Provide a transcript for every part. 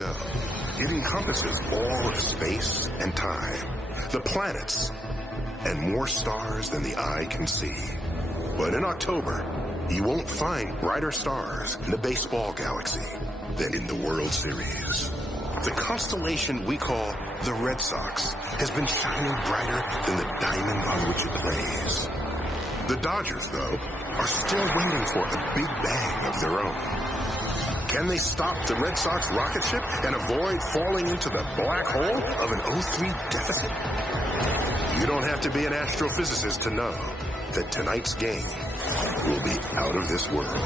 It encompasses all of space and time, the planets, and more stars than the eye can see. But in October, you won't find brighter stars in the baseball galaxy than in the World Series. The constellation we call the Red Sox has been shining brighter than the diamond on which it plays. The Dodgers, though, are still waiting for a big bang of their own. Can they stop the Red Sox rocket ship and avoid falling into the black hole of an 0-3 deficit? You don't have to be an astrophysicist to know that tonight's game will be out of this world.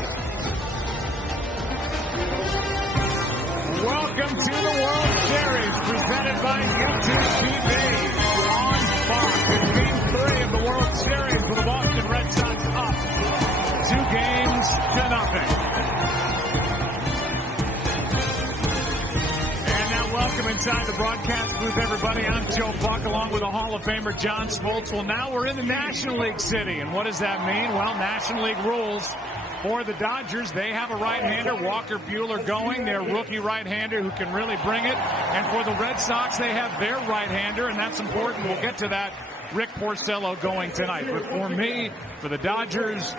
Welcome to the World Series, presented by YouTube TV on Fox. It's Game 3 of the World Series with the Boston Red Sox up 2-0. And now welcome inside the broadcast booth, everybody. I'm Joe Buck, along with the Hall of Famer John Smoltz. Well, now we're in the National League City, and what does that mean? Well, National League rules. For the Dodgers, they have a right-hander, Walker Buehler, going, their rookie right-hander who can really bring it. And for the Red Sox, they have their right-hander, and that's important. We'll get to that. Rick Porcello going tonight. But for me, for the Dodgers,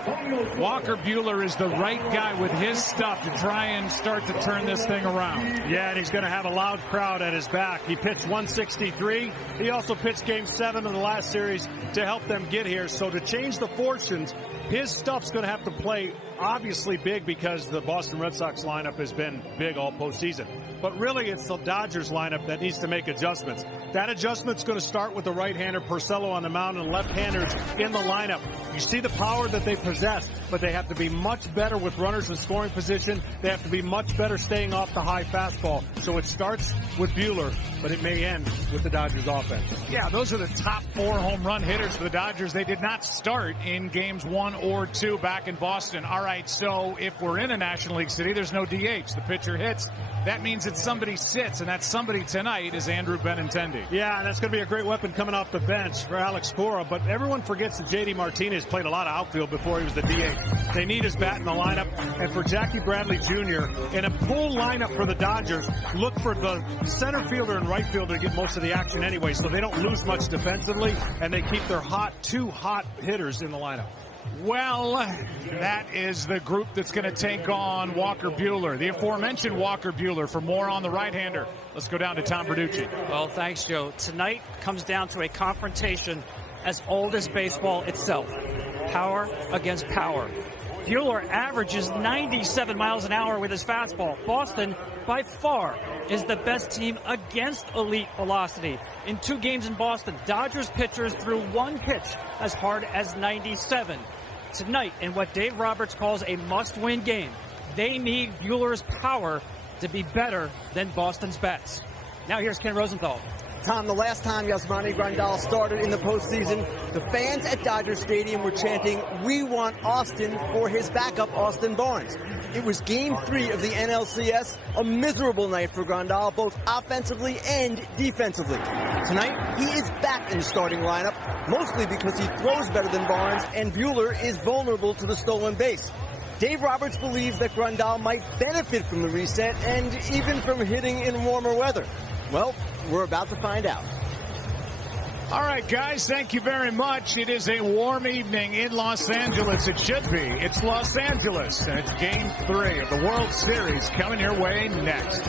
Walker Buehler is the right guy with his stuff to try and start to turn this thing around. Yeah, and he's going to have a loud crowd at his back. He pitched 163. He also pitched Game 7 of the last series to help them get here. So to change the fortunes, his stuff's going to have to play obviously big because the Boston Red Sox lineup has been big all postseason. But really, it's the Dodgers lineup that needs to make adjustments. That adjustment's going to start with the right-hander Porcello on the mound and left-handers in the lineup. You see the power that they possess, but they have to be much better with runners in scoring position. They have to be much better staying off the high fastball. So it starts with Buehler, but it may end with the Dodgers offense. Yeah, those are the top 4 home run hitters for the Dodgers. They did not start in games 1 or 2 back in Boston. All right, so if we're in a National League City, there's no DH. The pitcher hits. That means that somebody sits, and that somebody tonight is Andrew Benintendi. Yeah, and that's going to be a great weapon coming off the bench for Alex Cora, but everyone forgets that J.D. Martinez played a lot of outfield before he was the DH. They need his bat in the lineup, and for Jackie Bradley Jr., in a full lineup for the Dodgers, look for the center fielder and right fielder to get most of the action anyway, so they don't lose much defensively, and they keep their two hot hitters in the lineup. Well, that is the group that's going to take on Walker Buehler, the aforementioned Walker Buehler. For more on the right-hander, let's go down to Tom Verducci. Well, thanks, Joe. Tonight comes down to a confrontation as old as baseball itself. Power against power. Buehler averages 97 miles an hour with his fastball. Boston, by far, is the best team against elite velocity. In 2 games in Boston, Dodgers pitchers threw 1 pitch as hard as 97. Tonight, in what Dave Roberts calls a must-win game, they need Buehler's power to be better than Boston's bats. Now here's Ken Rosenthal. Tom, the last time Yasmani Grandal started in the postseason, the fans at Dodger Stadium were chanting, "We want Austin," for his backup, Austin Barnes. It was Game 3 of the NLCS, a miserable night for Grandal, both offensively and defensively. Tonight, he is back in the starting lineup, mostly because he throws better than Barnes, and Buehler is vulnerable to the stolen base. Dave Roberts believes that Grandal might benefit from the reset and even from hitting in warmer weather. Well, we're about to find out. All right, guys, thank you very much. It is a warm evening in Los Angeles. It should be. It's Los Angeles, and it's Game 3 of the World Series coming your way next.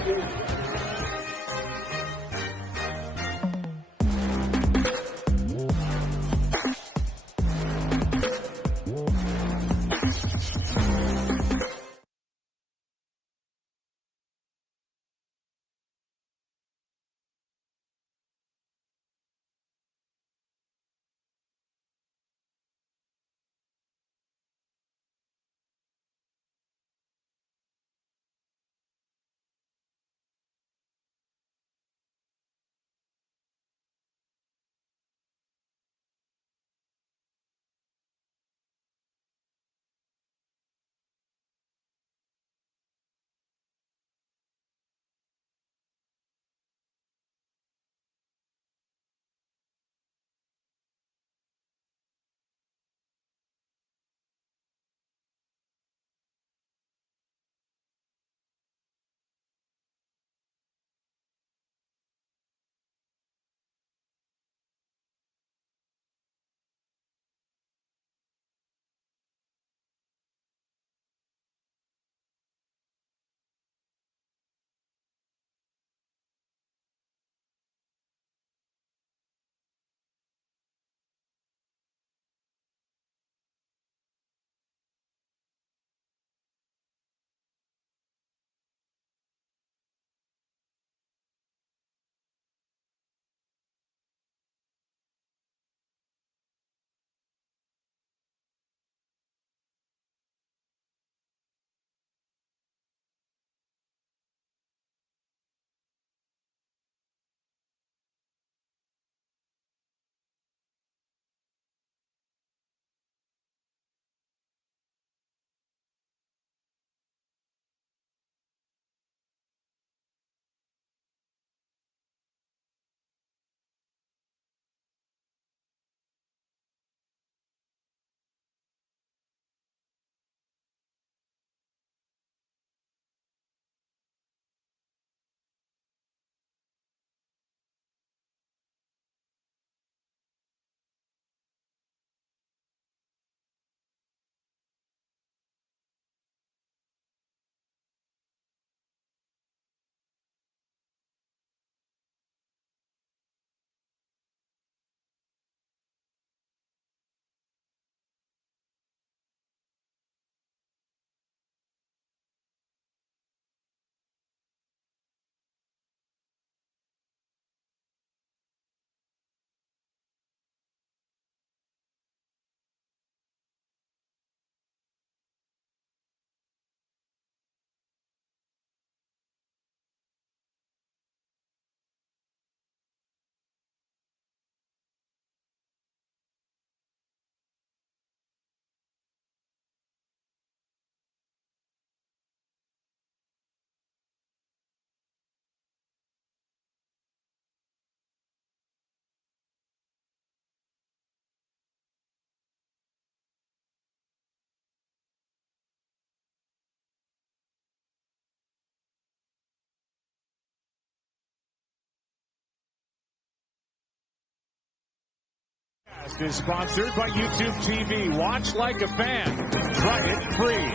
Broadcast is sponsored by YouTube TV. Watch like a fan. Try it free.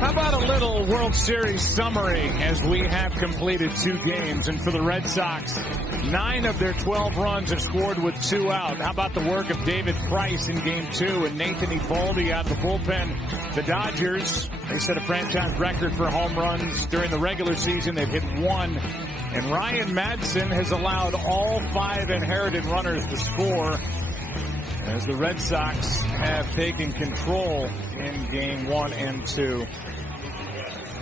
How about a little World Series summary as we have completed 2 games? And for the Red Sox, 9 of their 12 runs have scored with 2 out. How about the work of David Price in Game 2 and Nathan Eovaldi out of the bullpen? The Dodgers, they set a franchise record for home runs during the regular season. They've hit 1. And Ryan Madson has allowed all 5 inherited runners to score as the Red Sox have taken control in Game 1 and 2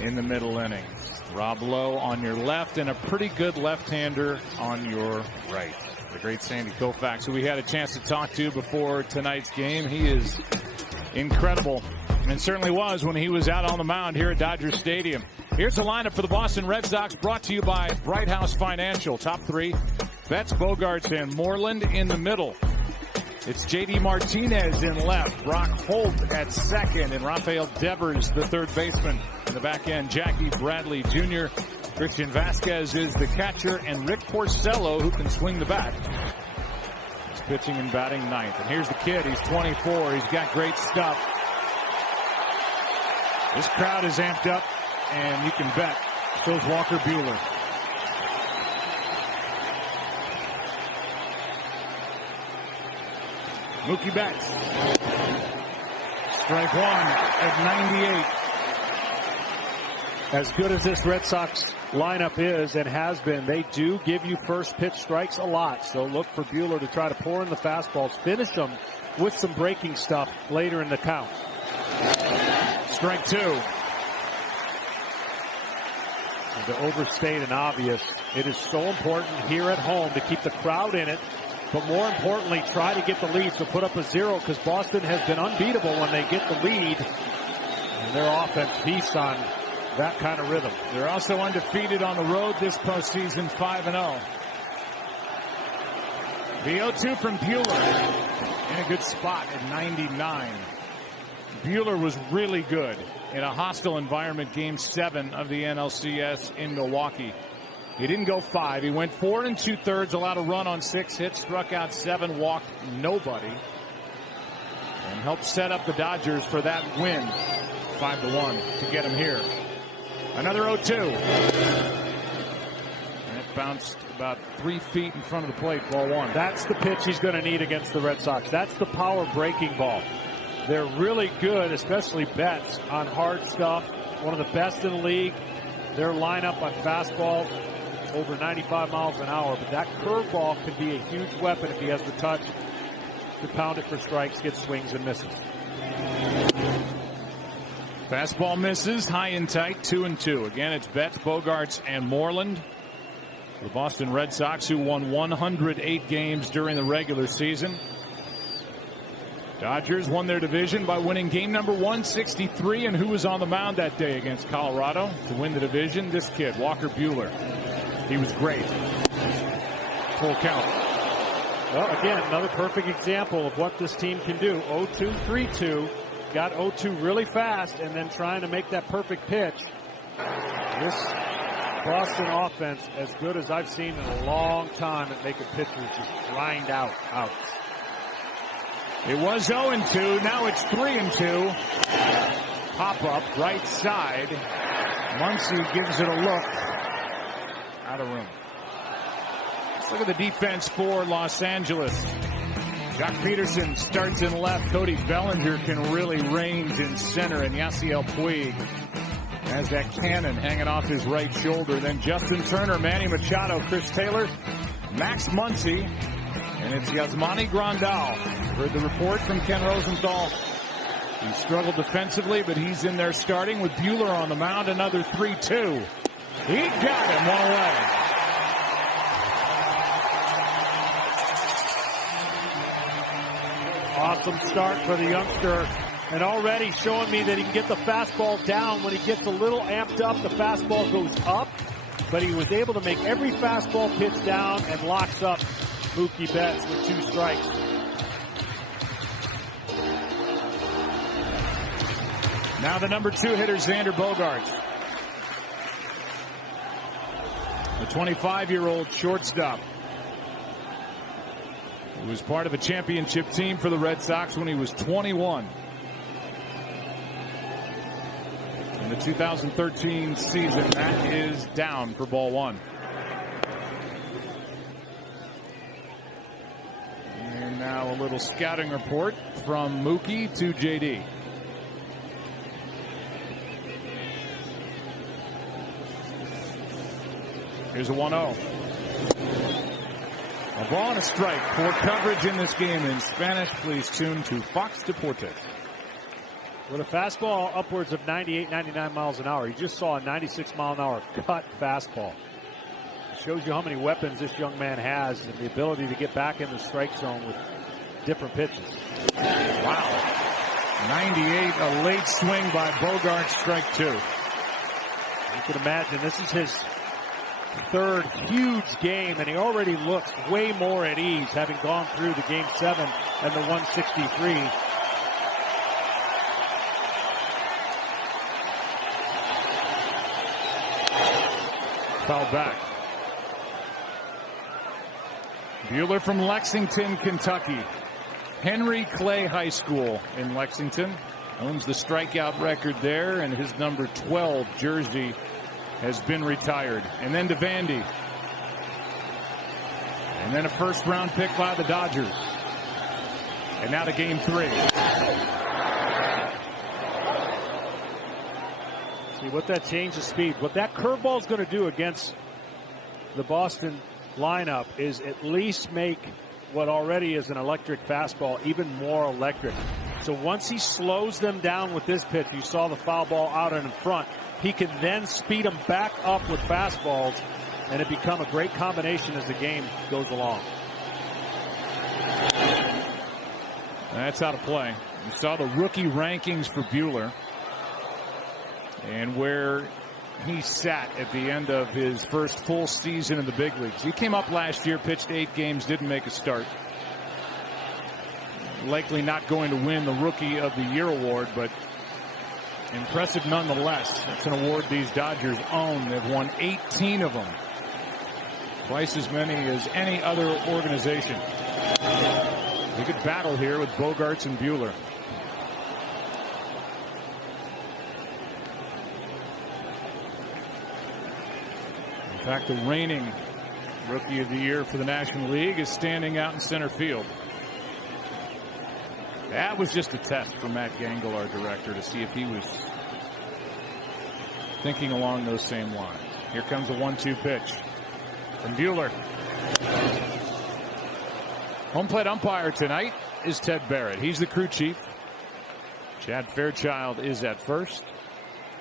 in the middle innings. Rob Lowe on your left and a pretty good left-hander on your right. The great Sandy Koufax, who we had a chance to talk to before tonight's game. He is incredible, and certainly was when he was out on the mound here at Dodger Stadium. Here's the lineup for the Boston Red Sox, brought to you by Bright House Financial. Top 3, Betts, Bogaerts, and Moreland in the middle. It's J.D. Martinez in left, Brock Holt at second, and Rafael Devers, the third baseman. In the back end, Jackie Bradley Jr., Christian Vasquez is the catcher, and Rick Porcello, who can swing the bat, is pitching and batting ninth. And here's the kid. He's 24. He's got great stuff. This crowd is amped up, and you can bet so's Walker Buehler. Mookie Betts. Strike 1 at 98. As good as this Red Sox lineup is and has been, they do give you first pitch strikes a lot. So look for Buehler to try to pour in the fastballs, finish them with some breaking stuff later in the count. Strike 2. And to overstate an obvious, it is so important here at home to keep the crowd in it, but more importantly, try to get the lead. So put up a 0, because Boston has been unbeatable when they get the lead, and their offense feasts on that kind of rhythm. They're also undefeated on the road this postseason, 5-0. The 0-2 from Buehler in a good spot at 99. Buehler was really good in a hostile environment, Game 7 of the NLCS in Milwaukee. He didn't go 5. He went 4 2/3, allowed a run on 6 hits, struck out 7, walked nobody, and helped set up the Dodgers for that win, 5-1, to get him here. Another 0-2. And it bounced about 3 feet in front of the plate, ball 1. That's the pitch he's going to need against the Red Sox. That's the power breaking ball. They're really good, especially Betts, on hard stuff. One of the best in the league. Their lineup on fastballs over 95 miles an hour. But that curveball can be a huge weapon if he has the touch to pound it for strikes, get swings and misses. Fastball misses, high and tight, 2-2. Again, it's Betts, Bogaerts, and Moreland. The Boston Red Sox, who won 108 games during the regular season. Dodgers won their division by winning game number 163. And who was on the mound that day against Colorado to win the division? This kid, Walker Buehler. He was great. Full count. Well, again, another perfect example of what this team can do. 0-2, 3-2. Got 0-2 really fast, and then trying to make that perfect pitch. This Boston offense, as good as I've seen in a long time at making pitchers just grind out outs. It was 0-2. Now it's 3-2. Pop up right side. Muncy gives it a look. Out of room. Let's look at the defense for Los Angeles. Jock Peterson starts in left. Cody Bellinger can really range in center. And Yasiel Puig has that cannon hanging off his right shoulder. Then Justin Turner, Manny Machado, Chris Taylor, Max Muncy, and it's Yasmani Grandal. Heard the report from Ken Rosenthal. He struggled defensively, but he's in there starting with Buehler on the mound. Another 3-2. He got him one away. Awesome start for the youngster, and already showing me that he can get the fastball down. When he gets a little amped up, the fastball goes up, but he was able to make every fastball pitch down and locks up Mookie Betts with 2 strikes. Now the number 2 hitter, Xander Bogaerts. The 25-year-old shortstop. He was part of a championship team for the Red Sox when he was 21. In the 2013 season, that is down for ball one. And now a little scouting report from Mookie to JD. Here's a 1-0. A ball and a strike. For coverage in this game in Spanish, please tune to Fox Deportes. With a fastball upwards of 98, 99 miles an hour. You just saw a 96 mile an hour cut fastball. It shows you how many weapons this young man has and the ability to get back in the strike zone with different pitches. Wow. 98, a late swing by Bogaerts, strike two. You can imagine this is his third huge game, and he already looks way more at ease, having gone through the game 7 and the 163. Foul back. Buehler from Lexington, Kentucky. Henry Clay High School in Lexington. Owns the strikeout record there, and his number 12 jersey has been retired. And then to Vandy. And then a first-round pick by the Dodgers. And now to game 3. See what that change of speed, what that curveball is going to do against the Boston lineup is at least make what already is an electric fastball even more electric. So once he slows them down with this pitch, you saw the foul ball out and in front, he can then speed them back up with fastballs, and it become a great combination as the game goes along. That's out of play. You saw the rookie rankings for Buehler and where he sat at the end of his first full season in the big leagues. He came up last year, pitched 8 games, didn't make a start. Likely not going to win the Rookie of the Year award, but impressive nonetheless. It's an award these Dodgers own. They've won 18 of them. Twice as many as any other organization. They could battle here with Bogaerts and Buehler. In fact, the reigning Rookie of the Year for the National League is standing out in center field. That was just a test for Matt Gangle, our director, to see if he was thinking along those same lines. Here comes a 1-2 pitch from Buehler. Home plate umpire tonight is Ted Barrett. He's the crew chief. Chad Fairchild is at first.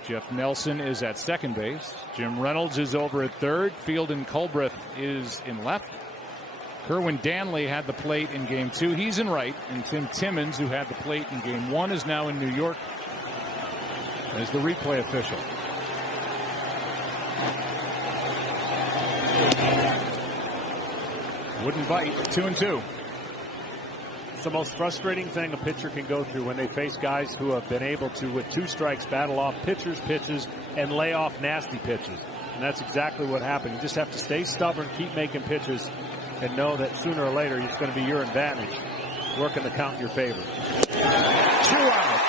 Jeff Nelson is at second base. Jim Reynolds is over at third. Fieldon Culbreth is in left. Kerwin Danley had the plate in game 2. He's in right. And Tim Timmons, who had the plate in game 1, is now in New York as the replay official. Wouldn't bite. 2-2. It's the most frustrating thing a pitcher can go through when they face guys who have been able to, with 2 strikes, battle off pitchers' pitches and lay off nasty pitches. And that's exactly what happened. You just have to stay stubborn, keep making pitches, and know that sooner or later it's going to be your advantage, working the count in your favor. 2 out.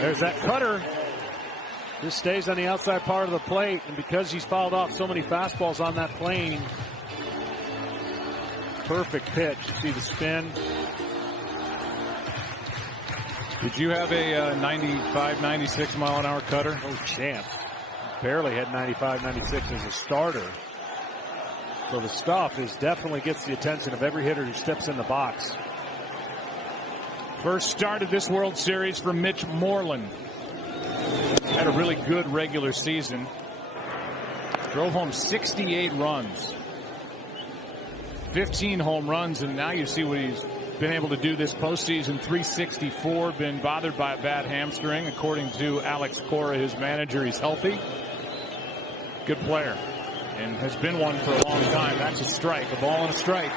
There's that cutter. This stays on the outside part of the plate, and because he's fouled off so many fastballs on that plane, perfect pitch. You see the spin. Did you have a 95, 96 mile an hour cutter? No chance. Barely had 95, 96 as a starter. So the stuff definitely gets the attention of every hitter who steps in the box. First start of this World Series for Mitch Moreland. Had a really good regular season. Drove home 68 runs. 15 home runs, and now you see what he's been able to do this postseason. 364, been bothered by a bad hamstring. According to Alex Cora, his manager, he's healthy. Good player, and has been one for a long time. That's a strike, a ball and a strike.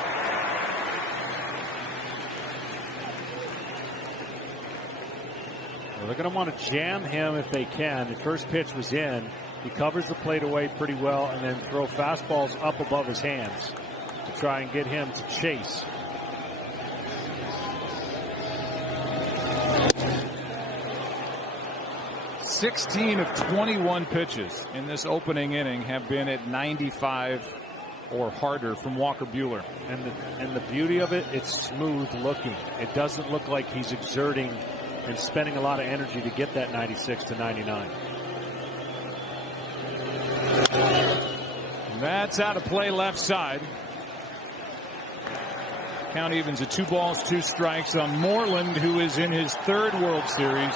Well, they're going to want to jam him if they can. The first pitch was in. He covers the plate away pretty well and then throw fastballs up above his hands to try and get him to chase. "16 of 21 pitches in this opening inning have been at 95 or harder from Walker Buehler. And the beauty of it, it's smooth looking. It doesn't look like he's exerting and spending a lot of energy to get that 96 to 99. That's out of play left side. Count evens at 2 balls, 2 strikes on Moreland, who is in his 3rd World Series.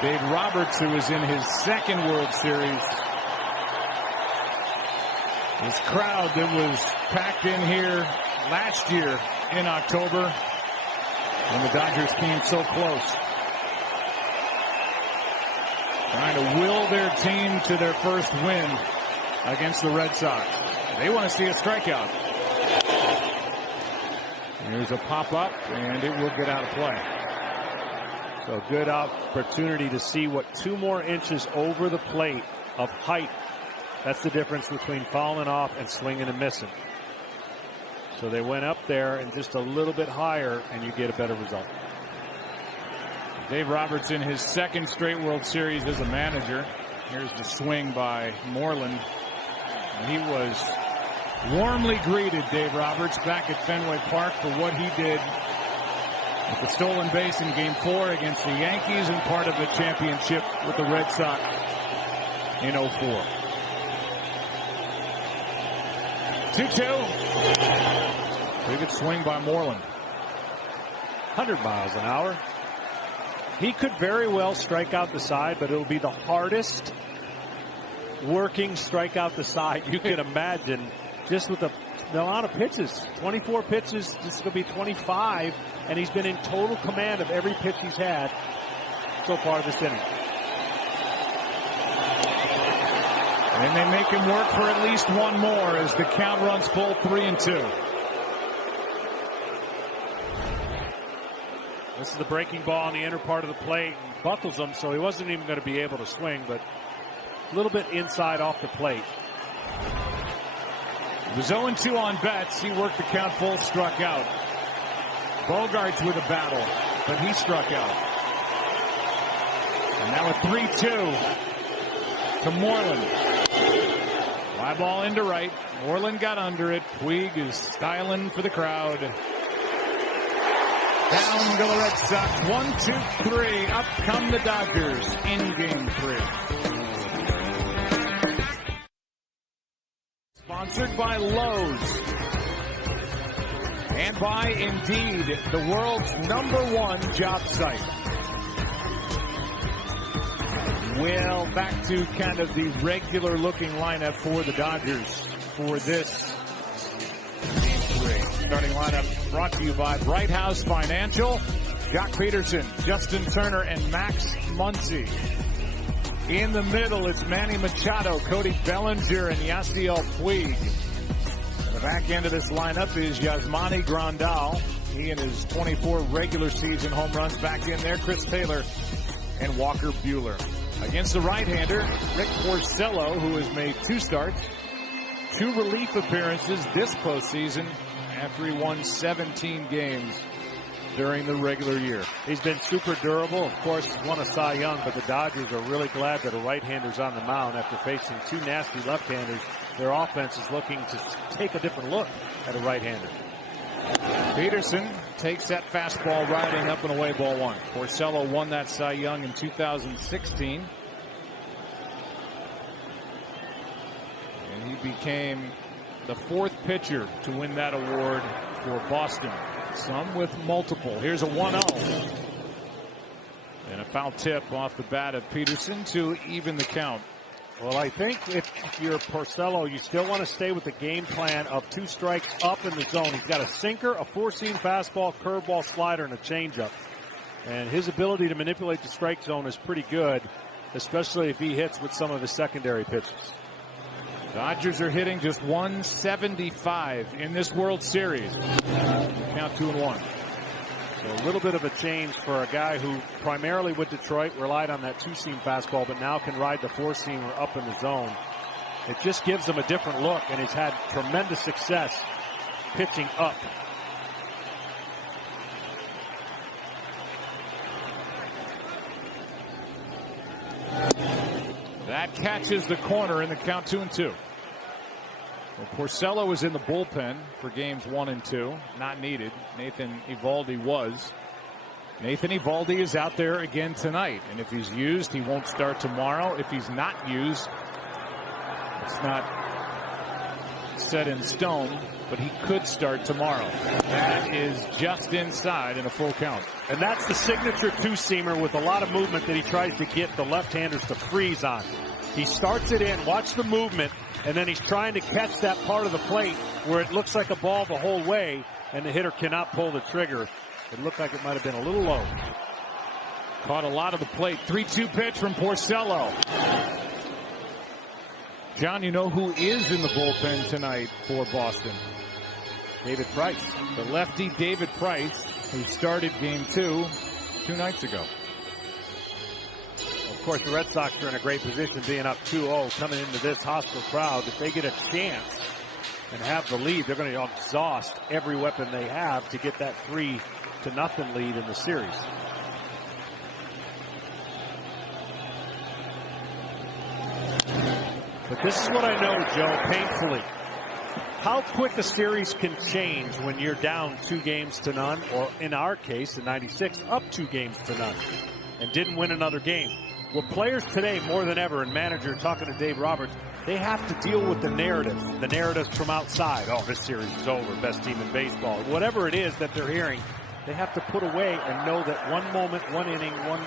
Dave Roberts, who is in his 2nd World Series. This crowd that was packed in here last year in October when the Dodgers came so close. Trying to will their team to their first win against the Red Sox. They want to see a strikeout. Here's a pop-up, and it will get out of play. So good opportunity to see what 2 more inches over the plate of height. That's the difference between falling off and swinging and missing. So they went up there and just a little bit higher, and you get a better result. Dave Roberts in his 2nd straight World Series as a manager. Here's the swing by Moreland. He was warmly greeted, Dave Roberts, back at Fenway Park for what he did with the stolen base in Game 4 against the Yankees and part of the championship with the Red Sox in 04. 2-2. Pretty good swing by Moreland. 100 miles an hour. He could very well strike out the side, but it'll be the hardest working strike out the side you can imagine, just with the amount of pitches. 24 pitches, this is going to be 25, and he's been in total command of every pitch he's had so far this inning. And they make him work for at least 1 more as the count runs full 3-2. This is the breaking ball on the inner part of the plate, and buckles him, so he wasn't even going to be able to swing, but a little bit inside off the plate. It was 0-2 on Betts. He worked the count full, struck out. Bogarts with a battle, but he struck out. And now a 3-2 to Moreland. Fly ball into right. Moreland got under it. Puig is styling for the crowd. Down go the Red Sox. 1-2-3. Up come the Dodgers in Game 3. Sponsored by Lowe's. And by Indeed, the world's #1 job site. Well, back to kind of the regular looking lineup for the Dodgers for this Game 3. Starting lineup brought to you by Bright House Financial, Jock Peterson, Justin Turner, and Max Muncy. In the middle, it's Manny Machado, Cody Bellinger, and Yasiel Puig. And the back end of this lineup is Yasmani Grandal. He and his 24 regular season home runs back in there. Chris Taylor and Walker Buehler. Against the right-hander, Rick Porcello, who has made 2 starts, 2 relief appearances this postseason after he won 17 games during the regular year. He's been super durable. Of course, he's won a Cy Young, but the Dodgers are really glad that a right-hander's on the mound after facing 2 nasty left-handers. Their offense is looking to take a different look at a right-hander. Peterson takes that fastball riding up and away, ball 1. Porcello won that Cy Young in 2016. And he became the 4th pitcher to win that award for Boston. Some with multiple. Here's a 1-0. And a foul tip off the bat of Peterson to even the count. Well, I think if you're Porcello, you still want to stay with the game plan of 2 strikes up in the zone. He's got a sinker, a 4-seam fastball, curveball, slider, and a changeup. And his ability to manipulate the strike zone is pretty good, especially if he hits with some of his secondary pitches. Dodgers are hitting just 175 in this World Series. Count 2-1. So a little bit of a change for a guy who primarily with Detroit relied on that two-seam fastball, but now can ride the four-seamer up in the zone. It just gives him a different look, and he's had tremendous success pitching up. That catches the corner in the count 2-2. Well, Porcello was in the bullpen for games 1 and 2. Not needed. Nathan Eovaldi was. Nathan Eovaldi is out there again tonight. And if he's used, he won't start tomorrow. If he's not used, it's not set in stone, but he could start tomorrow. That is just inside in a full count. And that's the signature two-seamer with a lot of movement that he tries to get the left-handers to freeze on. He starts it in, watch the movement, and then he's trying to catch that part of the plate where it looks like a ball the whole way, and the hitter cannot pull the trigger. It looked like it might have been a little low. Caught a lot of the plate. 3-2 pitch from Porcello. John, you know who is in the bullpen tonight for Boston? David Price. The lefty David Price, who started game 2 nights ago. Of course, the Red Sox are in a great position being up 2-0 coming into this hostile crowd. If they get a chance and have the lead, they're going to exhaust every weapon they have to get that 3-0 lead in the series. But this is what I know, Joe, painfully. How quick a series can change when you're down 2-0, or in our case, in '96, up 2-0, and didn't win another game. Well, players today, more than ever, and manager talking to Dave Roberts, they have to deal with the narratives from outside. Oh, this series is over, best team in baseball. Whatever it is that they're hearing, they have to put away and know that one moment, one inning, one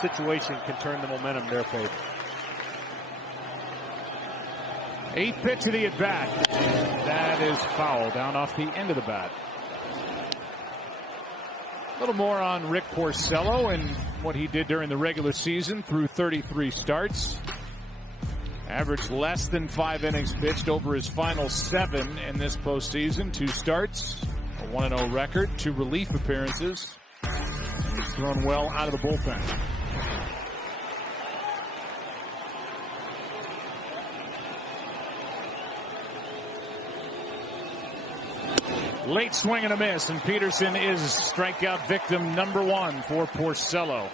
situation can turn the momentum in their favor. 8th pitch of the at-bat. That is foul down off the end of the bat. A little more on Rick Porcello and what he did during the regular season through 33 starts. Averaged less than 5 innings pitched over his final 7 in this postseason. 2 starts, a 1-0 record, 2 relief appearances. And he's thrown well out of the bullpen. Late swing and a miss, and Peterson is strikeout victim number 1 for Porcello.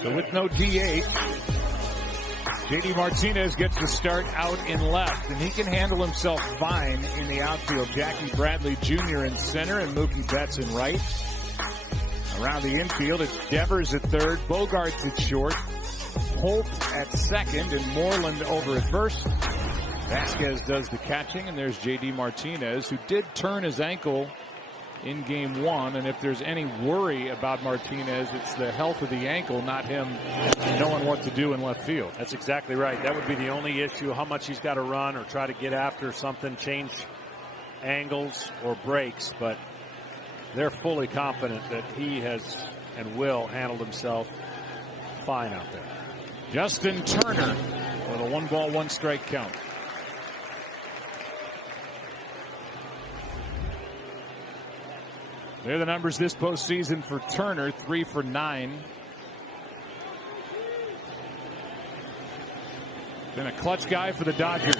So with no DH, JD Martinez gets the start out in left, and he can handle himself fine in the outfield. Jackie Bradley Jr. in center and Mookie Betts in right. Around the infield, it's Devers at third, Bogarts at short, Holt at second, and Moreland over at first. Vasquez does the catching, and there's J.D. Martinez, who did turn his ankle in game 1. And if there's any worry about Martinez, it's the health of the ankle, not him knowing what to do in left field. That's exactly right. That would be the only issue, how much he's got to run or try to get after something, change angles or breaks. But they're fully confident that he has and will handle himself fine out there. Justin Turner with a 1-ball, 1-strike count. They're the numbers this postseason for Turner, 3 for 9. Been a clutch guy for the Dodgers.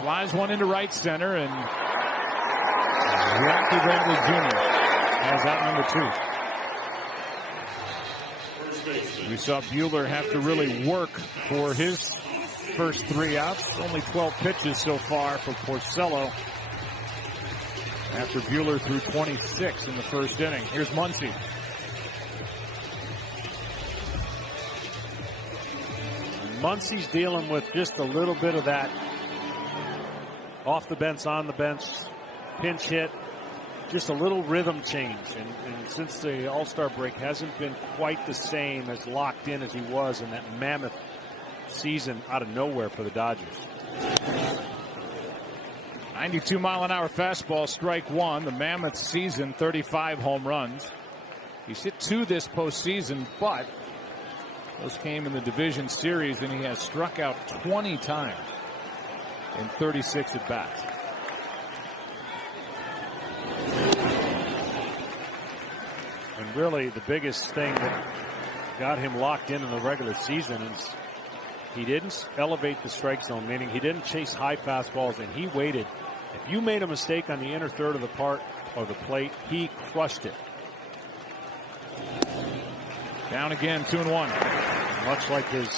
Flies one into right center, and Jackie Bradley Jr. has out number 2. We saw Buehler have to really work for his first 3 outs. Only 12 pitches so far for Porcello, after Buehler threw 26 in the first inning. Here's Muncy. Muncy's dealing with just a little bit of that off the bench, on the bench, pinch hit, just a little rhythm change. And since the All-Star break, hasn't been quite the same, as locked in as he was in that mammoth season out of nowhere for the Dodgers. 92-mile-an-hour fastball, strike 1. The Mammoth season, 35 home runs. He's hit 2 this postseason, but those came in the division series, and he has struck out 20 times in 36 at-bats. really the biggest thing that got him locked in the regular season is he didn't elevate the strike zone, meaning he didn't chase high fastballs, and he waited. If you made a mistake on the inner third of the plate, he crushed it. Down again, 2-1. Much like his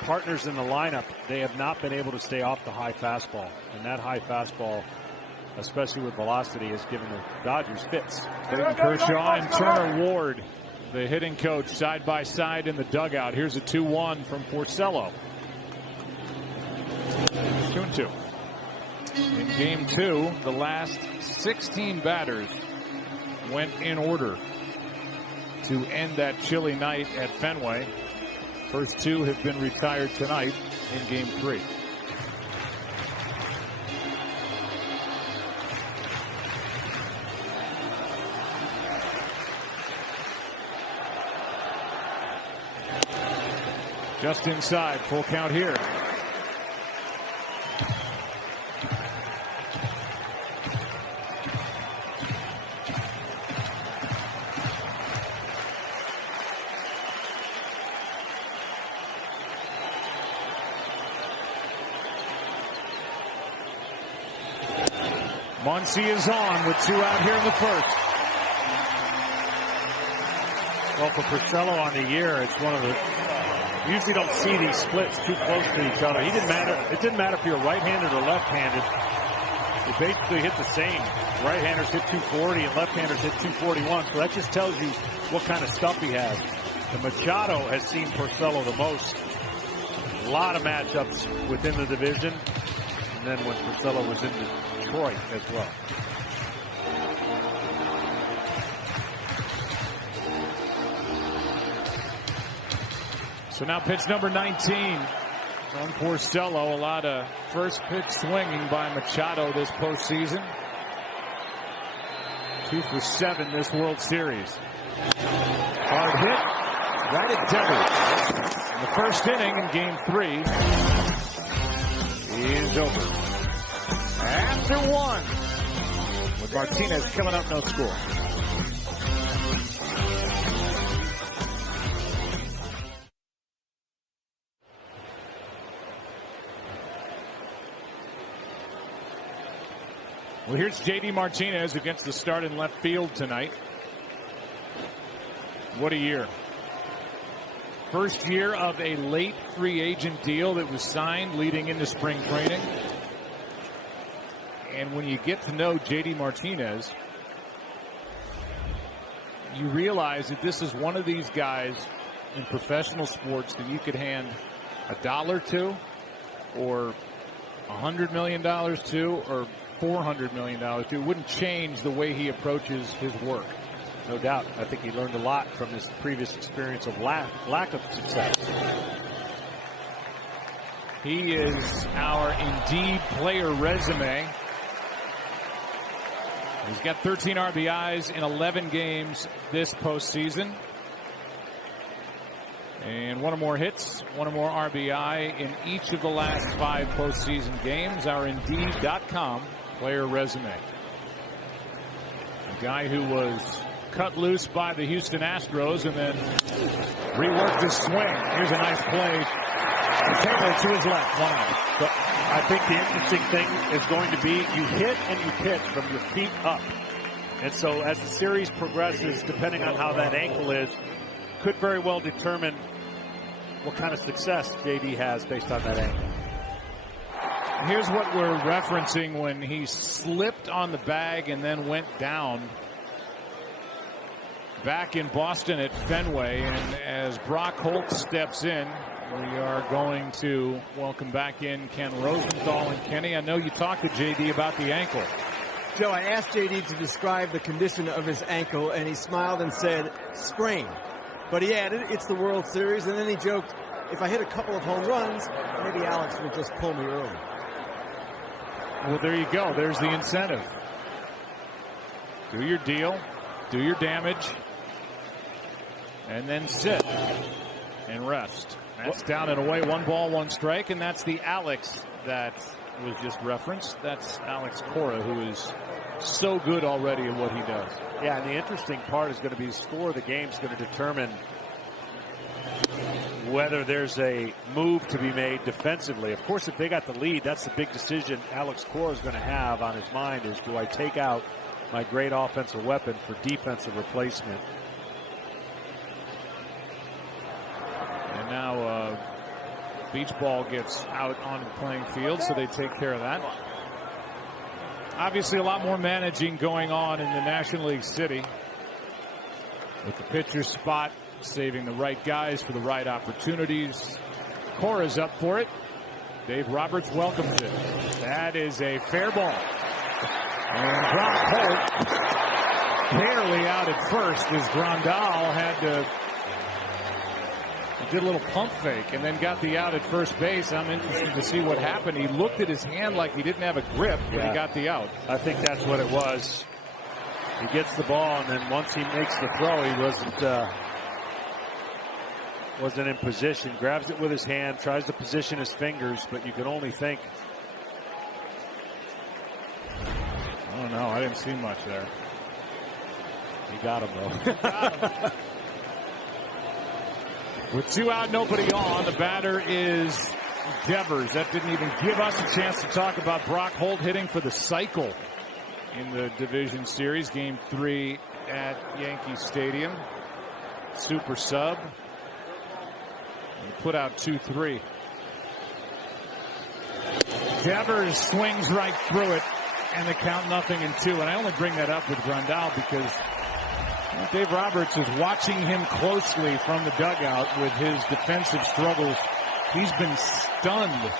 partners in the lineup, they have not been able to stay off the high fastball. And that high fastball, especially with velocity, has given the Dodgers fits. Kershaw and Turner Ward, the hitting coach, side by side in the dugout. Here's a 2-1 from Porcello. 2-2. In game 2, the last 16 batters went in order to end that chilly night at Fenway. First 2 have been retired tonight in game 3. Just inside, full count here. Muncy is on with 2 out here in the first. Well, for Porcello on the year, it's one of the, you usually don't see these splits too close to each other. It didn't matter if you're right-handed or left-handed. They basically hit the same. Right-handers hit 240 and left-handers hit 241. So that just tells you what kind of stuff he has. And Machado has seen Porcello the most. A lot of matchups within the division. And then when Porcello was in Detroit as well. So now pitch number 19 from Porcello. A lot of first pitch swinging by Machado this postseason. 2 for 7 this World Series. Hard hit right at Devers. In the first inning in game 3 is over. After 1, with Martinez coming up, no score. Well, here's J.D. Martinez against the start in left field tonight. What a year. First year of a late free agent deal that was signed leading into spring training. And when you get to know J.D. Martinez, you realize that this is one of these guys in professional sports that you could hand $1 to, or $100 million to, or $400 million to. It wouldn't change the way he approaches his work. No doubt. I think he learned a lot from his previous experience of lack of success. He is our Indeed player resume. He's got 13 RBIs in 11 games this postseason. And 1 or more hits, 1 or more RBI in each of the last 5 postseason games. Our Indeed.com player resume. A guy who was cut loose by the Houston Astros and then reworked his swing. Here's a nice play. Taylor to his left, 1 out. So I think the interesting thing is going to be you hit and you pitch from your feet up. And so as the series progresses, depending on how that ankle is, could very well determine what kind of success JD has based on that ankle. Here's what we're referencing when he slipped on the bag and then went down back in Boston at Fenway. And as Brock Holt steps in, we are going to welcome back in Ken Rosenthal. And Kenny, I know you talked to JD about the ankle. Joe, I asked JD to describe the condition of his ankle, and he smiled and said, sprain. But he added, it's the World Series, and then he joked, if I hit a couple of home runs, maybe Alex will just pull me early. Well, there you go. There's the incentive. Do your deal, do your damage, and then sit and rest. That's down and away, 1 ball, 1 strike, and that's the Alex that was just referenced. That's Alex Cora, who is so good already at what he does. Yeah, and the interesting part is going to be the score of the game is going to determine whether there's a move to be made defensively. Of course, if they got the lead, that's the big decision Alex Cora is going to have on his mind is, do I take out my great offensive weapon for defensive replacement? And now beach ball gets out onto the playing field, so they take care of that. Obviously, a lot more managing going on in the National League City with the pitcher's spot, saving the right guys for the right opportunities. Cora's up for it. Dave Roberts welcomes it. That is a fair ball. And Brock Holt barely out at first as Grandal had to did a little pump fake and then got the out at first base. I'm interested to see what happened. He looked at his hand like he didn't have a grip when he got the out. I think that's what it was. He gets the ball, and then once he makes the throw, he wasn't in position. Grabs it with his hand, tries to position his fingers, but you can only think. I don't know. I didn't see much there. He got him, though. Got him. With 2 out, nobody on, the batter is Devers. That didn't even give us a chance to talk about Brock Holt hitting for the cycle in the division series. Game 3 at Yankee Stadium. Super sub. And put out 2-3. Devers swings right through it, and the count 0-2. And I only bring that up with Grandal because Dave Roberts is watching him closely from the dugout with his defensive struggles. He's been stunned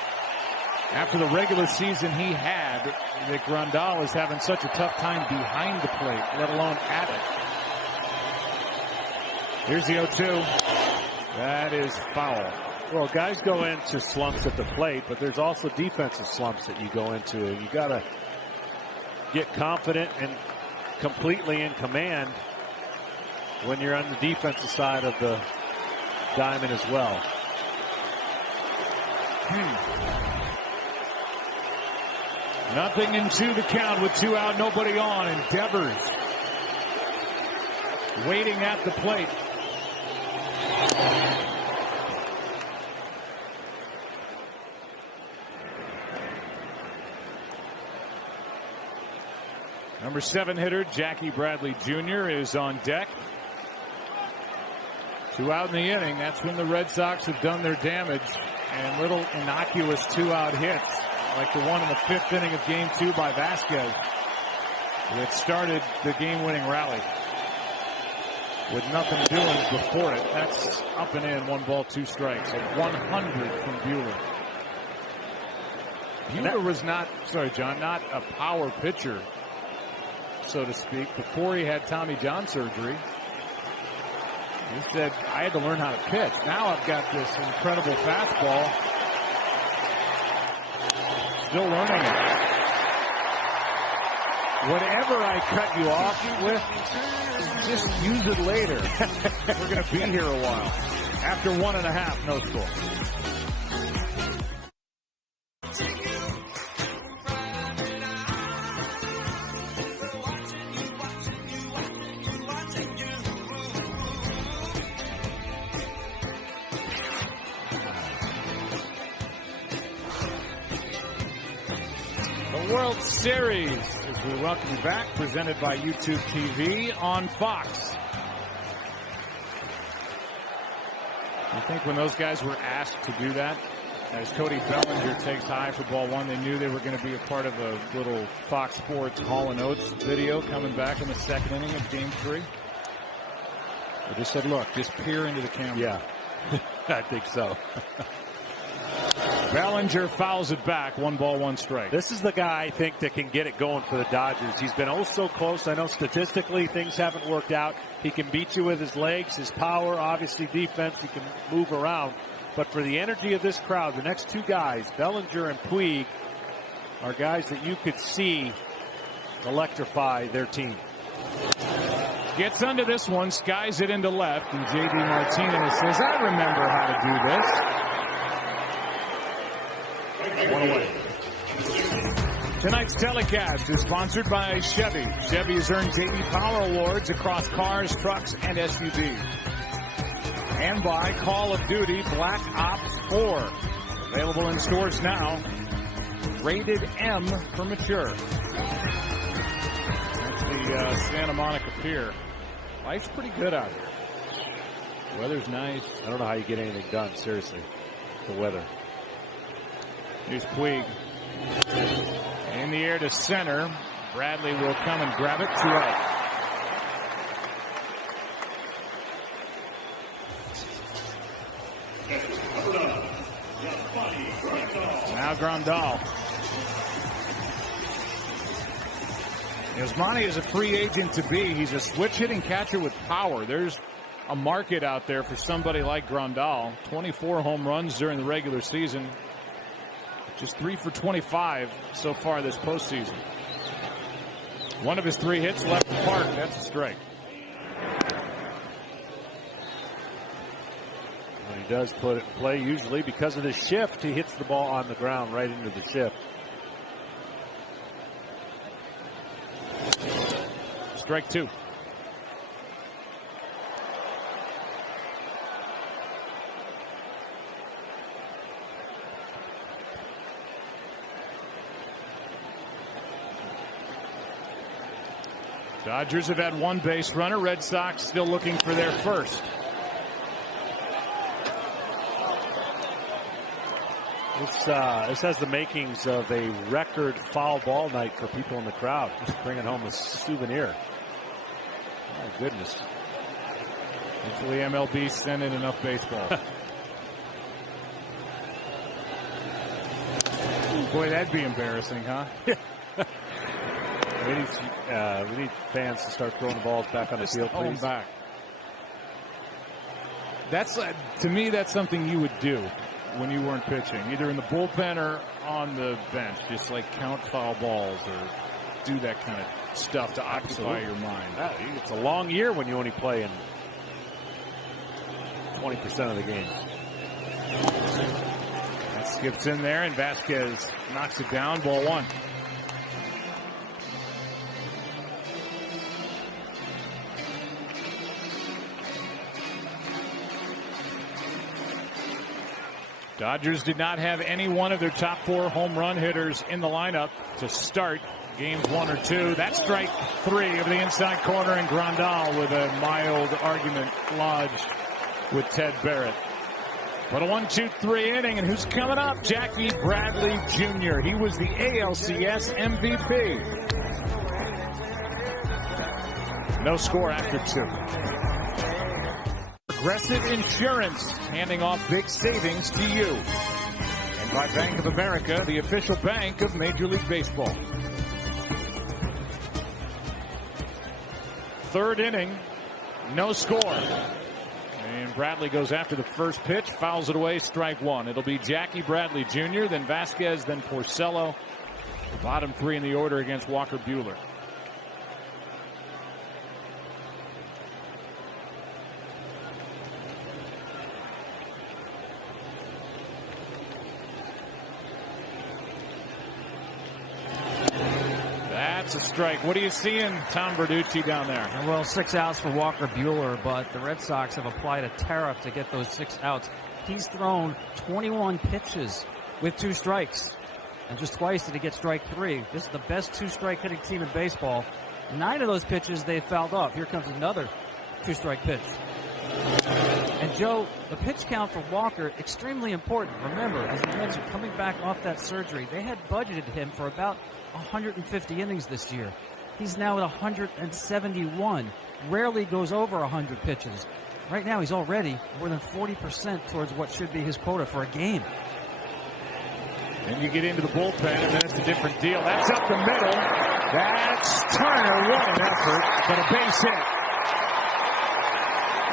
after the regular season he had that Grandal is having such a tough time behind the plate, let alone at it. Here's the 0-2. That is foul. Well, guys go into slumps at the plate, but there's also defensive slumps that you go into. You got to get confident and completely in command when you're on the defensive side of the diamond as well. Nothing into the count with 2 out, nobody on, and Devers waiting at the plate. Number 7 hitter Jackie Bradley Jr. is on deck. 2 out in the inning. That's when the Red Sox have done their damage. And little innocuous 2-out hits like the one in the 5th inning of Game 2 by Vasquez that started the game-winning rally with nothing doing before it. That's up and in, 1 ball, 2 strikes. At 100 from Buehler. Buehler was not, sorry John, not a power pitcher, so to speak, before he had Tommy John surgery. He said, I had to learn how to pitch. Now I've got this incredible fastball. Still learning it. Whatever I cut you off with, just use it later. We're going to be here a while. After 1.5, no score. World Series as we welcome you back, presented by YouTube TV on Fox. I think when those guys were asked to do that, as Cody Bellinger takes high for ball 1, they knew they were going to be a part of a little Fox Sports Hall & Oates video coming back in the 2nd inning of Game 3. They just said, look, just peer into the camera. Yeah, I think so. Bellinger fouls it back. 1 ball, 1 strike. This is the guy, I think, that can get it going for the Dodgers. He's been oh so close. I know statistically things haven't worked out. He can beat you with his legs, his power, obviously defense. He can move around. But for the energy of this crowd, the next 2 guys, Bellinger and Puig, are guys that you could see electrify their team. Gets under this one, skies it into left, and J.D. Martinez says, I remember how to do this. 1 away. Tonight's telecast is sponsored by Chevy. Chevy has earned J.D. Power Awards across cars, trucks, and SUVs. And by Call of Duty Black Ops 4. Available in stores now. Rated M for mature. That's the Santa Monica Pier. Life's pretty good out here. Weather's nice. I don't know how you get anything done, seriously. The weather. Here's Puig. In the air to center. Bradley will come and grab it. 2 out. Now Grandal. Yasmani is a free agent to be. He's a switch hitting catcher with power. There's a market out there for somebody like Grandal. 24 home runs during the regular season. Just 3 for 25 so far this postseason. One of his 3 hits left the park. That's a strike. When he does put it in play, usually because of the shift, he hits the ball on the ground right into the shift. Strike 2. Dodgers have had 1 base runner. Red Sox still looking for their first. This has the makings of a record foul ball night for people in the crowd. Just bringing home a souvenir. Oh, goodness. Hopefully MLB sent in enough baseball. Boy, that'd be embarrassing, huh? We need fans to start throwing the balls back on the field, please. Back. That's to me, that's something you would do when you weren't pitching, either in the bullpen or on the bench. Just like count foul balls or do that kind of stuff to occupy your mind. It's a long year when you only play in 20% of the games. That skips in there, and Vasquez knocks it down. Ball 1. Dodgers did not have any one of their top 4 home run hitters in the lineup to start games 1 or 2. That's strike 3 of the inside corner, and Grandal with a mild argument lodged with Ted Barrett. But a 1-2-3 inning, and who's coming up? Jackie Bradley Jr. He was the ALCS MVP. No score after 2. Progressive Insurance, handing off big savings to you. And by Bank of America, the official bank of Major League Baseball. 3rd inning, no score. And Bradley goes after the first pitch, fouls it away, strike 1. It'll be Jackie Bradley Jr., then Vasquez, then Porcello. The bottom 3 in the order against Walker Buehler. That's a strike. What are you seeing, Tom Verducci, down there? Well, 6 outs for Walker Buehler, but the Red Sox have applied a tariff to get those 6 outs. He's thrown 21 pitches with 2 strikes. And just twice did he get strike 3. This is the best 2-strike hitting team in baseball. 9 of those pitches they fouled off. Here comes another 2-strike pitch. And Joe, the pitch count for Walker, extremely important. Remember, as I mentioned, coming back off that surgery, they had budgeted him for about 150 innings this year. He's now at 171. Rarely goes over 100 pitches. Right now he's already more than 40% towards what should be his quota for a game. Then you get into the bullpen, and then it's a different deal. That's up the middle. That's Turner. What an effort, but a base hit.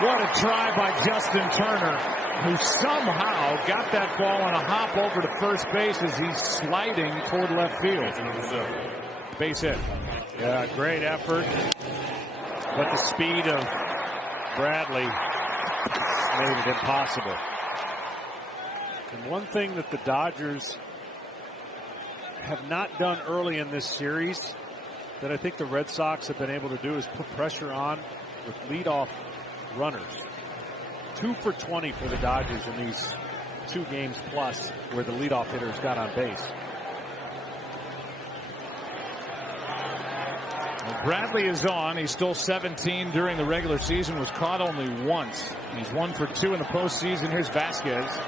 What a try by Justin Turner, who somehow got that ball on a hop over to first base as he's sliding toward left field. Base hit. Yeah, great effort. But the speed of Bradley made it impossible. And one thing that the Dodgers have not done early in this series that I think the Red Sox have been able to do is put pressure on with leadoff runners. 2 for 20 for the Dodgers in these 2 games plus where the leadoff hitters got on base. Well, Bradley is on. He's still 17 during the regular season, was caught only once. He's 1 for 2 in the postseason. Here's Vasquez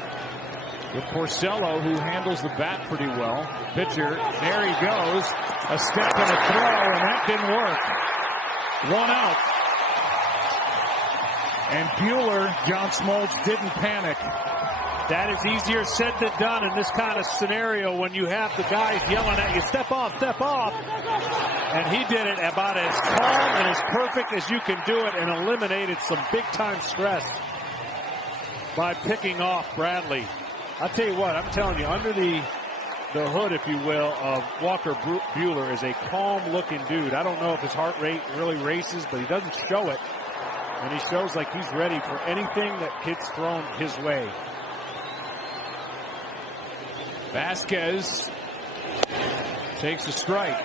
with Porcello, who handles the bat pretty well. Pitcher, there he goes. A step and a throw, and that didn't work. 1 out. And Buehler, John Smoltz, didn't panic. That is easier said than done in this kind of scenario when you have the guys yelling at you, step off, step off. And he did it about as calm and as perfect as you can do it and eliminated some big-time stress by picking off Bradley. I'll tell you what, I'm telling you, under the hood, if you will, of Walker Buehler is a calm-looking dude. I don't know if his heart rate really races, but he doesn't show it. And he shows like he's ready for anything that gets thrown his way. Vasquez takes a strike.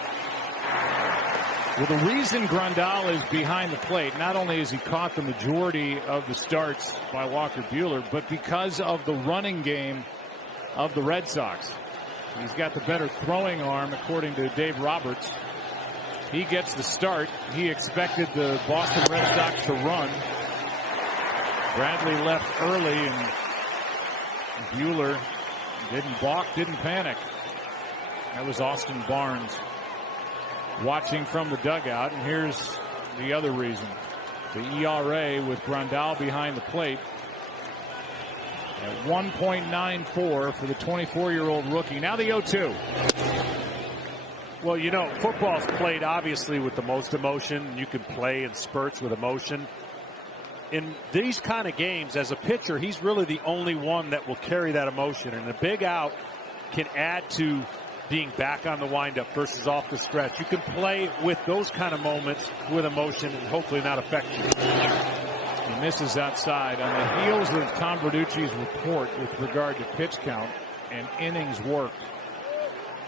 Well, the reason Grandal is behind the plate, not only has he caught the majority of the starts by Walker Buehler, but because of the running game of the Red Sox. He's got the better throwing arm, according to Dave Roberts. He gets the start. He expected the Boston Red Sox to run. Bradley left early, and Buehler didn't balk, didn't panic. That was Austin Barnes watching from the dugout. And here's the other reason. The ERA with Grandal behind the plate at 1.94 for the 24-year-old rookie. Now the 0-2. Well, you know, football's played obviously with the most emotion. You can play in spurts with emotion. In these kind of games, as a pitcher, he's really the only one that will carry that emotion. And a big out can add to being back on the windup versus off the stretch. You can play with those kind of moments with emotion and hopefully not affect you. He misses outside on the heels of Tom Verducci's report with regard to pitch count and innings worked.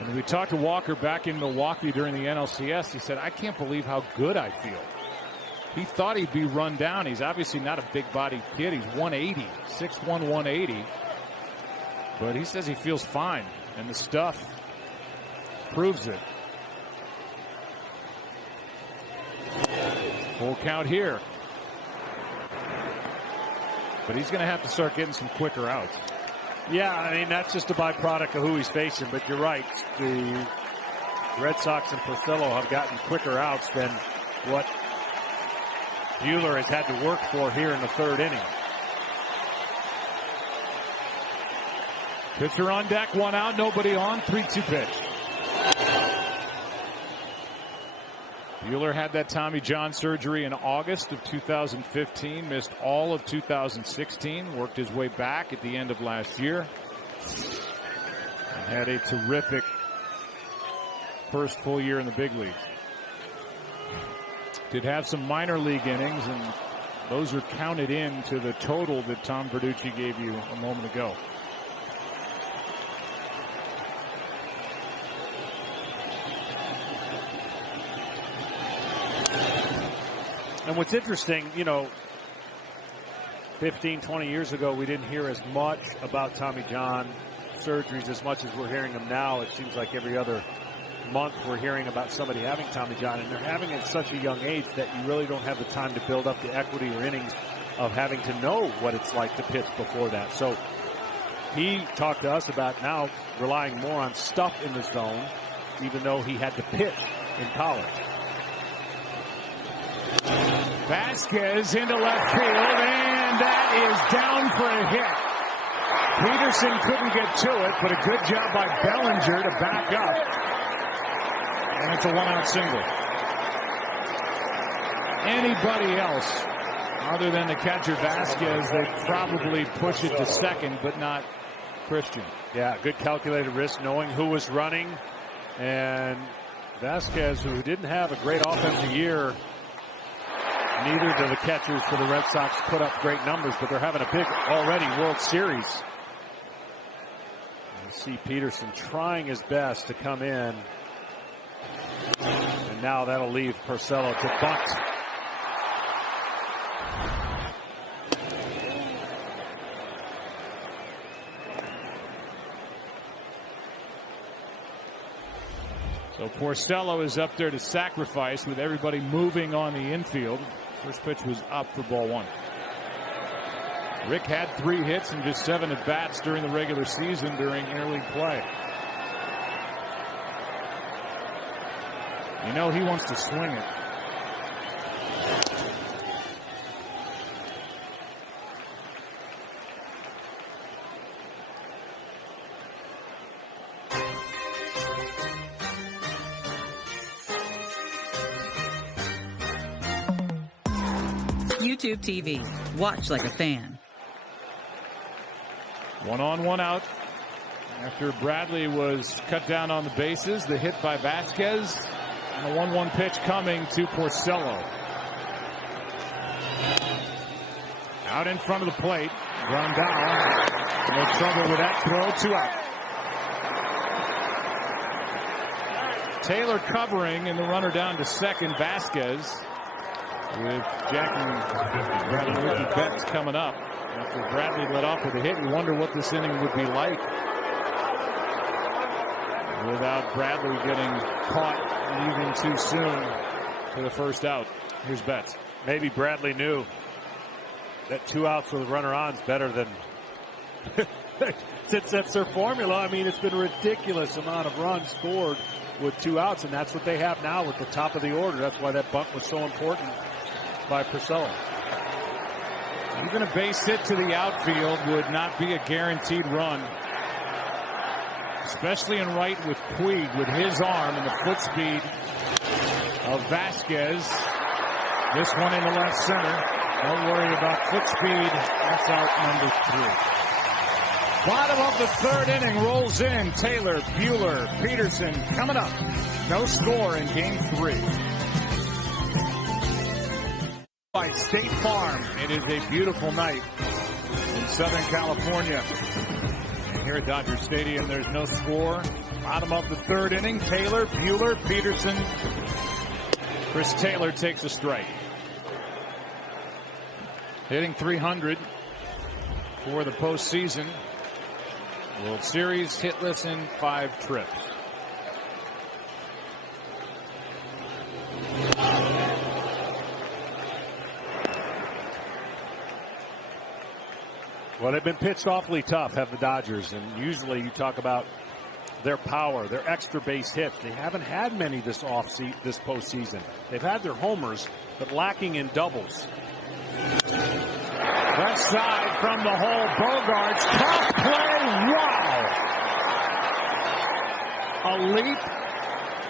And we talked to Walker back in Milwaukee during the NLCS. He said, I can't believe how good I feel. He thought he'd be run down. He's obviously not a big-bodied kid. He's 180, 6'1", 180. But he says he feels fine, and the stuff proves it. Full count here. But he's going to have to start getting some quicker outs. Yeah, I mean, that's just a byproduct of who he's facing. But you're right. The Red Sox and Porcello have gotten quicker outs than what Buehler has had to work for here in the 3rd inning. Pitcher on deck, 1 out, nobody on, 3-2 pitch. Buehler had that Tommy John surgery in August of 2015, missed all of 2016, worked his way back at the end of last year, and had a terrific first full year in the big leagues. Did have some minor league innings, and those are counted into the total that Tom Verducci gave you a moment ago. And what's interesting, you know, 15, 20 years ago, we didn't hear as much about Tommy John surgeries as much as we're hearing them now. It seems like every other month we're hearing about somebody having Tommy John, and they're having it at such a young age that you really don't have the time to build up the equity or innings of having to know what it's like to pitch before that. So he talked to us about now relying more on stuff in the zone, even though he had to pitch in college. Vasquez into left field, and that is down for a hit. Peterson couldn't get to it, but a good job by Bellinger to back up. And it's a 1-out single. Anybody else other than the catcher Vasquez, they'd probably push it to second, but not Christian. Yeah, good calculated risk, knowing who was running. And Vasquez, who didn't have a great offensive year, neither do the catchers for the Red Sox put up great numbers, but they're having a big already World Series. See Peterson trying his best to come in. And now that'll leave Porcello to bunt. So Porcello is up there to sacrifice with everybody moving on the infield. First pitch was up for ball 1. Rick had 3 hits and just 7 at bats during the regular season during interleague play. You know he wants to swing it. YouTube TV. Watch like a fan. 1 on, 1 out. After Bradley was cut down on the bases, the hit by Vasquez, and a 1-1 pitch coming to Porcello. Out in front of the plate, Grandal, no trouble with that throw, 2 out. Taylor covering, and the runner down to second, Vasquez, with Jack and Bradley Betts coming up. After Bradley led off with a hit, you wonder what this inning would be like without Bradley getting caught leaving too soon for the first out. Here's Betts. Maybe Bradley knew that 2 outs with a runner on is better than since that's their formula. I mean, it's been a ridiculous amount of runs scored with 2 outs, and that's what they have now with the top of the order. That's why that bunt was so important by Porcello. Even a base hit to the outfield would not be a guaranteed run, especially in right with Puig with his arm and the foot speed of Vasquez. This one in the left center. Don't worry about foot speed. That's out number 3. Bottom of the 3rd inning rolls in. Taylor, Buehler, Peterson coming up. No score in game 3. By State Farm. It is a beautiful night in Southern California. And here at Dodger Stadium, there's no score. Bottom of the 3rd inning. Taylor, Buehler, Peterson. Chris Taylor takes a strike. Hitting .300 for the postseason. World Series hitless in 5 trips. Well, they've been pitched awfully tough, have the Dodgers, and usually you talk about their power, their extra base hits. They haven't had many this postseason. They've had their homers, but lacking in doubles. Left side from the hole, Bogaerts, tough play, wow! A leap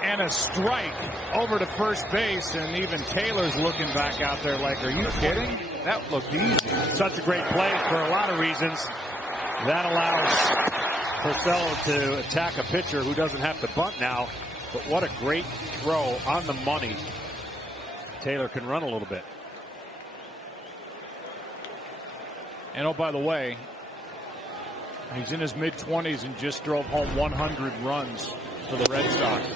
and a strike over to first base, and even Taylor's looking back out there like, are you kidding? That looked easy. Such a great play for a lot of reasons. That allows Porcello to attack a pitcher who doesn't have to bunt now, but what a great throw on the money. Taylor can run a little bit. And oh, by the way, he's in his mid-20s and just drove home 100 runs for the Red Sox.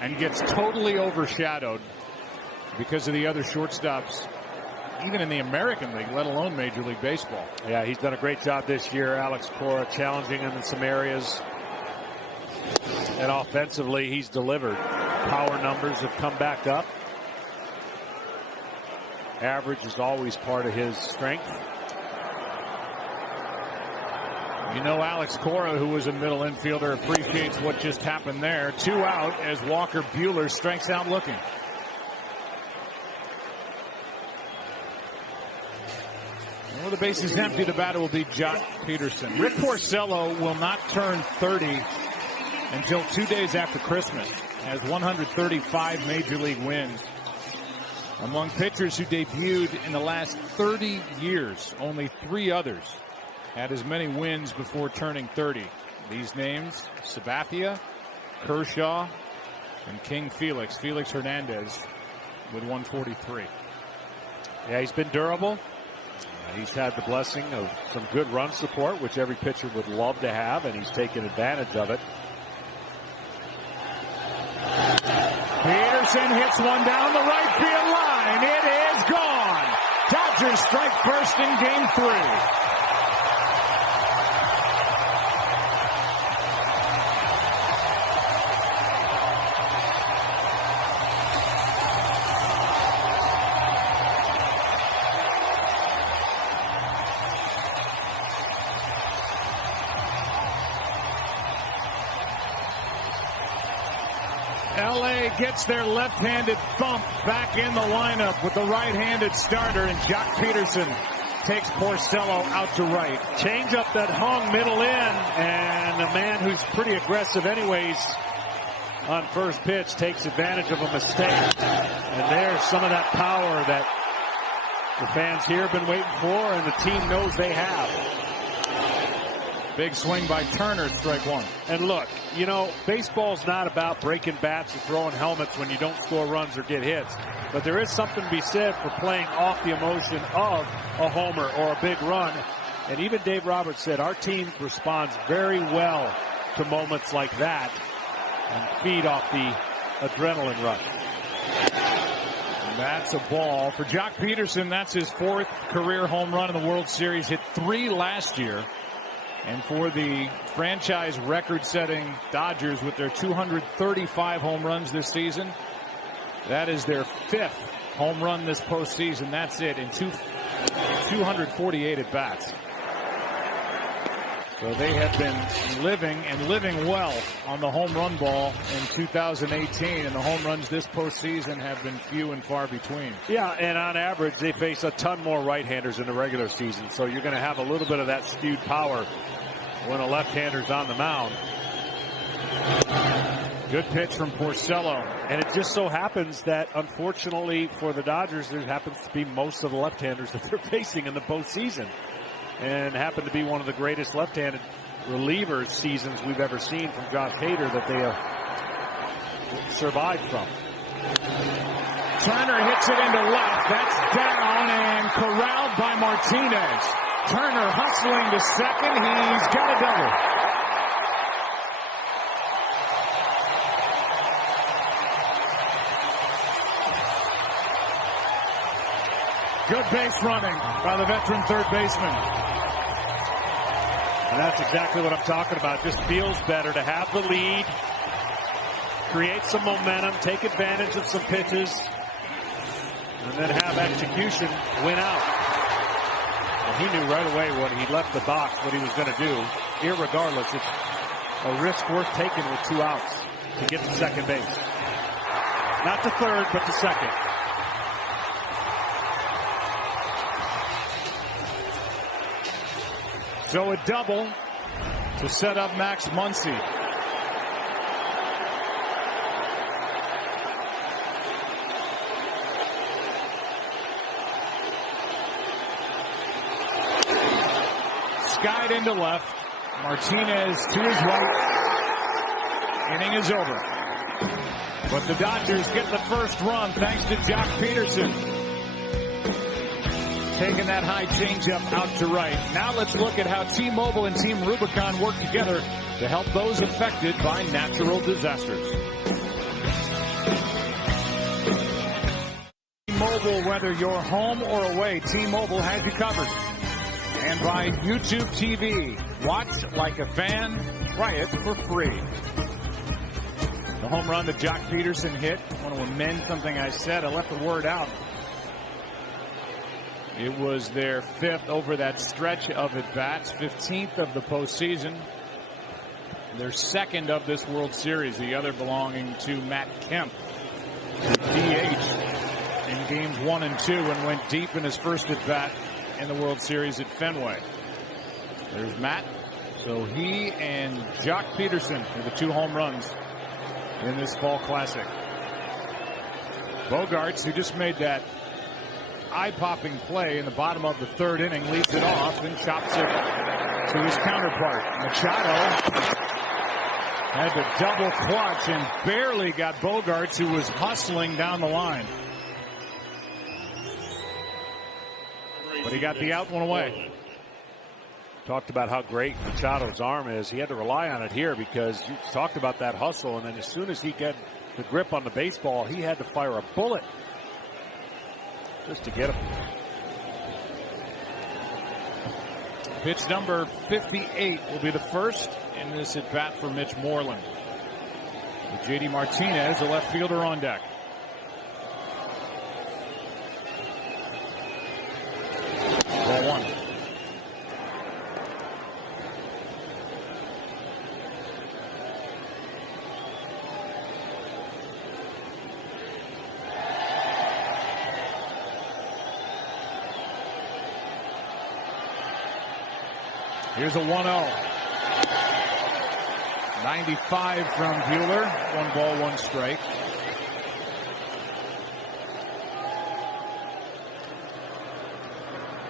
And gets totally overshadowed because of the other shortstops, even in the American League, let alone Major League Baseball. Yeah, he's done a great job this year. Alex Cora challenging him in some areas. And offensively, he's delivered. Power numbers have come back up. Average is always part of his strength. You know, Alex Cora, who was a middle infielder, appreciates what just happened there. 2 out as Walker Buehler strikes out looking. Well, the base is empty. The batter will be Jock Peterson. Rick Porcello will not turn 30 until 2 days after Christmas. Has 135 Major League wins. Among pitchers who debuted in the last 30 years, only 3 others had as many wins before turning 30. These names: Sabathia, Kershaw, and King Felix. Felix Hernandez with 143. Yeah, he's been durable. He's had the blessing of some good run support, which every pitcher would love to have, and he's taken advantage of it. Peterson hits one down the right field line. It is gone. Dodgers strike first in game 3. LA gets their left-handed thump back in the lineup with the right-handed starter, and Jock Peterson takes Porcello out to right. Change-up that hung middle in, and a man who's pretty aggressive anyways on first pitch takes advantage of a mistake. And there's some of that power that the fans here have been waiting for, and the team knows they have. Big swing by Turner, strike one. And look, you know, baseball's not about breaking bats or throwing helmets when you don't score runs or get hits. But there is something to be said for playing off the emotion of a homer or a big run. And even Dave Roberts said our team responds very well to moments like that and feed off the adrenaline rush. And that's a ball for Jock Peterson. That's his 4th career home run in the World Series. Hit 3 last year. And for the franchise record-setting Dodgers with their 235 home runs this season, that is their 5th home run this postseason. That's it in 248 at-bats. So they have been living well on the home run ball in 2018, and the home runs this postseason have been few and far between. Yeah, and on average, they face a ton more right-handers in the regular season, so you're going to have a little bit of that skewed power when a left-hander's on the mound. Good pitch from Porcello. And it just so happens that, unfortunately for the Dodgers, there happens to be most of the left-handers that they're facing in the postseason, and happen to be one of the greatest left-handed relievers seasons we've ever seen from Josh Hader that they have survived from. Turner hits it into left. That's down and corralled by Martinez. Turner hustling to second. He's got a double. Good base running by the veteran third baseman. And that's exactly what I'm talking about. Just feels better to have the lead, create some momentum, take advantage of some pitches, and then have execution win out. And he knew right away when he left the box what he was going to do. Irregardless, it's a risk worth taking with 2 outs to get to second base. Not to third, but to second. So a double to set up Max Muncy. Skied into left. Martinez to his right. Inning is over. But the Dodgers get the first run thanks to Jock Peterson. Taking that high changeup out to right. Now let's look at how T-Mobile and Team Rubicon work together to help those affected by natural disasters. T-Mobile, whether you're home or away, T-Mobile has you covered. And by YouTube TV, watch like a fan, try it for free. The home run that Jock Peterson hit. I want to amend something I said. I left the word out. It was their 5th over that stretch of at-bats, 15th of the postseason. Their 2nd of this World Series, the other belonging to Matt Kemp, DH in games 1 and 2, and went deep in his first at-bat in the World Series at Fenway. There's Matt. So he and Jock Peterson are the 2 home runs in this fall classic. Bogaerts, who just made that eye-popping play in the bottom of the 3rd inning, leads it off and chops it to his counterpart. Machado had to double clutch and barely got Bogaerts, who was hustling down the line. But he got the out one away. Talked about how great Machado's arm is. He had to rely on it here because you talked about that hustle, and then as soon as he got the grip on the baseball, he had to fire a bullet just to get him. Pitch number 58 will be the first in this at bat for Mitch Moreland. With JD Martinez, the left fielder, on deck. Ball one. Here's a 1-0. 95 from Buehler. 1 ball, 1 strike.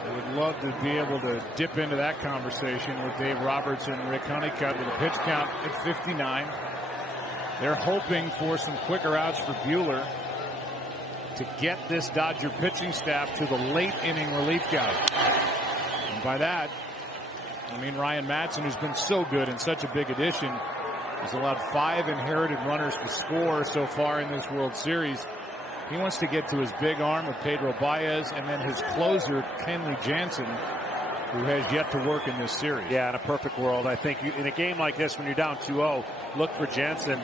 I would love to be able to dip into that conversation with Dave Roberts and Rick Honeycutt with a pitch count at 59. They're hoping for some quicker outs for Buehler to get this Dodger pitching staff to the late inning relief guys. And by that, I mean Ryan Madson, who's been so good and such a big addition, has allowed 5 inherited runners to score so far in this World Series. He wants to get to his big arm of Pedro Baez and then his closer, Kenley Jansen, who has yet to work in this series. Yeah, in a perfect world, I think in a game like this, when you're down 2-0, look for Jansen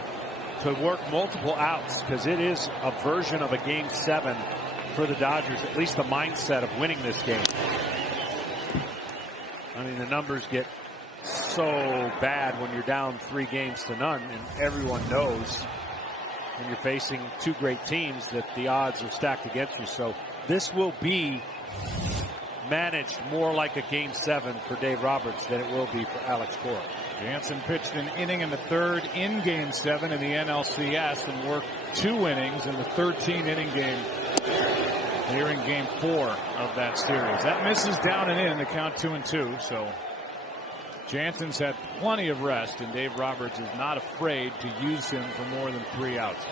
to work multiple outs, because it is a version of a Game 7 for the Dodgers, at least the mindset of winning this game. I mean, the numbers get so bad when you're down 3-0, and everyone knows when you're facing 2 great teams that the odds are stacked against you. So this will be managed more like a Game 7 for Dave Roberts than it will be for Alex Cora. Jansen pitched an inning in the 3rd in Game 7 in the NLCS and worked 2 innings in the 13-inning game here in Game 4 of that series. That misses down and in, the count 2-2. So Jansen's had plenty of rest, and Dave Roberts is not afraid to use him for more than 3 outs.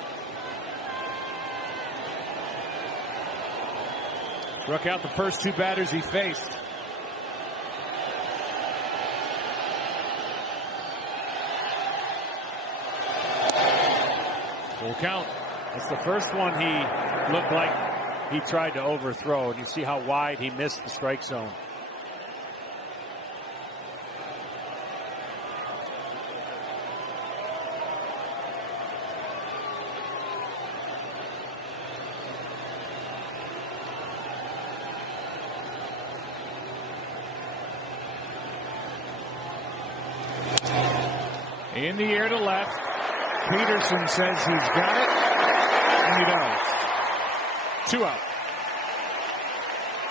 Struck out the first 2 batters he faced. Full count. It's the first one he looked like he tried to overthrow, and you see how wide he missed the strike zone. In the air to left. Peterson says he's got it, and he does. 2 out.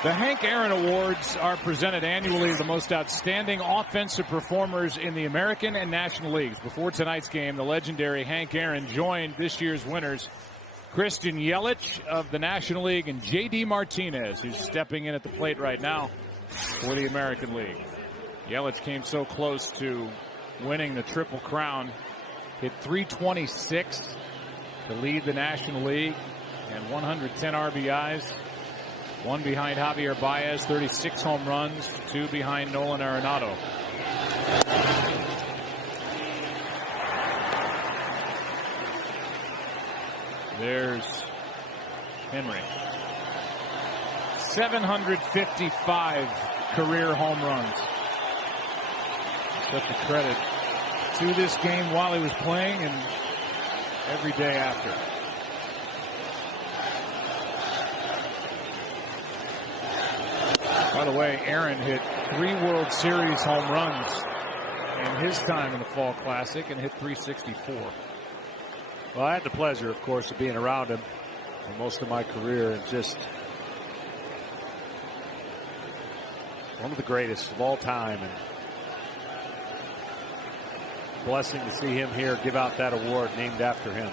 The Hank Aaron Awards are presented annually to the most outstanding offensive performers in the American and National Leagues. Before tonight's game, the legendary Hank Aaron joined this year's winners, Christian Yelich of the National League and J.D. Martinez, who's stepping in at the plate right now for the American League. Yelich came so close to winning the Triple Crown. Hit .326 to lead the National League and 110 RBIs. 1 behind Javier Baez, 36 home runs, 2 behind Nolan Arenado. There's Henry. 755 career home runs. Such a credit to this game while he was playing and every day after. By the way, Aaron hit 3 World Series home runs in his time in the Fall Classic and hit .364. Well, I had the pleasure, of course, of being around him for most of my career, and just one of the greatest of all time, and blessing to see him here give out that award named after him.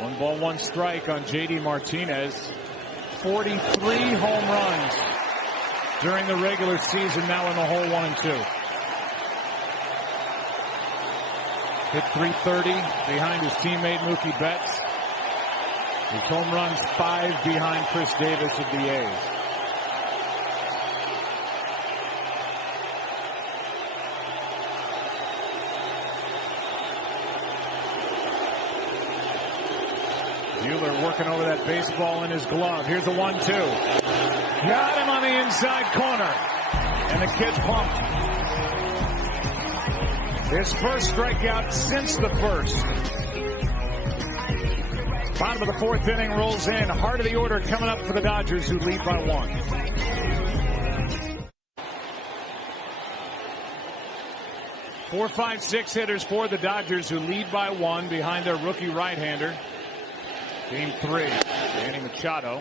1 ball, 1 strike on J.D. Martinez. 43 home runs during the regular season, now in the hole 1 and 2. Hit .330 behind his teammate Mookie Betts. His home runs 5 behind Chris Davis of the A's. Buehler working over that baseball in his glove. Here's a 1-2. Got him on the inside corner. And the kid's pumped. His first strikeout since the first. Bottom of the fourth inning rolls in. Heart of the order coming up for the Dodgers, who lead by 1. 4, 5, 6 hitters for the Dodgers, who lead by 1 behind their rookie right-hander. Game 3, Manny Machado,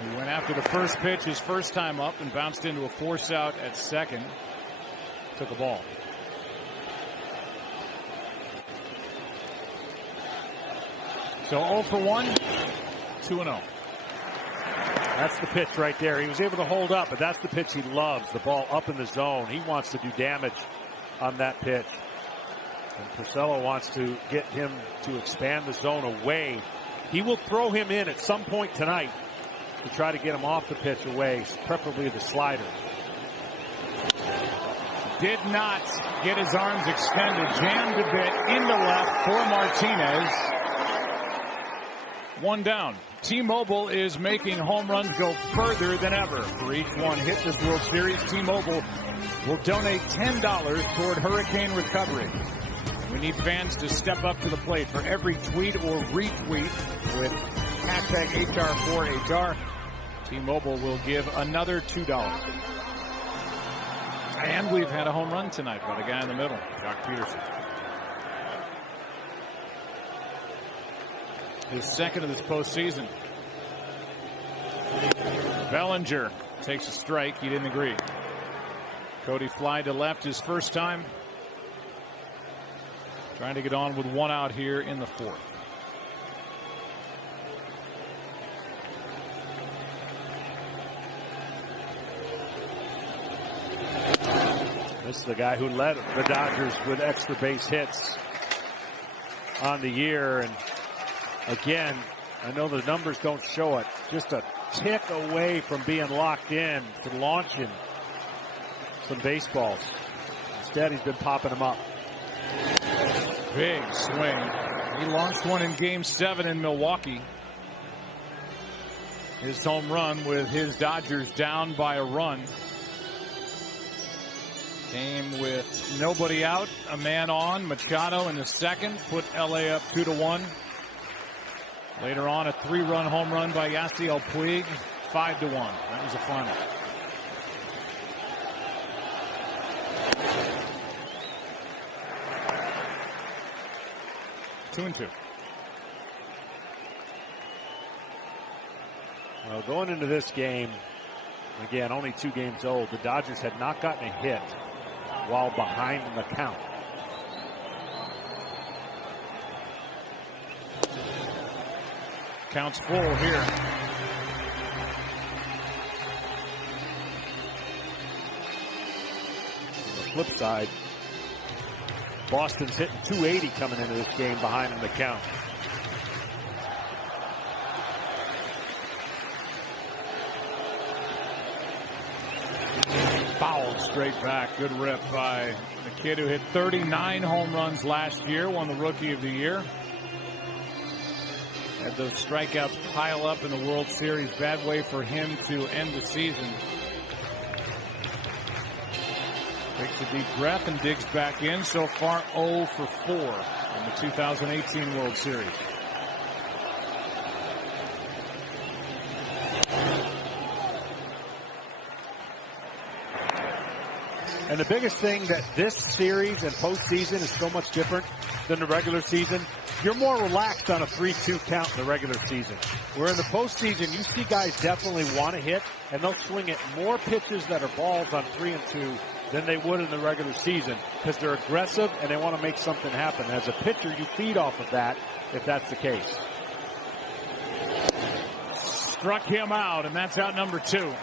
who went after the first pitch his first time up and bounced into a force out at second. Took a ball. So 0 for 1, 2-0. That's the pitch right there. He was able to hold up, but that's the pitch he loves. The ball up in the zone. He wants to do damage on that pitch. And Porcello wants to get him to expand the zone away. He will throw him in at some point tonight to try to get him off the pitch away, preferably the slider. Did not get his arms extended. Jammed a bit into left for Martinez. 1 down. T-Mobile is making home runs go further than ever. For each one hit this World Series, T-Mobile will donate $10 toward hurricane recovery. We need fans to step up to the plate. For every tweet or retweet with hashtag HR4HR, T-Mobile will give another $2. And we've had a home run tonight by the guy in the middle, Jock Peterson. His second of this postseason. Bellinger takes a strike. He didn't agree. Cody fly to left his first time. Trying to get on with 1 out here in the 4th. This is the guy who led the Dodgers with extra base hits on the year. And again, I know the numbers don't show it. Just a tick away from being locked in for launching some baseballs. Instead, he's been popping them up. Big swing. He launched one in Game 7 in Milwaukee. His home run with his Dodgers down by a run. Came with nobody out, a man on. Machado in the second put LA up 2-1. Later on, a 3-run home run by Yasiel Puig, 5-1. That was the final. Two and 2. Well, going into this game, again, only 2 games old, the Dodgers had not gotten a hit while behind in the count. Counts full here. On the flip side, Boston's hitting .280 coming into this game behind in the count. Fouled straight back. Good rip by the kid who hit 39 home runs last year, won the Rookie of the Year. Had those strikeouts pile up in the World Series. Bad way for him to end the season. Takes a deep breath and digs back in. So far 0 for 4 in the 2018 World Series. And the biggest thing that this series and postseason is so much different than the regular season, you're more relaxed on a 3-2 count in the regular season. Where in the postseason, you see guys definitely want to hit, and they'll swing at more pitches that are balls on 3-2 than they would in the regular season because they're aggressive and they want to make something happen. As a pitcher, you feed off of that if that's the case. Struck him out, and that's out number 2.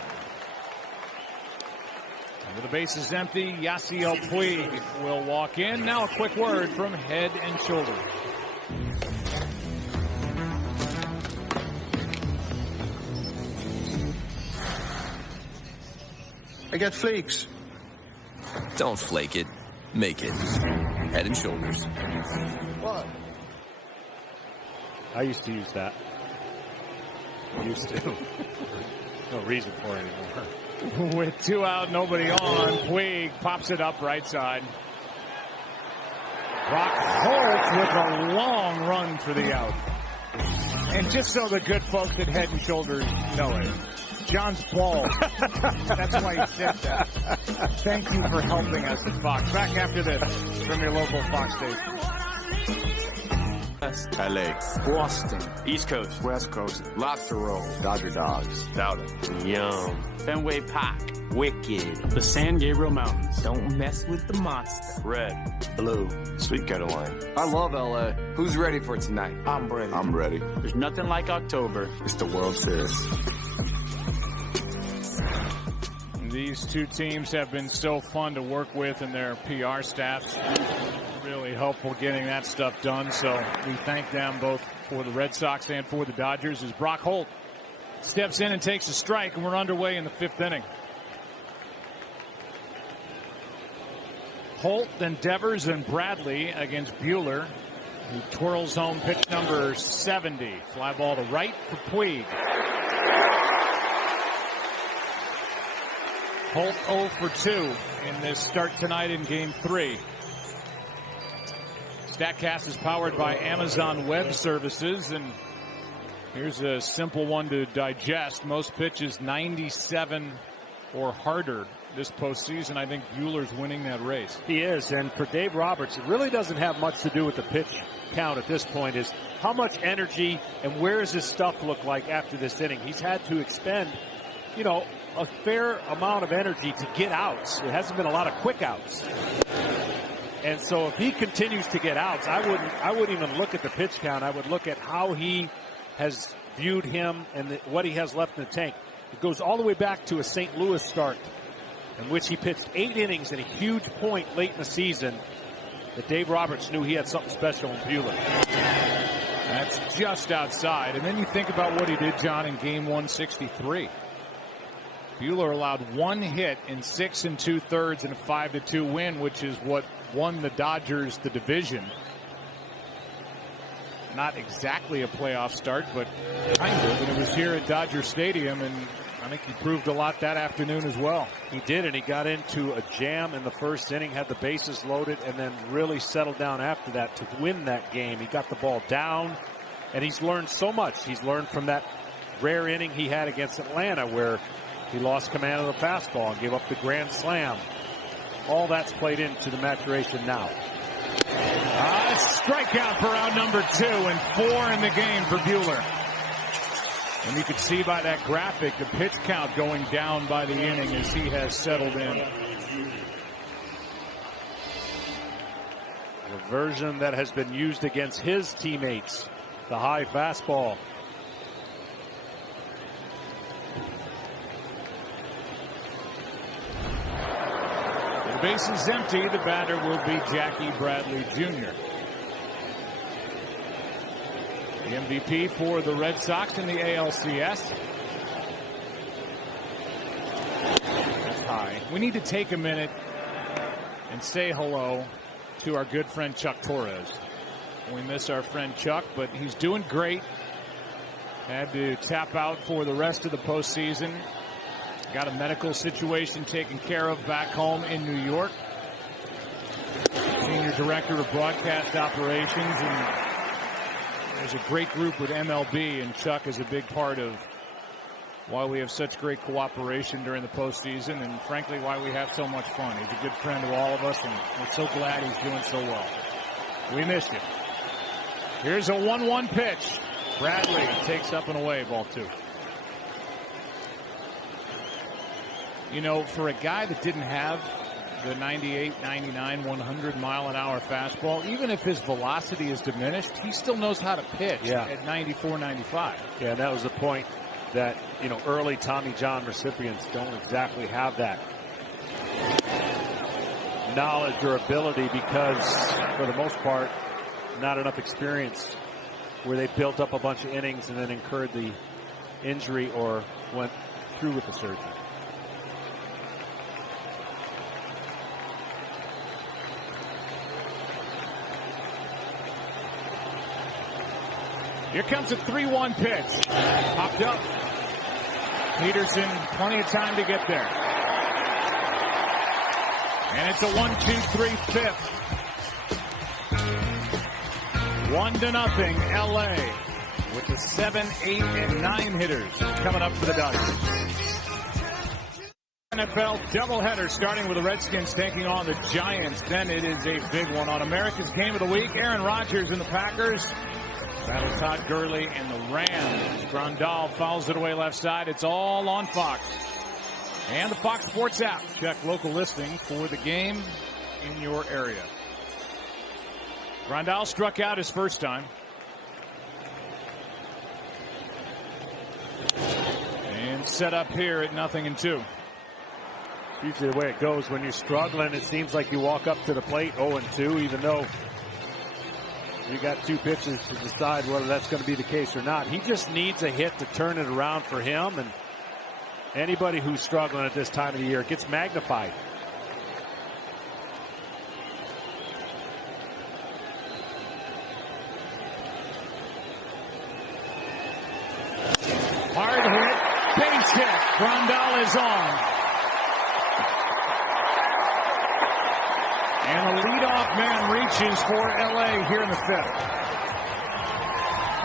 With the bases empty, Yasiel Puig will walk in. Now a quick word from Head and Shoulders. I got flakes. Don't flake it. Make it. Head and Shoulders. What? I used to use that. Used to. No reason for it anymore. With 2 out, nobody on, Puig pops it up right side. Brock Holt with a long run for the out. And just so the good folks at Head and Shoulders know it, John's bald. That's why he said that. Thank you for helping us at Fox. Back after this from your local Fox station. LA, Boston, East Coast, West Coast, Lobster Roll, Dodger Dogs, Dowden, Yum, Fenway Park, Wicked, the San Gabriel Mountains, Don't Mess with the Monster, Red, Blue, Sweet Caroline. I love LA. Who's ready for tonight? I'm ready. I'm ready. There's nothing like October. It's the World Series. These two teams have been so fun to work with, and their PR staffs really helpful getting that stuff done. So we thank them both for the Red Sox and for the Dodgers as Brock Holt steps in and takes a strike, and we're underway in the 5th inning. Holt, then Devers and Bradley against Buehler, who twirls home pitch number 70. Fly ball to right for Puig. Holt 0 for 2 in this start tonight in Game 3. StatCast is powered by Amazon Web Services, and here's a simple one to digest. Most pitches 97 or harder this postseason. I think Buehler's winning that race. He is, and for Dave Roberts, it really doesn't have much to do with the pitch count at this point. Is how much energy and where does his stuff look like after this inning? He's had to expend, you know, a fair amount of energy to get outs. It hasn't been a lot of quick outs. And so if he continues to get outs, I wouldn't even look at the pitch count. I would look at how he has viewed him and what he has left in the tank. It goes all the way back to a St. Louis start in which he pitched 8 innings at a huge point late in the season that Dave Roberts knew he had something special in Buehler. That's just outside. And then you think about what he did, John, in Game 163. Buehler allowed 1 hit in 6 2/3 and a 5-2 win, which is what won the Dodgers the division. Not exactly a playoff start, but kind of. And it was here at Dodger Stadium, and I think he proved a lot that afternoon as well. He did, and he got into a jam in the first inning, had the bases loaded, and then really settled down after that to win that game. He got the ball down, and he's learned so much. He's learned from that rare inning he had against Atlanta where he lost command of the fastball and gave up the grand slam. All that's played into the maturation now. Strikeout for out number 2 and 4 in the game for Buehler. And you can see by that graphic the pitch count going down by the inning as he has settled in. The version that has been used against his teammates, the high fastball. The base is empty. The batter will be Jackie Bradley Jr. The MVP for the Red Sox in the ALCS. That's high. We need to take a minute and say hello to our good friend Chuck Torres. We miss our friend Chuck, but he's doing great. Had to tap out for the rest of the postseason. Got a medical situation taken care of back home in New York. Senior Director of Broadcast Operations, and there's a great group with MLB, and Chuck is a big part of why we have such great cooperation during the postseason, and frankly why we have so much fun. He's a good friend of all of us, and we're so glad he's doing so well. We miss you. Here's a 1-1 pitch. Bradley takes up and away, ball 2. You know, for a guy that didn't have the 98, 99, 100 mile an hour fastball, even if his velocity is diminished, he still knows how to pitch at 94, 95. Yeah, and that was the point that, you know, early Tommy John recipients don't exactly have that knowledge or ability because, for the most part, not enough experience where they built up a bunch of innings and then incurred the injury or went through with the surgery. Here comes a 3-1 pitch. Popped up. Peterson, plenty of time to get there. And it's a 1-2-3 fifth. 1-0 LA with the 7, 8, and 9 hitters coming up for the Dodgers. NFL doubleheader starting with the Redskins taking on the Giants. Then it is a big one on America's Game of the Week. Aaron Rodgers and the Packers battle Todd Gurley and the Rams. Grandal fouls it away left side. It's all on Fox and the Fox Sports app. Check local listing for the game in your area. Grandal struck out his first time. And set up here at 0-2. It's usually the way it goes when you're struggling. It seems like you walk up to the plate 0-2, even though you got 2 pitches to decide whether that's going to be the case or not. He just needs a hit to turn it around for him, and anybody who's struggling at this time of the year, it gets magnified. Hard hit, base hit. Grandal is on. And the leadoff man reaches for LA here in the 5th.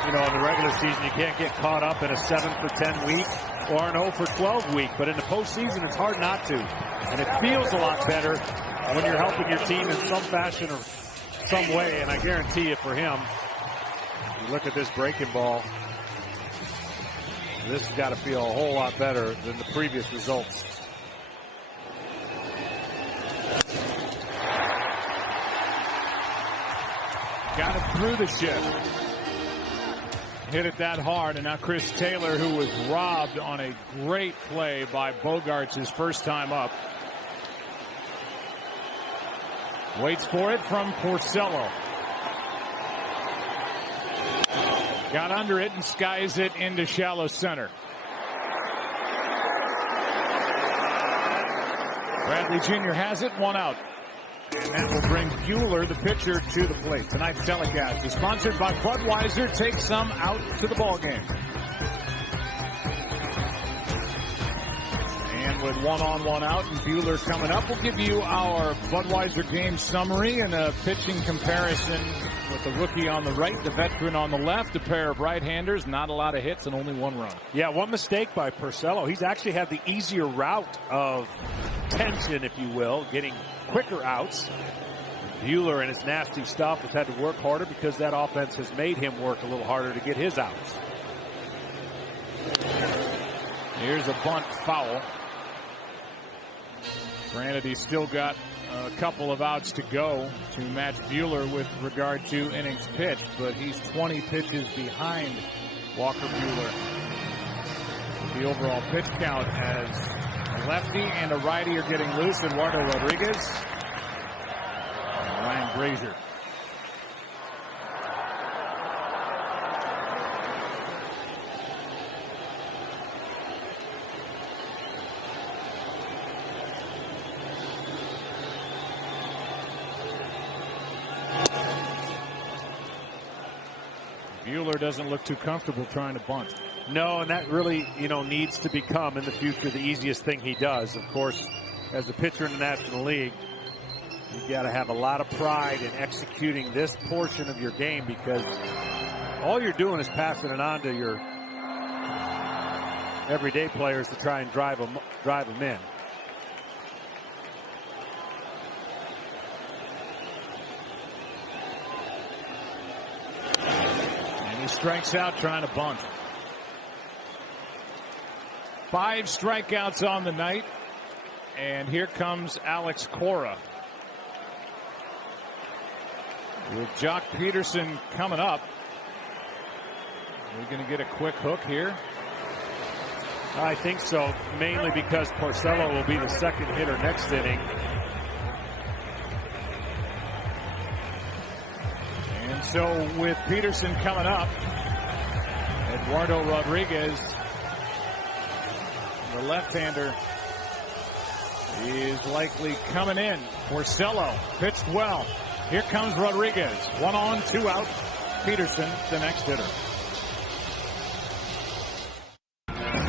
You know, in the regular season, you can't get caught up in a 7-for-10 week or an 0-for-12 week. But in the postseason, it's hard not to. And it feels a lot better when you're helping your team in some fashion or some way. And I guarantee you for him, you look at this breaking ball, this has got to feel a whole lot better than the previous results. Got it through the shift. Hit it that hard, and now Chris Taylor, who was robbed on a great play by Bogaerts his first time up, waits for it from Porcello. Got under it and skies it into shallow center. Bradley Jr. has it, 1 out. And that will bring Buehler, the pitcher, to the plate. Tonight's telecast is sponsored by Budweiser. Take some out to the ballgame. And with 1 on, 1 out, and Buehler coming up, we'll give you our Budweiser game summary and a pitching comparison with the rookie on the right, the veteran on the left, a pair of right-handers, not a lot of hits and only 1 run. Yeah, 1 mistake by Porcello. He's actually had the easier route of tension, if you will, getting quicker outs. Buehler and his nasty stuff has had to work harder because that offense has made him work a little harder to get his outs. Here's a bunt foul. Granted, he's still got a couple of outs to go to match Buehler with regard to innings pitched, but he's 20 pitches behind Walker Buehler. The overall pitch count as a lefty and a righty are getting loose. Eduardo Rodriguez and Ryan Brazier. Buehler doesn't look too comfortable trying to bunt. No, and that really, needs to become in the future the easiest thing he does. Of course, as a pitcher in the National League, you've got to have a lot of pride in executing this portion of your game because all you're doing is passing it on to your everyday players to try and drive them in. Strikes out trying to bunt. 5 strikeouts on the night. And here comes Alex Cora. With Jock Peterson coming up. We're going to get a quick hook here. I think so, mainly because Porcello will be the second hitter next inning. And so with Peterson coming up, Eduardo Rodriguez, the left-hander, is likely coming in. Porcello pitched well. Here comes Rodriguez. 1 on, 2 out. Peterson, the next hitter.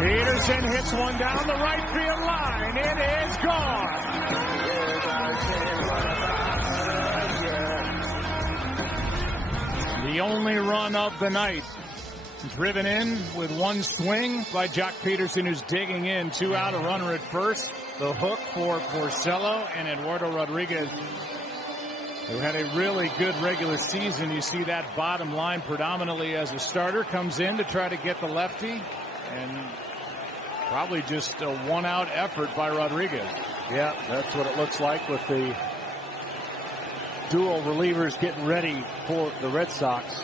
Peterson hits one down the right field line. It is gone. The only run of the night. Driven in with one swing by Jock Peterson, who's digging in. 2 out, a runner at first. The hook for Porcello and Eduardo Rodriguez, who had a really good regular season. You see that bottom line predominantly as a starter. Comes in to try to get the lefty, and probably just a one-out effort by Rodriguez. Yeah, that's what it looks like with the dual relievers getting ready for the Red Sox.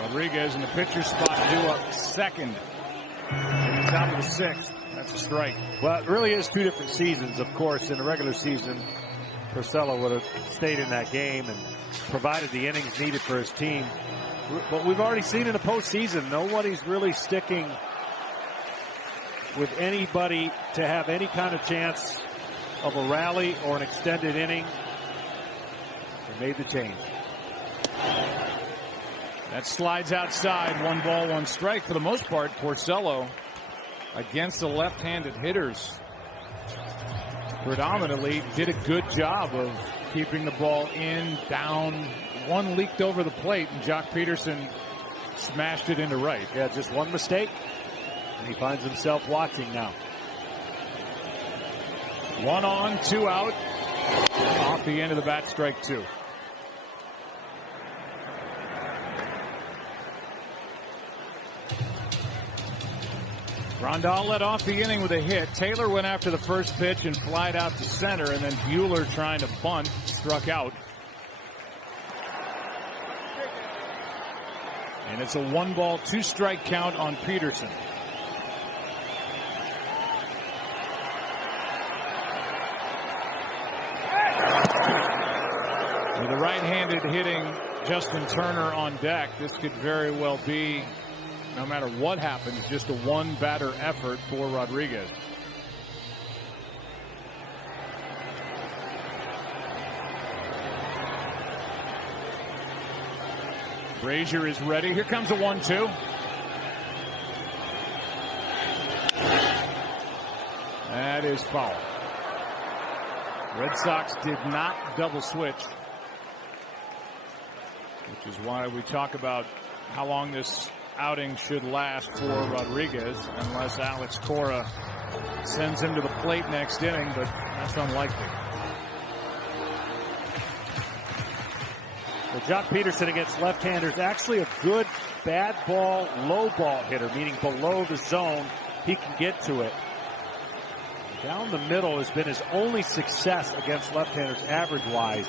Rodriguez in the pitcher spot, due up second. In the top of the 6th. That's a strike. Well, it really is 2 different seasons, of course. In the regular season, Porcello would have stayed in that game and provided the innings needed for his team. But we've already seen in the postseason, nobody's really sticking with anybody to have any kind of chance of a rally or an extended inning. They made the change. That slides outside. 1 ball, 1 strike. For the most part, Porcello against the left-handed hitters predominantly did a good job of keeping the ball in, down. One leaked over the plate, and Jock Peterson smashed it into right. Yeah, just one mistake, and he finds himself watching now. 1 on, 2 out. Off the end of the bat, strike 2. Grandal led off the inning with a hit. Taylor went after the first pitch and flied out to center, and then Buehler, trying to bunt, struck out. And it's a 1 ball, 2 strike count on Peterson. With the right-handed hitting Justin Turner on deck, this could very well be, no matter what happens, just a 1-batter effort for Rodriguez. Brazier is ready. Here comes a 1-2. That is foul. Red Sox did not double switch, which is why we talk about how long this outing should last for Rodriguez, unless Alex Cora sends him to the plate next inning, but that's unlikely. Well, Jock Peterson against left-handers, actually a good bad ball, low ball hitter, meaning below the zone. He can get to it. Down the middle has been his only success against left-handers average-wise.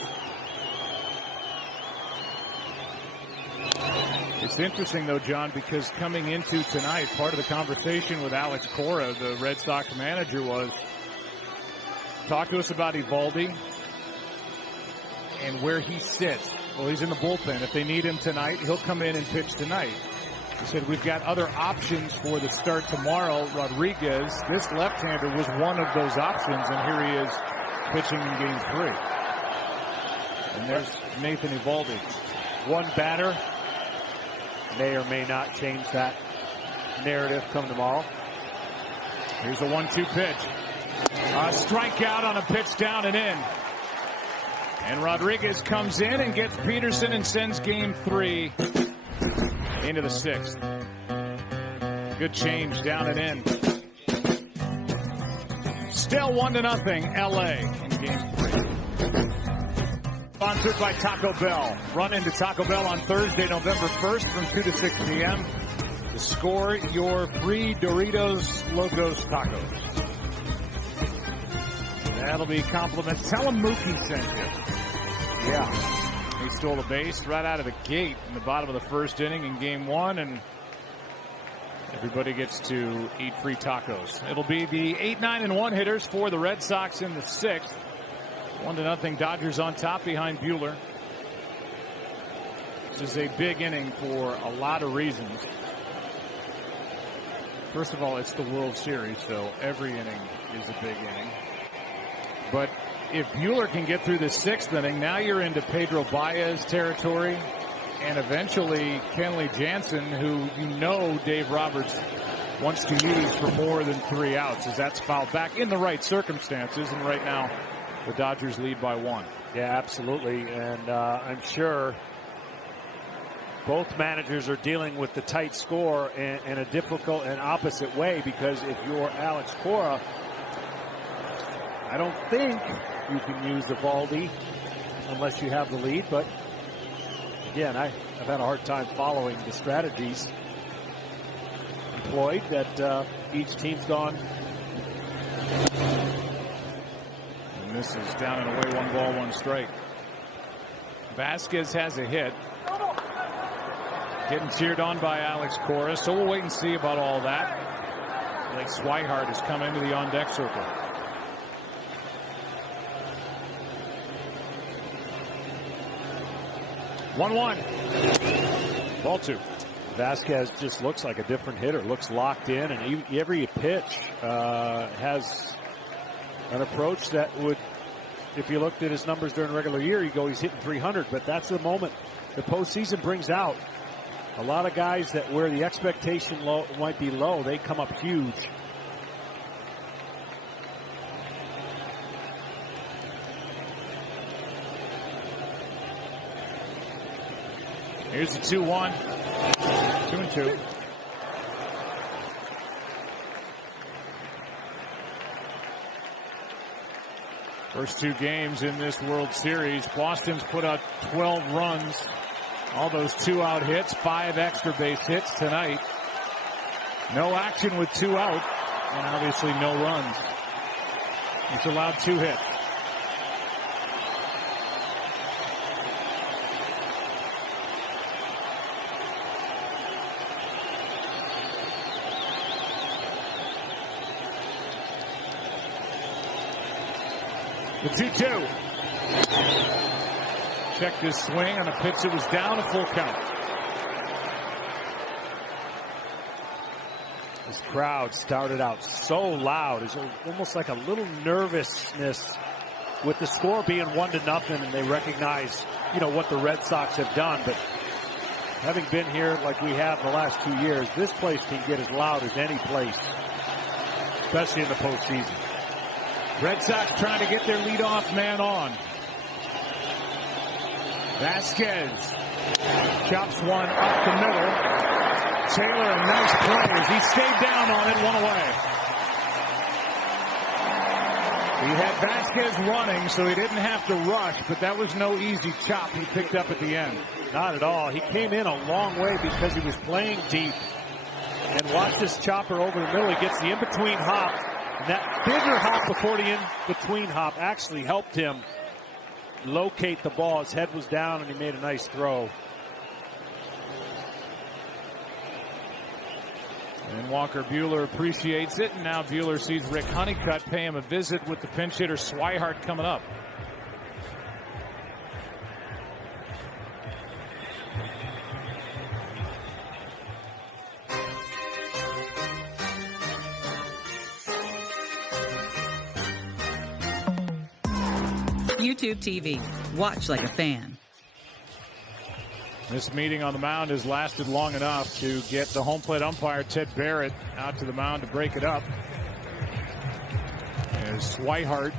It's interesting, though, John, because coming into tonight, part of the conversation with Alex Cora, the Red Sox manager, was talk to us about Eovaldi and where he sits. Well, he's in the bullpen. If they need him tonight, he'll come in and pitch tonight. He said, we've got other options for the start tomorrow. Rodriguez, this left-hander, was one of those options, and here he is pitching in Game 3. And there's Nathan Eovaldi. 1 batter may or may not change that narrative come tomorrow. Here's a 1-2 pitch. A strikeout on a pitch down and in. And Rodriguez comes in and gets Peterson and sends Game 3 into the 6th. Good change down and in. Still 1-0 LA in Game 3. Sponsored by Taco Bell. Run into Taco Bell on Thursday, November 1st from 2 to 6 p.m. to score your free Doritos Locos Tacos. That'll be compliments. Tell him Mookie sent you. Yeah. He stole a base right out of the gate in the bottom of the 1st inning in Game 1, and everybody gets to eat free tacos. It'll be the 8-9-1 hitters for the Red Sox in the 6th. 1-0 Dodgers on top behind Buehler. This is a big inning for a lot of reasons. First of all, it's the World Series, so every inning is a big inning. But if Buehler can get through the 6th inning, now you're into Pedro Baez territory, and eventually Kenley Jansen, who you know Dave Roberts wants to use for more than 3 outs, as that's fouled back in the right circumstances. And right now, the Dodgers lead by 1. Yeah, absolutely. And I'm sure both managers are dealing with the tight score in a difficult and opposite way, because if you're Alex Cora, I don't think you can use Eovaldi unless you have the lead. But again, I've had a hard time following the strategies employed that each team's gone. And this is down and away, 1 ball, 1 strike. Vasquez has a hit. Getting cheered on by Alex Cora, so we'll wait and see about all that. Blake Swihart has come into the on-deck circle. One. Ball 2. Vasquez just looks like a different hitter, looks locked in, and every pitch has an approach that would, if you looked at his numbers during the regular year, you go, he's hitting 300, but that's the moment the postseason brings out. A lot of guys that where the expectation might be low, they come up huge. Here's the 2-1. 2-2. First 2 games in this World Series, Boston's put out 12 runs. All those 2-out hits, 5 extra base hits tonight. No action with 2 out, and obviously no runs. It's allowed 2 hits. The 2-2. Checked his swing on a pitch that was down, a full count. This crowd started out so loud. It's almost like a little nervousness with the score being 1-0, and they recognize, what the Red Sox have done. But having been here like we have the last 2 years, this place can get as loud as any place, especially in the postseason. Red Sox trying to get their leadoff man on. Vasquez chops one up the middle. Taylor, a nice play as he stayed down on it, 1 away. He had Vasquez running, so he didn't have to rush, but that was no easy chop he picked up at the end. Not at all. He came in a long way because he was playing deep. And watch this chopper over the middle. He gets the in-between hop. And that bigger hop before the in-between hop actually helped him locate the ball. His head was down, and he made a nice throw. And Walker Buehler appreciates it, and now Buehler sees Rick Honeycutt pay him a visit with the pinch hitter Swihart coming up. YouTube TV. Watch like a fan. This meeting on the mound has lasted long enough to get the home plate umpire, Ted Barrett, out to the mound to break it up. As Swihart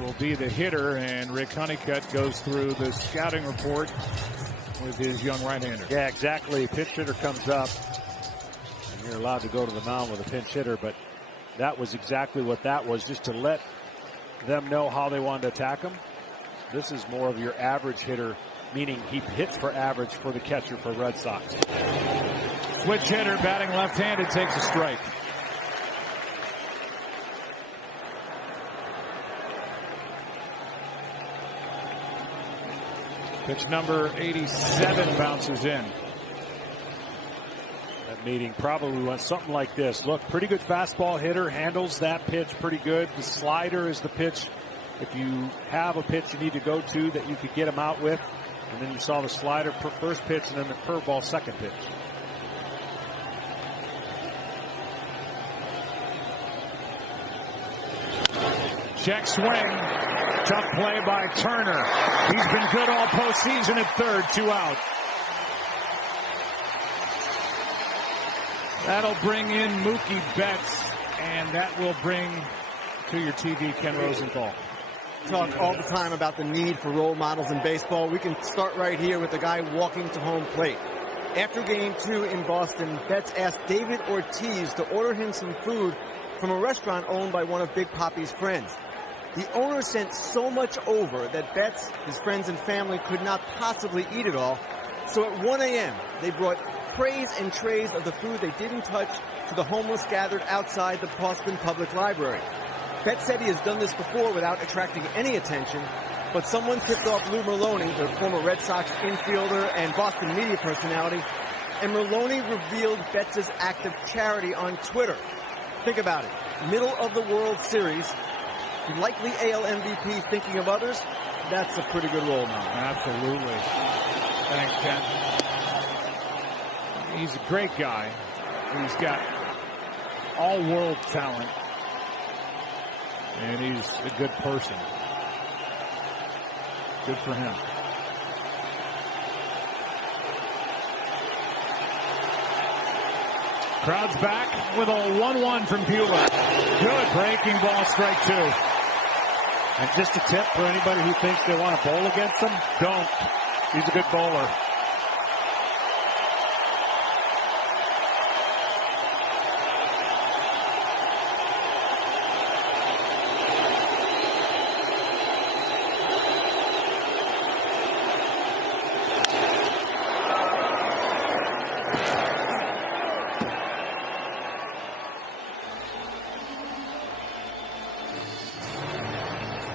will be the hitter, and Rick Honeycutt goes through the scouting report with his young right-hander. Yeah, exactly. Pinch hitter comes up, and you're allowed to go to the mound with a pinch hitter, but that was exactly what that was, just to let them know how they wanted to attack him. This is more of your average hitter, meaning he hits for average for the catcher for Red Sox. Switch hitter batting left-handed takes a strike. Pitch number 87 bounces in. That meeting probably went something like this. Look, pretty good fastball hitter, handles that pitch pretty good. The slider is the pitch, if you have a pitch you need to go to that you could get him out with. And then you saw the slider first pitch and then the curveball second pitch. Check swing. Tough play by Turner. He's been good all postseason at third, 2 out. That'll bring in Mookie Betts, and that will bring to your TV Ken Rosenthal. Talk all the time about the need for role models in baseball. We can start right here with the guy walking to home plate. After Game 2 in Boston, Betts asked David Ortiz to order him some food from a restaurant owned by one of Big Papi's friends. The owner sent so much over that Betts, his friends and family could not possibly eat it all. So at 1 a.m., they brought trays and trays of the food they didn't touch to the homeless gathered outside the Boston Public Library. Betts said he has done this before without attracting any attention, but someone tipped off Lou Merloni, the former Red Sox infielder and Boston media personality, and Merloni revealed Betts' act of charity on Twitter. Think about it. Middle of the World Series, the likely AL MVP thinking of others, that's a pretty good role model. Absolutely. Thanks, Ken. He's a great guy. He's got all-world talent, and he's a good person. Good for him. Crowd's back with a 1-1 from Buehler. Good breaking ball, strike 2. And just a tip for anybody who thinks they want to bowl against him, don't. He's a good bowler.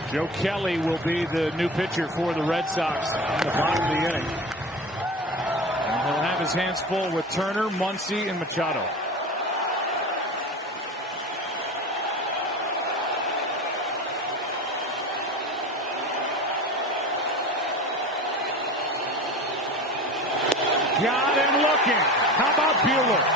Joe Kelly will be the new pitcher for the Red Sox in the bottom of the inning. And he'll have his hands full with Turner, Muncy, and Machado. Got him looking. How about Buehler?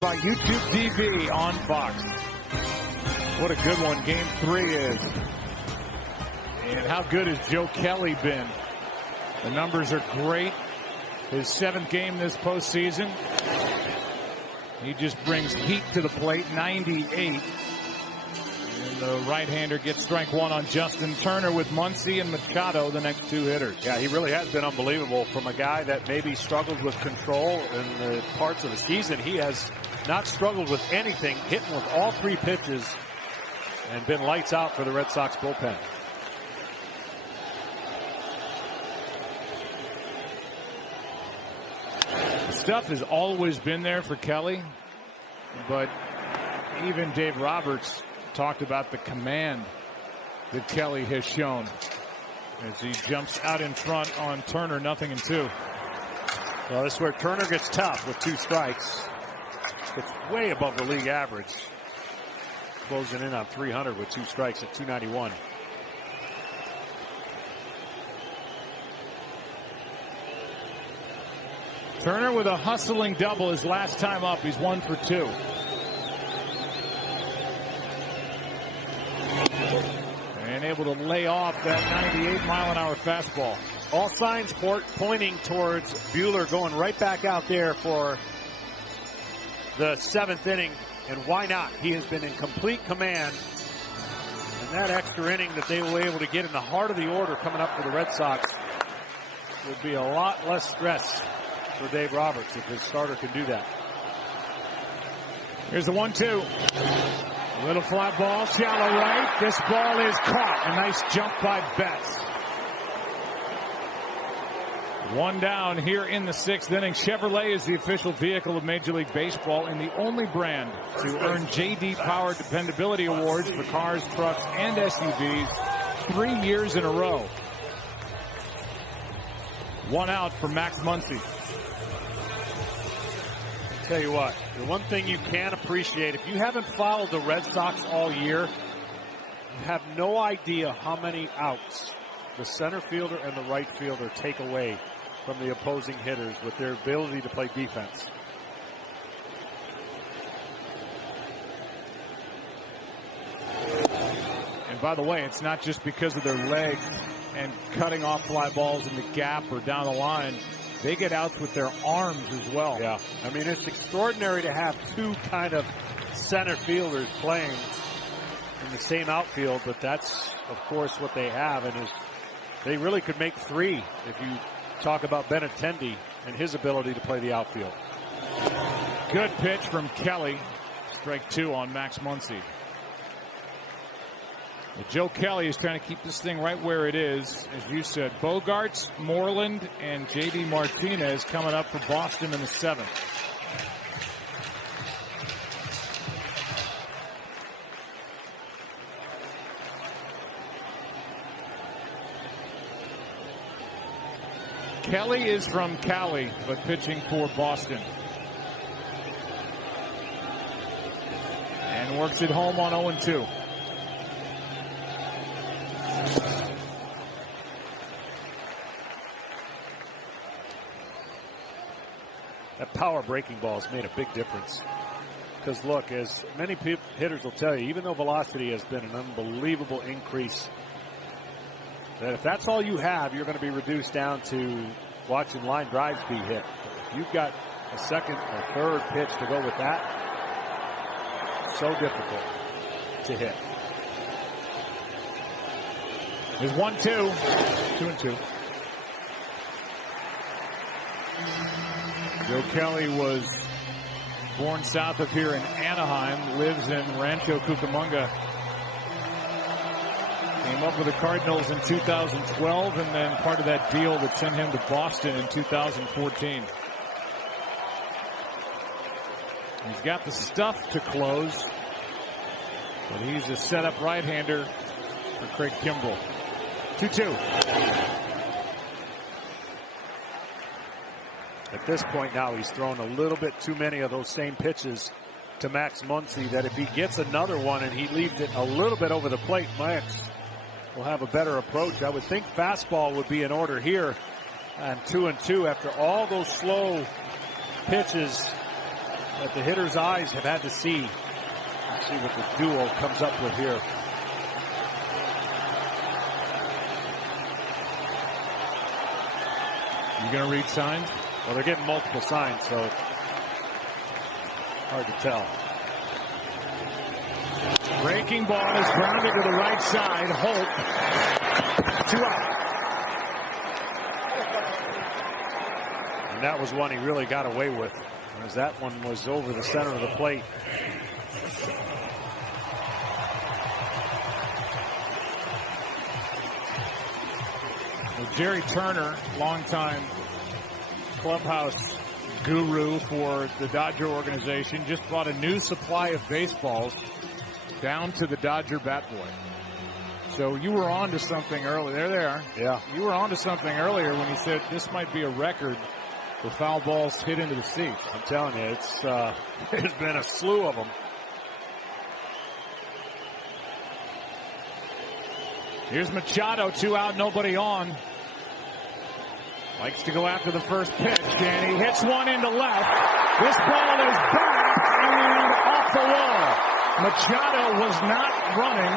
By YouTube TV on Fox. What a good one Game 3 is. And how good has Joe Kelly been? The numbers are great. His 7th game this postseason. He just brings heat to the plate, 98. And the right-hander gets strike 1 on Justin Turner with Muncy and Machado, the next 2 hitters. Yeah, he really has been unbelievable. From a guy that maybe struggled with control in the parts of the season, he has not struggled with anything, hitting with all 3 pitches, and been lights out for the Red Sox bullpen. The stuff has always been there for Kelly, but even Dave Roberts talked about the command that Kelly has shown as he jumps out in front on Turner, 0-2. Well, this is where Turner gets tough with 2 strikes. It's way above the league average. Closing in on 300 with 2 strikes at 291. Turner with a hustling double his last time up. He's 1 for 2. And able to lay off that 98-mile-an-hour fastball. All signs pointing towards Buehler going right back out there for the 7th inning, and why not? He has been in complete command, and that extra inning that they were able to get in the heart of the order coming up for the Red Sox will be a lot less stress for Dave Roberts if his starter can do that. Here's the 1-2. Little fly ball, shallow right. This ball is caught. A nice jump by Betts. 1 down here in the 6th inning. Chevrolet is the official vehicle of Major League Baseball and the only brand to earn J.D. Power Dependability Awards for cars, trucks, and SUVs 3 years in a row. 1 out for Max Muncy. Tell you what, the one thing you can appreciate, if you haven't followed the Red Sox all year, you have no idea how many outs the center fielder and the right fielder take away from the opposing hitters with their ability to play defense. by the way, it's not just because of their legs and cutting off fly balls in the gap or down the line. They get outs with their arms as well. Yeah, I mean, it's extraordinary to have two kind of center fielders playing in the same outfield, but that's, of course, what they have, and they really could make three if you talk about Benintendi and his ability to play the outfield. Good pitch from Kelly. Strike 2 on Max Muncy. Well, Joe Kelly is trying to keep this thing right where it is. As you said, Bogaerts, Moreland, and J.D. Martinez coming up for Boston in the 7th. Kelly is from Cali, but pitching for Boston. And works it home on 0-2. That power breaking ball has made a big difference. Because look, as many hitters will tell you, even though velocity has been an unbelievable increase, that if that's all you have, you're going to be reduced down to watching line drives be hit. If you've got a second or third pitch to go with that, so difficult to hit. There's 1-2. 2-2. Joe Kelly was born south of here in Anaheim, lives in Rancho Cucamonga. Came up with the Cardinals in 2012, and then part of that deal that sent him to Boston in 2014. He's got the stuff to close, but he's a setup right-hander for Craig Kimbrell. 2-2. At this point now, he's thrown a little bit too many of those same pitches to Max Muncy that if he gets another one and he leaves it a little bit over the plate, Max will have a better approach. I would think fastball would be in order here, and 2-2 after all those slow pitches that the hitter's eyes have had to see. Let's see what the duo comes up with here. You going to read signs? Well, they're getting multiple signs, so hard to tell. Breaking ball is grounded to the right side. Holt. 2 out. And that was one he really got away with, as that one was over the center of the plate. Well, Jerry Turner, longtime clubhouse guru for the Dodger organization, just brought a new supply of baseballs down to the Dodger bat boy. So you were on to something earlier. There they are. Yeah. You were on to something earlier when you said this might be a record for foul balls hit into the seats. I'm telling you, it's there's been a slew of them. Here's Machado, 2 out, nobody on. Likes to go after the first pitch, and he hits one into left. This ball is back and off the wall. Machado was not running.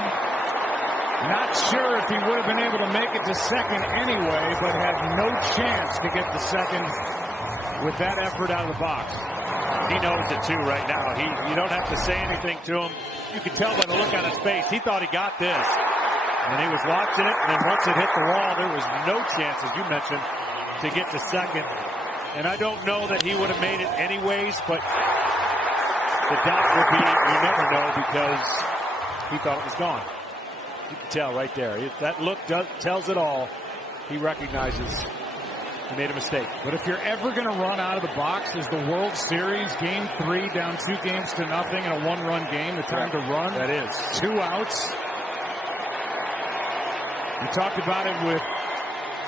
Not sure if he would have been able to make it to second anyway, but had no chance to get to second with that effort out of the box. He knows it too right now. You don't have to say anything to him. You can tell by the look on his face. He thought he got this. And he was watching it, and then once it hit the wall, there was no chance, as you mentioned, to get to second. And I don't know that he would have made it anyways, but the doubt would be, you never know, because he thought it was gone. You can tell right there. That look tells it all. He recognizes he made a mistake. But if you're ever going to run out of the box, is the World Series Game 3 down 2-0 in a 1-run game the time to run? That is. 2 outs. We talked about it with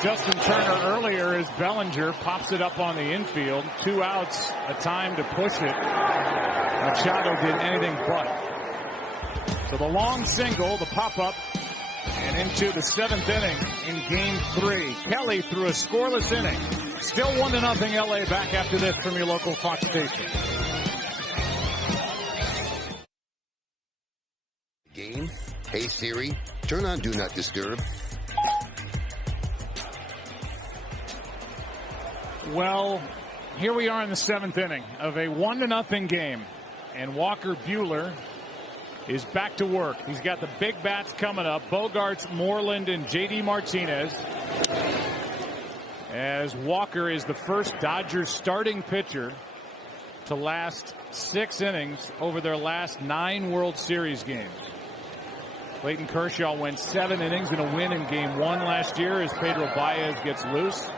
Justin Turner earlier as Bellinger pops it up on the infield. 2 outs, a time to push it. Machado did anything but. So the long single, the pop-up, and into the 7th inning in Game 3. Kelly threw a scoreless inning. Still 1-0 LA. Back after this from your local Fox station. Game Hey Siri, turn on Do Not Disturb. Well, here we are in the 7th inning of a 1-0 game, and Walker Buehler is back to work. He's got the big bats coming up. Bogaerts, Moreland, and J.D. Martinez. As Walker is the first Dodgers starting pitcher to last 6 innings over their last 9 World Series games. Clayton Kershaw went 7 innings in a win in Game 1 last year as Pedro Baez gets loose.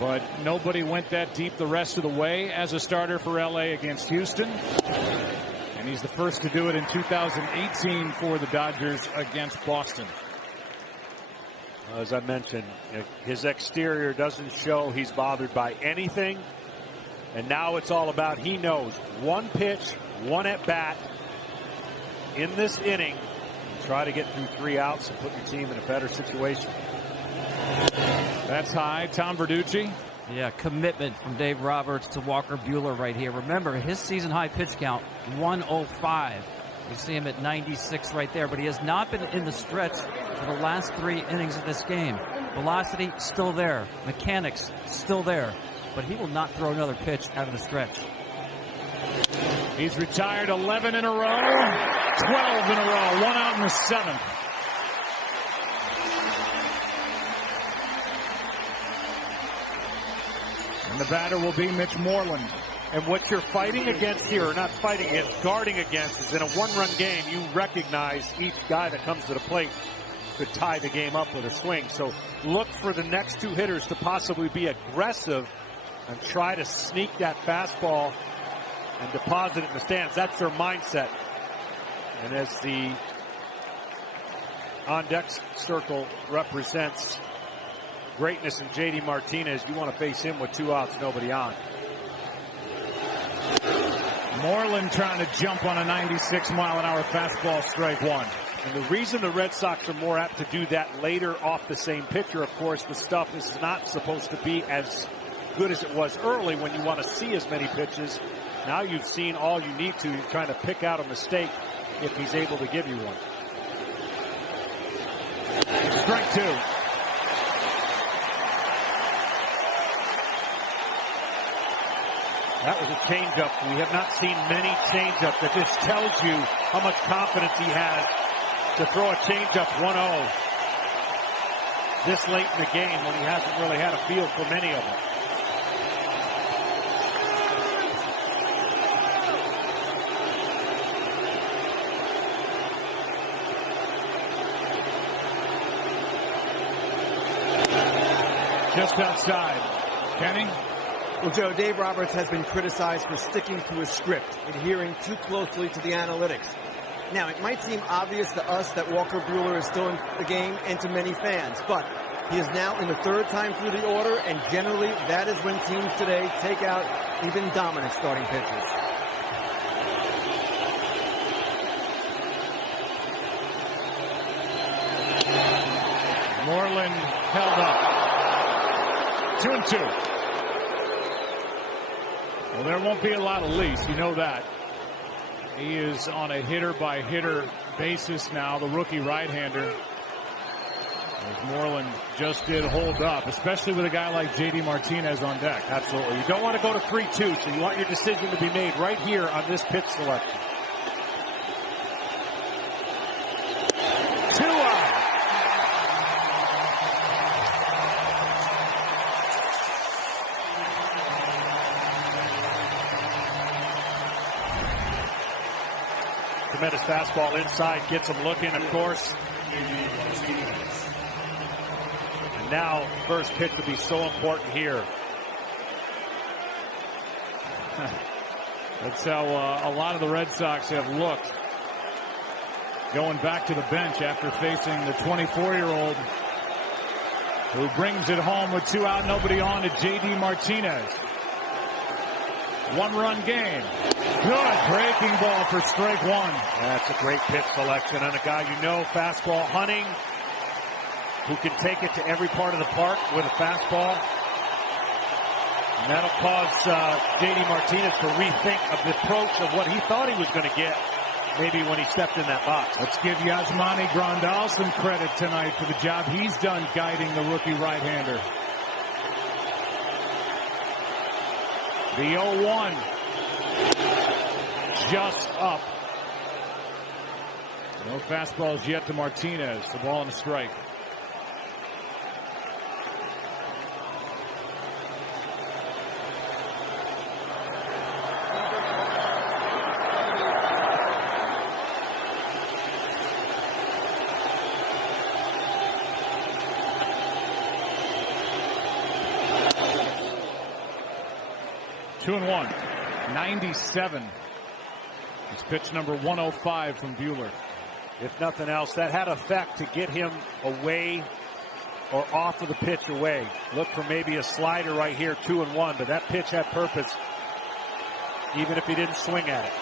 But nobody went that deep the rest of the way as a starter for LA against Houston. And he's the first to do it in 2018 for the Dodgers against Boston. As I mentioned, his exterior doesn't show he's bothered by anything. And now it's all about, he knows, one pitch, one at bat in this inning. Try to get through 3 outs and put your team in a better situation. That's high. Tom Verducci. Yeah, commitment from Dave Roberts to Walker Buehler right here. Remember, his season high pitch count, 105. You see him at 96 right there, but he has not been in the stretch for the last 3 innings of this game. Velocity still there. Mechanics still there. But he will not throw another pitch out of the stretch. He's retired 11 in a row, 12 in a row, 1 out in the 7th. And the batter will be Mitch Moreland. And what you're fighting against here, or not fighting against, guarding against, is in a 1-run game, you recognize each guy that comes to the plate could tie the game up with a swing. So look for the next 2 hitters to possibly be aggressive and try to sneak that fastball and deposit it in the stands. That's their mindset. And as the on-deck circle represents greatness in J.D. Martinez, you want to face him with 2 outs, nobody on. Moreland trying to jump on a 96-mile-an-hour fastball, strike 1. And the reason the Red Sox are more apt to do that later off the same pitcher, of course, the stuff is not supposed to be as good as it was early when you want to see as many pitches. Now you've seen all you need to. You're trying to pick out a mistake if he's able to give you one. Strike 2. That was a changeup. We have not seen many changeups. That just tells you how much confidence he has to throw a changeup 1-0 this late in the game when he hasn't really had a feel for many of them. Just outside. Kenny? Well, Joe, Dave Roberts has been criticized for sticking to his script, adhering too closely to the analytics. Now, it might seem obvious to us that Walker Buehler is still in the game and to many fans, but he is now in the 3rd time through the order, and generally that is when teams today take out even dominant starting pitchers. Moreland held up. 2-2. Well, there won't be a lot of lease, you know that. He is on a hitter-by-hitter basis now, the rookie right-hander. As Moreland just did hold up, especially with a guy like J.D. Martinez on deck. Absolutely. You don't want to go to 3-2, so you want your decision to be made right here on this pitch selection. 2 out. Tremendous fastball inside, gets him looking, of course. And now, first pitch will be so important here. That's how a lot of the Red Sox have looked. Going back to the bench after facing the 24-year-old who brings it home with 2 out, nobody on to J.D. Martinez. 1-run game. Good breaking ball for strike 1. That's a great pitch selection on a guy you know, fastball hunting, who can take it to every part of the park with a fastball. And that'll cause J.D. Martinez to rethink of the approach of what he thought he was going to get maybe when he stepped in that box. Let's give Yasmani Grandal some credit tonight for the job he's done guiding the rookie right-hander. The 0-1 just up. No fastballs yet to Martinez. The ball and a strike. Two and one. 97. It's pitch number 105 from Buehler. If nothing else, that had effect to get him away or off of the pitch away. Look for maybe a slider right here, 2-1, but that pitch had purpose, even if he didn't swing at it.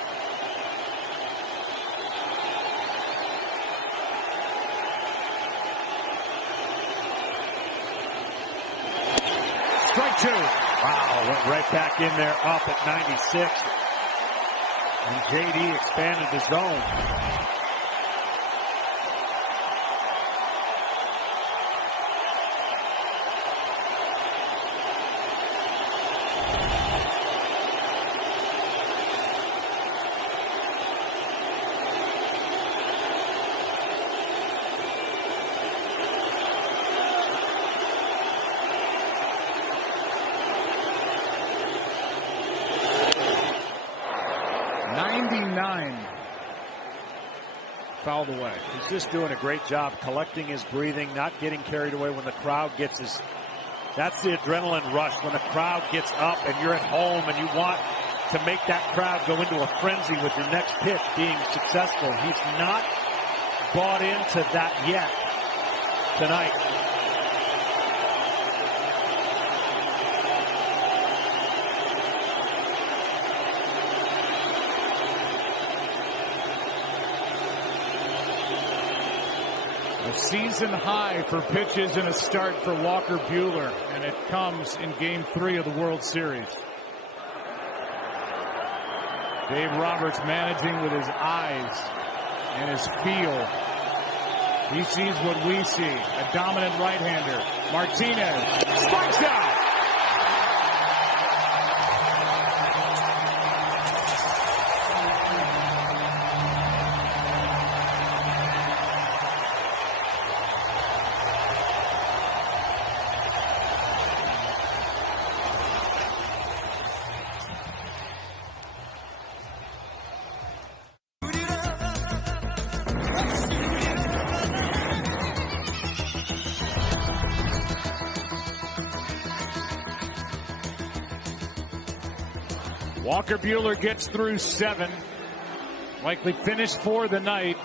Strike two. Wow, went right back in there up at 96. And JD expanded the zone. Fouled away. He's just doing a great job collecting his breathing, not getting carried away when the crowd gets his. That's the adrenaline rush when the crowd gets up and you're at home and you want to make that crowd go into a frenzy with your next pitch being successful. He's not bought into that yet tonight. Season high for pitches and a start for Walker Buehler, and it comes in Game 3 of the World Series. Dave Roberts managing with his eyes and his feel. He sees what we see, a dominant right-hander. Martinez strikes out. Walker Buehler gets through 7. Likely finished for the night.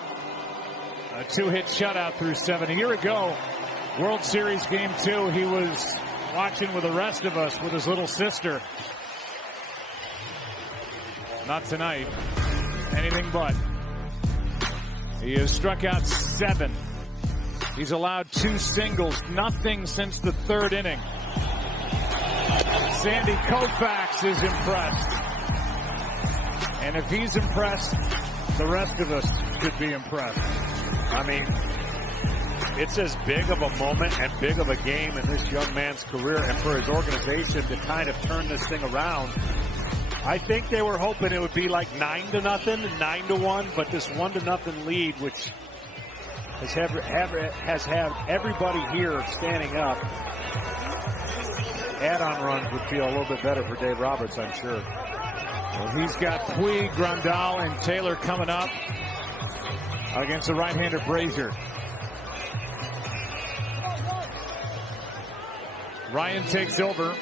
A 2-hit shutout through 7. A year ago, World Series Game 2, he was watching with the rest of us with his little sister. Not tonight. Anything but. He has struck out 7. He's allowed 2 singles. Nothing since the 3rd inning. Sandy Koufax is impressed. And if he's impressed, the rest of us should be impressed. I mean, it's as big of a moment and big of a game in this young man's career, and for his organization to kind of turn this thing around. I think they were hoping it would be like 9-0, 9-1, but this 1-0 lead, which has had everybody here standing up. Add-on runs would feel a little bit better for Dave Roberts, I'm sure. Well, he's got Puig, Grandal, and Taylor coming up against the right-hander Brazier. Ryan takes over.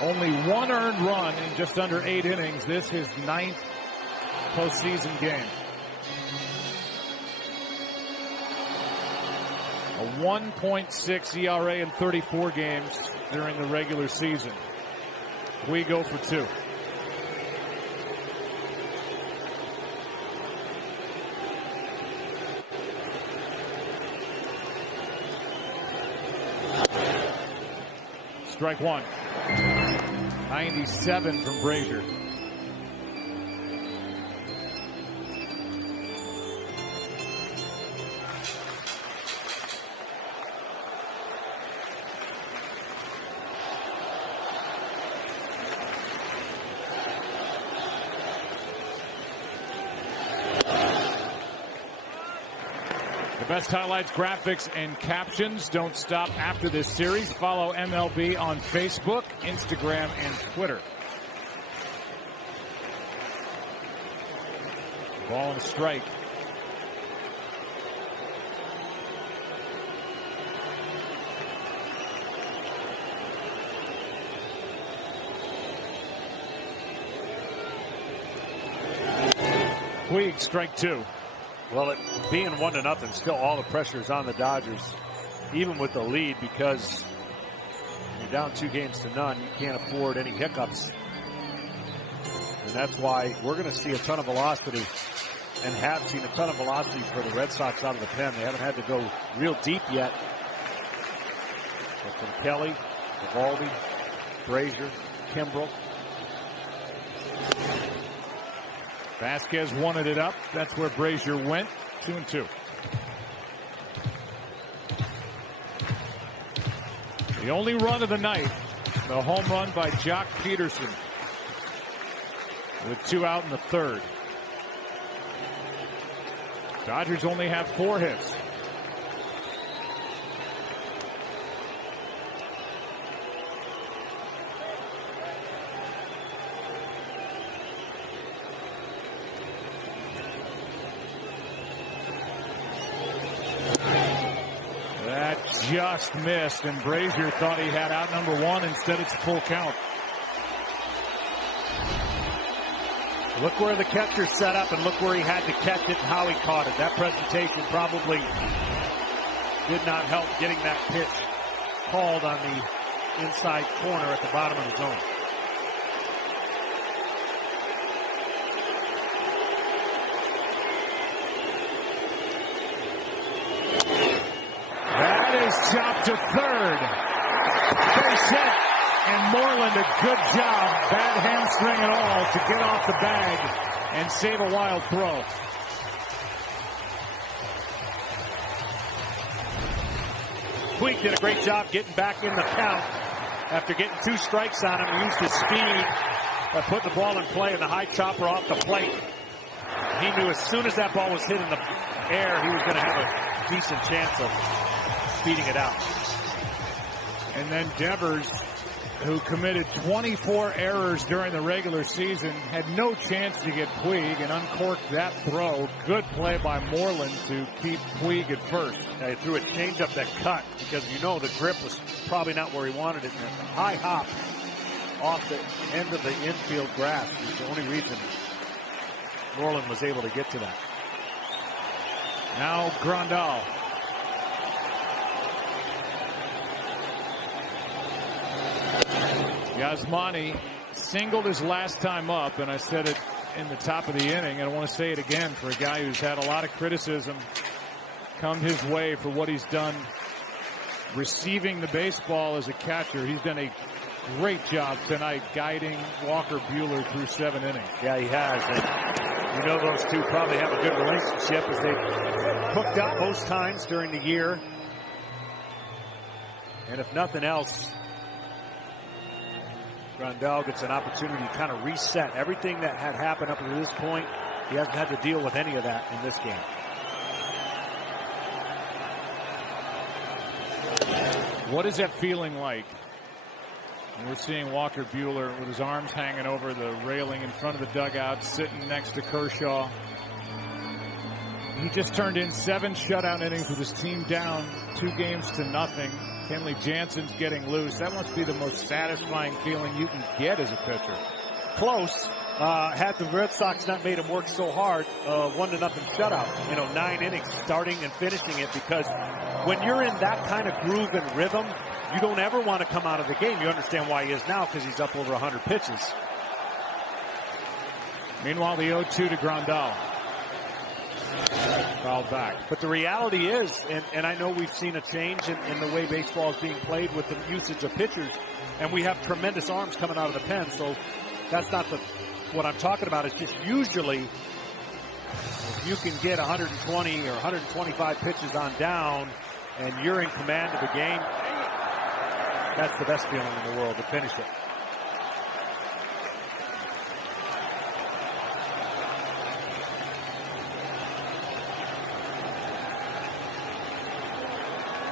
Only 1 earned run in just under 8 innings. This is his 9th postseason game. A 1.6 ERA in 34 games during the regular season. We go for 2. Strike 1. 97 from Brazier. best highlights, graphics, and captions don't stop after this series. Follow MLB on Facebook, Instagram, and Twitter. Ball and a strike. Puig, strike 2. Well, it being 1-0, still all the pressure is on the Dodgers, even with the lead, because you're down 2-0. You can't afford any hiccups. And that's why we're going to see a ton of velocity, and have seen a ton of velocity for the Red Sox out of the pen. They haven't had to go real deep yet. But from Kelly, Eovaldi, Brazier, Kimbrel. Vasquez wanted it up. That's where Brazier went. 2-2. The only run of the night, the home run by Jock Peterson, with 2 out in the 3rd. Dodgers only have 4 hits. That just missed, and Brazier thought he had out number 1. Instead, it's full count. Look where the catcher set up, and look where he had to catch it and how he caught it. That presentation probably did not help getting that pitch called on the inside corner at the bottom of the zone. That is chopped to 3rd. Base hit. And Moreland, a good job, bad hamstring and all, to get off the bag and save a wild throw. Puig did a great job getting back in the count after getting 2 strikes on him. He used his speed by putting the ball in play and the high chopper off the plate. He knew as soon as that ball was hitting the air, he was going to have a decent chance of beating it out. And then Devers, who committed 24 errors during the regular season, had no chance to get Puig and uncorked that throw. Good play by Moreland to keep Puig at first. He threw a changeup that cut, because you know the grip was probably not where he wanted it. And the high hop off the end of the infield grass was the only reason Moreland was able to get to that. Now Grandal. Yasmani singled his last time up, and I said it in the top of the inning, and I want to say it again for a guy who's had a lot of criticism come his way for what he's done receiving the baseball as a catcher. He's done a great job tonight guiding Walker Buehler through 7 innings. Yeah, he has. And you know those two probably have a good relationship as they've hooked up most times during the year. And if nothing else, Grandal gets an opportunity to kind of reset everything that had happened up to this point. He hasn't had to deal with any of that in this game. What is that feeling like? And we're seeing Walker Buehler with his arms hanging over the railing in front of the dugout, sitting next to Kershaw. He just turned in 7 shutout innings with his team down 2-0. Kenley Jansen's getting loose. That must be the most satisfying feeling you can get as a pitcher. Close. Had the Red Sox not made him work so hard, 1-0 shutout. 9 innings, starting and finishing it, because when you're in that kind of groove and rhythm, you don't ever want to come out of the game. You understand why he is now, because he's up over 100 pitches. Meanwhile, the 0-2 to Grandal. Fouled back. But the reality is, and I know we've seen a change in the way baseball is being played with the usage of pitchers, and we have tremendous arms coming out of the pen, so that's not what I'm talking about. It's just usually if you can get 120 or 125 pitches on down and you're in command of the game, that's the best feeling in the world, to finish it.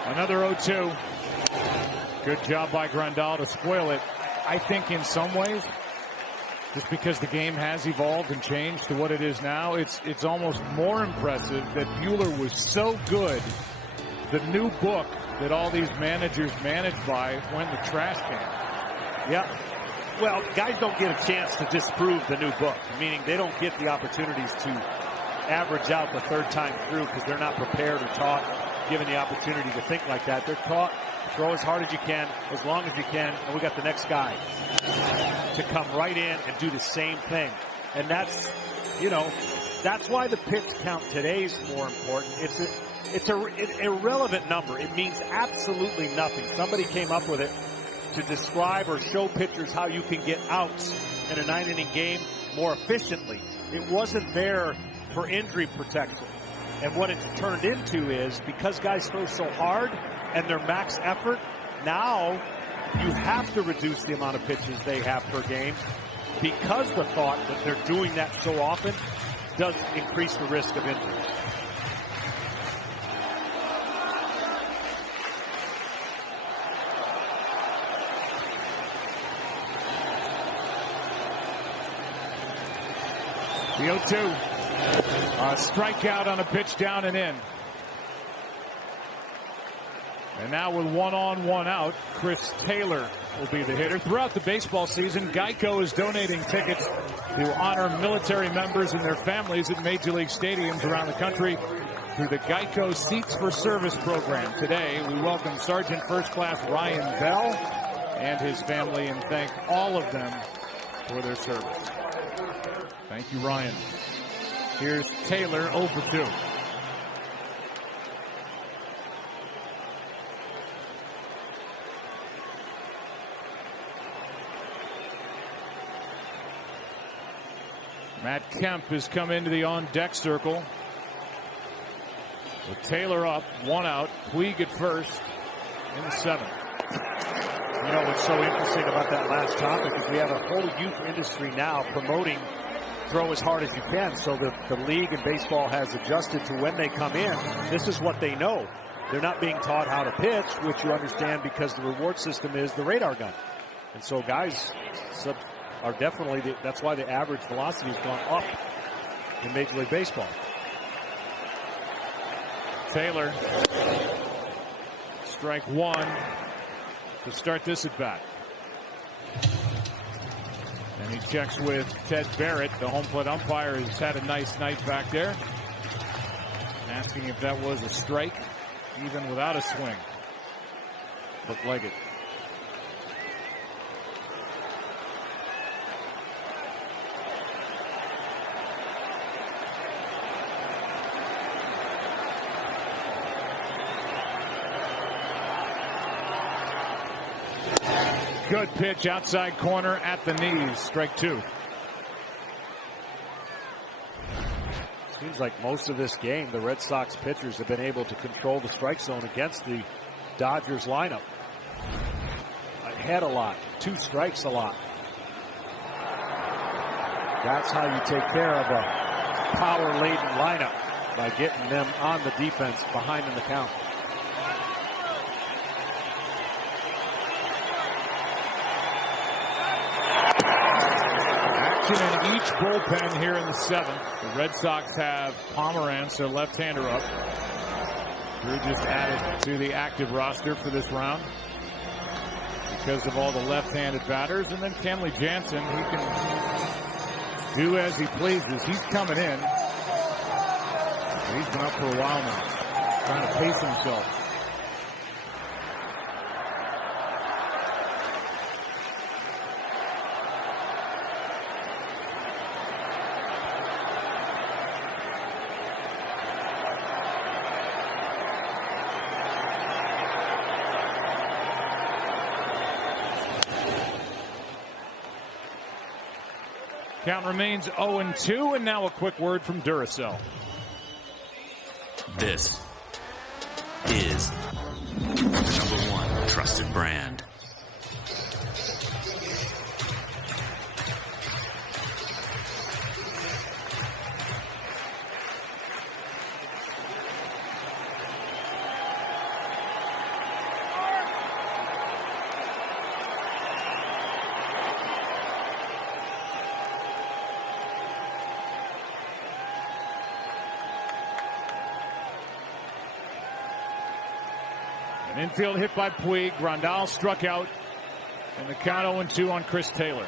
Another 0-2. Good job by Grandal to spoil it. I think in some ways, just because the game has evolved and changed to what it is now, it's almost more impressive that Buehler was so good. The new book that all these managers manage by went the trash can. Yeah. Well, guys don't get a chance to disprove the new book, meaning they don't get the opportunities to average out the third time through because they're not prepared or taught, given the opportunity to think like that. They're taught, throw as hard as you can, as long as you can, and we got the next guy to come right in and do the same thing. And that's, you know, that's why the pitch count today is more important. It's an irrelevant number. It means absolutely nothing. Somebody came up with it to describe or show pitchers how you can get outs in a 9-inning game more efficiently. It wasn't there for injury protection. And what it's turned into is, because guys throw so hard and their max effort, now you have to reduce the amount of pitches they have per game, because the thought that they're doing that so often does increase the risk of injury. The 0-2. A strikeout on a pitch down and in. And now with 1 on, 1 out, Chris Taylor will be the hitter. Throughout the baseball season, Geico is donating tickets to honor military members and their families at Major League stadiums around the country through the Geico Seats for Service program. Today, we welcome Sergeant First Class Ryan Bell and his family and thank all of them for their service. Thank you, Ryan. Here's Taylor, 0 for 2. Matt Kemp has come into the on-deck circle. With Taylor up, 1 out. Puig at first in the 7th. You know what's so interesting about that last topic is we have a whole youth industry now promoting throw as hard as you can. So the league and baseball has adjusted to when they come in, this is what they know. They're not being taught how to pitch, which you understand because the reward system is the radar gun. And so guys are definitely, that's why the average velocity has gone up in Major League Baseball. Taylor, strike 1 to start this at bat. And he checks with Ted Barrett. The home plate umpire has had a nice night back there, asking if that was a strike, even without a swing. Looked like it. Good pitch outside corner at the knees. Strike 2. Seems like most of this game, the Red Sox pitchers have been able to control the strike zone against the Dodgers lineup. Ahead a lot. 2 strikes a lot. That's how you take care of a power-laden lineup, by getting them on the defense behind in the count. In each bullpen here in the 7th. The Red Sox have Pomeranz, their left-hander, up. Drew just added to the active roster for this round because of all the left-handed batters. And then Kenley Jansen, he can do as he pleases. He's coming in. He's been up for a while now, trying to pace himself. Count remains 0-2, and now a quick word from Duracell. This is the #1 trusted brand. An infield hit by Puig. Grandal struck out. And the count 0-2 on Chris Taylor.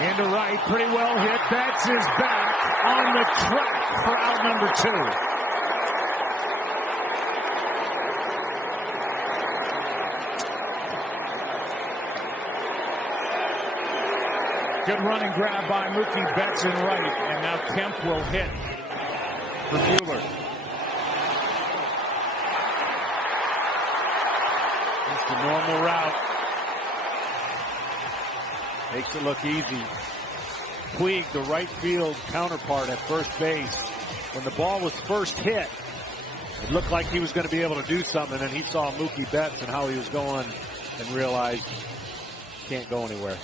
Into right, pretty well hit. Betts is back on the track for out number 2. Good running grab by Mookie Betts in right, and now Kemp will hit for Buehler. Just a normal route. Makes it look easy. Puig, the right field counterpart at first base. When the ball was first hit, it looked like he was going to be able to do something, and he saw Mookie Betts and how he was going and realized he can't go anywhere.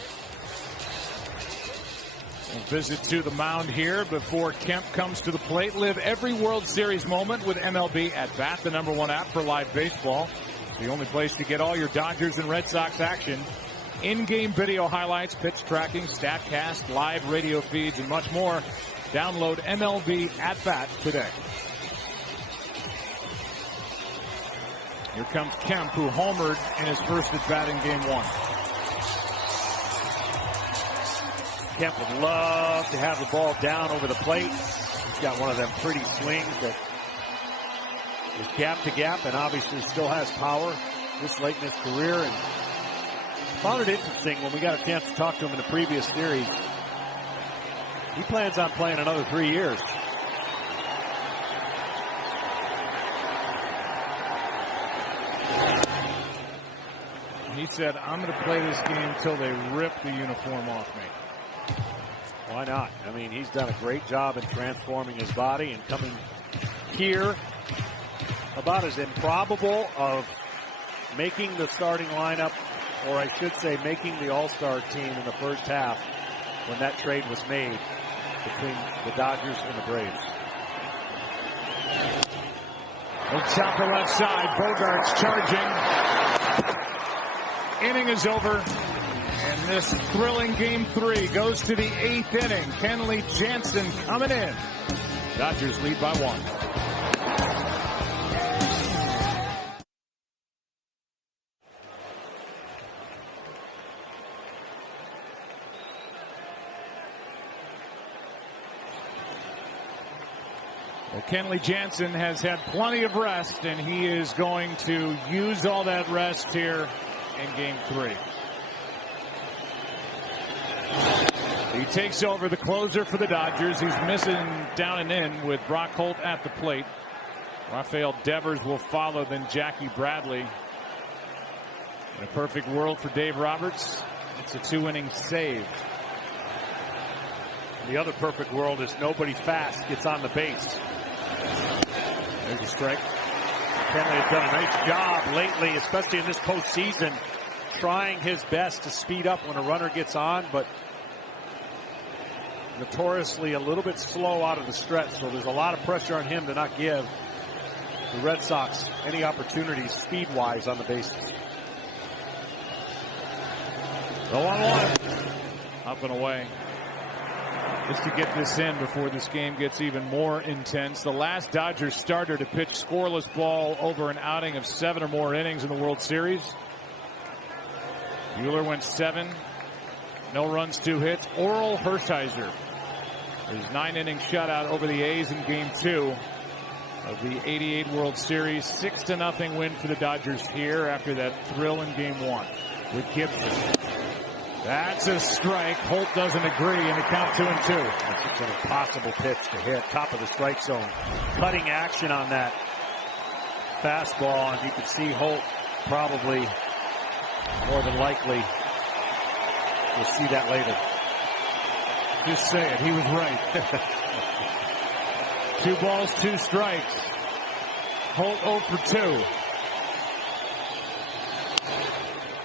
A visit to the mound here before Kemp comes to the plate. Live every World Series moment with MLB At Bat, the #1 app for live baseball. The only place to get all your Dodgers and Red Sox action. In-game video highlights, pitch tracking, StatCast, live radio feeds, and much more. Download MLB At Bat today. Here comes Kemp, who homered in his first at bat in Game 1. Kemp would love to have the ball down over the plate. He's got one of them pretty swings that is gap to gap and obviously still has power this late in his career. And found it interesting when we got a chance to talk to him in the previous series. He plans on playing another 3 years. He said, I'm going to play this game until they rip the uniform off me. Why not? I mean, he's done a great job in transforming his body and coming here about as improbable of making the starting lineup, or I should say making the All-Star team in the first half when that trade was made between the Dodgers and the Braves. Chopper left side, Bogarts charging. Inning is over, and this thrilling Game 3 goes to the 8th inning. Kenley Jansen coming in. Dodgers lead by 1. Well, Kenley Jansen has had plenty of rest, and he is going to use all that rest here in Game 3. He takes over the closer for the Dodgers. He's missing down and in with Brock Holt at the plate. Rafael Devers will follow, then Jackie Bradley. In a perfect world for Dave Roberts, it's a 2-inning save. The other perfect world is nobody fast gets on the base. There's a strike. Kenley has done a nice job lately, especially in this postseason, trying his best to speed up when a runner gets on, but notoriously a little bit slow out of the stretch, so there's a lot of pressure on him to not give the Red Sox any opportunities speed-wise on the bases. The 1-1. Up and away. Just to get this in before this game gets even more intense. The last Dodgers starter to pitch scoreless ball over an outing of 7 or more innings in the World Series. Buehler went 7. No runs, 2 hits. Orel Hershiser. His 9-inning shutout over the A's in Game 2 of the '88 World Series. 6-0 win for the Dodgers here after that thrill in Game 1 with Gibson. That's a strike. Holt doesn't agree, and the count 2-2. That's just an impossible pitch to hit. Top of the strike zone. Cutting action on that fastball, and you can see Holt probably, more than likely, we'll see that later. Just say it. He was right. 2 balls, 2 strikes. Holt 0 for 2.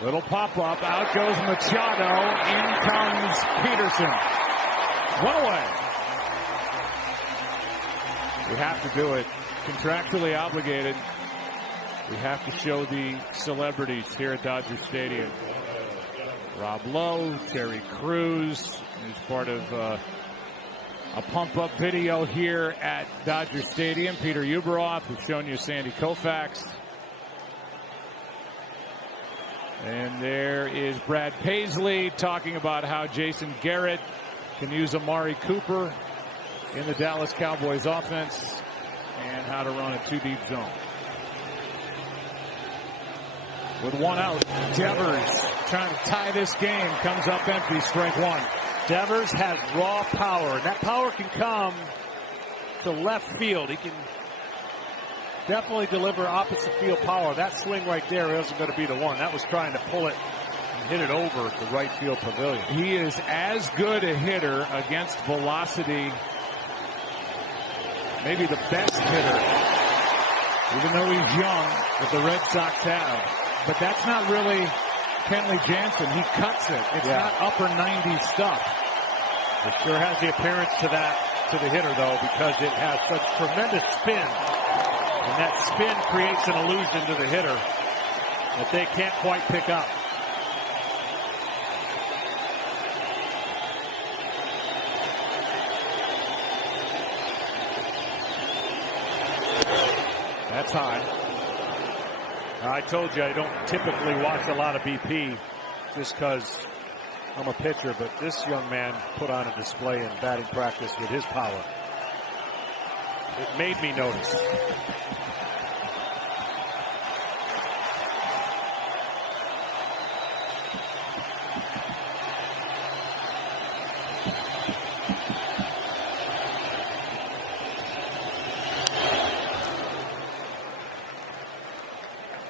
Little pop-up. Out goes Machado. In comes Peterson. 1 away. We have to do it. Contractually obligated. We have to show the celebrities here at Dodger Stadium. Rob Lowe, Terry Crews, who's part of a pump-up video here at Dodger Stadium. Peter Ueberroth, who's shown you Sandy Koufax. And there is Brad Paisley talking about how Jason Garrett can use Amari Cooper in the Dallas Cowboys offense and how to run a two-deep zone. With one out, Devers trying to tie this game, comes up empty, strike one. Devers has raw power, and that power can come to left field. He can definitely deliver opposite field power. That swing right there isn't going to be the one. That was trying to pull it and hit it over the right field pavilion. He is as good a hitter against velocity, maybe the best hitter, even though he's young, that the Red Sox have. But that's not really Kenley Jansen. He cuts it. It's not upper 90 stuff. It sure has the appearance to the hitter, though, because it has such tremendous spin. And that spin creates an illusion to the hitter that they can't quite pick up. That's high. I told you I don't typically watch a lot of BP just because I'm a pitcher, but this young man put on a display in batting practice with his power. It made me notice.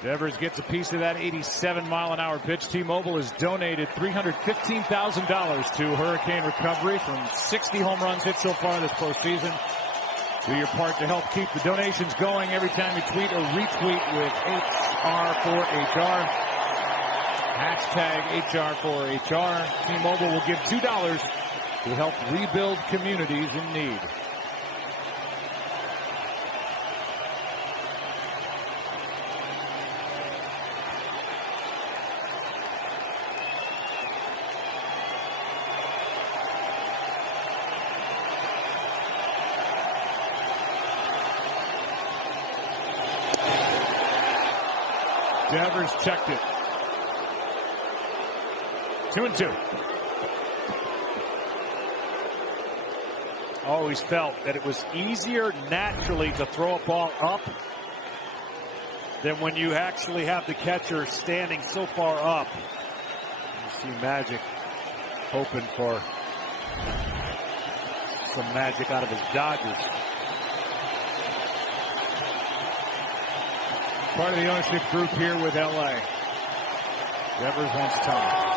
Devers gets a piece of that 87-mile-an-hour pitch. T-Mobile has donated $315,000 to hurricane recovery from 60 home runs hit so far this postseason. Do your part to help keep the donations going every time you tweet or retweet with HR4HR. Hashtag HR4HR. T-Mobile will give $2 to help rebuild communities in need. Devers checked it. 2-2. Always felt that it was easier naturally to throw a ball up than when you actually have the catcher standing so far up. You see Magic hoping for some magic out of his Dodgers. Part of the ownership group here with LA. Devers wants time.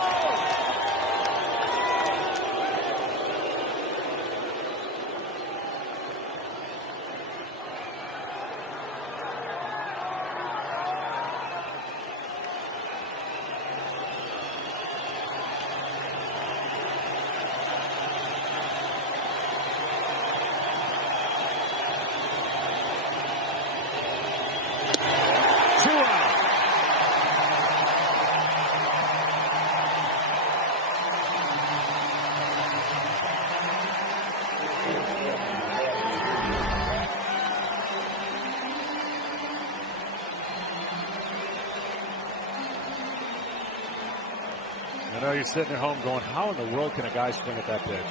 I know you're sitting at home going, how in the world can a guy swing at that pitch?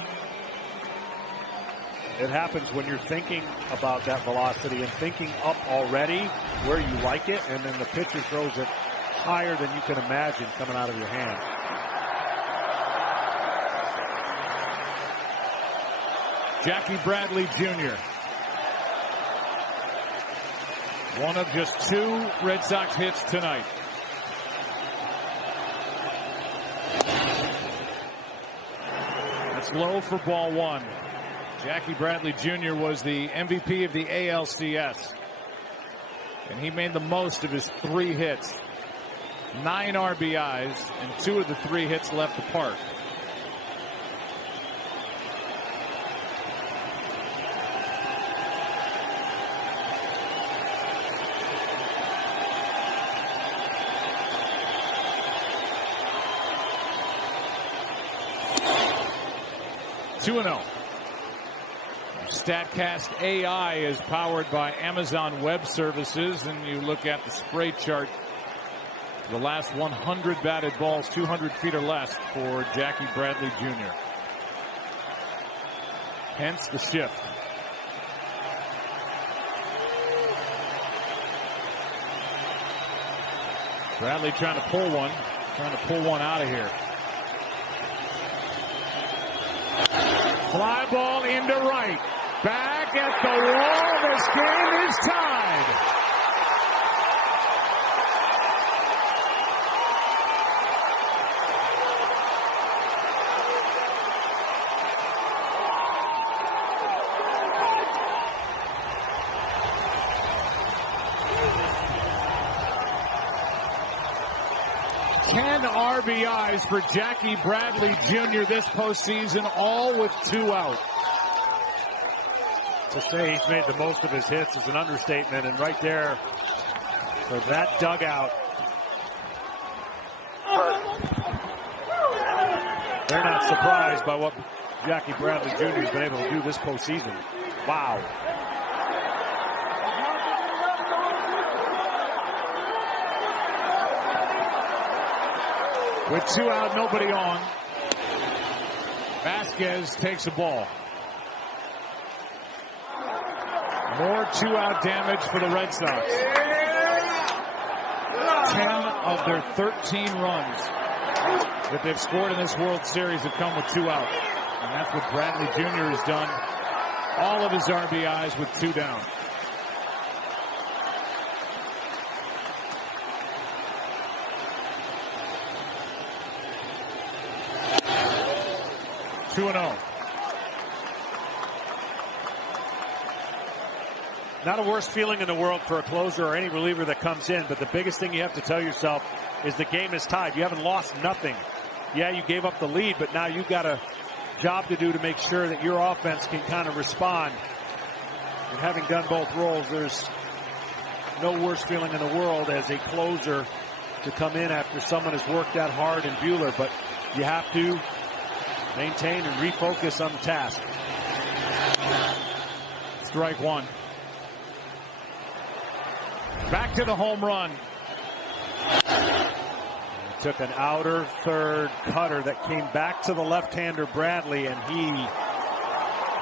It happens when you're thinking about that velocity and thinking up already where you like it, and then the pitcher throws it higher than you can imagine coming out of your hand. Jackie Bradley Jr. One of just 2 Red Sox hits tonight. That's low for ball 1. Jackie Bradley Jr. was the MVP of the ALCS. And he made the most of his 3 hits. 9 RBIs, and 2 of the 3 hits left the park. 2-0. StatCast AI is powered by Amazon Web Services, and you look at the spray chart. The last 100 batted balls, 200 feet or less for Jackie Bradley Jr. Hence the shift. Bradley trying to pull one out of here. Fly ball into right. Back at the wall. This game is tied. RBIs for Jackie Bradley Jr. this postseason, all with 2 out. To say he's made the most of his hits is an understatement, and right there for that dugout, they're not surprised by what Jackie Bradley Jr. has been able to do this postseason. Wow. With 2 out, nobody on. Vasquez takes the ball. More 2-out damage for the Red Sox. 10 of their 13 runs that they've scored in this World Series have come with 2 out. And that's what Bradley Jr. has done. All of his RBIs with 2 down. Not a worse feeling in the world for a closer or any reliever that comes in, but the biggest thing you have to tell yourself is the game is tied. You haven't lost nothing. Yeah, you gave up the lead, but now you've got a job to do to make sure that your offense can kind of respond. And having done both roles, there's no worse feeling in the world as a closer to come in after someone has worked that hard in Buehler, but you have to maintain and refocus on the task. Strike one. Back to the home run. Took an outer third cutter that came back to the left-hander Bradley, and he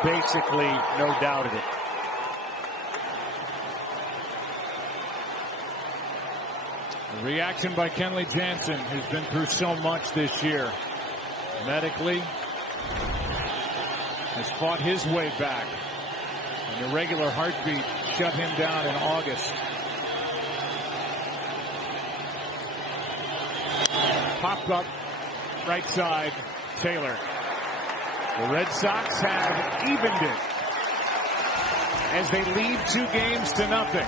basically no doubted it. A reaction by Kenley Jansen, who's been through so much this year. Medically, has fought his way back. An irregular heartbeat shut him down in August. Popped up right side, Taylor. The Red Sox have evened it as they lead 2 games to nothing.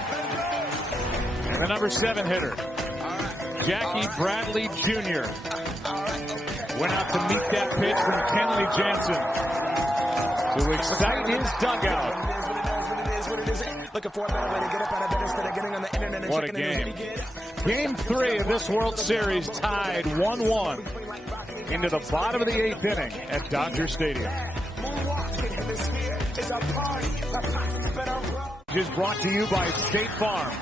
And the number 7 hitter, Jackie Bradley Jr., went out to meet that pitch from Kenley Jansen to excite his dugout. What a game. Game 3 of this World Series tied 1-1 into the bottom of the 8th inning at Dodger Stadium. Is brought to you by State Farm.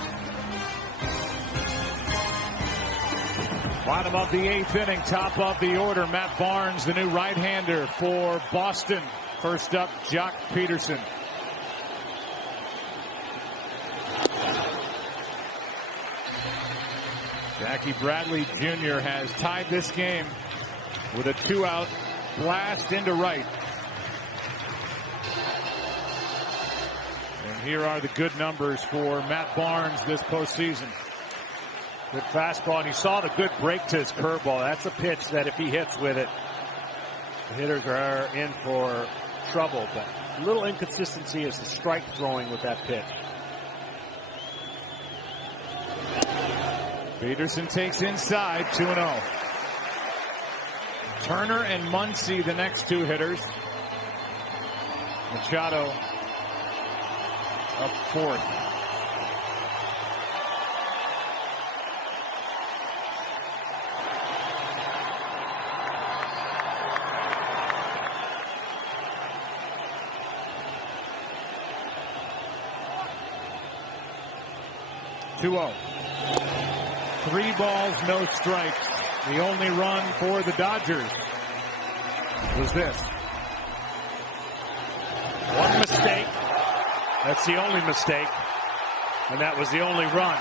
Bottom of the 8th inning, top of the order, Matt Barnes, the new right-hander for Boston. First up, Jock Peterson. Jackie Bradley Jr. has tied this game with a 2-out blast into right. And here are the good numbers for Matt Barnes this postseason. Good fastball, and you saw the good break to his curveball. That's a pitch that if he hits with it, the hitters are in for trouble. But a little inconsistency is the strike throwing with that pitch. Peterson takes inside, 2-0. Turner and Muncy, the next 2 hitters. Machado up 4th. 2-0. 3 balls, no strikes. The only run for the Dodgers was this. One mistake. That's the only mistake. And that was the only run.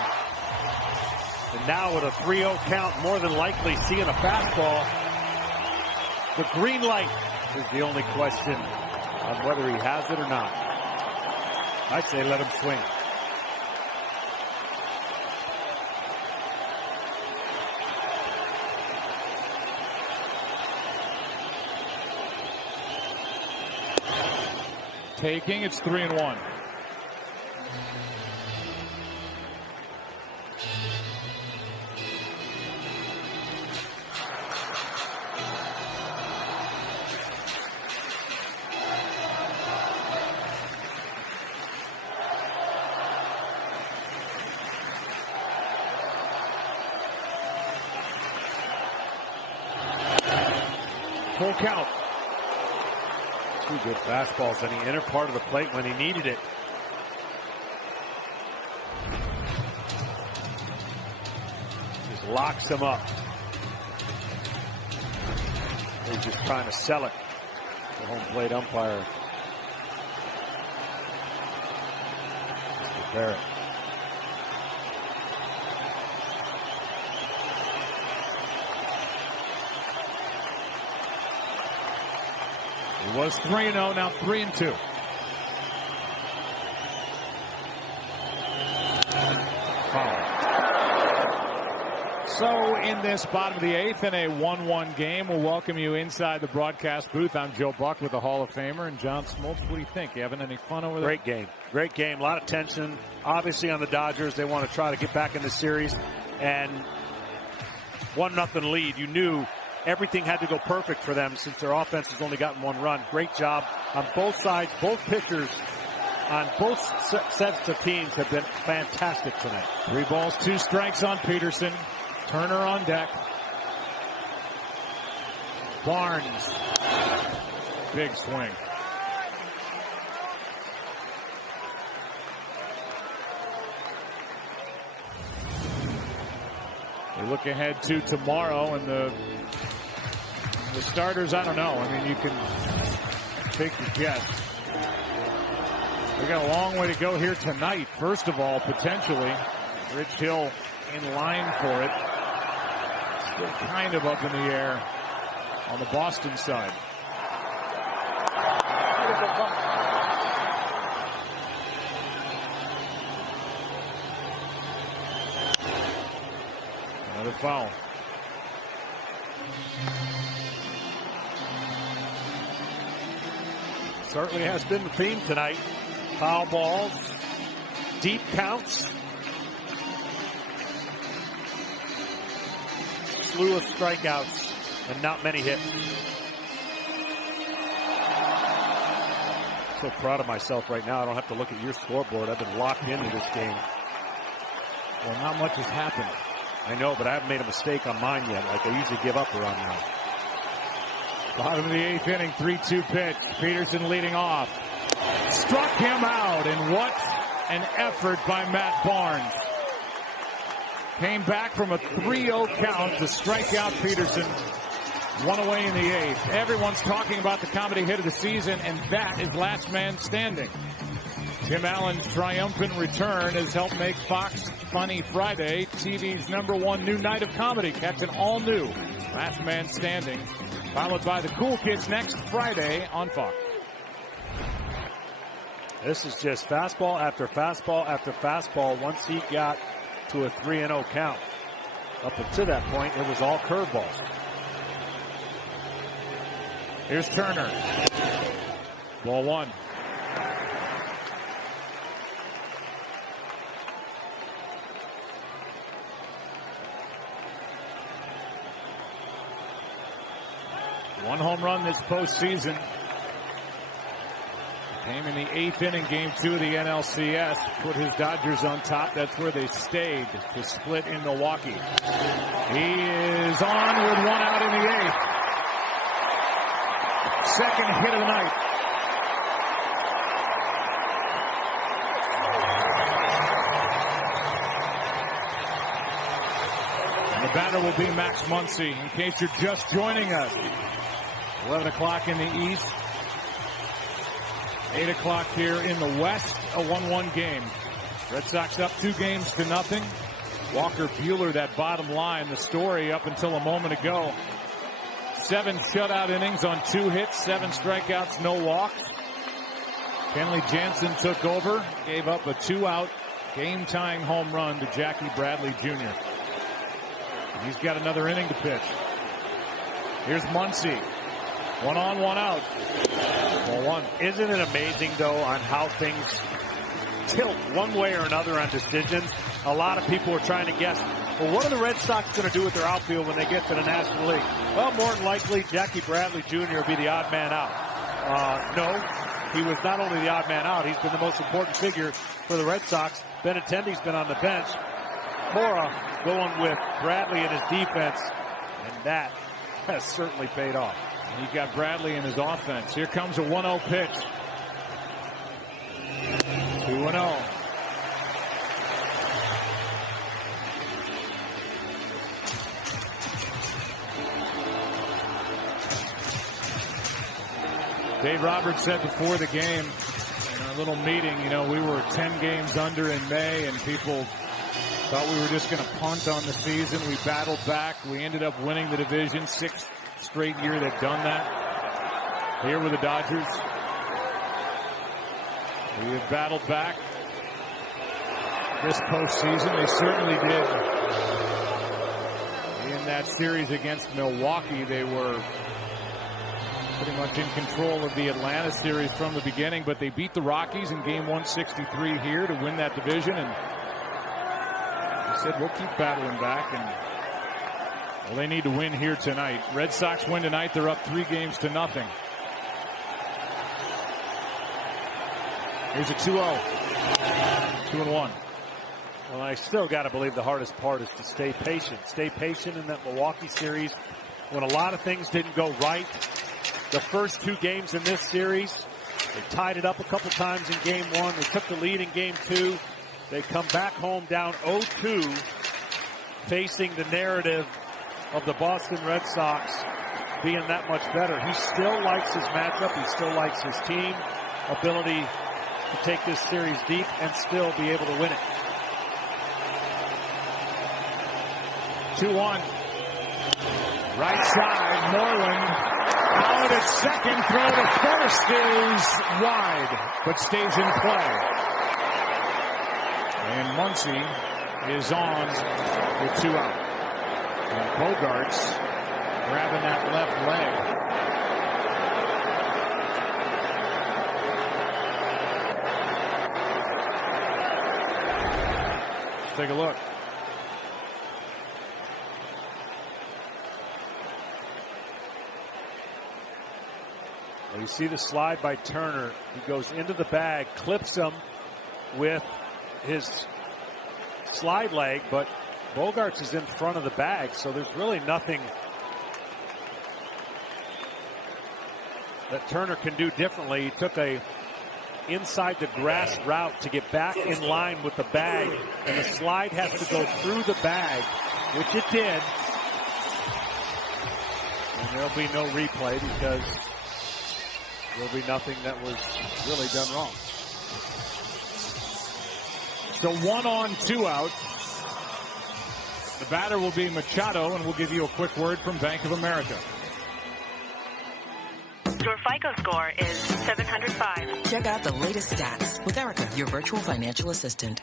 And now with a 3-0 count, more than likely seeing a fastball. The green light is the only question on whether he has it or not. I say let him swing. Taking, it's 3-1. Full count. 2 good fastballs on the inner part of the plate when he needed it. Just locks him up. He's just trying to sell it. The home plate umpire. Mr. Barrett. It was 3-0, now 3-2. Foul. So in this bottom of the 8th in a 1-1 game, we'll welcome you inside the broadcast booth. I'm Joe Buck with the Hall of Famer and John Smoltz. What do you think? You having any fun over there? Great game. Great game. A lot of tension. Obviously on the Dodgers, they want to try to get back in the series. And 1-0 lead. You knew everything had to go perfect for them since their offense has only gotten 1 run. Great job on both sides. Both pitchers on both sets of teams have been fantastic tonight. 3 balls, 2 strikes on Peterson. Turner on deck. Barnes. Big swing. We look ahead to tomorrow, and the starters, I don't know. I mean, you can take your guess. We got a long way to go here tonight. First of all, potentially, Rich Hill in line for it. Still kind of up in the air on the Boston side. Another foul. Certainly has been the theme tonight. Foul balls, deep counts, slew of strikeouts, and not many hits. So proud of myself right now. I don't have to look at your scoreboard. I've been locked into this game. Well, not much has happened. I know, but I haven't made a mistake on mine yet, like I usually give up around now. Bottom of the 8th inning, 3-2 pitch. Peterson leading off. Struck him out, and what an effort by Matt Barnes. Came back from a 3-0 count to strike out Peterson. 1 away in the 8th. Everyone's talking about the comedy hit of the season, and that is Last Man Standing. Tim Allen's triumphant return has helped make Fox Funny Friday TV's #1 new night of comedy. Catch an all-new Last Man Standing, followed by the Cool Kids next Friday on Fox. This is just fastball after fastball after fastball once he got to a 3-0 count. Up until that point, it was all curveballs. Here's Turner. Ball 1. One home run this postseason. Came in the 8th inning, game 2 of the NLCS. Put his Dodgers on top. That's where they stayed to split in Milwaukee. He is on with 1 out in the 8th. Second hit of the night. batter will be Max Muncy. In case you're just joining us, 11 o'clock in the East, 8 o'clock here in the West, a 1-1 game. Red Sox up 2-0. Walker Buehler, that bottom line, the story up until a moment ago. 7 shutout innings on 2 hits, 7 strikeouts, no walks. Kenley Jansen took over, gave up a 2-out, game-tying home run to Jackie Bradley Jr. He's got another inning to pitch. Here's Muncy. 1 on, 1 out. 1-1. Isn't it amazing, though, on how things tilt one way or another on decisions? A lot of people are trying to guess, well, what are the Red Sox going to do with their outfield when they get to the National League? Well, more than likely, Jackie Bradley Jr. will be the odd man out. No, he was not only the odd man out, he's been the most important figure for the Red Sox. Benintendi's been on the bench. Cora going with Bradley and his defense, and that has certainly paid off. He got Bradley in his offense. Here comes a 1-0 pitch. 2-0. Dave Roberts said before the game in a little meeting, we were 10 games under in May, and people thought we were just going to punt on the season. We battled back. We ended up winning the division. 6th straight year they've done that. Here with the Dodgers. We have battled back this postseason. They certainly did. In that series against Milwaukee, they were pretty much in control of the Atlanta series from the beginning, but they beat the Rockies in game 163 here to win that division, and they said we'll keep battling back, and well, they need to win here tonight. Red Sox win tonight, they're up 3-0. Here's a 2-0. 2-1. Well, I still got to believe the hardest part is to stay patient. Stay patient in that Milwaukee series when a lot of things didn't go right. The first 2 games in this series, they tied it up a couple times in game 1. They took the lead in game 2. They come back home down 0-2, facing the narrative of the Boston Red Sox being that much better. He still likes his matchup. He still likes his team ability to take this series deep and still be able to win it. 2-1. Right side, Moreland out at second. Throw to first is wide, but stays in play. And Muncy is on with 2 out. And Bogaerts grabbing that left leg. Let's take a look. You see the slide by Turner. He goes into the bag, clips him with his slide leg, but Bogaerts is in front of the bag, so there's really nothing that Turner can do differently. He took a inside the grass route to get back in line with the bag, and the slide has to go through the bag, which it did. And there'll be no replay because there'll be nothing that was really done wrong. So 1 on, 2 out. The batter will be Machado, and we'll give you a quick word from Bank of America. Your FICO score is 705. Check out the latest stats with Erica, your virtual financial assistant.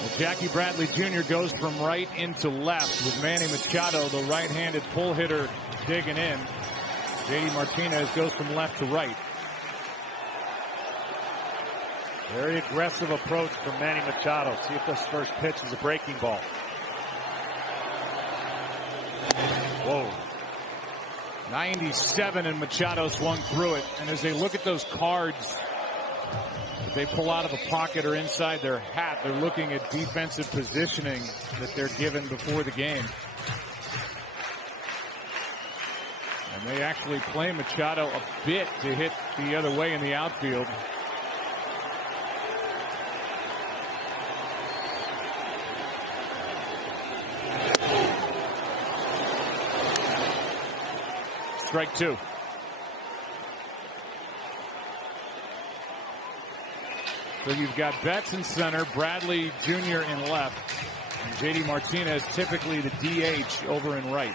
Well, Jackie Bradley Jr. goes from right into left with Manny Machado, the right-handed pull hitter, digging in. JD Martinez goes from left to right. Very aggressive approach from Manny Machado. See if this first pitch is a breaking ball. Whoa. 97, and Machado swung through it. And as they look at those cards that they pull out of a pocket or inside their hat, they're looking at defensive positioning that they're given before the game. And they actually play Machado a bit to hit the other way in the outfield. strike two. So you've got Betts in center, Bradley Jr. in left, and JD Martinez typically the DH over in right.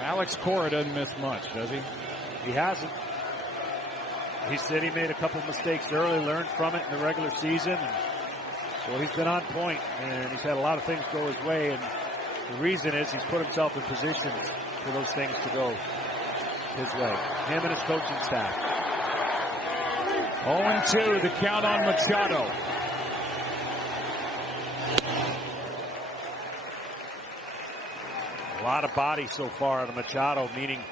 Alex Cora doesn't miss much, does he? He hasn't. He said he made a couple mistakes early, learned from it in the regular season. Well, he's been on point, and he's had a lot of things go his way, and the reason is he's put himself in positions for those things to go his way. Him and his coaching staff. 0-2, the count on Machado. A lot of body so far out of Machado, meaning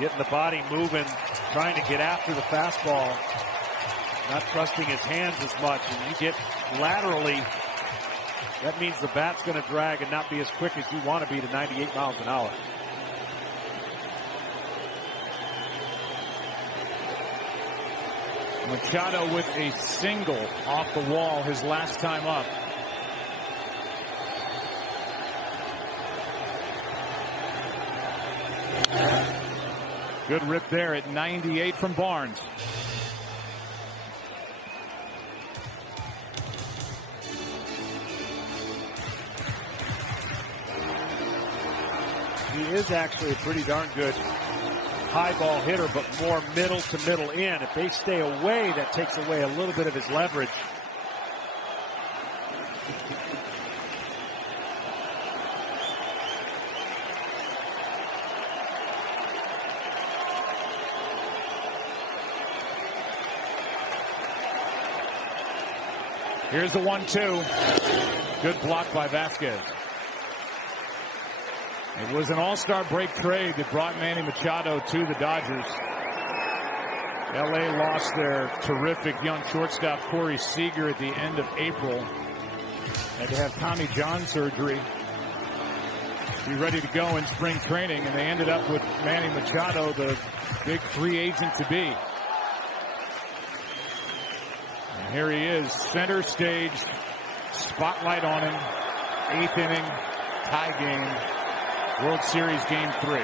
getting the body moving, trying to get after the fastball, not trusting his hands as much. And you get laterally, that means the bat's going to drag and not be as quick as you want to be to 98 miles an hour. Machado with a single off the wall his last time up. Good rip there at 98 from Barnes. He is actually a pretty darn good high ball hitter, but more middle to middle in. If they stay away, that takes away a little bit of his leverage. Here's the 1-2. Good block by Vasquez. It was an all-star break trade that brought Manny Machado to the Dodgers. LA lost their terrific young shortstop Corey Seager at the end of April. Had to have Tommy John surgery. Be ready to go in spring training, and they ended up with Manny Machado, the big free agent to be. And here he is, center stage, spotlight on him, 8th inning, tie game, World Series Game 3.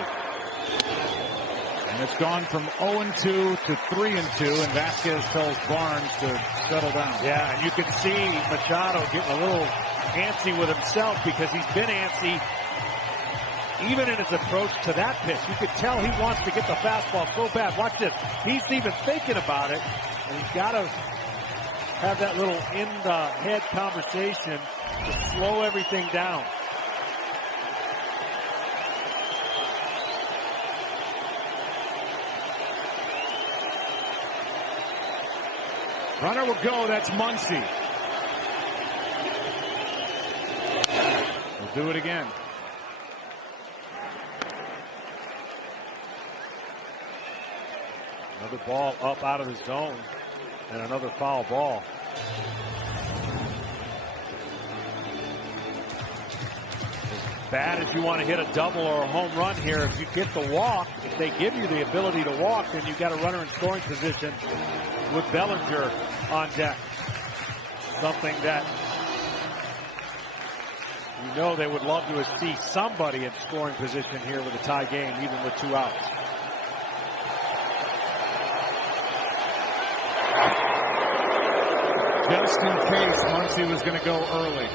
And it's gone from 0-2 to 3-2, and Vasquez tells Barnes to settle down. Yeah, and you can see Machado getting a little antsy with himself because he's been antsy even in his approach to that pitch. You could tell he wants to get the fastball so bad. Watch this. He's even thinking about it, and he's got to have that little in-the-head conversation to slow everything down. Runner will go. That's Muncy. We'll do it again. Another ball up out of the zone and another foul ball. As bad as you want to hit a double or a home run here, if you get the walk, if they give you the ability to walk, then you've got a runner in scoring position with Bellinger on deck. Something that you know they would love to see somebody in scoring position here with a tie game, even with 2 outs. Just in case Muncy was going to go early.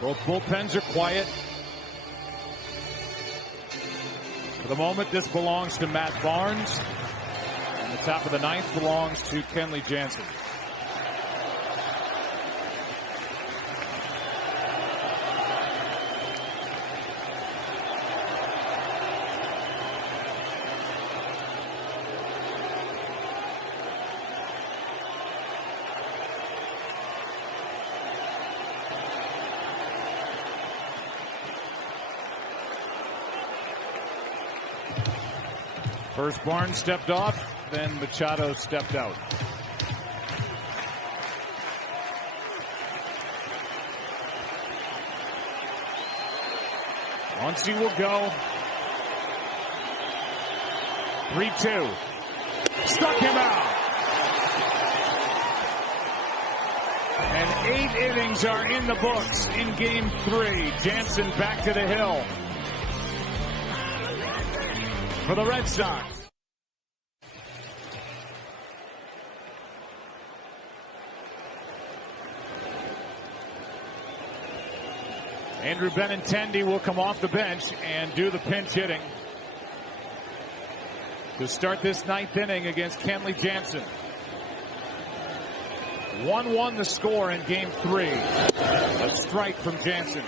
Both bullpens are quiet. For the moment, this belongs to Matt Barnes. And the top of the 9th belongs to Kenley Jansen. First Barnes stepped off, then Machado stepped out. Muncy will go. 3-2. Struck him out. And 8 innings are in the books in Game 3. Jansen back to the hill for the Red Sox. Andrew Benintendi will come off the bench and do the pinch hitting to start this 9th inning against Kenley Jansen. 1-1 the score in Game 3. A strike from Jansen.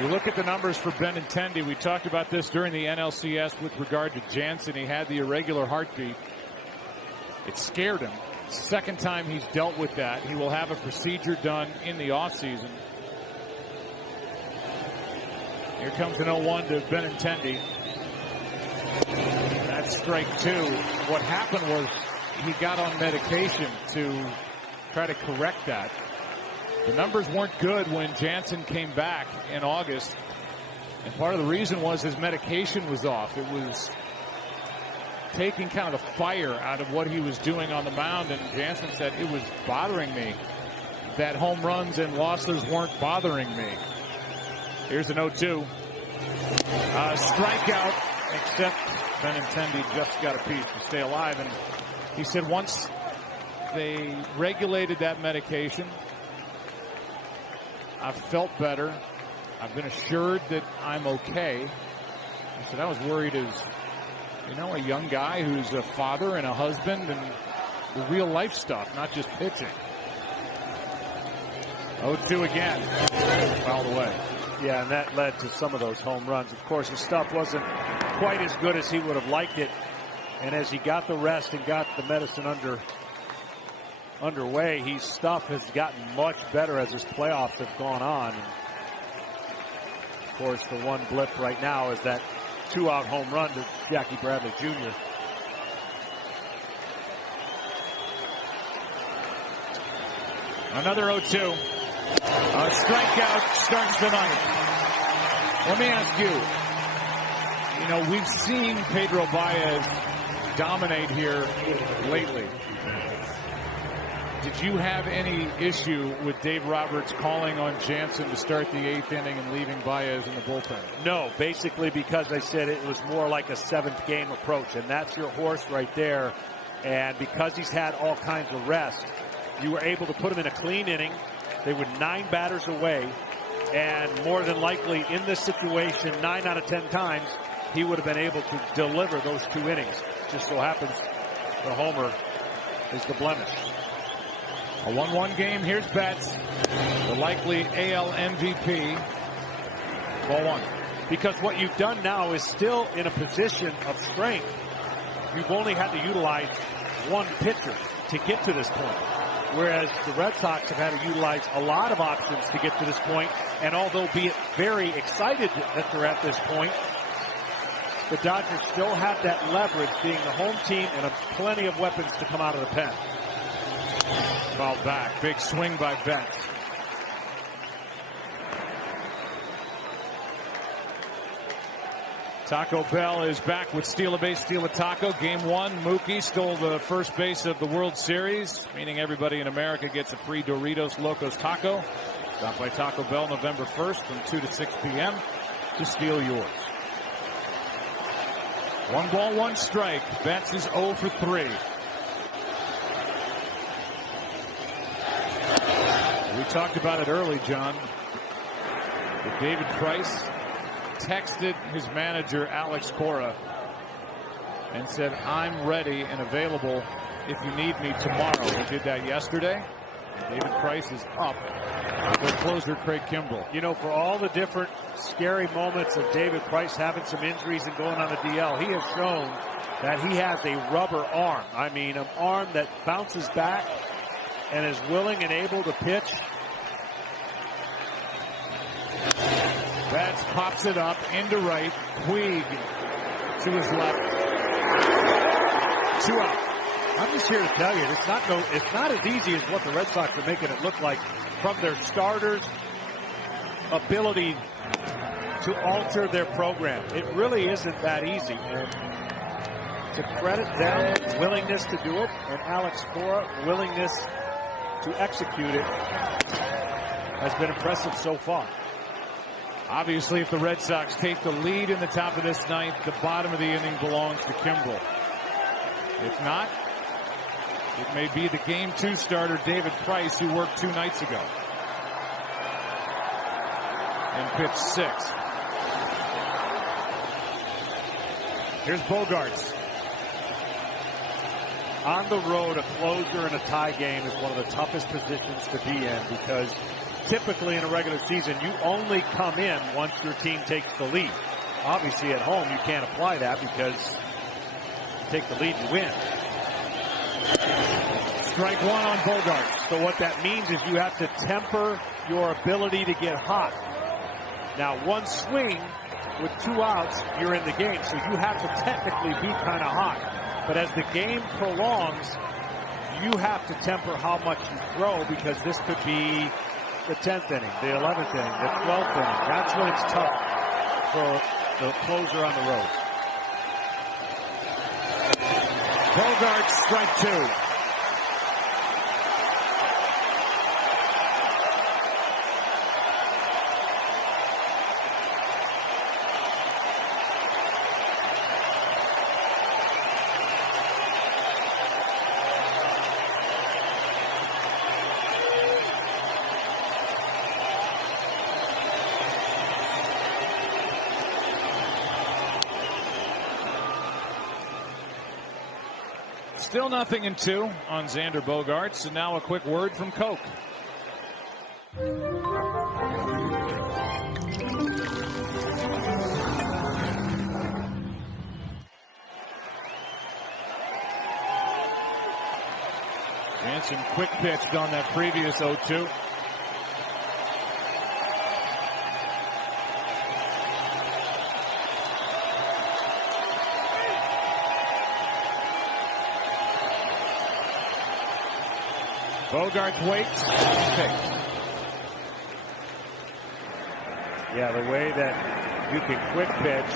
You look at the numbers for Benintendi. We talked about this during the NLCS with regard to Jansen. He had the irregular heartbeat. It scared him. Second time he's dealt with that. He will have a procedure done in the offseason. Here comes an 0-1 to Benintendi. That's strike 2. What happened was he got on medication to try to correct that. The numbers weren't good when Jansen came back in August. And part of the reason was his medication was off. It was taking kind of the fire out of what he was doing on the mound. And Jansen said, it was bothering me that home runs and losses weren't bothering me. Here's an 0-2. Strikeout, except Benintendi just got a piece to stay alive. And he said once they regulated that medication, I've felt better. I've been assured that I'm okay. He said I was worried as, you know, a young guy who's a father and a husband and the real life stuff, not just pitching. 0-2 again. Fouled away. Yeah, and that led to some of those home runs. Of course, his stuff wasn't quite as good as he would have liked it. And as he got the rest and got the medicine underway, his stuff has gotten much better as his playoffs have gone on. And of course, the one blip right now is that 2-out home run to Jackie Bradley Jr. Another 0-2. A strikeout starts the ninth. Let me ask you, you know, we've seen Pedro Baez dominate here lately. Did you have any issue with Dave Roberts calling on Jansen to start the 8th inning and leaving Baez in the bullpen? No, basically because I said it was more like a 7th game approach, and that's your horse right there. And because he's had all kinds of rest, you were able to put him in a clean inning. They were 9 batters away, and more than likely in this situation, 9 out of 10 times, he would have been able to deliver those 2 innings. Just so happens the homer is the blemish. A 1-1 game. Here's Betts, the likely AL MVP. Ball 1. Because what you've done now is still in a position of strength. You've only had to utilize one pitcher to get to this point. Whereas the Red Sox have had to utilize a lot of options to get to this point. And although be it very excited that they're at this point, the Dodgers still have that leverage being the home team and have plenty of weapons to come out of the pen. Fouled back. Big swing by Betts. Taco Bell is back with Steal a Base, Steal a Taco. Game 1, Mookie stole the first base of the World Series, meaning everybody in America gets a free Doritos Locos Taco. Stop by Taco Bell November 1st from 2 to 6 p.m. to steal yours. 1 ball, 1 strike. Betts is 0 for 3. We talked about it early, John. But David Price texted his manager, Alex Cora, and said, I'm ready and available if you need me tomorrow. He did that yesterday. David Price is up for closer Craig Kimbrell. You know, for all the different scary moments of David Price having some injuries and going on the DL, he has shown that he has a rubber arm. I mean, an arm that bounces back and is willing and able to pitch. Betts pops it up into right. Puig to his left. 2 out. I'm just here to tell you, it's not as easy as what the Red Sox are making it look like from their starters' ability to alter their program. It really isn't that easy. And to credit them, willingness to do it, and Alex Cora, willingness to execute it, has been impressive so far. Obviously, if the Red Sox take the lead in the top of this ninth, the bottom of the inning belongs to Kimbrel. If not, it may be the Game 2 starter, David Price, who worked 2 nights ago and pitched 6. Here's Bogaerts. On the road, a closer in a tie game is one of the toughest positions to be in, because typically in a regular season, you only come in once your team takes the lead. Obviously at home, you can't apply that because you take the lead, you win. Strike 1 on Bogaerts. So what that means is you have to temper your ability to get hot. Now, one swing with 2 outs, you're in the game, so you have to technically be kind of hot. But as the game prolongs, you have to temper how much you throw, because this could be the 10th inning, the 11th inning, the 12th inning. That's when it's tough for the closer on the road. Bogaerts, strike 2. Still 0-2 on Xander Bogaerts, and now a quick word from Coke. Jansen quick pitched on that previous 0-2. Bogaerts waits. Yeah, the way that you can quick pitch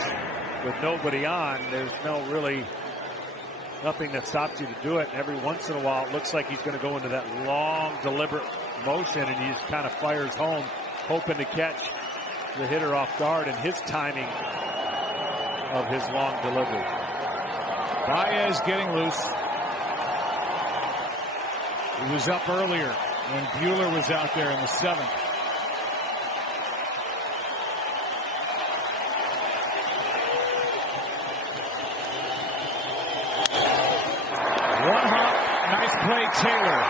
with nobody on, there's nothing that stops you to do it. And every once in a while, it looks like he's going to go into that long, deliberate motion, and he just kind of fires home, hoping to catch the hitter off guard, and his timing of his long delivery. Baez getting loose. He was up earlier when Buehler was out there in the 7th. One hop, nice play, Taylor.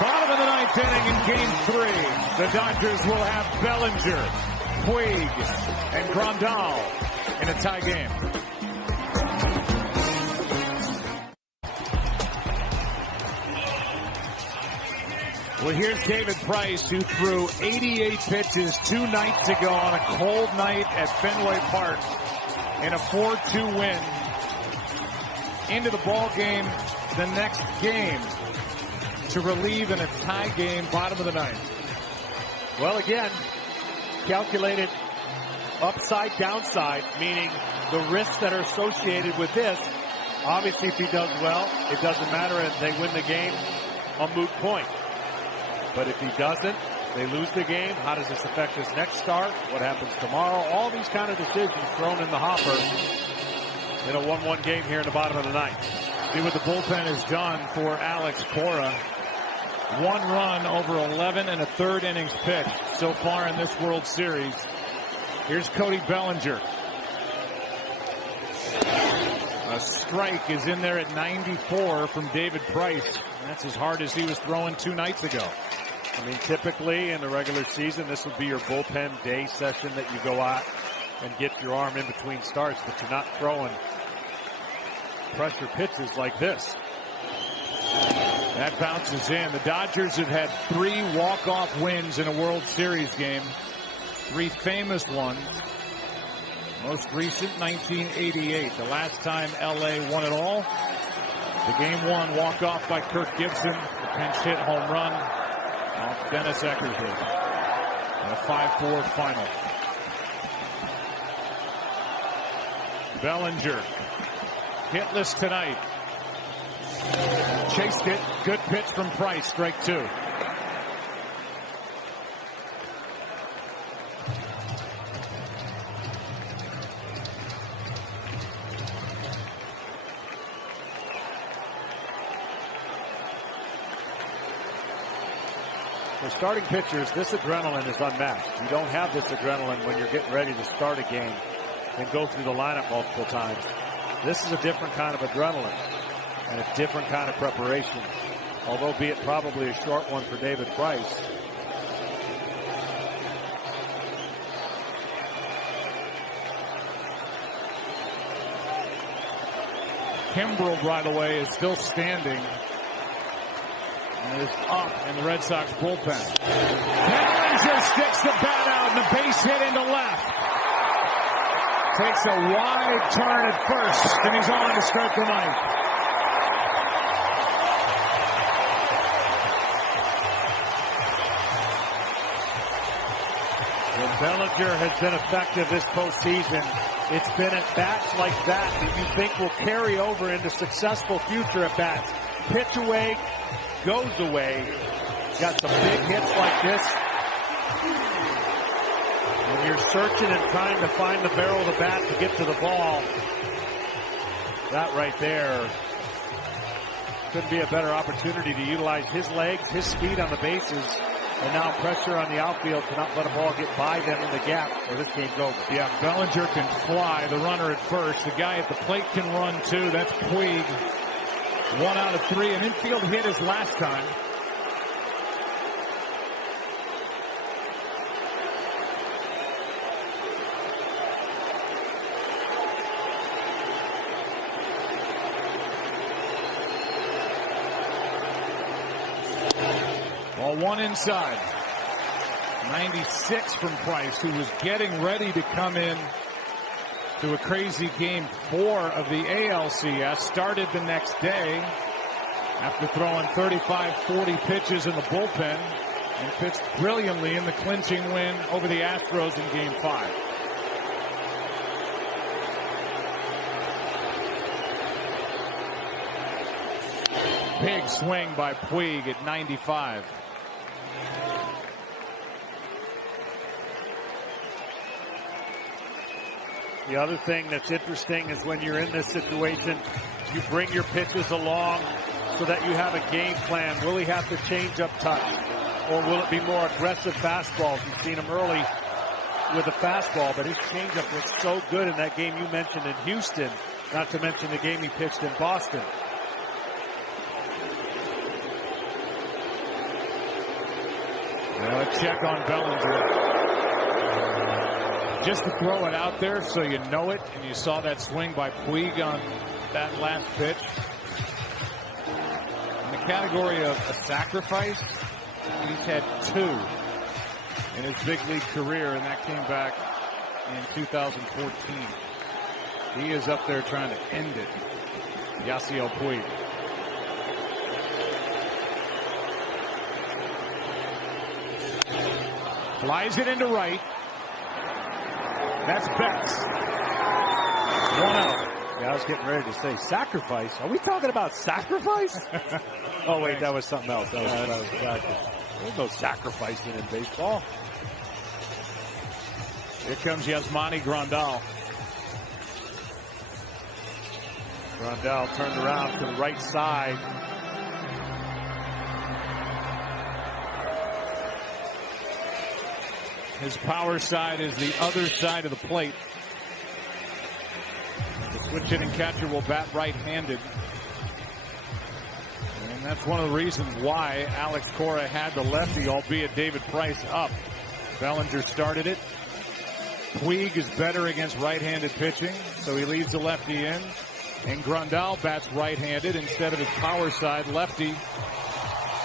Bottom of the 9th inning in Game 3. The Dodgers will have Bellinger, Puig, and Grandal in a tie game. Well, here's David Price, who threw 88 pitches 2 nights ago on a cold night at Fenway Park in a 4-2 win. Into the ball game, the next game, to relieve in a tie game, bottom of the 9th. Well, again, calculated upside, downside, meaning the risks that are associated with this. Obviously, if he does well, it doesn't matter if they win the game, a moot point. But if he doesn't, they lose the game. How does this affect his next start? What happens tomorrow? All these kind of decisions thrown in the hopper in a 1-1 game here in the bottom of the 9th. See what the bullpen has done for Alex Cora. 1 run over 11 1/3 innings pitched so far in this World Series. Here's Cody Bellinger. A strike is in there at 94 from David Price. That's as hard as he was throwing 2 nights ago. I mean, typically in the regular season, this would be your bullpen day session that you go out and get your arm in between starts, but you're not throwing pressure pitches like this. That bounces in. The Dodgers have had 3 walk-off wins in a World Series game. 3 famous ones. Most recent, 1988. The last time LA won it all. The Game 1 walk-off by Kirk Gibson. The pinch hit home run off Dennis Eckersley. And a 5-4 final. Bellinger Hitless tonight. Chased it. Good pitch from Price. Strike 2. For starting pitchers, this adrenaline is unmatched. You don't have this adrenaline when you're getting ready to start a game and go through the lineup multiple times. This is a different kind of adrenaline and a different kind of preparation. Although be it probably a short one for David Price. Kimbrel right away is still standing. And is up in the Red Sox bullpen. Bellinger sticks the bat out and the base hit into left. Takes a wide turn at first, and he's on to start the ninth. When Bellinger has been effective this postseason, it's been at bats like that that you think will carry over into successful future at bats. Pitch away, goes away. Got some big hits like this. When you're searching and trying to find the barrel of the bat to get to the ball, that right there couldn't be a better opportunity to utilize his legs, his speed on the bases, and now pressure on the outfield to not let a ball get by them in the gap, or this game's over. Yeah, Bellinger can fly, the runner at first. The guy at the plate can run too. That's Puig. 1 out of 3. An infield hit his last time. Ball 1 inside. 96 from Price, who was getting ready to come in to a crazy game 4 of the ALCS. Started the next day after throwing 35-40 pitches in the bullpen and pitched brilliantly in the clinching win over the Astros in Game 5. Big swing by Puig at 95. The other thing that's interesting is when you're in this situation, you bring your pitches along so that you have a game plan. Will he have to change up touch? Or will it be more aggressive fastballs? You've seen him early with a fastball, but his changeup was so good in that game you mentioned in Houston, not to mention the game he pitched in Boston. Now a check on Bellinger. Just to throw it out there so you know it, and you saw that swing by Puig on that last pitch. In the category of a sacrifice, he's had 2 in his big league career, and that came back in 2014. He is up there trying to end it. Yasiel Puig. Flies it into right. That's Betts. 1 out. Yeah, I was getting ready to say sacrifice. Are we talking about sacrifice? Oh, wait, that was something else. That was practice. There's no sacrificing in baseball. Here comes Yasmani Grandal. Grandal turned around to the right side. His power side is the other side of the plate. The switch hitting catcher will bat right-handed. And that's one of the reasons why Alex Cora had the lefty, albeit David Price up. Bellinger started it. Puig is better against right-handed pitching, so he leaves the lefty in. And Grandal bats right-handed instead of his power side lefty.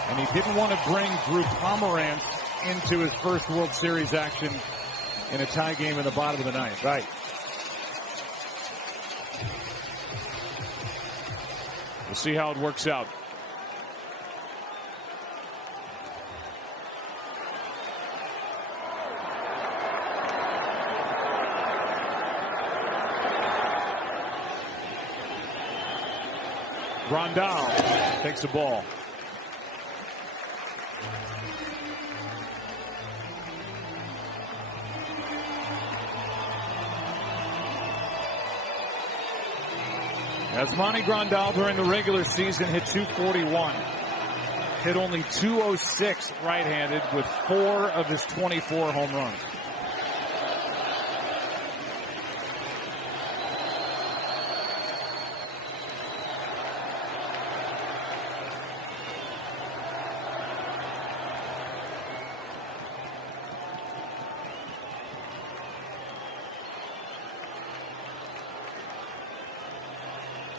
And he didn't want to bring Drew Pomeranz into his first World Series action in a tie game in the bottom of the ninth. Right. We'll see how it works out. Grandal takes the ball. Yasmani Grandal during the regular season hit .241. Hit only .206 right-handed with 4 of his 24 home runs.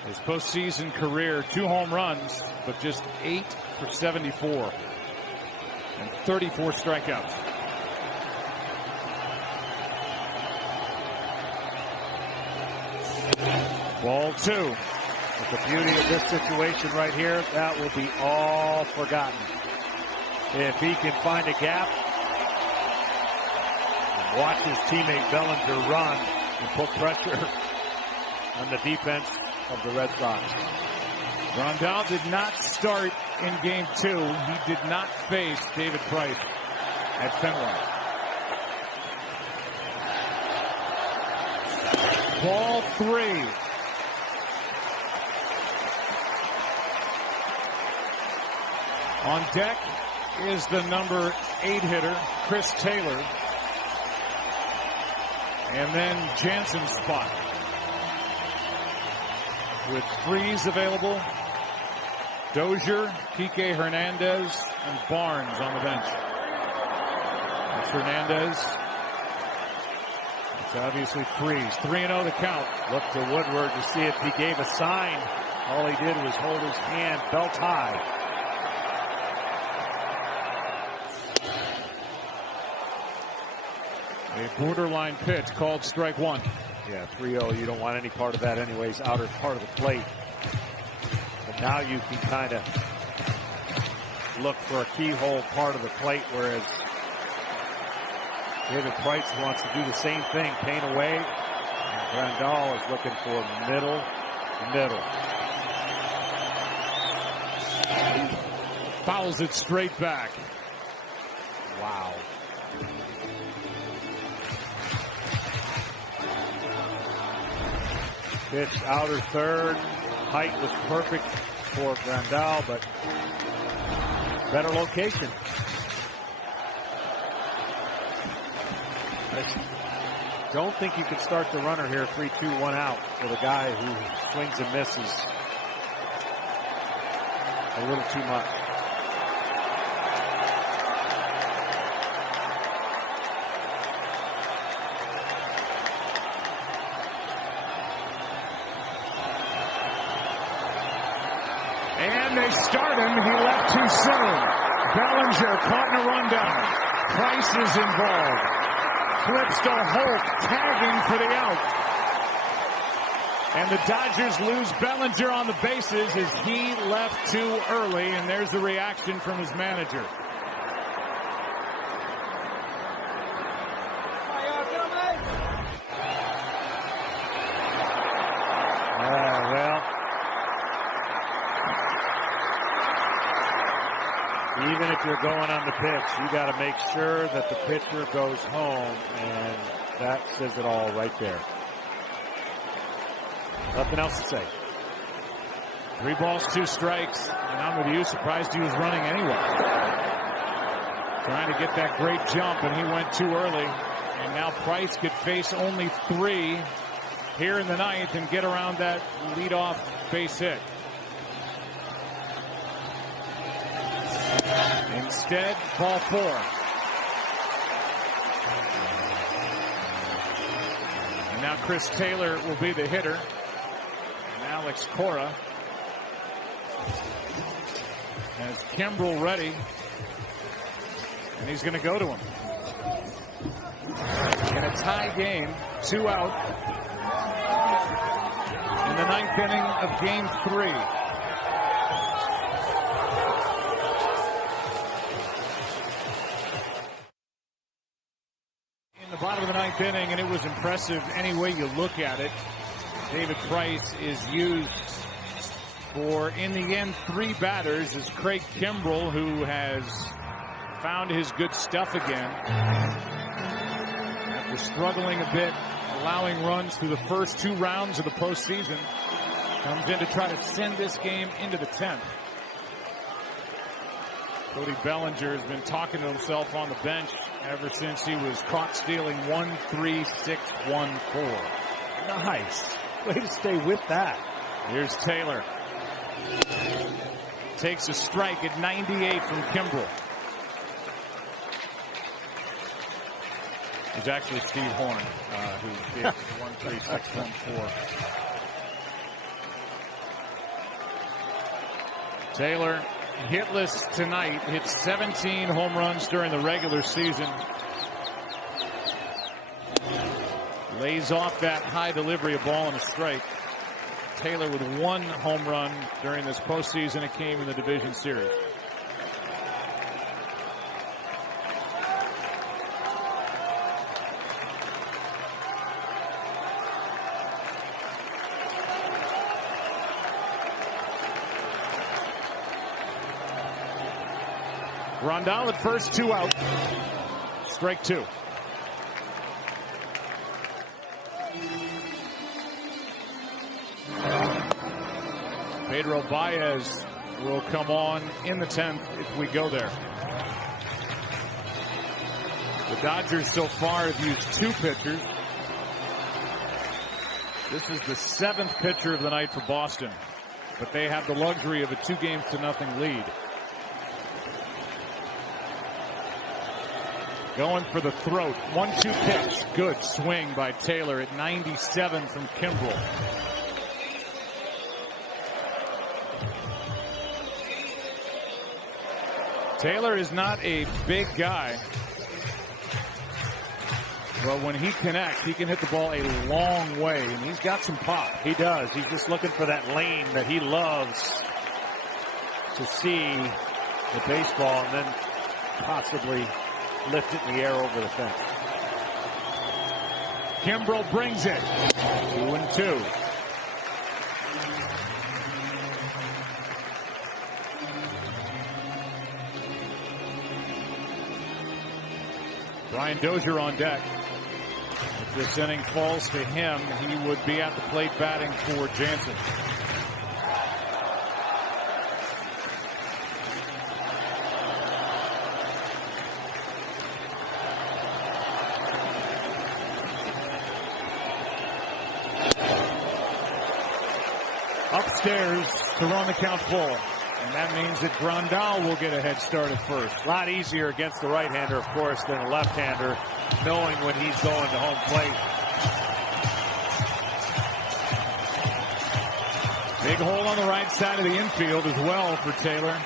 His postseason career, 2 home runs, but just 8 for 74 and 34 strikeouts. Ball 2. But the beauty of this situation right here, that will be all forgotten. If he can find a gap and watch his teammate Bellinger run and put pressure on the defense of the Red Sox. Grandal did not start in game 2. He did not face David Price at Fenway. Ball 3. On deck is the number 8 hitter, Chris Taylor. And then Jansen's spot. With Freese available, Dozier, Kike Hernandez, and Barnes on the bench. That's Hernandez. It's obviously Freese. 3-0 the count. Look to Woodward to see if he gave a sign. All he did was hold his hand belt high. A borderline pitch called strike 1. Yeah, 3-0. You don't want any part of that anyways, outer part of the plate. But now you can kind of look for a keyhole part of the plate, whereas David Price wants to do the same thing, paint away. And Grandal is looking for middle. Fouls it straight back. Wow. Pitch outer third. Height was perfect for Grandal, but better location. I don't think you can start the runner here 3-2-1 out with a guy who swings and misses a little too much. And they start him. He left too soon. Bellinger caught in a rundown. Price is involved. Flips to Holt, tagging for the out. And the Dodgers lose Bellinger on the bases as he left too early. And there's the reaction from his manager. Even if you're going on the pitch, you got to make sure that the pitcher goes home, and that says it all right there. Nothing else to say. 3 balls, 2 strikes, and I'm with you. Surprised he was running anyway. Trying to get that great jump, and he went too early. And now Price could face only 3 here in the 9th and get around that leadoff base hit. Instead, ball 4. And now Chris Taylor will be the hitter. And Alex Cora has Kimbrel ready. And he's going to go to him. In a tie game, 2 out. In the 9th inning of game 3. Bottom of the 9th inning, and it was impressive any way you look at it. David Price is used for, in the end, 3 batters is Craig Kimbrell, who has found his good stuff again. After struggling a bit, allowing runs through the first 2 rounds of the postseason, comes in to try to send this game into the 10th. Cody Bellinger has been talking to himself on the bench ever since he was caught stealing 1-3-6-1-4. Nice. Way to stay with that. Here's Taylor. Takes a strike at 98 from Kimbrell. It's actually Steve Horn who did 1-3-6-1-4. Taylor hitless tonight, hit 17 home runs during the regular season. Lays off that high delivery, a ball and a strike. Taylor with 1 home run during this postseason. It came in the division series. Grandal at first, 2 out. Strike 2. Pedro Baez will come on in the 10th if we go there. The Dodgers so far have used 2 pitchers. This is the 7th pitcher of the night for Boston, but they have the luxury of a 2-0 lead. Going for the throat. 1-2 pitch. Good swing by Taylor at 97 from Kimbrell. Taylor is not a big guy, but when he connects, he can hit the ball a long way, and he's got some pop. He does. He's just looking for that lane that he loves to see the baseball and then possibly lift it in the air over the fence. Kimbrell brings it. 2-2. Brian Dozier on deck. If this inning falls to him, he would be at the plate batting for Jansen. Upstairs to run the count full. And that means that Grandal will get a head start at first. A lot easier against the right-hander, of course, than a left-hander, knowing when he's going to home plate. Big hole on the right side of the infield as well for Taylor.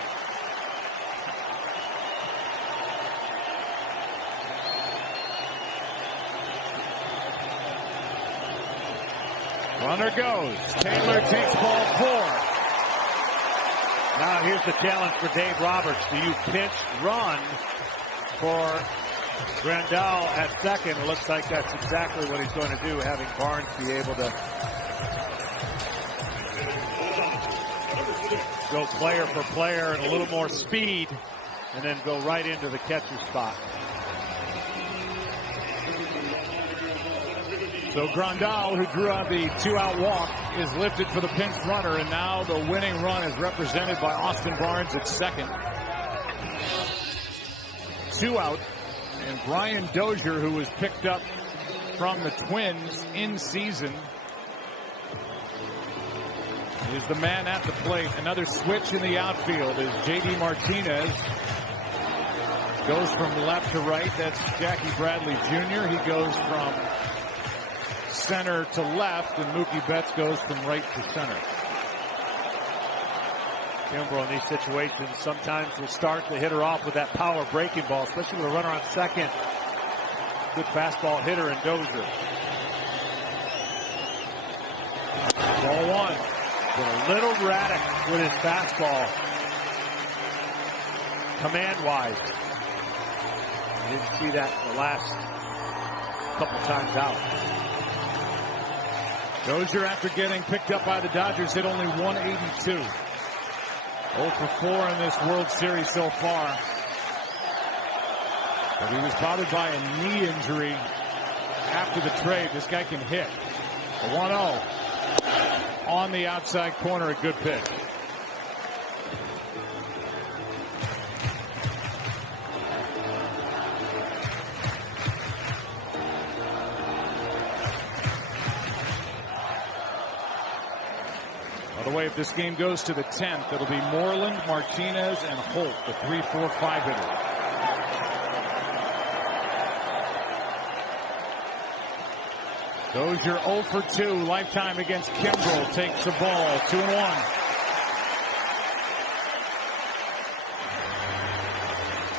Runner goes. Taylor takes ball 4. Now here's the challenge for Dave Roberts. Do you pitch run for Grandal at second? It looks like that's exactly what he's going to do, having Barnes be able to go player for player and a little more speed and then go right into the catcher spot. So Grandal, who drew out the 2-out walk, is lifted for the pinch runner, and now the winning run is represented by Austin Barnes at second. 2 out, and Brian Dozier, who was picked up from the Twins in season, is the man at the plate. Another switch in the outfield as J.D. Martinez goes from left to right. That's Jackie Bradley Jr. He goes from center to left, and Mookie Betts goes from right to center. Kimbrell in these situations sometimes will start the hitter off with that power breaking ball, especially with a runner on second. Good fastball hitter in Dozier. Ball 1. Been a little erratic with his fastball. Command-wise. You didn't see that the last couple times out. Dozier, after getting picked up by the Dodgers, hit only 182. 0 for 4 in this World Series so far. But he was bothered by a knee injury after the trade. This guy can hit. A 1-0 on the outside corner, a good pitch. By the way, if this game goes to the 10th, it'll be Moreland, Martinez, and Holt, the 3, 4, 5 hitter. Dozier 0 for 2 lifetime against Kimbrel. Takes the ball. 2-1.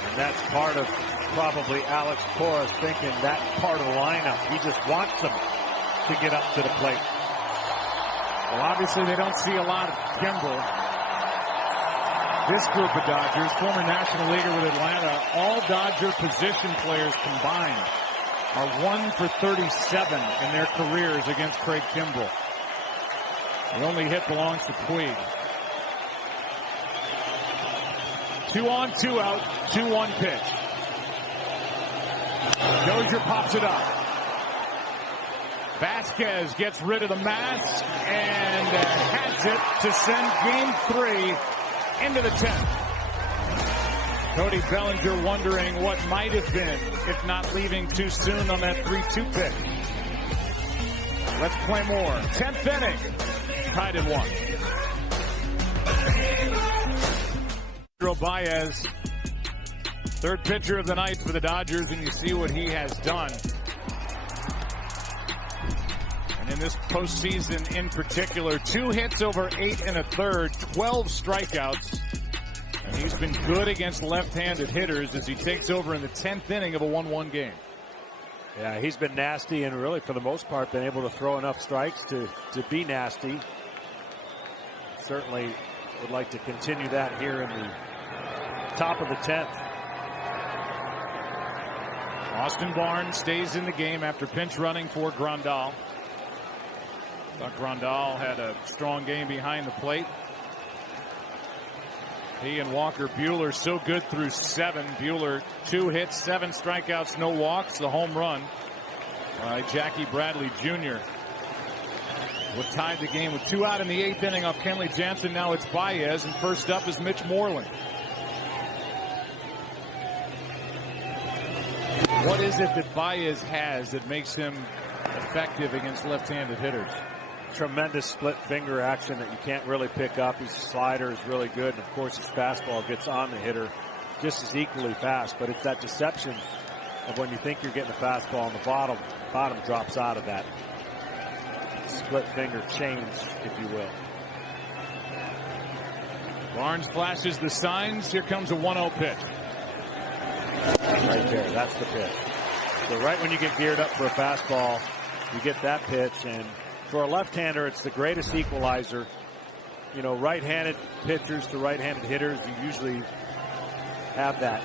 And that's part of probably Alex Cora thinking that part of the lineup. He just wants them to get up to the plate. Well, obviously they don't see a lot of Kimbrel. This group of Dodgers, former National Leaguer with Atlanta, all Dodger position players combined are 1 for 37 in their careers against Craig Kimbrel. The only hit belongs to Puig. 2 on, 2 out, 2-1 pitch. Dozier pops it up. Vasquez gets rid of the mask and has it to send Game 3 into the 10th. Cody Bellinger wondering what might have been if not leaving too soon on that 3-2 pitch. Let's play more. 10th inning. Tied at 1. Baez, third pitcher of the night for the Dodgers, and you see what he has done. And in this postseason in particular, 2 hits over 8 1/3, 12 strikeouts. And he's been good against left-handed hitters as he takes over in the 10th inning of a 1-1 game. Yeah, he's been nasty and really, for the most part, been able to throw enough strikes to be nasty. Certainly would like to continue that here in the top of the 10th. Austin Barnes stays in the game after pinch running for Grandal. Thought Grandal had a strong game behind the plate. He and Walker Buehler so good through 7. Buehler 2 hits, 7 strikeouts, no walks. The home run by Jackie Bradley Jr. What tied the game with 2 out in the 8th inning off Kenley Jansen. Now it's Baez, and first up is Mitch Moreland. What is it that Baez has that makes him effective against left-handed hitters? Tremendous split finger action that you can't really pick up. His slider is really good, and of course his fastball gets on the hitter just as equally fast. But it's that deception of when you think you're getting a fastball on the bottom drops out of that split finger change, if you will. Barnes flashes the signs. Here comes a 1-0 pitch. Right there, that's the pitch. So right when you get geared up for a fastball, you get that pitch, and for a left-hander, it's the greatest equalizer. You know, right-handed pitchers to right-handed hitters, you usually have that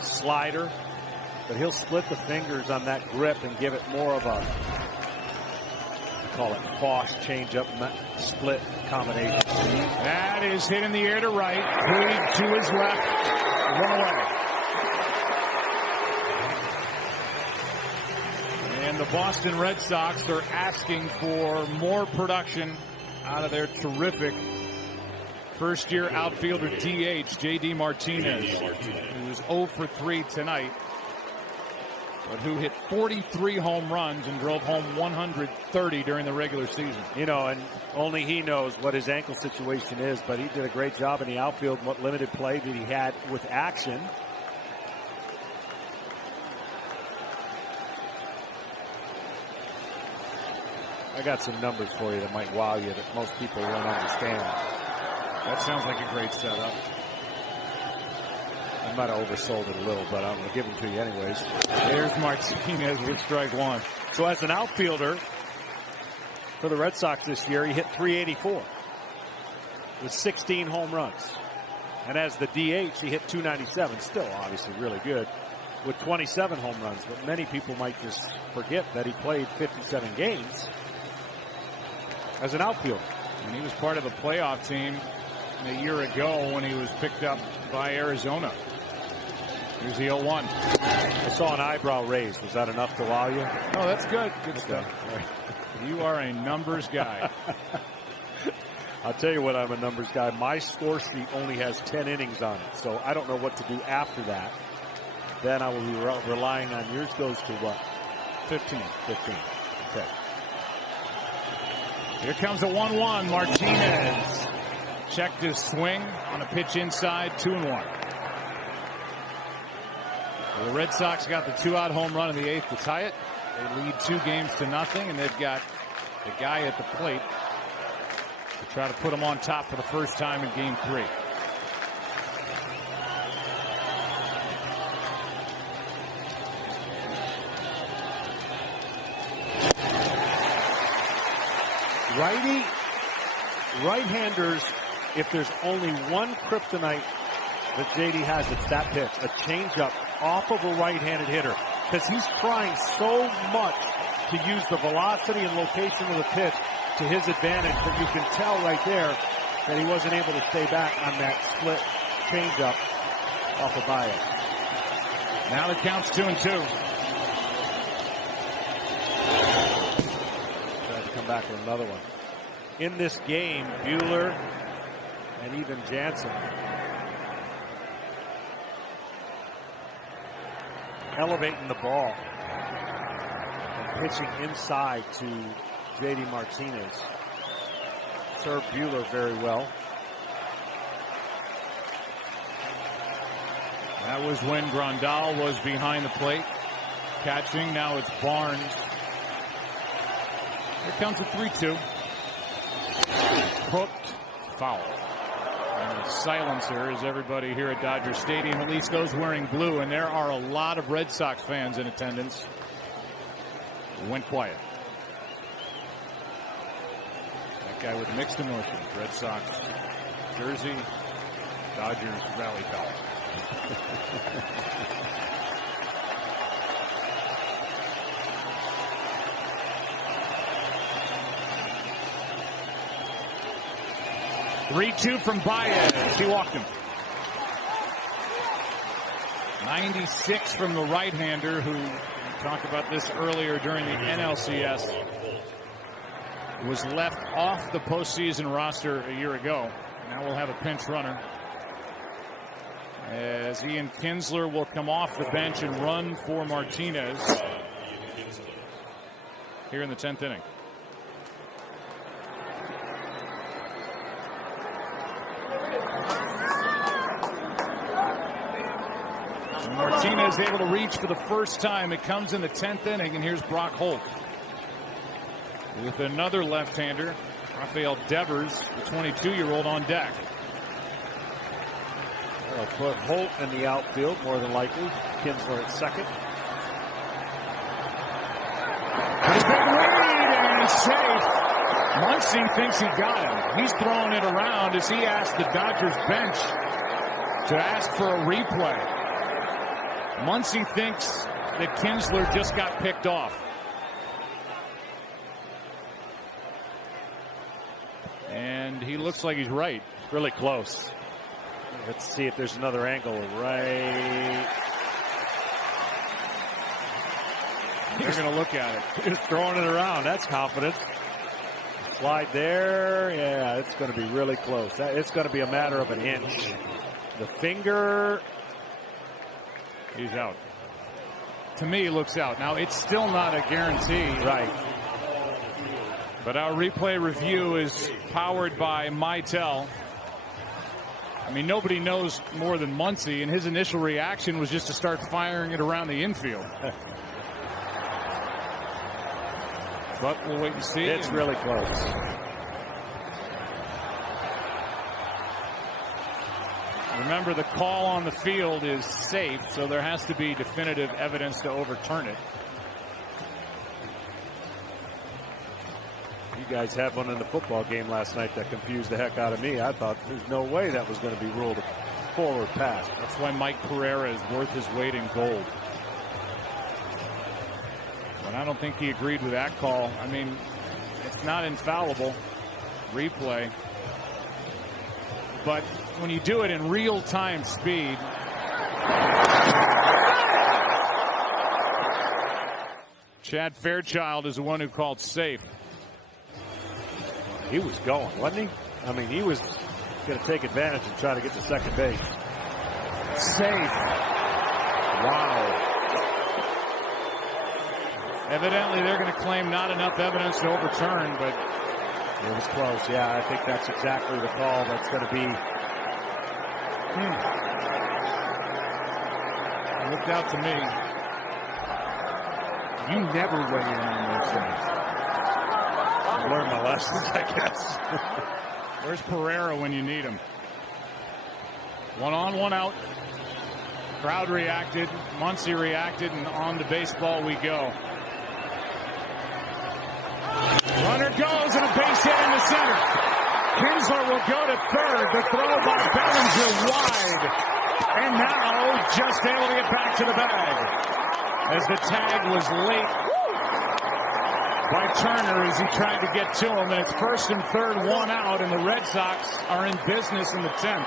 slider, but he'll split the fingers on that grip and give it more of a, call it Fosh changeup split combination. That is hit in the air to right. Puig to his left. 1 away. And the Boston Red Sox are asking for more production out of their terrific first-year outfielder DH, J.D. Martinez, who was 0 for 3 tonight, but who hit 43 home runs and drove home 130 during the regular season. You know, and only he knows what his ankle situation is, but he did a great job in the outfield, what limited play that he had with action. I got some numbers for you that might wow you that most people won't understand. That sounds like a great setup. I might have oversold it a little, but I'm going to give them to you anyways. There's Martinez with strike 1. So as an outfielder for the Red Sox this year, he hit .384 with 16 home runs. And as the DH, he hit .297, still obviously really good, with 27 home runs. But many people might just forget that he played 57 games as an outfielder. And he was part of a playoff team a year ago when he was picked up by Arizona. Here's the 0-1. I saw an eyebrow raise. Was that enough to wow you? Oh, that's good. Good stuff. You are a numbers guy. I'll tell you what, I'm a numbers guy. My score sheet only has 10 innings on it, so I don't know what to do after that. Then I will be relying on yours goes to what? 15. Okay. Here comes a 1-1. Martinez checked his swing on a pitch inside, 2-1. Well, the Red Sox got the 2-out home run in the 8th to tie it. They lead 2-0, and they've got the guy at the plate to try to put him on top for the first time in Game 3. Right-handers, if there's only one kryptonite that JD has, it's that pitch, a changeup off of a right-handed hitter, because he's trying so much to use the velocity and location of the pitch to his advantage that you can tell right there that he wasn't able to stay back on that split changeup off of Baez. Now the count's 2-2. Tried to come back with another one. In this game, Buehler and even Jansen elevating the ball and pitching inside to JD Martinez. Served Buehler very well. That was when Grandal was behind the plate catching. Now it's Barnes. Here comes a 3-2. Hooked, foul. And a silencer as everybody here at Dodger Stadium, at least those wearing blue, and there are a lot of Red Sox fans in attendance, went quiet. That guy with mixed emotions. Red Sox jersey, Dodgers rally call. 3-2 from Baez. He walked him. 96 from the right-hander, who we talked about this earlier during the NLCS, was left off the postseason roster a year ago. Now we'll have a pinch runner, as Ian Kinsler will come off the bench and run for Martinez here in the 10th inning. Martinez able to reach for the first time. It comes in the 10th inning, and here's Brock Holt with another left-hander, Rafael Devers, the 22-year-old, on deck. They'll put Holt in the outfield, more than likely. Kinsler at second. He's been lead and safe. Muncy thinks he got him. He's throwing it around as he asked the Dodgers bench to ask for a replay. Muncy thinks that Kinsler just got picked off. And he looks like he's right. Really close. Let's see if there's another angle. Right. They're going to look at it. He's throwing it around. That's confidence. Slide there. Yeah, it's going to be really close. It's going to be a matter of an inch. The finger. He's out. To me, he looks out. Now, it's still not a guarantee. Right. But our replay review is powered by Mitel. I mean, nobody knows more than Muncy, and his initial reaction was just to start firing it around the infield. But we'll wait and see. It's really close. Remember, the call on the field is safe, so there has to be definitive evidence to overturn it. You guys had one in the football game last night that confused the heck out of me. I thought there's no way that was going to be ruled a forward pass. That's why Mike Pereira is worth his weight in gold. But I don't think he agreed with that call. I mean, it's not infallible. replay. But when you do it in real-time speed, Chad Fairchild is the one who called safe. He was going, wasn't he? I mean, he was going to take advantage and try to get to second base. Safe. Wow. Evidently, they're going to claim not enough evidence to overturn, but it was close. Yeah, I think that's exactly the call that's going to be. It looked out to me. You never weigh in on those things. I learned my lessons, I guess. Where's Pereira when you need him? 1 on, 1 out. Crowd reacted. Muncy reacted, and on to baseball we go. Runner goes, and a base hit in the center. Kinsler will go to third. The throw by Bellinger wide. And now just able to get back to the bag. As the tag was late by Turner as he tried to get to him. And it's first and third, 1 out, and the Red Sox are in business in the 10th.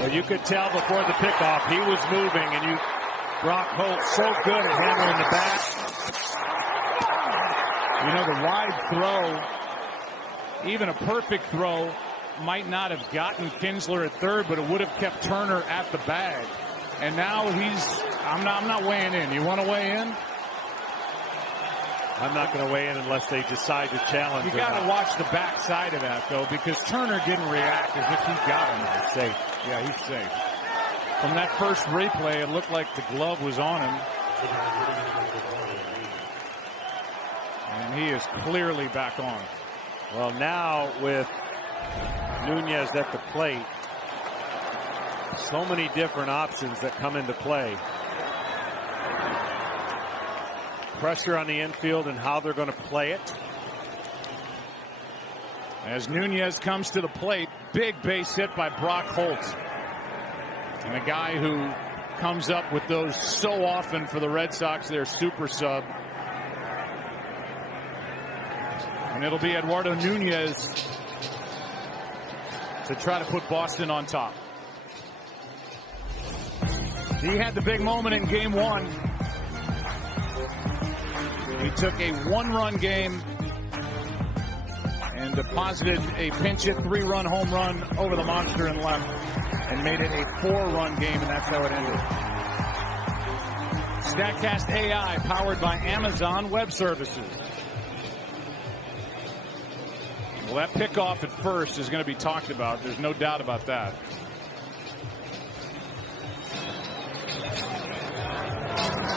Well, you could tell before the pickoff he was moving, and Brock Holt so good at handling the bat. You know, the wide throw, even a perfect throw, might not have gotten Kinsler at third, but it would have kept Turner at the bag. And now I'm not weighing in. You want to weigh in? I'm not going to weigh in unless they decide to challenge. You got to watch the back side of that, though, because Turner didn't react as if he got him. He's safe. Yeah, he's safe. From that first replay, it looked like the glove was on him. And he is clearly back on. Well, now with Nunez at the plate, so many different options that come into play. Pressure on the infield and how they're going to play it. As Nunez comes to the plate, big base hit by Brock Holt. And a guy who comes up with those so often for the Red Sox, their super sub. And it'll be Eduardo Nunez to try to put Boston on top. He had the big moment in game 1. He took a 1-run game and deposited a pinch hit 3-run home run over the monster in left and made it a 4-run game, and that's how it ended. StatCast AI, powered by Amazon Web Services. Well, that pickoff at first is going to be talked about. There's no doubt about that.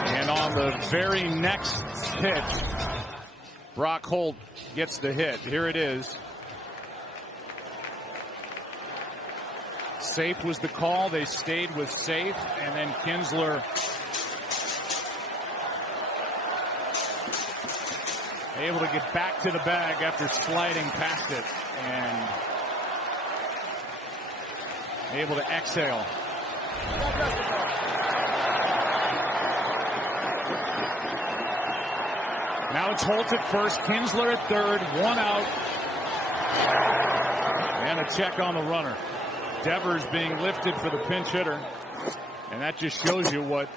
And on the very next pitch, Brock Holt gets the hit. Here it is. Safe was the call. They stayed with safe, and then Kinsler able to get back to the bag after sliding past it and able to exhale. Now it's Holt at first, Kinsler at third, 1 out, and a check on the runner. Devers being lifted for the pinch hitter, and that just shows you what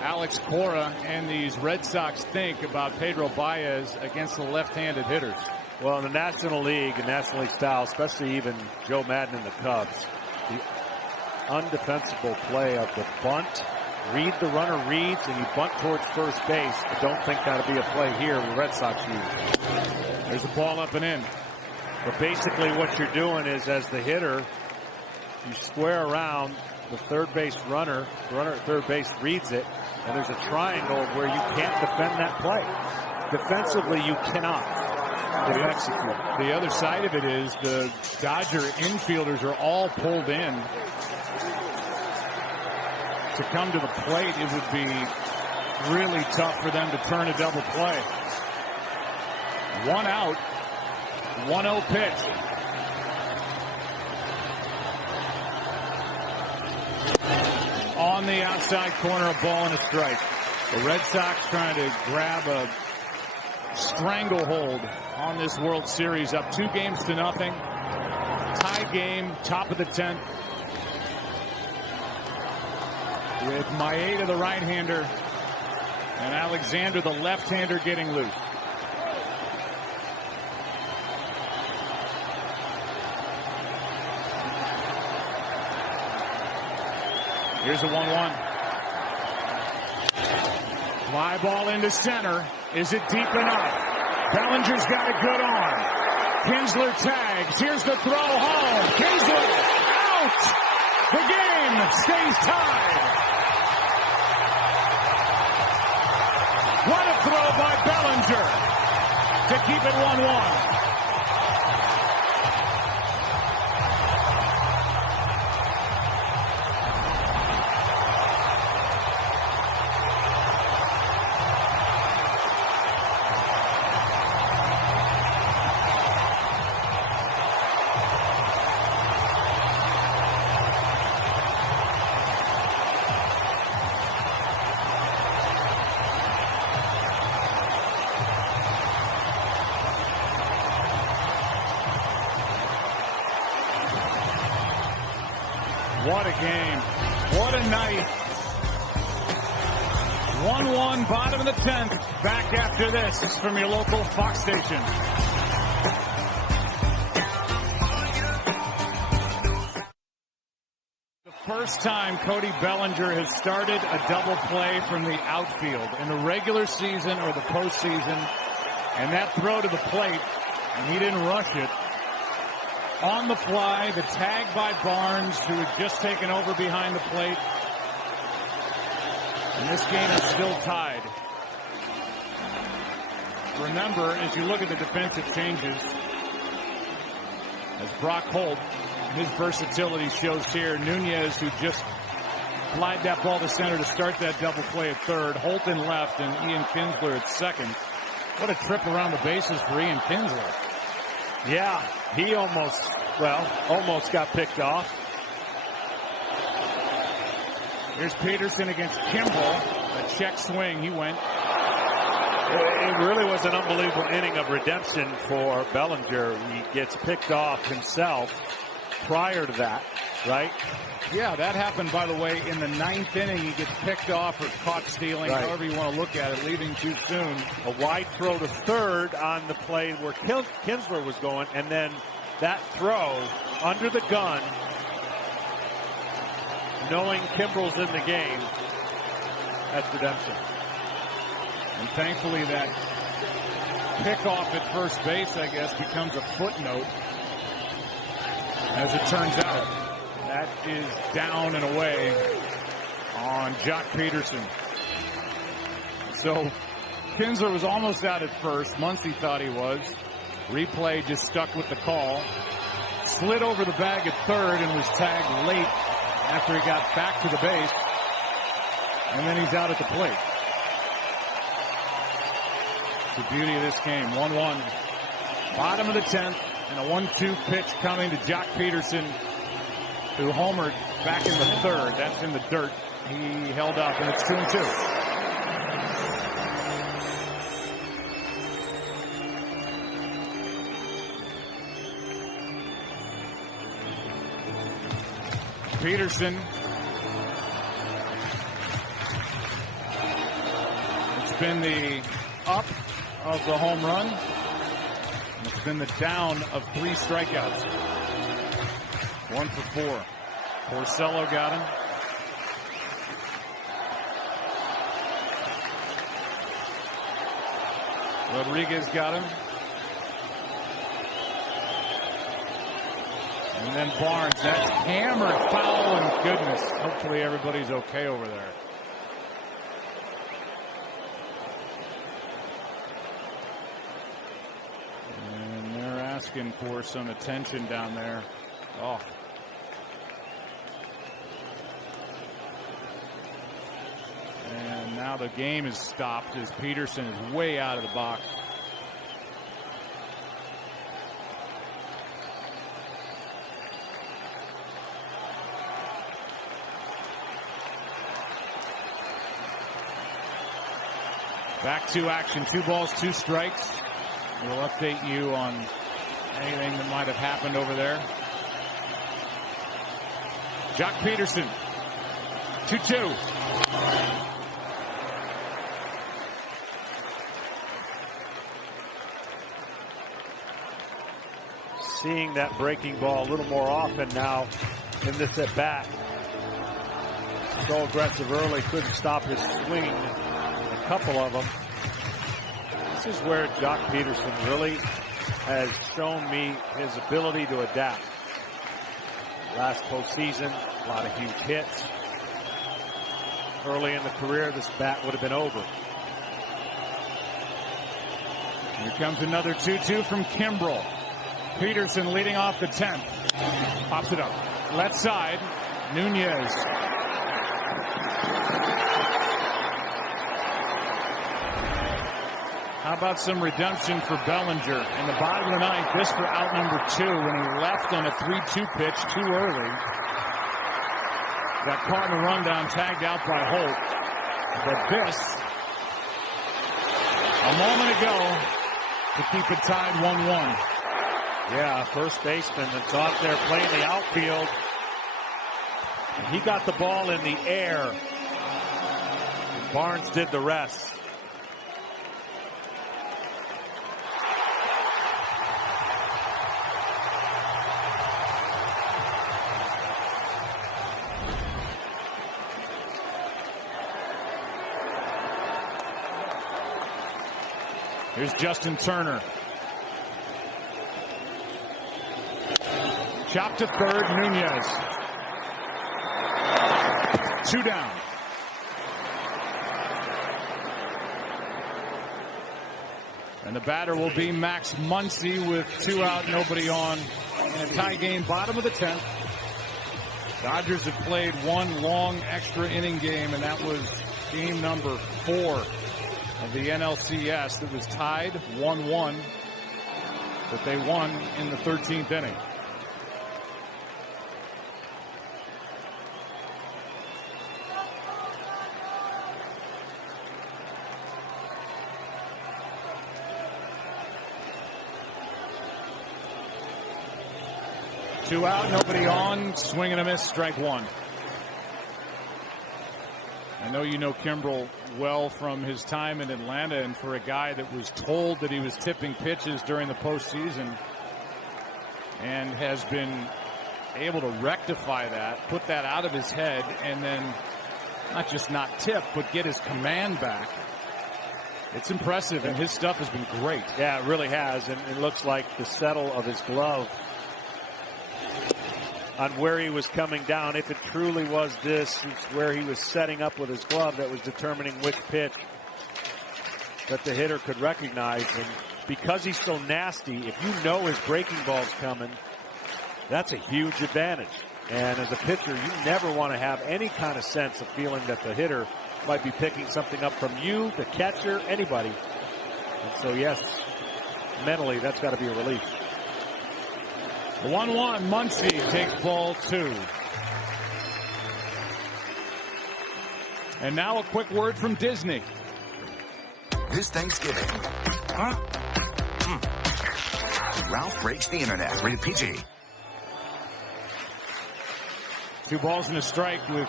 Alex Cora and these Red Sox think about Pedro Baez against the left-handed hitters. Well, in the National League and National League style, especially even Joe Madden and the Cubs, the undefensible play of the bunt, read the runner reads, and you bunt towards first base. I don't think that'll be a play here the Red Sox use. There's the ball up and in. But basically what you're doing is, as the hitter, you square around the third base runner. The runner at third base reads it, and there's a triangle where you can't defend that play. Defensively, you cannot execute. The other side of it is the Dodger infielders are all pulled in. To come to the plate, it would be really tough for them to turn a double play. 1 out, 1-0 pitch. On the outside corner, a ball and a strike. The Red Sox trying to grab a stranglehold on this World Series. Up 2-0. Tie game, top of the 10th. With Maeda, the right-hander, and Alexander, the left-hander, getting loose. Here's a 1-1. Fly ball into center. Is it deep enough? Bellinger's got a good arm. Kinsler tags. Here's the throw home. Kinsler out. The game stays tied. What a throw by Bellinger to keep it 1-1. What a game. What a night. 1-1, bottom of the 10th. Back after this from your local Fox station. The first time Cody Bellinger has started a double play from the outfield in the regular season or the postseason. And that throw to the plate, and he didn't rush it. On the fly, the tag by Barnes, who had just taken over behind the plate. And this game is still tied. Remember, as you look at the defensive changes, as Brock Holt, his versatility shows here. Nunez, who just flied that ball to center to start that double play at third. Holt in left and Ian Kinsler at second. What a trip around the bases for Ian Kinsler. Yeah, he almost got picked off. Here's Peterson against Kimball. A check swing. He went. It really was an unbelievable inning of redemption for Bellinger. He gets picked off himself prior to that, right? Yeah, that happened, by the way, in the 9th inning. He gets picked off or caught stealing, right. However you want to look at it, leaving too soon. A wide throw to third on the play where Kinsler was going, and then that throw under the gun, knowing Kimbrel's in the game, that's redemption. And thankfully that pickoff at first base, I guess, becomes a footnote, as it turns out. That is down and away on Jock Peterson. So Kinsler was almost out at first. Muncy thought he was. Replay just stuck with the call. Slid over the bag at third and was tagged late after he got back to the base. And then he's out at the plate. The beauty of this game. 1-1. Bottom of the 10th. And a 1-2 pitch coming to Jock Peterson, who homered back in the third. That's in the dirt. He held up, and it's 2-2. Peterson. It's been the up of the home run. And it's been the down of 3 strikeouts. 1 for 4. Porcello got him. Rodriguez got him. And then Barnes, that's hammered foul, and goodness. Hopefully everybody's okay over there. And they're asking for some attention down there. Oh. And now the game is stopped as Peterson is way out of the box. Back to action. 2 balls, 2 strikes. We'll update you on anything that might have happened over there. Jock Peterson. 2-2. Seeing that breaking ball a little more often now in this at bat. So aggressive early, couldn't stop his swing. A couple of them. This is where Jock Peterson really has shown me his ability to adapt. Last postseason, a lot of huge hits. Early in the career, this bat would have been over. Here comes another 2-2 from Kimbrel. Peterson leading off the 10th. Pops it up. Left side. Nunez. How about some redemption for Bellinger in the bottom of the 9th? This for out number 2 when he left on a 3-2 pitch too early. Got caught in a rundown, tagged out by Holt. But this, a moment ago, to keep it tied 1-1. Yeah, first baseman that's out there playing the outfield. And he got the ball in the air. And Barnes did the rest. Here's Justin Turner. Chop to third, Nunez. 2 down. And the batter will be Max Muncy with 2 out, nobody on. And a tie game, bottom of the 10th. Dodgers have played 1 long extra inning game, and that was game number 4 of the NLCS. That was tied 1-1, but they won in the 13th inning. Two out, nobody on, swing and a miss, strike 1. I know you know Kimbrel well from his time in Atlanta, and for a guy that was told that he was tipping pitches during the postseason and has been able to rectify that, put that out of his head, and then not just not tip, but get his command back. It's impressive, and his stuff has been great. Yeah, it really has, and it looks like the settle of his glove on where he was coming down. If it truly was this, it's where he was setting up with his glove that was determining which pitch that the hitter could recognize. And because he's so nasty, if you know his breaking ball's coming, that's a huge advantage. And as a pitcher, you never want to have any kind of sense of feeling that the hitter might be picking something up from you, the catcher, anybody. And so, yes, mentally, that's got to be a relief. 1-1, Muncy takes ball 2. And now a quick word from Disney. This Thanksgiving. Huh? Ralph Breaks the Internet. Rated PG. 2 balls and a strike with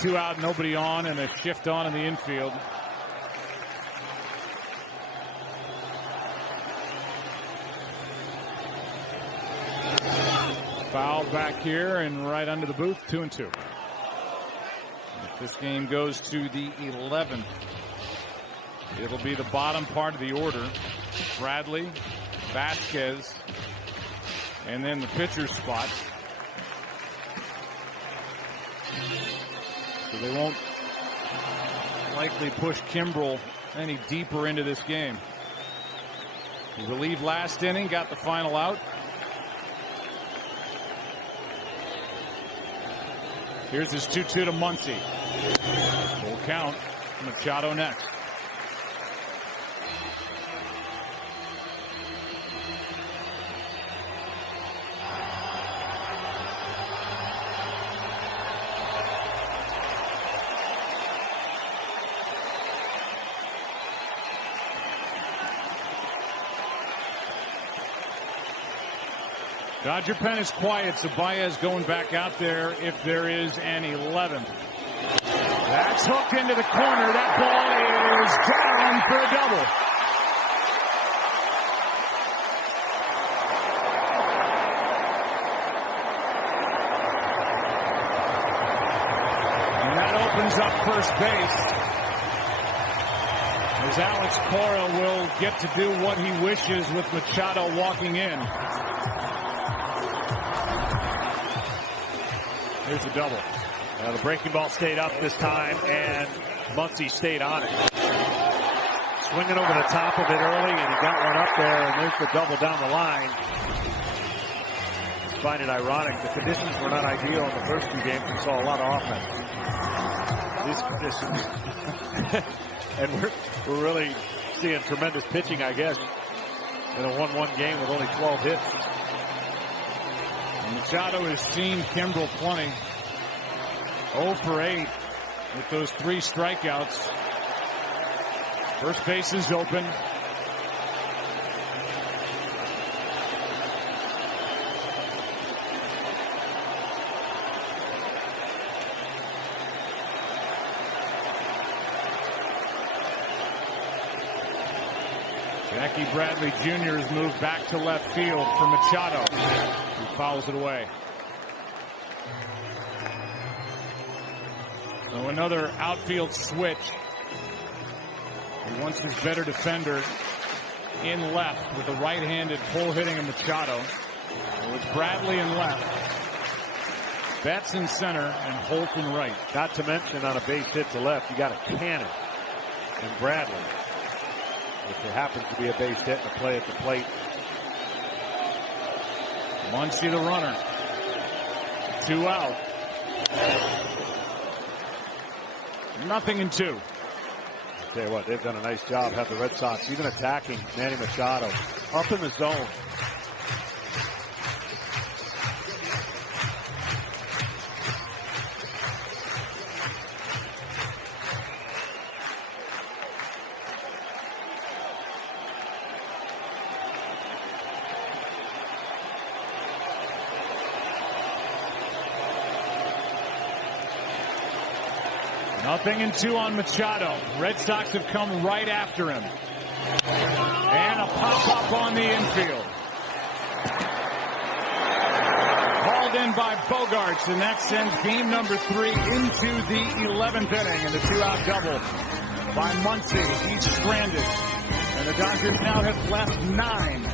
2 out, nobody on, and a shift on in the infield. Foul back here and right under the booth, 2-2. If this game goes to the 11th, it'll be the bottom part of the order. Bradley, Vasquez, and then the pitcher's spot. So they won't likely push Kimbrel any deeper into this game. He relieved last inning, got the final out. Here's his 2-2 to Muncy. Full count. Machado next. Dodger pen is quiet, so Baez going back out there if there is an 11th. That's hooked into the corner. That ball is down for a double. And that opens up first base, as Alex Cora will get to do what he wishes with Machado walking in. Here's the double. The breaking ball stayed up this time, and Muncy stayed on it. Swinging over the top of it early, and he got one up there, and there's the double down the line. I find it ironic. The conditions were not ideal in the first two games. We saw a lot of offense. These conditions. And we're really seeing tremendous pitching, I guess, in a 1-1 game with only 12 hits. Machado has seen Kimbrel plenty. 0 for 8 with those 3 strikeouts. First base is open. Jackie Bradley Jr. has moved back to left field for Machado, who fouls it away. So another outfield switch. He wants his better defender in left with a right-handed pull hitting of Machado. So it's Bradley in left, Betts in center, and Holt in right. Not to mention on a base hit to left, you got a cannon in Bradley. If there happens to be a base hit and a play at the plate. Muncy the runner. 2 out. 0-2. Tell you what, they've done a nice job, have the Red Sox even attacking Manny Machado up in the zone. Nothing and 2 on Machado. Red Sox have come right after him. And a pop-up on the infield. Called in by Bogaerts, and that sends game number 3 into the 11th inning. And the 2-out double by Muncy. He's stranded. And the Dodgers now have left 9.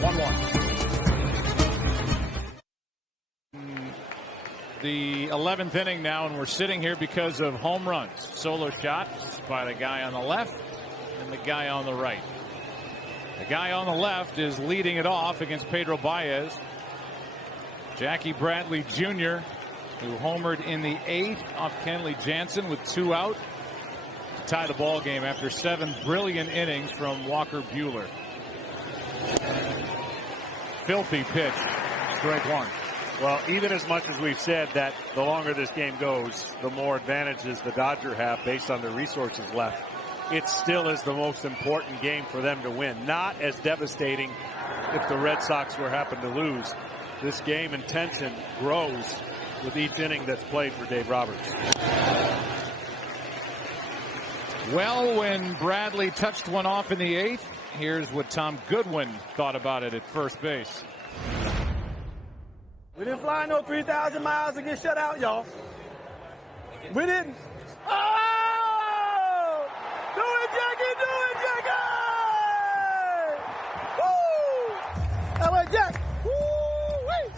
1-1. The 11th inning now, and we're sitting here because of home runs. Solo shots by the guy on the left and the guy on the right. The guy on the left is leading it off against Pedro Baez. Jackie Bradley Jr., who homered in the 8th off Kenley Jansen with 2 out to tie the ball game after 7 brilliant innings from Walker Buehler. Filthy pitch. Strike 1. Well, even as much as we've said that the longer this game goes, the more advantages the Dodgers have based on their resources left, it still is the most important game for them to win. Not as devastating if the Red Sox were happen to lose. This game in tension grows with each inning that's played for Dave Roberts. Well, when Bradley touched one off in the 8th, here's what Tom Goodwin thought about it at first base. We didn't fly no 3,000 miles to get shut out, y'all. We didn't. Oh! Do it, Jackie! Do it, Jackie! Woo! LA Jack! Woo-wee!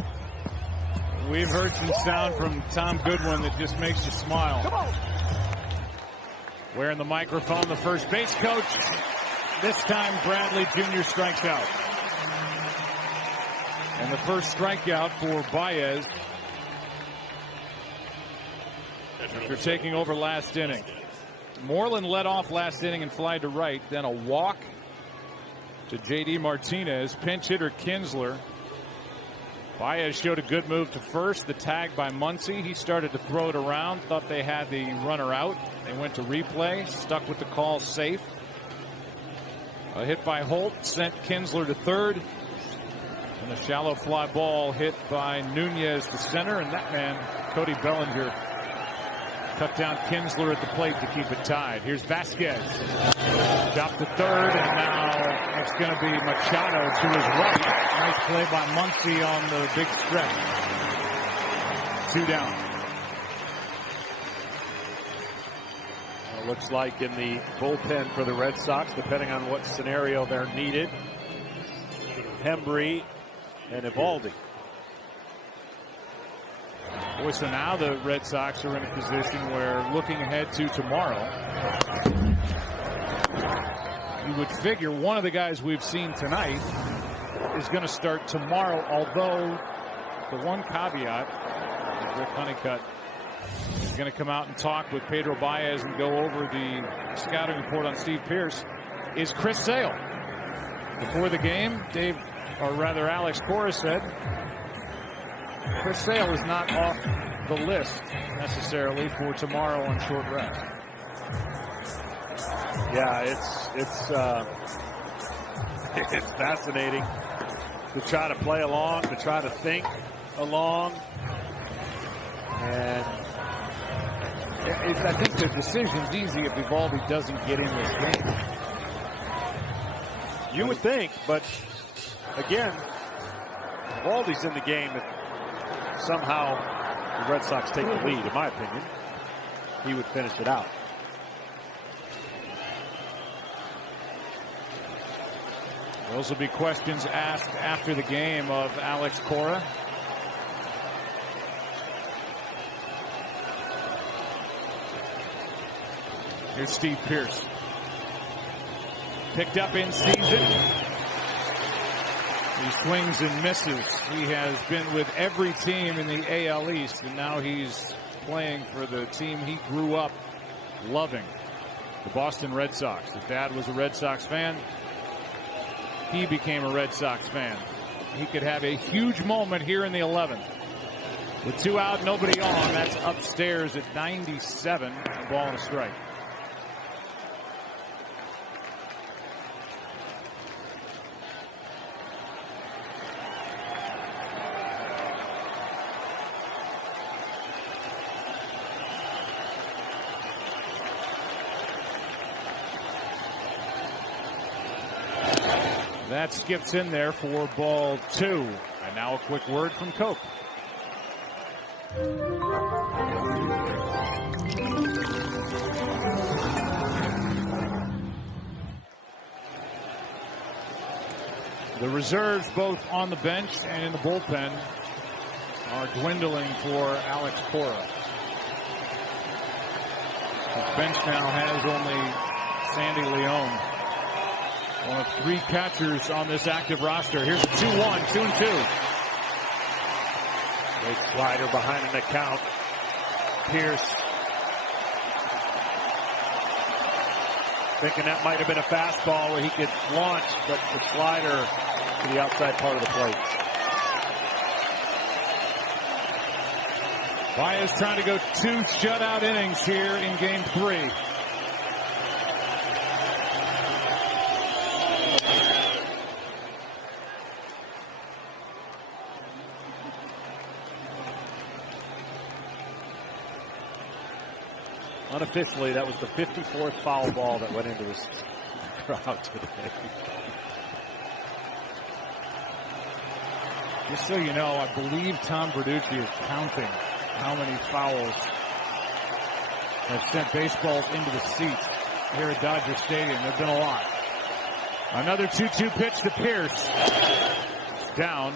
We've heard some sound from Tom Goodwin that just makes you smile. Come on! Wearing the microphone, the first base coach. This time, Bradley Jr. strikes out. And the first strikeout for Baez after taking over last inning. Moreland led off last inning and fly to right. Then a walk to J.D. Martinez. Pinch hitter Kinsler. Baez showed a good move to first. The tag by Muncy. He started to throw it around. Thought they had the runner out. They went to replay. Stuck with the call, safe. A hit by Holt sent Kinsler to third. And a shallow fly ball hit by Nunez, the center, and that man, Cody Bellinger, cut down Kinsler at the plate to keep it tied. Here's Vasquez. Dropped to third, and now it's going to be Machado to his right. Nice play by Muncy on the big stretch. 2 down. Well, looks like in the bullpen for the Red Sox, depending on what scenario they're needed, Hembree and Eovaldi. Boy, so now the Red Sox are in a position where, looking ahead to tomorrow, you would figure one of the guys we've seen tonight is going to start tomorrow, although the one caveat, Rick Honeycutt is going to come out and talk with Pedro Baez and go over the scouting report on Steve Pearce, is Chris Sale. Before the game, Alex Cora said Chris Sale is not off the list necessarily for tomorrow on short rest. Yeah, it's fascinating to try to play along, to try to think along, and I think the decision's easy if Eovaldi doesn't get in this game. You would think, but again, Eovaldi's in the game if somehow the Red Sox take the lead. In my opinion, he would finish it out. Those will be questions asked after the game of Alex Cora. Here's Steve Pearce. Picked up in season. He swings and misses. He has been with every team in the AL East, and now he's playing for the team he grew up loving, the Boston Red Sox. His dad was a Red Sox fan. He became a Red Sox fan. He could have a huge moment here in the 11th. With 2 out, nobody on. That's upstairs at 97. A ball and a strike. That skips in there for ball 2. And now a quick word from Cope. The reserves, both on the bench and in the bullpen, are dwindling for Alex Cora. His bench now has only Sandy Leon. One of 3 catchers on this active roster. Here's a 2-1, 2-2. Big slider behind an account. Pearce thinking that might have been a fastball where he could launch, but the slider to the outside part of the plate. Baez trying to go 2 shutout innings here in game 3. Unofficially, that was the 54th foul ball that went into this crowd today. Just so you know, I believe Tom Verducci is counting how many fouls have sent baseballs into the seats here at Dodger Stadium. There have been a lot. Another 2-2 pitch to Pearce. It's down,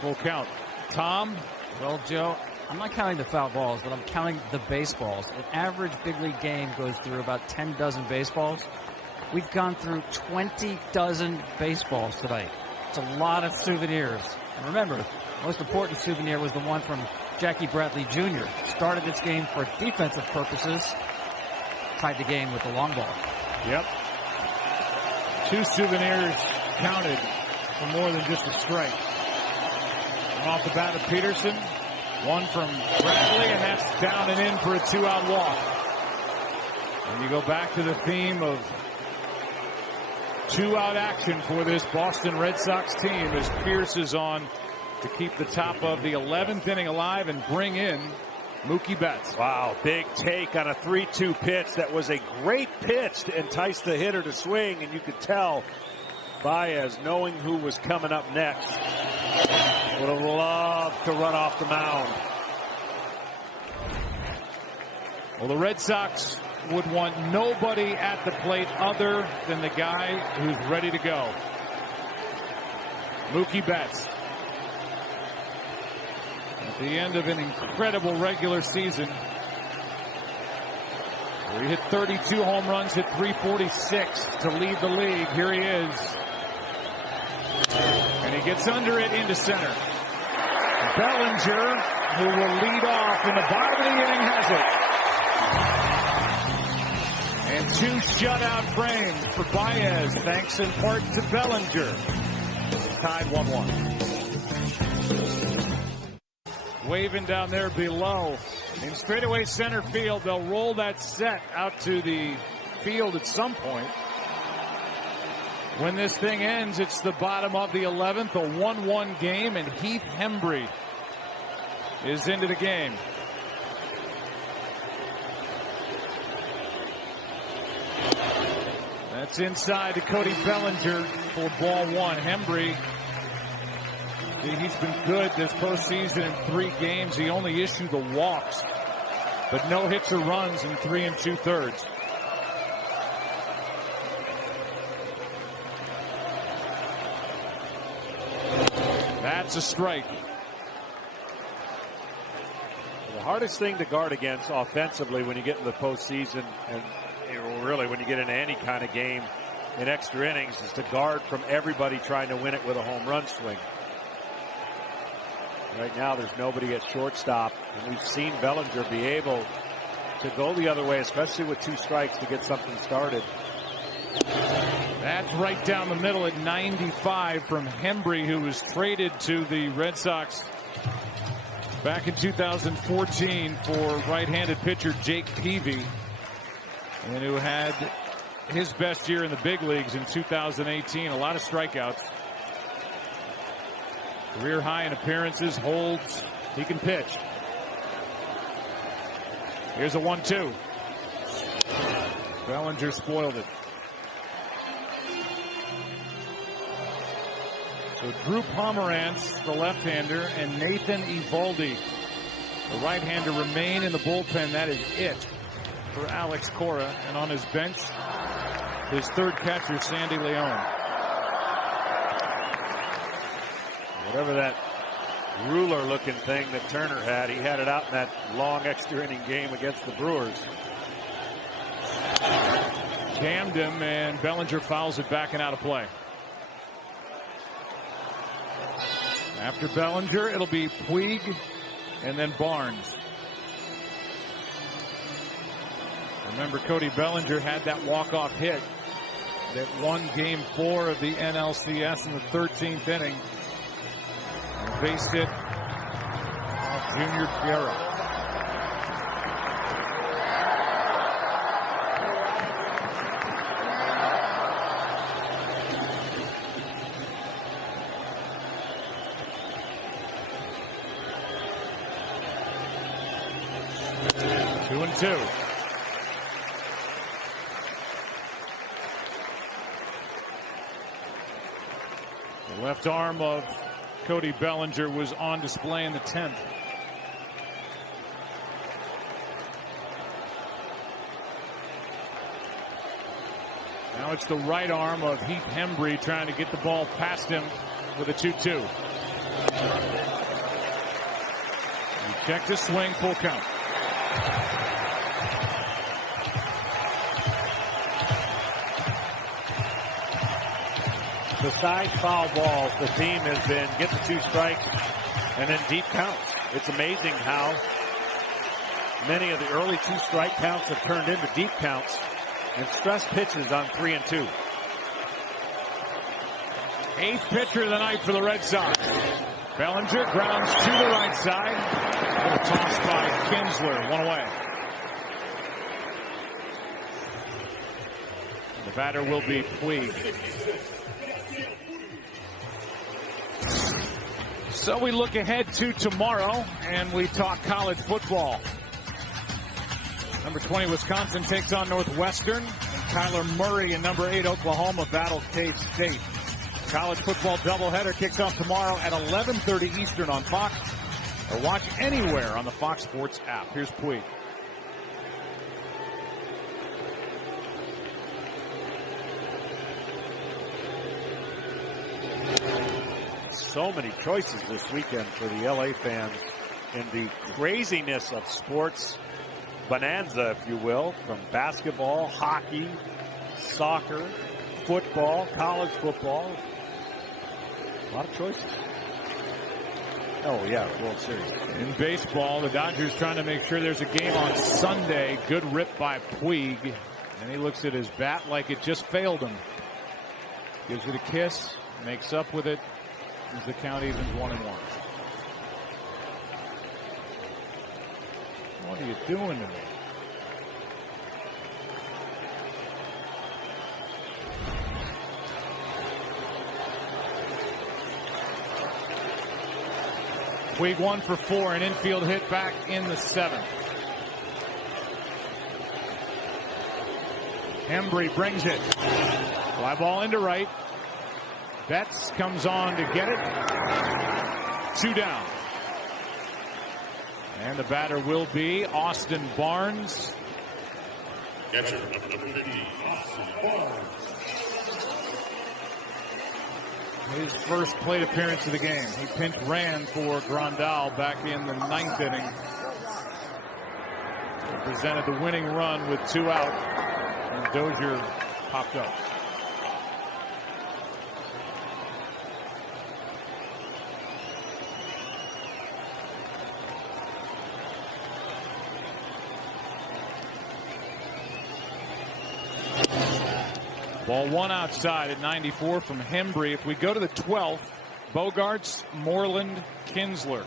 full count. Tom? Well, Joe, I'm not counting the foul balls, but I'm counting the baseballs. An average big league game goes through about 10 dozen baseballs. We've gone through 20 dozen baseballs tonight. It's a lot of souvenirs. And remember, the most important souvenir was the one from Jackie Bradley Jr. Started this game for defensive purposes. Tied the game with the long ball. Yep. 2 souvenirs counted for more than just a strike. And off the bat of Peterson. 1 from Bradley, and that's down and in for a 2-out walk. And you go back to the theme of Two-out action for this Boston Red Sox team as Pierce is on to keep the top of the 11th inning alive and bring in Mookie Betts. Wow, big take on a 3-2 pitch. That was a great pitch to entice the hitter to swing, and you could tell Baez, knowing who was coming up next, would have loved to run off the mound. Well, the Red Sox would want nobody at the plate other than the guy who's ready to go. Mookie Betts. At the end of an incredible regular season, where he hit 32 home runs, hit 346 to lead the league. Here he is. And he gets under it into center. Bellinger, who will lead off in the bottom of the inning, has it. And two shutout frames for Baez, thanks in part to Bellinger. Tied 1-1. Waving down there below. In straightaway center field, they'll roll that set out to the field at some point. When this thing ends, it's the bottom of the 11th, a 1-1 game, and Heath Hembree is into the game. That's inside to Cody Bellinger for ball one. Hembree, he's been good this postseason in 3 games. He only issued the walks, but no hits or runs in 3 2/3. That's a strike. The hardest thing to guard against offensively when you get into the postseason, and really when you get into any kind of game in extra innings, is to guard from everybody trying to win it with a home run swing. Right now there's nobody at shortstop, and we've seen Bellinger be able to go the other way, especially with 2 strikes, to get something started. That's right down the middle at 95 from Hembree, who was traded to the Red Sox back in 2014 for right-handed pitcher Jake Peavy, and who had his best year in the big leagues in 2018. A lot of strikeouts. Career high in appearances, holds. He can pitch. Here's a 1-2. Bellinger spoiled it. So Drew Pomerantz, the left-hander, and Nathan Eovaldi, the right-hander, remain in the bullpen. That is it for Alex Cora. And on his bench, his third catcher, Sandy Leon. Whatever that ruler-looking thing that Turner had, he had it out in that long extra-inning game against the Brewers. Jammed him, and Bellinger fouls it back and out of play. After Bellinger, it'll be Puig and then Barnes. Remember, Cody Bellinger had that walk-off hit that won Game 4 of the NLCS in the 13th inning. And faced it off Junior Guerra. Two and two. The left arm of Cody Bellinger was on display in the 10th. Now it's the right arm of Heath Hembree trying to get the ball past him with a 2-2. He checked his swing, full count. Besides foul balls, the team has been get the 2 strikes and then deep counts. It's amazing how many of the early 2 strike counts have turned into deep counts and stress pitches on 3 and 2. 8th pitcher of the night for the Red Sox. Bellinger grounds to the right side. Little toss by Kinsler, one away. The batter will be Puig. So we look ahead to tomorrow, and we talk college football. Number 20, Wisconsin takes on Northwestern, and Kyler Murray and number 8, Oklahoma battle K-State. College football doubleheader kicks off tomorrow at 11:30 Eastern on Fox, or watch anywhere on the Fox Sports app. Here's Puig. So many choices this weekend for the LA fans in the craziness of sports bonanza, if you will, from basketball, hockey, soccer, football, college football. A lot of choices. Oh, yeah, World Series. In baseball, the Dodgers trying to make sure there's a game on Sunday. Good rip by Puig. And he looks at his bat like it just failed him. Gives it a kiss, makes up with it. As the count evens 1-1. What are you doing to me? Puig 1 for 4, an infield hit back in the 7th. Hembree brings it. Fly ball into right. Betts comes on to get it. 2 down. And the batter will be Austin Barnes. Catcher number 50, Austin Barnes. His first plate appearance of the game. He pinch ran for Grandal back in the 9th inning. He presented the winning run with 2 out. And Dozier popped up. Ball 1 outside at 94 from Hembree. If we go to the 12th, Bogarts, Moreland, Kinsler.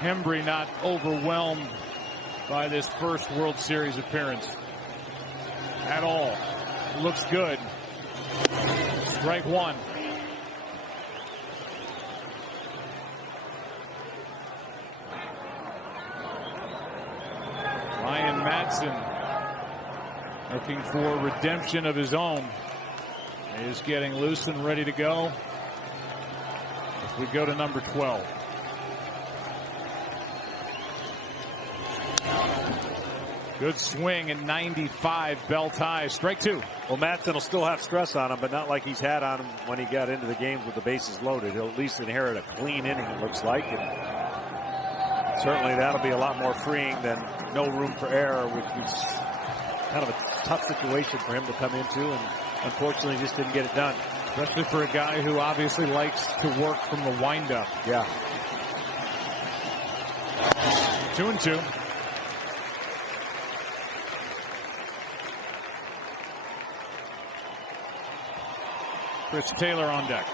Hembree not overwhelmed by this first World Series appearance at all. Looks good. Strike 1. Ryan Madsen looking for redemption of his own. He is getting loose and ready to go as we go to number 12. Good swing in 95, belt high. Strike 2. Well, Madsen will still have stress on him, but not like he's had on him when he got into the games with the bases loaded. He'll at least inherit a clean inning, it looks like. And certainly that'll be a lot more freeing than no room for error, which was kind of a tough situation for him to come into, and unfortunately just didn't get it done. Especially for a guy who obviously likes to work from the windup. Yeah. 2-2. Chris Taylor on deck.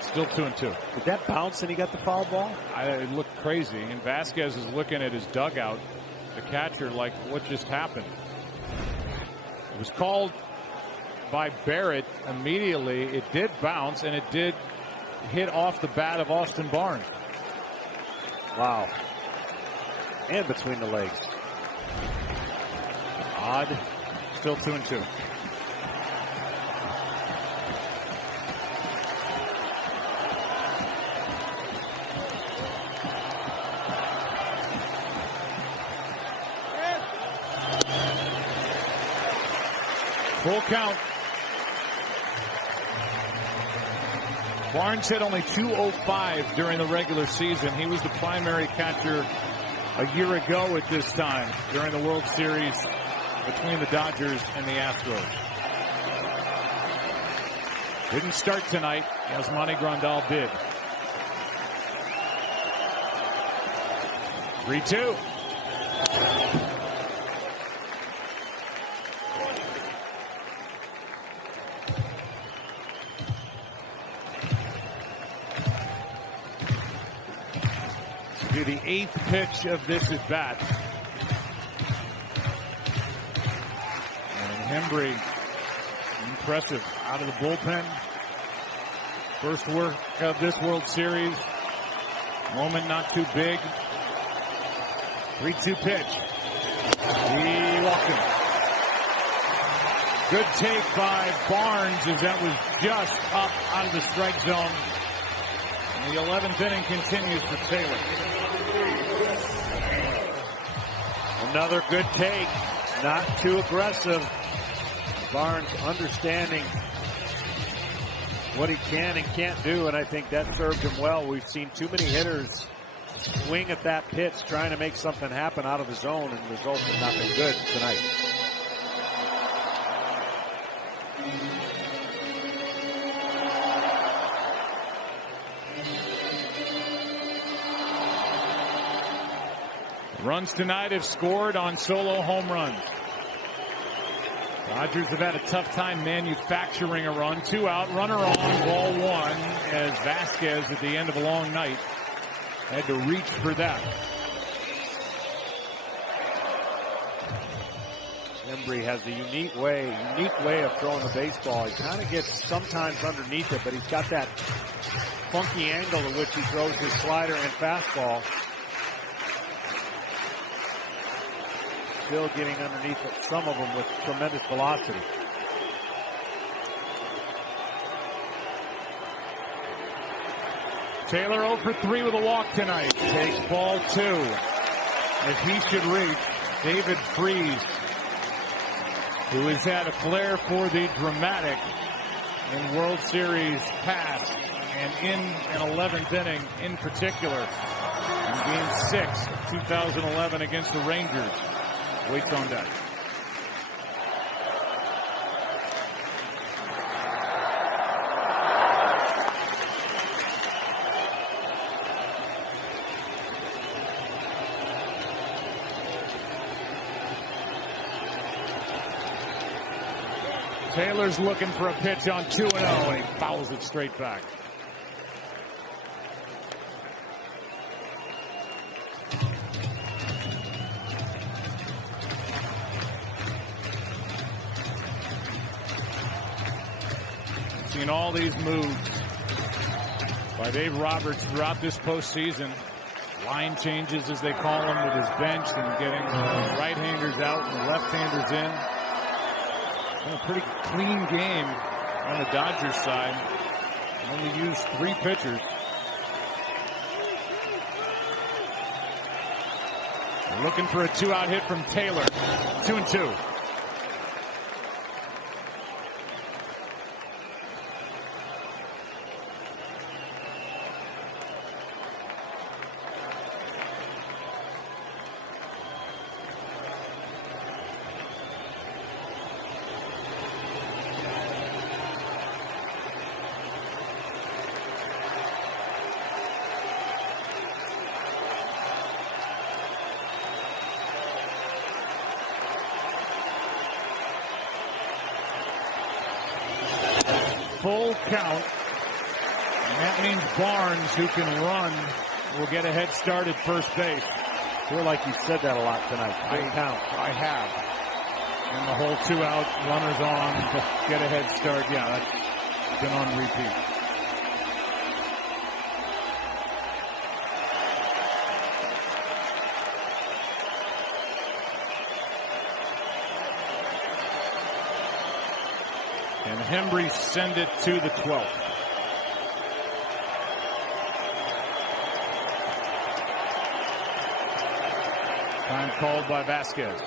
Still 2-2. Did that bounce and he got the foul ball? It looked crazy. And Vasquez is looking at his dugout, the catcher, like, what just happened? It was called by Barrett immediately. It did bounce, and it did hit off the bat of Austin Barnes. Wow. And between the legs. Odd. Still 2-2. Full count. Barnes hit only .205 during the regular season. He was the primary catcher a year ago at this time during the World Series between the Dodgers and the Astros. Didn't start tonight. Yasmani Grandal did. 3-2. To the 8th pitch of this at bat. And Hembree, impressive out of the bullpen. First work of this World Series. Moment not too big. 3-2 pitch. He walked him. Good take by Barnes as that was just up out of the strike zone. And the 11th inning continues for Taylor. Another good take. Not too aggressive. Barnes understanding what he can and can't do, and I think that served him well. We've seen too many hitters swing at that pitch trying to make something happen out of the zone, and the results have not been good tonight. Runs tonight have scored on solo home runs. Dodgers have had a tough time manufacturing a run. 2 out, runner on, ball 1, as Vasquez at the end of a long night had to reach for that. Hembree has a unique way of throwing the baseball. He kind of gets sometimes underneath it, but he's got that funky angle at which he throws his slider and fastball. Still getting underneath some of them with tremendous velocity. Taylor 0 for 3 with a walk tonight. Takes ball 2. As he should reach, David Freese, who has had a flair for the dramatic in World Series past and in an 11th inning in particular. In Game 6 of 2011 against the Rangers. Waits on deck. Taylor's looking for a pitch on 2-0, and he fouls it straight back. Seen all these moves by Dave Roberts throughout this postseason. Line changes, as they call them, with his bench and getting the right-handers out and the left-handers in. A pretty clean game on the Dodgers side. Only used 3 pitchers. They're looking for a 2-out hit from Taylor. 2-2. Full count. And that means Barnes, who can run, will get a head start at first base. I feel like you said that a lot tonight. Full count. I have. And the whole 2-out, runners on, get a head start. Yeah, that's been on repeat. And Hembree send it to the 12th. Time called by Vasquez.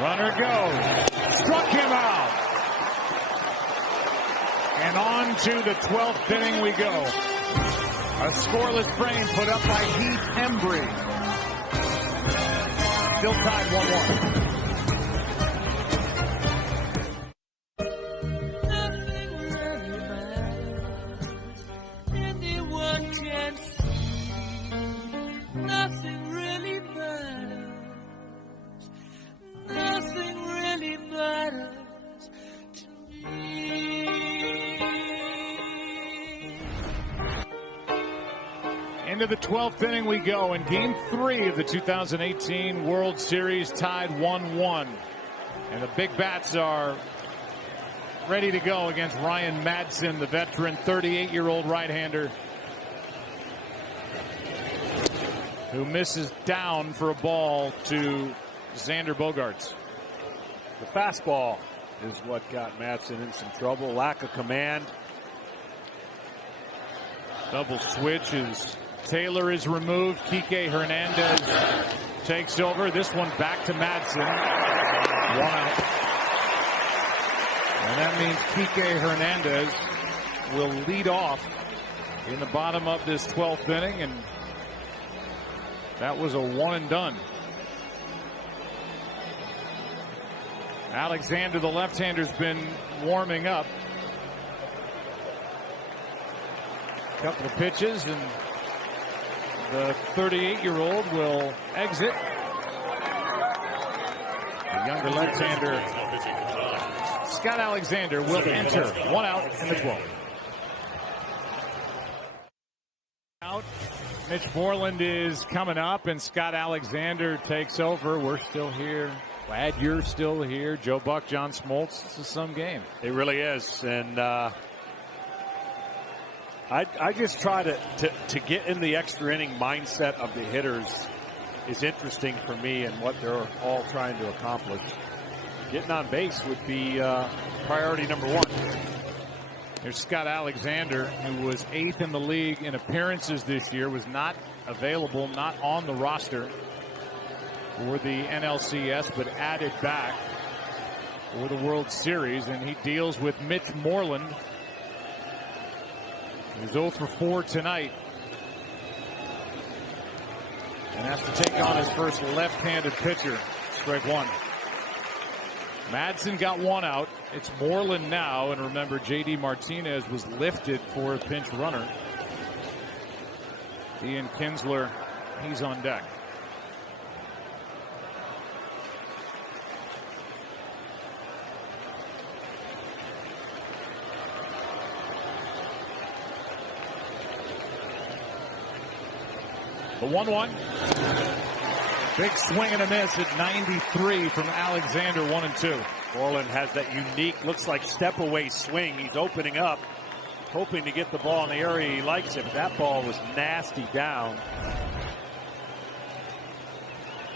Runner goes. Struck him out. And on to the 12th inning we go. A scoreless frame put up by Heath Hembree. Still tied 1-1. Into the 12th inning we go in Game 3 of the 2018 World Series, tied 1-1. And the big bats are ready to go against Ryan Madson, the veteran 38-year-old right-hander who misses down for a ball to Xander Bogaerts. The fastball is what got Madson in some trouble. Lack of command. Double switch as Taylor is removed. Kike Hernandez takes over. This one back to Madson. 1 out. And that means Kike Hernandez will lead off in the bottom of this 12th inning. And that was a 1 and done. Alexander, the left-hander's been warming up. A couple of pitches and the 38-year-old will exit. The younger left-hander, Scott Alexander, will enter. 1 out in the 12th. Out. Mitch Moreland is coming up, and Scott Alexander takes over. We're still here. Glad you're still here. Joe Buck, John Smoltz. This is some game. It really is. And I just try to get in the extra inning mindset of the hitters is interesting for me and what they're all trying to accomplish. Getting on base would be priority number 1. There's Scott Alexander, who was 8th in the league in appearances this year, was not available, not on the roster for the NLCS, but added back for the World Series, and he deals with Mitch Moreland. He's 0 for 4 tonight. And has to take on his first left-handed pitcher. Strike 1. Madson got 1 out. It's Moreland now. And remember, J.D. Martinez was lifted for a pinch runner. Ian Kinsler, he's on deck. The 1-1. Big swing and a miss at 93 from Alexander. 1-2. Moreland has that unique, looks like step away swing. He's opening up, hoping to get the ball in the area he likes it. That ball was nasty down.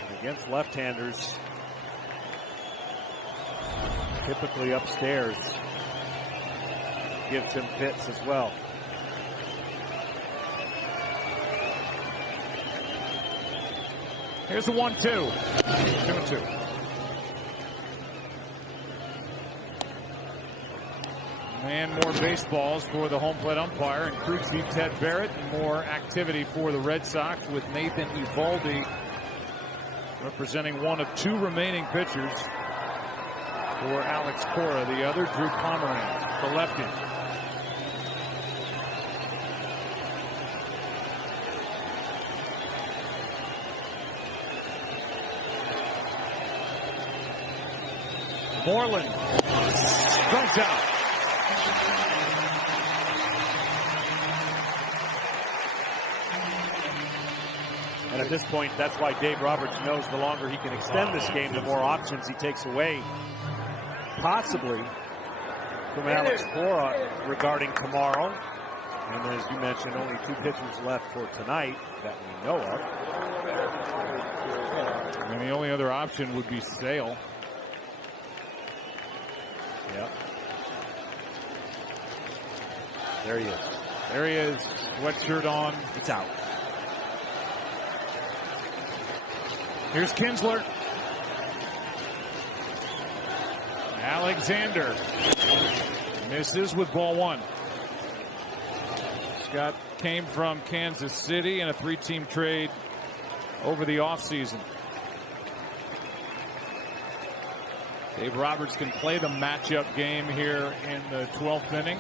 And against left-handers, typically upstairs, gives him fits as well. Here's the 1-2. 2-2. And more baseballs for the home plate umpire and crew chief Ted Barrett. And more activity for the Red Sox with Nathan Eovaldi representing one of 2 remaining pitchers for Alex Cora. The other, Drew Pomeranz, the lefty. Moreland strikes out. And at this point, that's why Dave Roberts knows the longer he can extend this game, the more options he takes away, possibly from Alex Cora regarding tomorrow. And as you mentioned, only 2 pitchers left for tonight that we know of. And the only other option would be Sale. Yep. There he is. There he is. Sweatshirt on. It's out. Here's Kinsler. Alexander misses with ball one. Scott came from Kansas City in a 3-team trade over the offseason. Dave Roberts can play the matchup game here in the 12th inning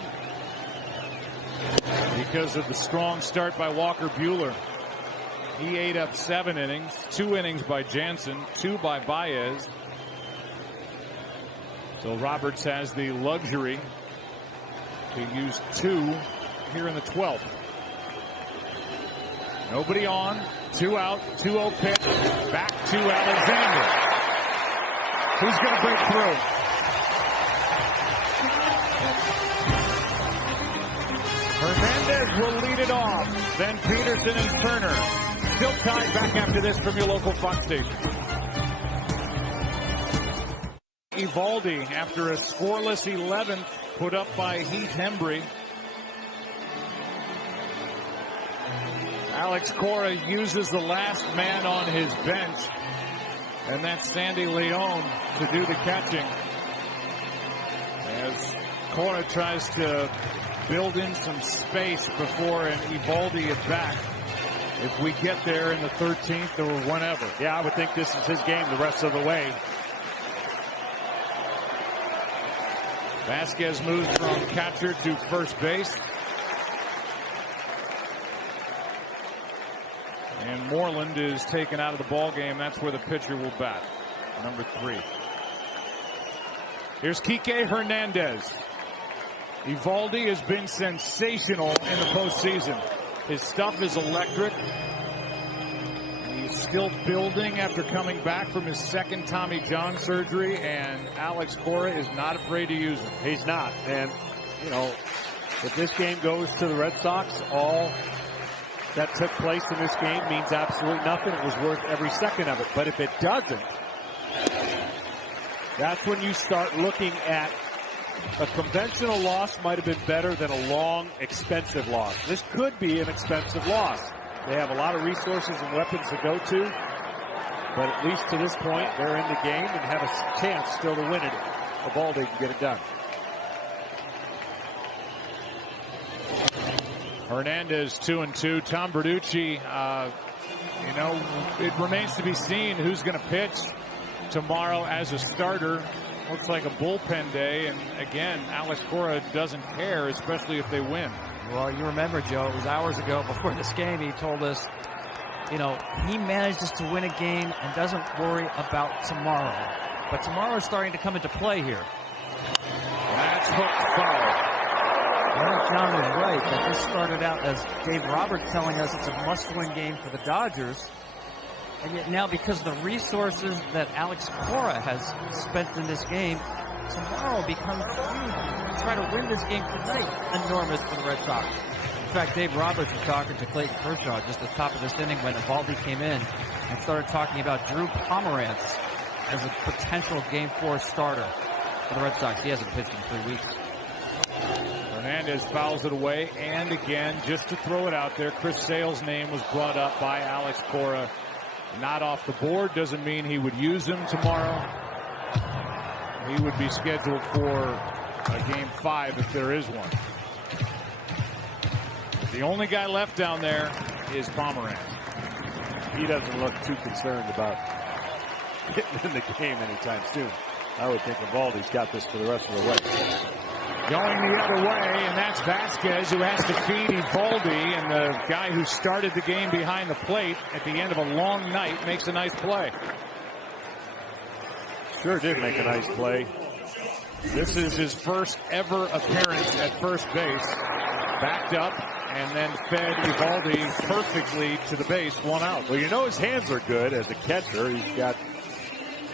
because of the strong start by Walker Buehler. He ate up 7 innings, 2 innings by Jansen, 2 by Baez. So Roberts has the luxury to use 2 here in the 12th. Nobody on, 2 out, 2-0 pitch, back to Alexander. Who's going to break through? Hernandez will lead it off. Then Peterson and Turner. Still tied back after this from your local Fox station. Eovaldi after a scoreless 11th put up by Heath Hembree. Alex Cora uses the last man on his bench, and that's Sandy Leon to do the catching. As Cora tries to build in some space before an Eovaldi at bat. If we get there in the 13th or whenever. Yeah, I would think this is his game the rest of the way. Vasquez moves from catcher to first base. And Moreland is taken out of the ball game. That's where the pitcher will bat. Number 3. Here's Kike Hernandez. Eovaldi has been sensational in the postseason. His stuff is electric. He's still building after coming back from his second Tommy John surgery, and Alex Cora is not afraid to use him. He's not. And, you know, if this game goes to the Red Sox, all that took place in this game means absolutely nothing. It was worth every second of it. But if it doesn't, that's when you start looking at a conventional loss might have been better than a long, expensive loss. This could be an expensive loss. They have a lot of resources and weapons to go to, but at least to this point, they're in the game and have a chance still to win it. Eovaldi can get it done. Hernandez 2-2. Tom Bertucci, you know, it remains to be seen who's going to pitch tomorrow as a starter. Looks like a bullpen day, and again, Alex Cora doesn't care, especially if they win. Well, you remember, Joe, it was hours ago before this game, he told us, you know, he manages to win a game and doesn't worry about tomorrow. But tomorrow is starting to come into play here. That's hooked foul. I think John was right, that this started out as Dave Roberts telling us it's a must-win game for the Dodgers. And yet now, because of the resources that Alex Cora has spent in this game, tomorrow becomes huge. Try to win this game tonight, enormous for the Red Sox. In fact, Dave Roberts was talking to Clayton Kershaw just at the top of this inning when Eovaldi came in and started talking about Drew Pomerantz as a potential Game 4 starter for the Red Sox. He hasn't pitched in 3 weeks. Hernandez fouls it away, and again, just to throw it out there, Chris Sale's name was brought up by Alex Cora. Not off the board doesn't mean he would use him tomorrow. He would be scheduled for a Game 5 if there is one. The only guy left down there is Pomerantz. He doesn't look too concerned about getting in the game anytime soon. I would think Eovaldi's got this for the rest of the way. Going the other way, and that's Vasquez who has to feed Eovaldi, and the guy who started the game behind the plate at the end of a long night makes a nice play. Sure did make a nice play. This is his first ever appearance at first base. Backed up and then fed Eovaldi perfectly to the base, 1 out. Well, you know his hands are good as a catcher. He's got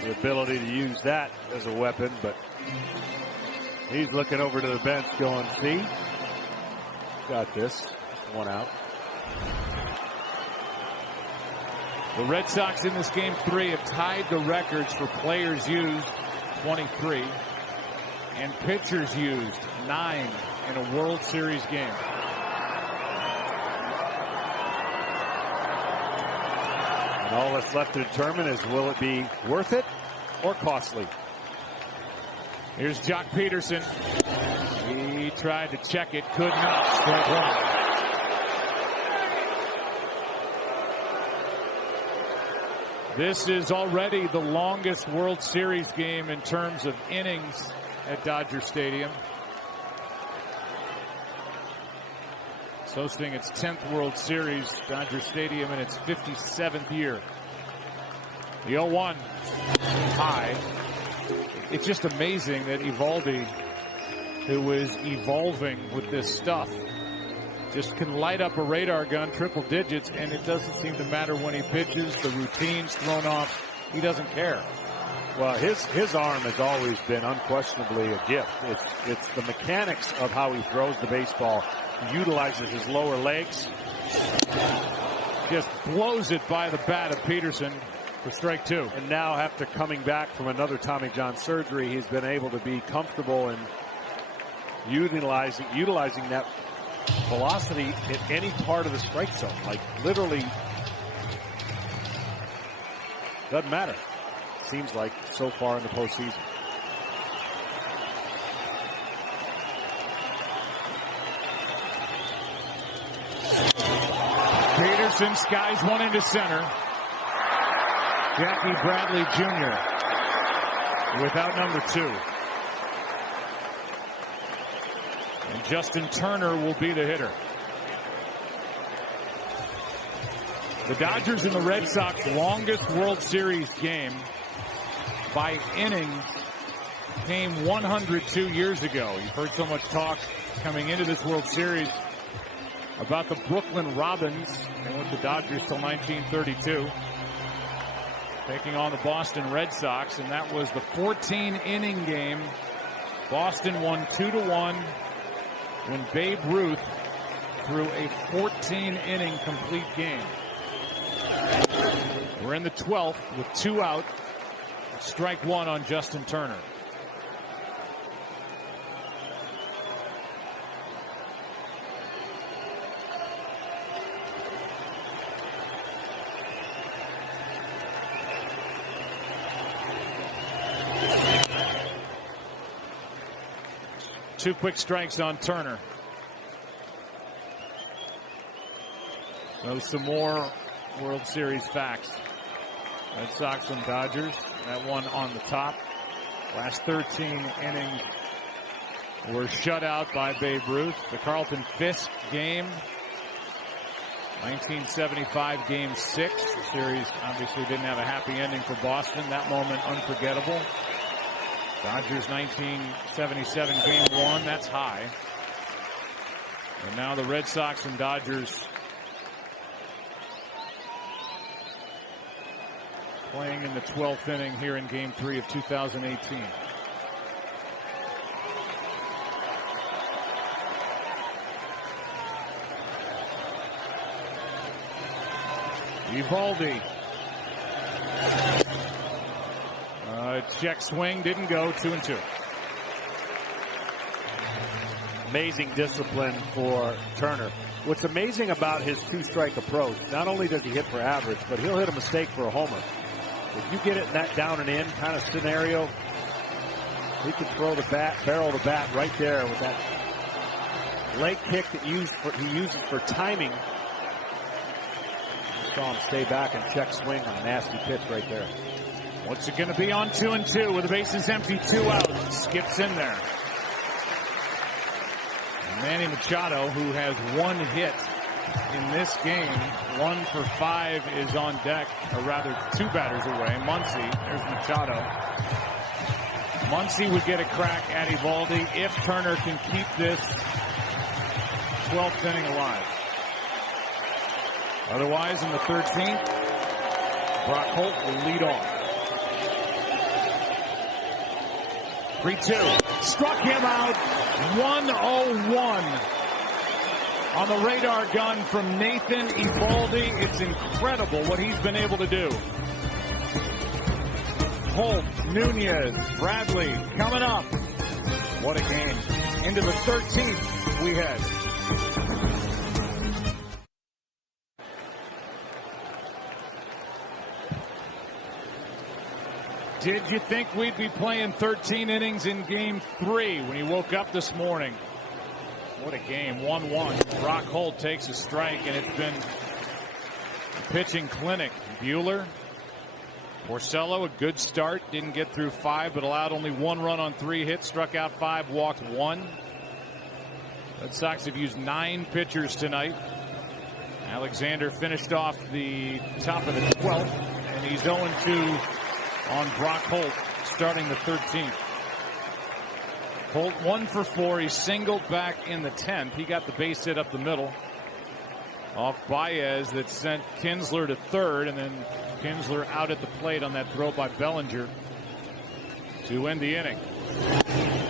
the ability to use that as a weapon, but he's looking over to the bench going, see, got this. 1 out. The Red Sox in this Game 3 have tied the records for players used, 23, and pitchers used, 9 in a World Series game. And all that's left to determine is, will it be worth it or costly? Here's Jock Peterson. He tried to check it, could not. Strike one. This is already the longest World Series game in terms of innings at Dodger Stadium. It's hosting its 10th World Series, Dodger Stadium, in its 57th year. The 0-1 high. It's just amazing that Eovaldi, who is evolving with this stuff, just can light up a radar gun, triple digits, and it doesn't seem to matter when he pitches. The routine's thrown off. He doesn't care. Well, his arm has always been unquestionably a gift. It's the mechanics of how he throws the baseball. He utilizes his lower legs. Just blows it by the bat of Peterson for strike two. And now, after coming back from another Tommy John surgery, he's been able to be comfortable in utilizing that velocity at any part of the strike zone. Like, literally doesn't matter, seems like, so far in the postseason. Peterson skies one into center. Jackie Bradley Jr. without number 2. And Justin Turner will be the hitter. The Dodgers and the Red Sox longest World Series game by innings came 102 years ago. You've heard so much talk coming into this World Series about the Brooklyn Robins. They went to the Dodgers till 1932. Taking on the Boston Red Sox, and that was the 14-inning game. Boston won 2-1 when Babe Ruth threw a 14-inning complete game. We're in the 12th with 2 out. Strike one on Justin Turner. Two quick strikes on Turner. So some more World Series facts. Red Sox and Dodgers. That one on the top. Last 13 innings were shut out by Babe Ruth. The Carlton Fisk game. 1975 Game 6. The series obviously didn't have a happy ending for Boston. That moment unforgettable. Dodgers 1977 Game 1, that's high. And now the Red Sox and Dodgers playing in the 12th inning here in Game 3 of 2018. Eovaldi. Check swing, didn't go. 2-2. Amazing discipline for Turner. What's amazing about his two-strike approach, not only does he hit for average, but he'll hit a mistake for a homer. If you get it in that down and in kind of scenario, he can throw the bat, barrel the bat right there with that leg kick that he uses for timing. You saw him stay back and check swing on a nasty pitch right there. What's it going to be on 2-2 with the bases empty, 2 out? Skips in there. And Manny Machado, who has 1 hit in this game, 1 for 5 is on deck, or rather 2 batters away. Muncy, there's Machado. Muncy would get a crack at Eovaldi if Turner can keep this 12th inning alive. Otherwise, in the 13th, Brock Holt will lead off. 3-2. Struck him out. 101 on the radar gun from Nathan Eovaldi. It's incredible what he's been able to do. Holt, Nunez, Bradley coming up. What a game. Into the 13th we head. Did you think we'd be playing 13 innings in Game 3 when you woke up this morning? What a game. 1-1. Brock Holt takes a strike, and it's been a pitching clinic. Buehler, Porcello, a good start. Didn't get through 5, but allowed only 1 run on 3 hits. Struck out 5, walked 1. Red Sox have used 9 pitchers tonight. Alexander finished off the top of the 12th, and he's 0-2 on Brock Holt, starting the 13th. Holt 1 for 4. He singled back in the 10th. He got the base hit up the middle off Baez that sent Kinsler to third, and then Kinsler out at the plate on that throw by Bellinger to end the inning.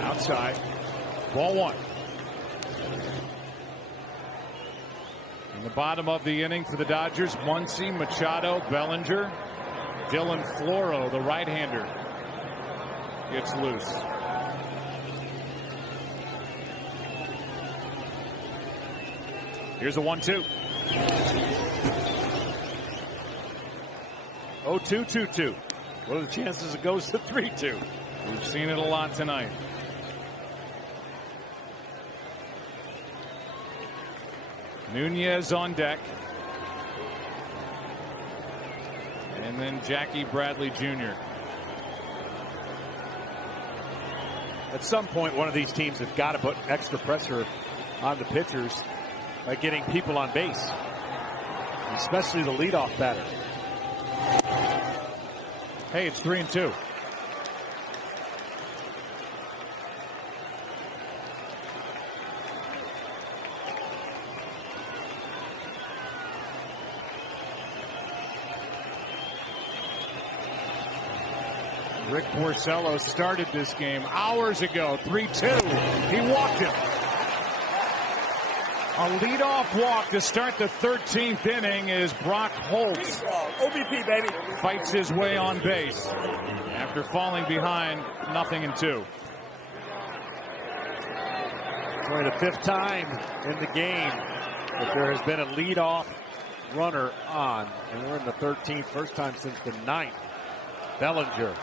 Outside, ball 1. In the bottom of the inning for the Dodgers, Muncy, Machado, Bellinger. Dylan Floro, the right-hander, gets loose. Here's a 1-2. 0-2-2-2. What are the chances it goes to 3-2? We've seen it a lot tonight. Nunez on deck. And then Jackie Bradley Jr. At some point, one of these teams have got to put extra pressure on the pitchers by getting people on base, especially the leadoff batter. Hey, it's 3-2. Rick Porcello started this game hours ago. 3-2. He walked him. A leadoff walk to start the 13th inning is Brock Holt. OBP, baby. Fights his way on base after falling behind 0-2. It's only the 5th time in the game that there has been a leadoff runner on, and we're in the 13th, first time since the 9th. Bellinger.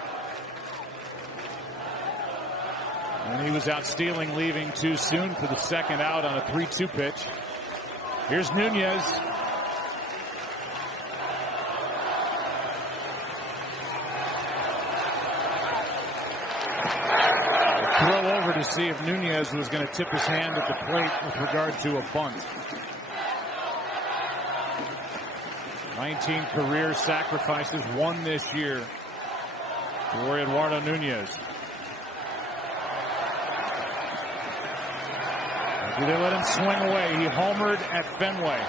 And he was out stealing, leaving too soon for the second out on a 3-2 pitch. Here's Nunez. A throw over to see if Nunez was going to tip his hand at the plate with regard to a bunt. 19 career sacrifices, 1 this year for Eduardo Nunez. Do they let him swing away? He homered at Fenway.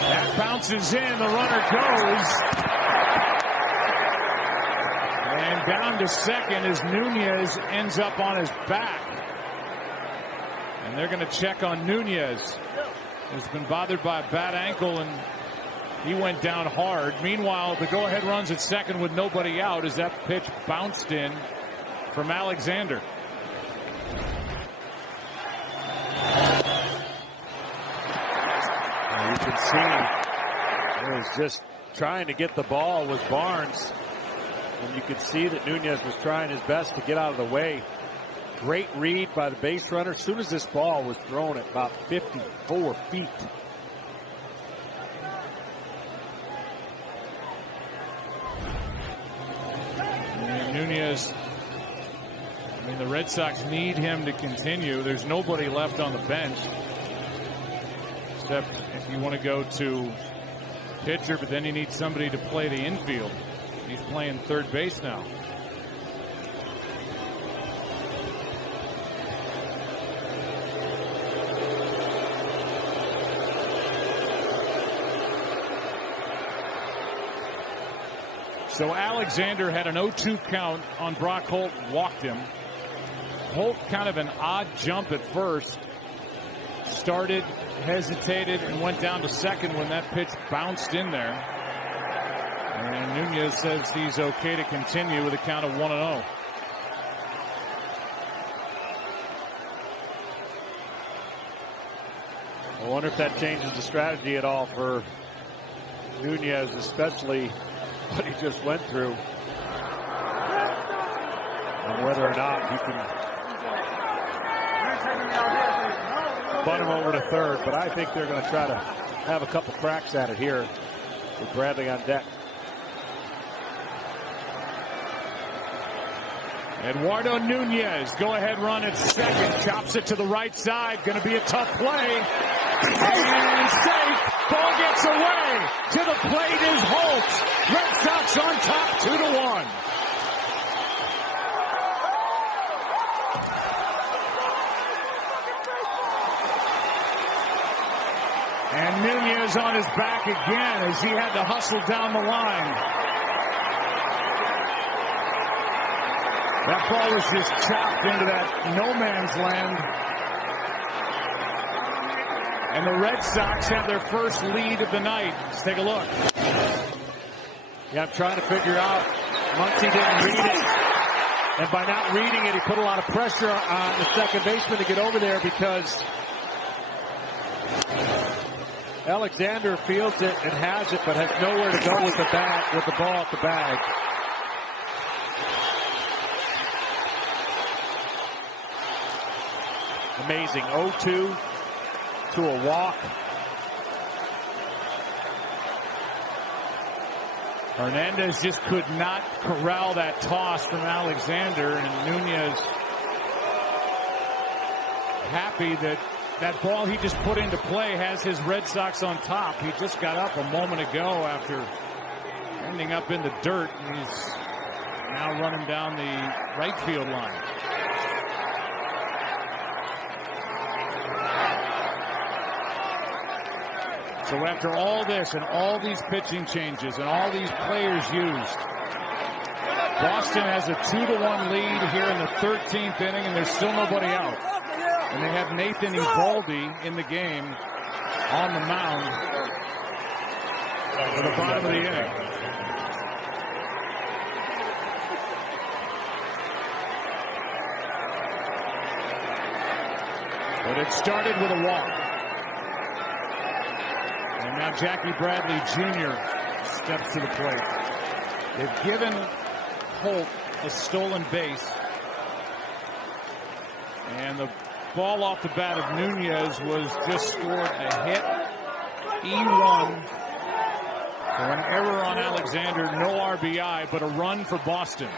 That bounces in. The runner goes. And down to second as Nunez ends up on his back. And they're going to check on Nunez. He's been bothered by a bad ankle, and he went down hard. Meanwhile, the go-ahead runs at second with nobody out as that pitch bounced in from Alexander. You can see he was just trying to get the ball with Barnes, and you could see that Nunez was trying his best to get out of the way. Great read by the base runner. As soon as this ball was thrown at about 54 feet. And Nunez, I mean, the Red Sox need him to continue. There's nobody left on the bench. Except if you want to go to pitcher, but then you need somebody to play the infield. He's playing third base now. So Alexander had an 0-2 count on Brock Holt, walked him. Holt kind of an odd jump at first. Started, hesitated, and went down to second when that pitch bounced in there. And Nunez says he's okay to continue with a count of 1-0. I wonder if that changes the strategy at all for Nunez, especially what he just went through, and whether or not he can butt him over to third. But I think they're going to try to have a couple cracks at it here with Bradley on deck. Eduardo Nunez, go-ahead run at second, chops it to the right side. Going to be a tough play. And safe. Ball gets away. To the plate is Holt. Red Sox on top, 2-1. And Nunez on his back again as he had to hustle down the line. That ball was just chopped into that no man's land. And the Red Sox have their first lead of the night. Let's take a look. Yeah, I'm trying to figure out. Muncy didn't read it. And by not reading it, he put a lot of pressure on the second baseman to get over there because Alexander fields it and has it, but has nowhere to go with the bag, with the ball at the bag. Amazing. 0-2 to a walk. Hernandez just could not corral that toss from Alexander, and Nunez happy that that ball he just put into play has his Red Sox on top. He just got up a moment ago after ending up in the dirt, and he's now running down the right field line. So after all this and all these pitching changes and all these players used, Boston has a 2-1 lead here in the 13th inning, and there's still nobody out. And they have Nathan Eovaldi in the game on the mound for the bottom of the inning. But it started with a walk. And now Jackie Bradley Jr. steps to the plate. They've given Holt a stolen base. And the ball off the bat of Nunez was just scored a hit. E1. So an error on Alexander, no RBI, but a run for Boston.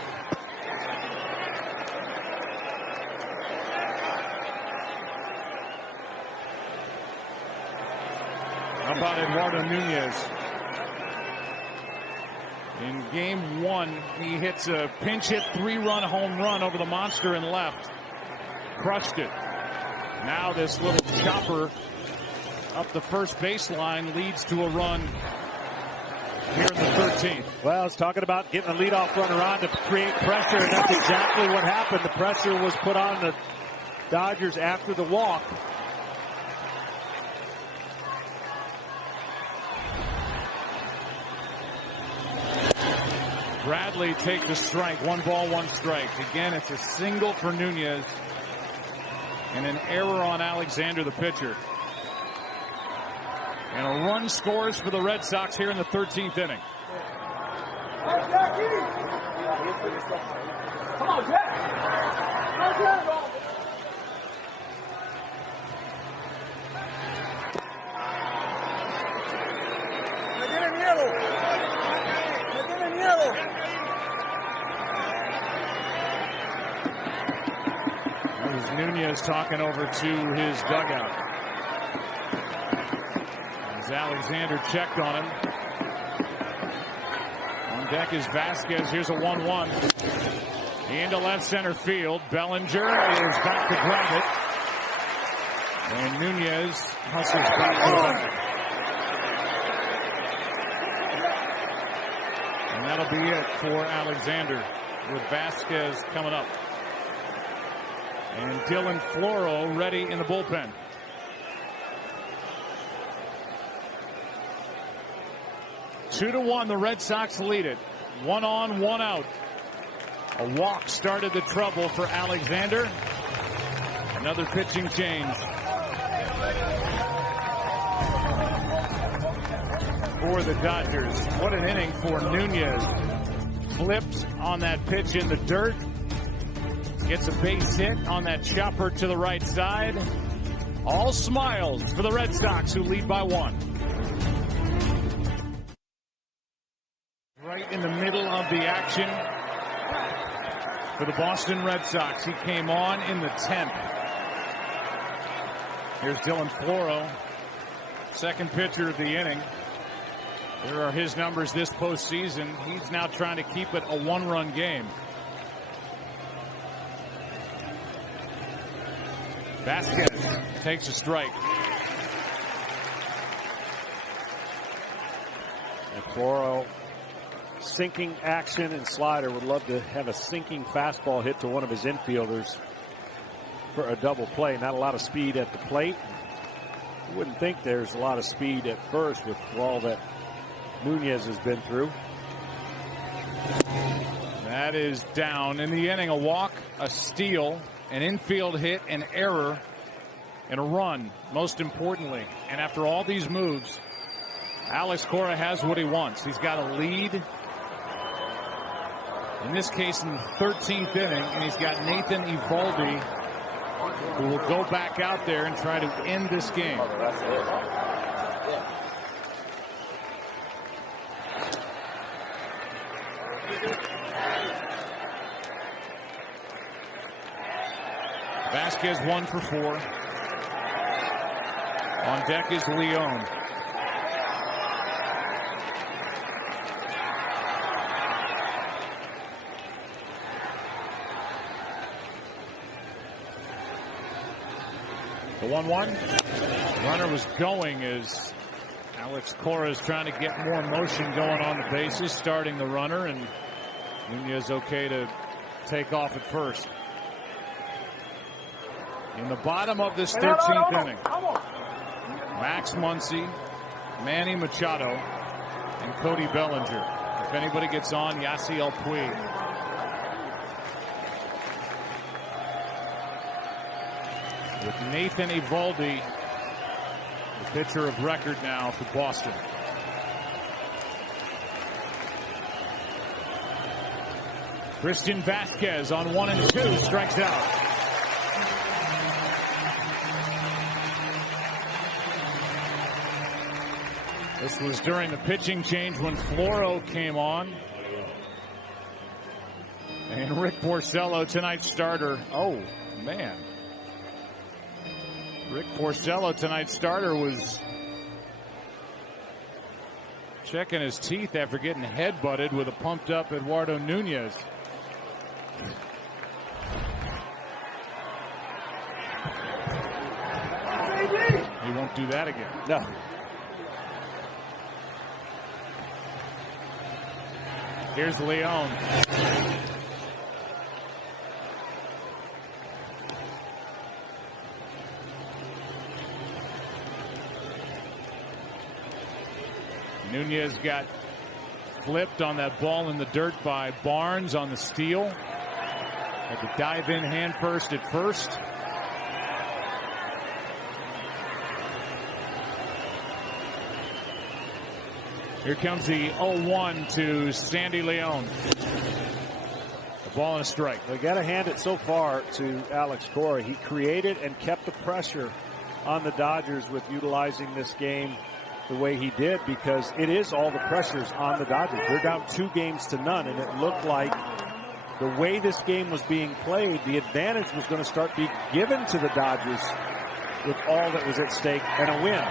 How about Eduardo Nunez? In game one, he hits a pinch hit 3-run home run over the monster in left. Crushed it. Now this little chopper up the first baseline leads to a run here in the 13th. Well, it's talking about getting a leadoff runner on to create pressure, and that's exactly what happened. The pressure was put on the Dodgers after the walk. Bradley takes a strike. 1 ball, 1 strike. Again, it's a single for Nunez and an error on Alexander, the pitcher. And a run scores for the Red Sox here in the 13th inning. Come on, Jack. There's Nunez talking over to his dugout. As Alexander checked on him. On deck is Vasquez. Here's a 1-1. Into left center field. Bellinger is back to grab it. And Nunez hustles back to back. And that'll be it for Alexander, with Vasquez coming up. And Dylan Floro ready in the bullpen. Two to 1, the Red Sox lead it. 1 on, 1 out. A walk started the trouble for Alexander. Another pitching change. for the Dodgers. What an inning for Nunez. Flipped on that pitch in the dirt. Gets a base hit on that chopper to the right side. All smiles for the Red Sox, who lead by 1. Right in the middle of the action for the Boston Red Sox. He came on in the 10th. Here's Dylan Floro, second pitcher of the inning. There are his numbers this postseason. He's now trying to keep it a 1-run game. Vasquez takes a strike. And Floro, sinking action and slider, would love to have a sinking fastball hit to one of his infielders for a double play. Not a lot of speed at the plate. You wouldn't think there's a lot of speed at first with all that Nunez has been through. That is down in the inning. A walk, a steal, an infield hit, an error, and a run, most importantly. And after all these moves, Alex Cora has what he wants. He's got a lead, in this case in the 13th inning, and he's got Nathan Eovaldi, who will go back out there and try to end this game. Vasquez 1 for 4. On deck is Leon. The 1-1. Runner was going as Alex Cora is trying to get more motion going on the bases, starting the runner, and Nunez okay to take off at first. In the bottom of this 13th inning, Max Muncy, Manny Machado, and Cody Bellinger. If anybody gets on, Yasiel Puig. With Nathan Eovaldi, the pitcher of record now for Boston. Christian Vasquez on 1 and 2 strikes out. This was during the pitching change when Floro came on. And Rick Porcello, tonight's starter. Oh, man. Rick Porcello, tonight's starter, was checking his teeth after getting headbutted with a pumped up Eduardo Nunez. He won't do that again. No. Here's Leon. Nunez got flipped on that ball in the dirt by Barnes on the steal. Had to dive in hand first at first. Here comes the 0-1 to Sandy Leon. A ball and a strike. They got to hand it so far to Alex Cora. He created and kept the pressure on the Dodgers with utilizing this game the way he did, because it is all the pressures on the Dodgers. They're down 2-0, and it looked like the way this game was being played, the advantage was going to start being given to the Dodgers with all that was at stake and a win.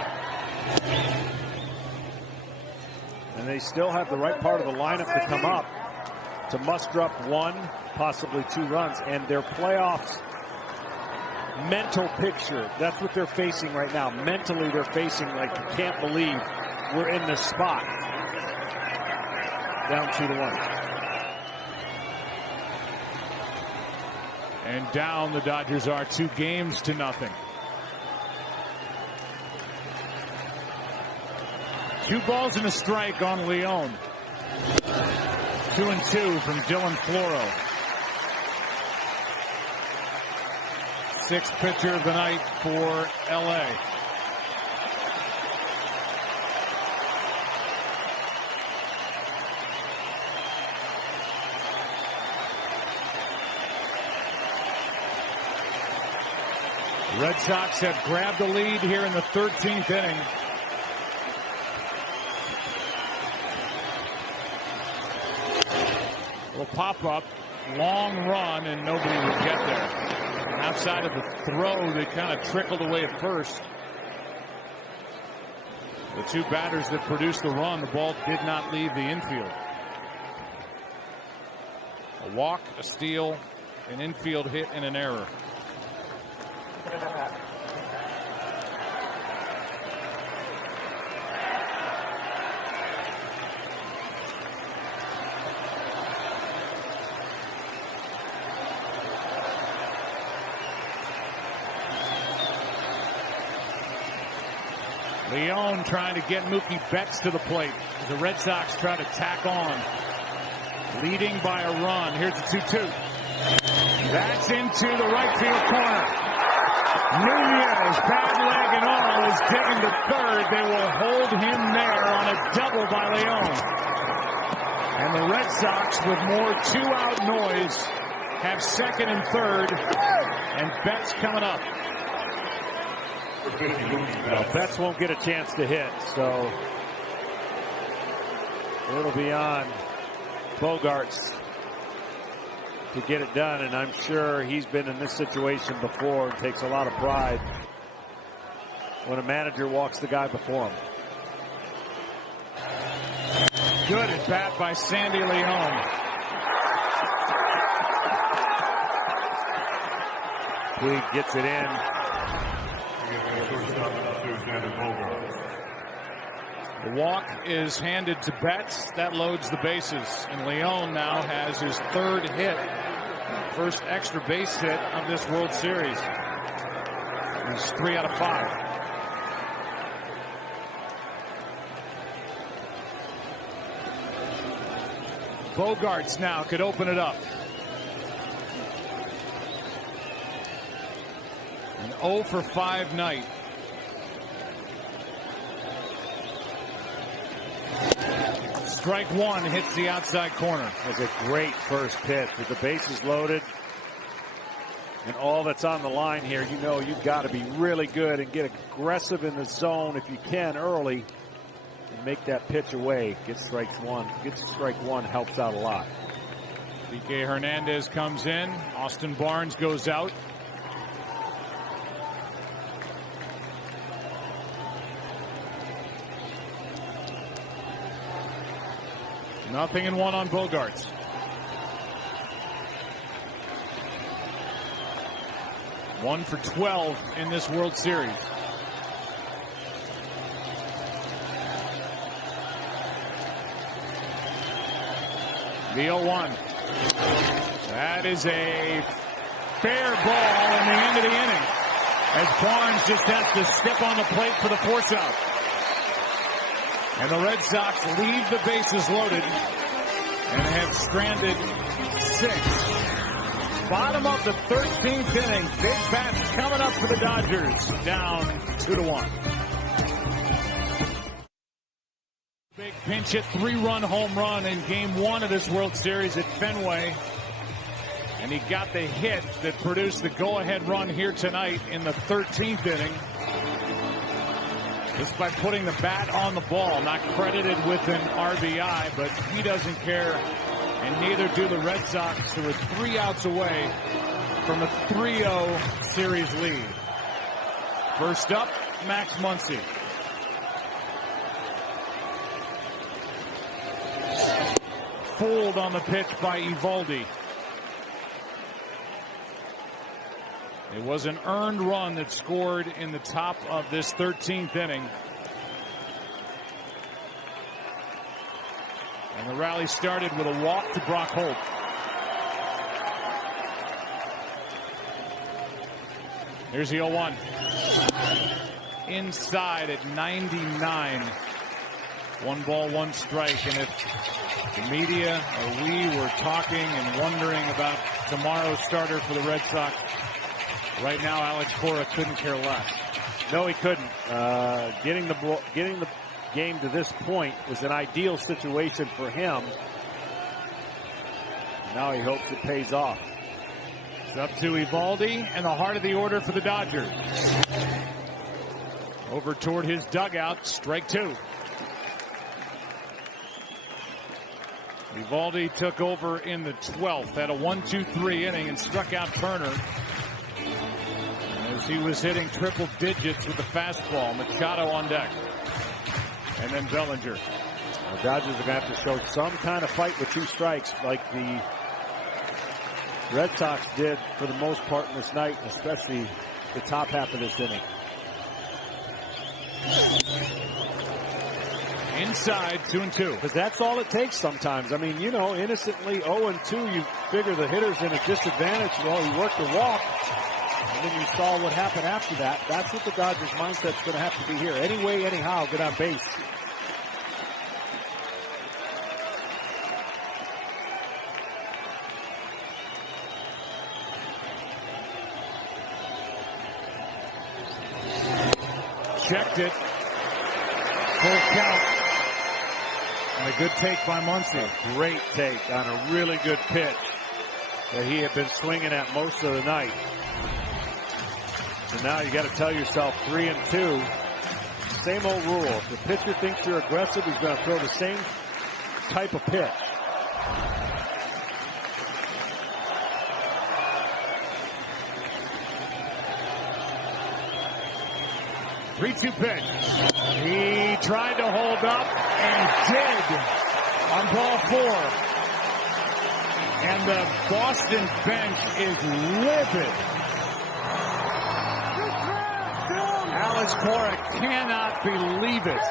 And they still have the right part of the lineup to come up to muster up 1, possibly 2 runs. And their playoffs mental picture, that's what they're facing right now. Mentally, they're facing like, you can't believe we're in this spot. Down 2-1. And down the Dodgers are 2-0. 2 balls and a strike on Leon. 2-2 from Dylan Floro. 6th pitcher of the night for LA. Red Sox have grabbed the lead here in the 13th inning. Will pop up, long run, and nobody will get there. Outside of the throw, they kind of trickled away at first. The two batters that produced the run, the ball did not leave the infield. A walk, a steal, an infield hit, and an error. Leone trying to get Mookie Betts to the plate as the Red Sox try to tack on. Leading by a run. Here's the 2-2. That's into the right field corner. Nunez, bad leg and all, is digging to third. They will hold him there on a double by Leone. And the Red Sox, with more two-out noise, have second and third. And Betts coming up. Well, Betts won't get a chance to hit, so it'll be on Bogaerts to get it done, and I'm sure he's been in this situation before and takes a lot of pride when a manager walks the guy before him. Good at bat by Sandy Leone. Puig gets it in. The walk is handed to Betts. That loads the bases. And Leone now has his third hit. First extra base hit of this World Series. He's 3 out of 5. Bogaerts now could open it up. An 0 for 5 night. Strike one hits the outside corner. That's a great first pitch with the bases loaded. And all that's on the line here, you know you've got to be really good and get aggressive in the zone if you can early and make that pitch away. Get strike one helps out a lot. Kike Hernandez comes in. Austin Barnes goes out. Nothing in one on Bogaerts. One for 12 in this World Series. The 0-1. That is a fair ball in the end of the inning, as Barnes just has to step on the plate for the force out. And the Red Sox leave the bases loaded and have stranded 6. Bottom of the 13th inning. Big bats coming up for the Dodgers. Down 2-1. Big pinch hit 3-run home run in game 1 of this World Series at Fenway. And he got the hit that produced the go-ahead run here tonight in the 13th inning. Just by putting the bat on the ball. Not credited with an RBI, but he doesn't care, and neither do the Red Sox, who are 3 outs away from a 3-0 series lead. First up, Max Muncy. Fooled on the pitch by Eovaldi. It was an earned run that scored in the top of this 13th inning. And the rally started with a walk to Brock Holt. Here's the 0-1. Inside at 99. 1 ball, 1 strike. And if the media or we were talking and wondering about tomorrow's starter for the Red Sox, right now, Alex Cora couldn't care less. No, he couldn't. Getting the game to this point was an ideal situation for him. Now he hopes it pays off. It's up to Eovaldi and the heart of the order for the Dodgers. Over toward his dugout, strike two. Eovaldi took over in the 12th, had a 1-2-3 inning and struck out Turner as he was hitting triple digits with the fastball. Machado on deck. And then Bellinger. The Dodgers are going to have to show some kind of fight with two strikes like the Red Sox did for the most part in this night, especially the top half of this inning. Inside, 2-2. Because that's all it takes sometimes. I mean, you know, innocently 0-2, you figure the hitter's in a disadvantage. Well, he worked the walk, and then you saw what happened after that. That's what the Dodgers' mindset's going to have to be here. Anyway, anyhow, get on base. Checked it. Full count. And a good take by Muncy. Great take on a really good pitch that he had been swinging at most of the night. So now you got to tell yourself 3-2. Same old rule. If the pitcher thinks you're aggressive, he's going to throw the same type of pitch. Three-two pitch. He tried to hold up and did on ball four. And the Boston bench is livid. Alex Cora cannot believe it.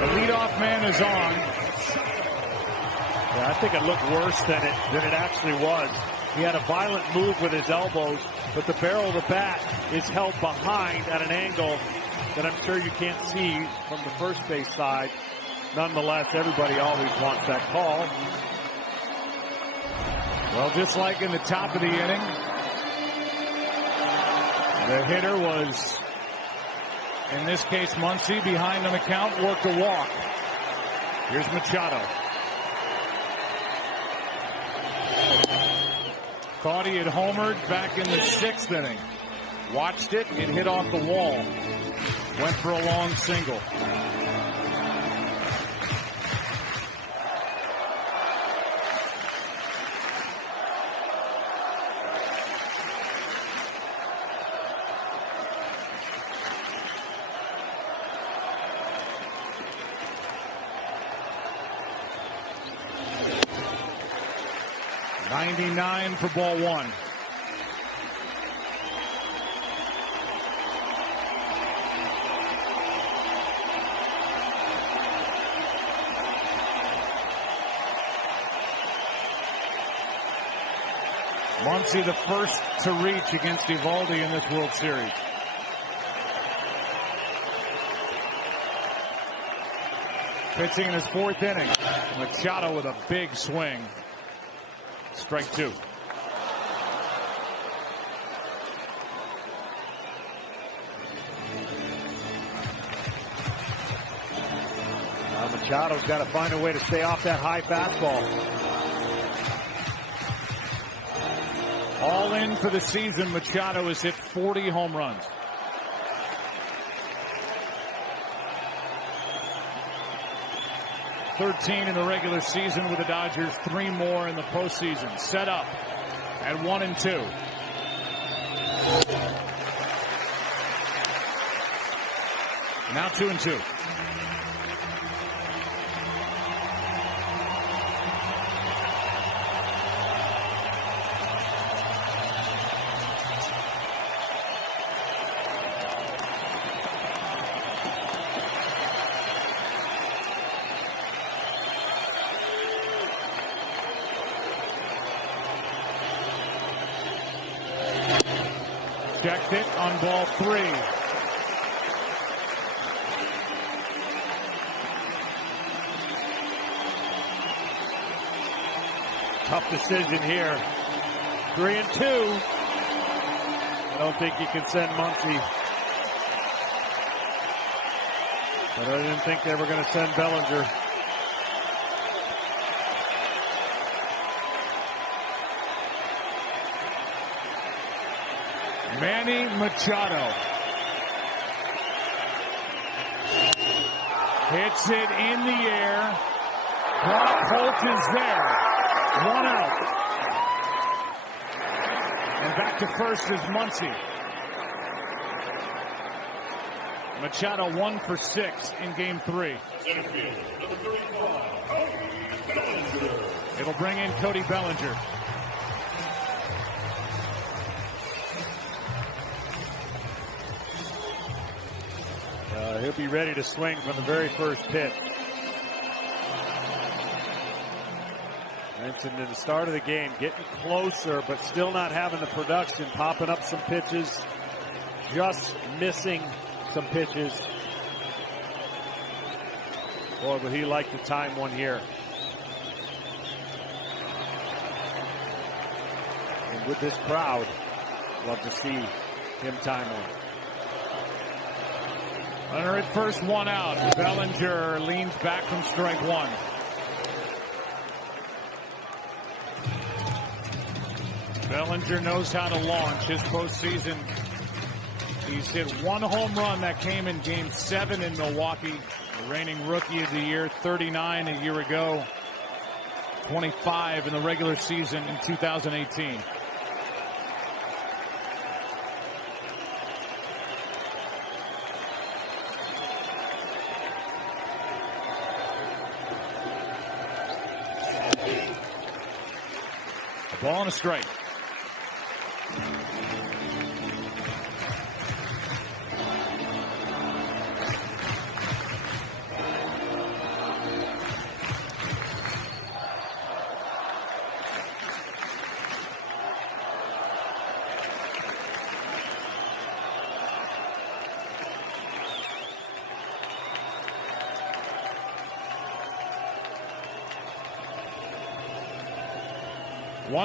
The leadoff man is on. Yeah, I think it looked worse than it actually was. He had a violent move with his elbows, but the barrel of the bat is held behind at an angle that I'm sure you can't see from the first base side. Nonetheless, everybody always wants that call. Well, just like in the top of the inning, the hitter was, in this case, Muncy, behind on the count, worked a walk. Here's Machado. Thought he had homered back in the 6th inning. Watched it. It hit off the wall. Went for a long single. .99 for ball one. Muncy the first to reach against Eovaldi in this World Series. Pitching in his 4th inning. Machado with a big swing. Strike two. Machado's got to find a way to stay off that high fastball. All in for the season, Machado has hit 40 home runs. .13 in the regular season with the Dodgers, 3 more in the postseason. Set up at 1-2. Now 2-2. Checked it on ball 3. Tough decision here. 3-2. I don't think you can send Muncy. But I didn't think they were going to send Bellinger. Manny Machado hits it in the air. Brock Holt is there. 1 out. And back to first is Muncy. Machado 1 for 6 in game 3. It'll bring in Cody Bellinger. He'll be ready to swing from the very first pitch. Mentioned at the start of the game, getting closer, but still not having the production, popping up some pitches, just missing some pitches. Boy, would he like to time one here. And with this crowd, love to see him time one. Runner at first, 1 out. Bellinger leans back from strike 1. Bellinger knows how to launch his postseason. He's hit 1 home run that came in game 7 in Milwaukee. The reigning rookie of the year, 39 a year ago, 25 in the regular season in 2018. A ball and a strike.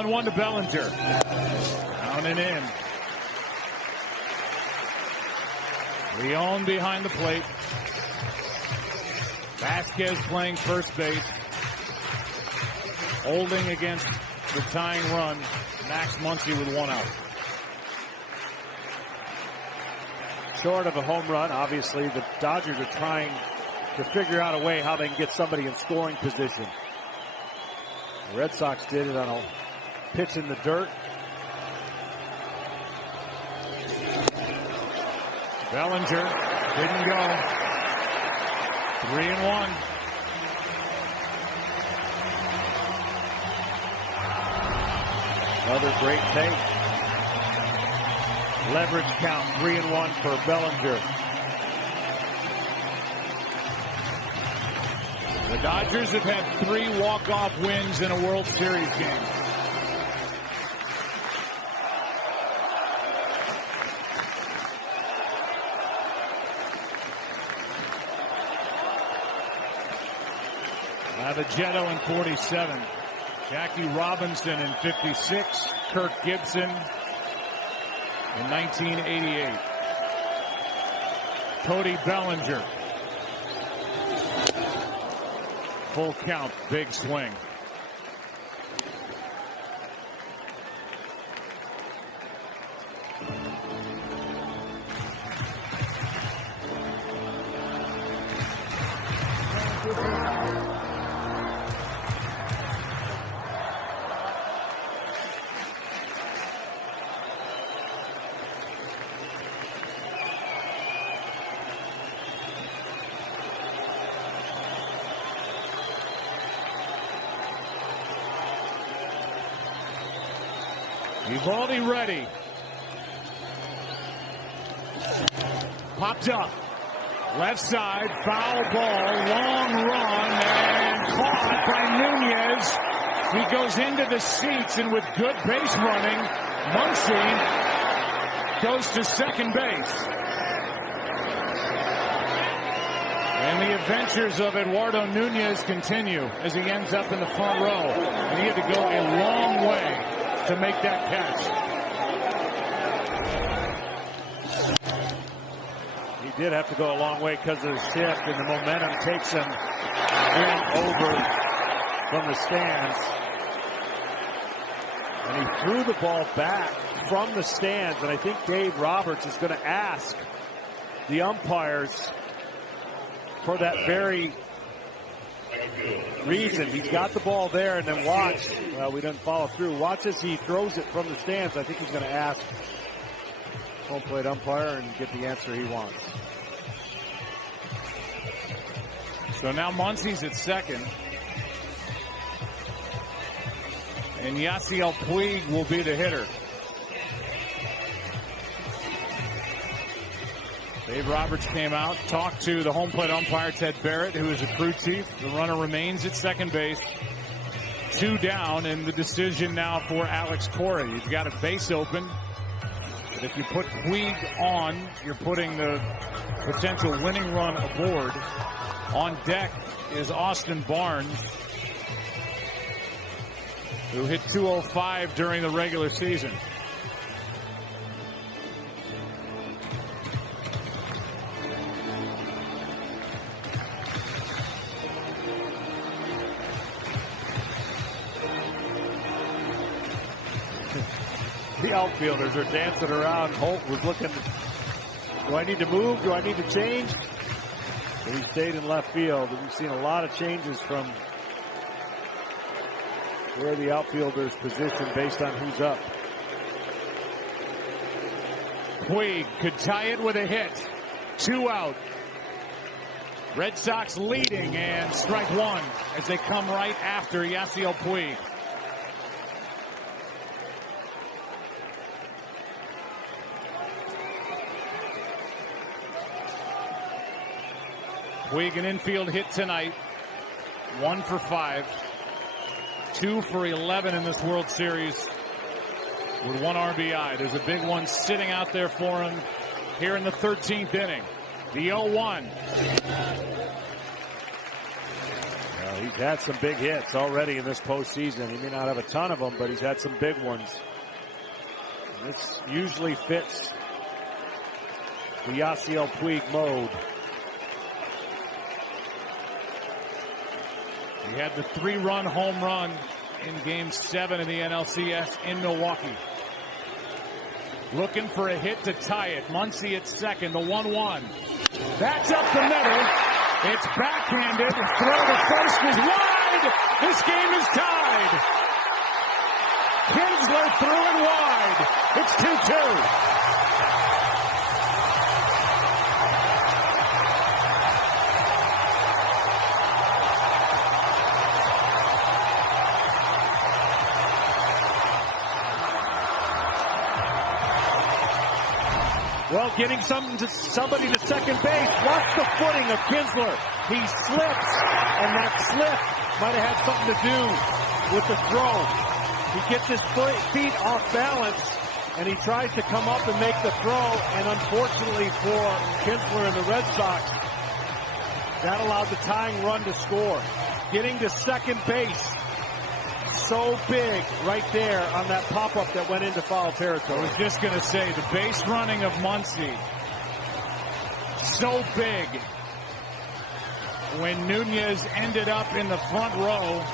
One to Bellinger. Down and in. Leon behind the plate. Vasquez playing first base. Holding against the tying run. Max Muncy with 1 out. Short of a home run, obviously the Dodgers are trying to figure out a way how they can get somebody in scoring position. The Red Sox did it on a pitch in the dirt. Bellinger didn't go. 3-1. Another great take. Leverage count, 3-1 for Bellinger. The Dodgers have had 3 walk-off wins in a World Series game. Lavaghetto in 47. Jackie Robinson in 56. Kirk Gibson in 1988. Cody Bellinger. Full count, big swing. Evaldi ready. Popped up. Left side, foul ball, long run, and caught by Nunez. He goes into the seats, and with good base running, Muncy goes to second base. And the adventures of Eduardo Nunez continue as he ends up in the front row. And he had to go a long way to make that catch. He did have to go a long way because of the shift, and the momentum takes him in over from the stands. And he threw the ball back from the stands, and I think Dave Roberts is going to ask the umpires for that very reason. He's got the ball there, and then watch. We didn't follow through. Watch as he throws it from the stands. I think he's going to ask home plate umpire and get the answer he wants. So now Muncy's at second. And Yasiel Puig will be the hitter. Dave Roberts came out, talked to the home plate umpire, Ted Barrett, who is a crew chief. The runner remains at second base. 2 down, and the decision now for Alex Cora. You've got a base open. But if you put Puig on, you're putting the potential winning run aboard. On deck is Austin Barnes, who hit .205 during the regular season. The outfielders are dancing around. Holt was looking, do I need to move? Do I need to change? But he stayed in left field. We've seen a lot of changes from where the outfielders position based on who's up. Puig could tie it with a hit. 2 out. Red Sox leading, and strike 1 as they come right after Yasiel Puig. Puig an infield hit tonight. 1 for 5. 2 for 11 in this World Series with 1 RBI. There's a big one sitting out there for him here in the 13th inning. The 0-1. Well, he's had some big hits already in this postseason. He may not have a ton of them, but he's had some big ones. This usually fits the Yasiel Puig mode. He had the 3-run home run in Game 7 of the NLCS in Milwaukee. Looking for a hit to tie it. Muncy at second, the 1-1. That's up the middle. It's backhanded. Throw to first is wide. This game is tied. Kinsler threw it wide. It's 2-2. Well, getting somebody to second base. Watch the footing of Kinsler. He slips, and that slip might have had something to do with the throw. He gets his feet off balance, and he tries to come up and make the throw, and unfortunately for Kinsler and the Red Sox, that allowed the tying run to score. Getting to second base. So big right there on that pop-up that went into foul territory. I was just going to say, the base running of Muncy, so big. When Nunez ended up in the front row,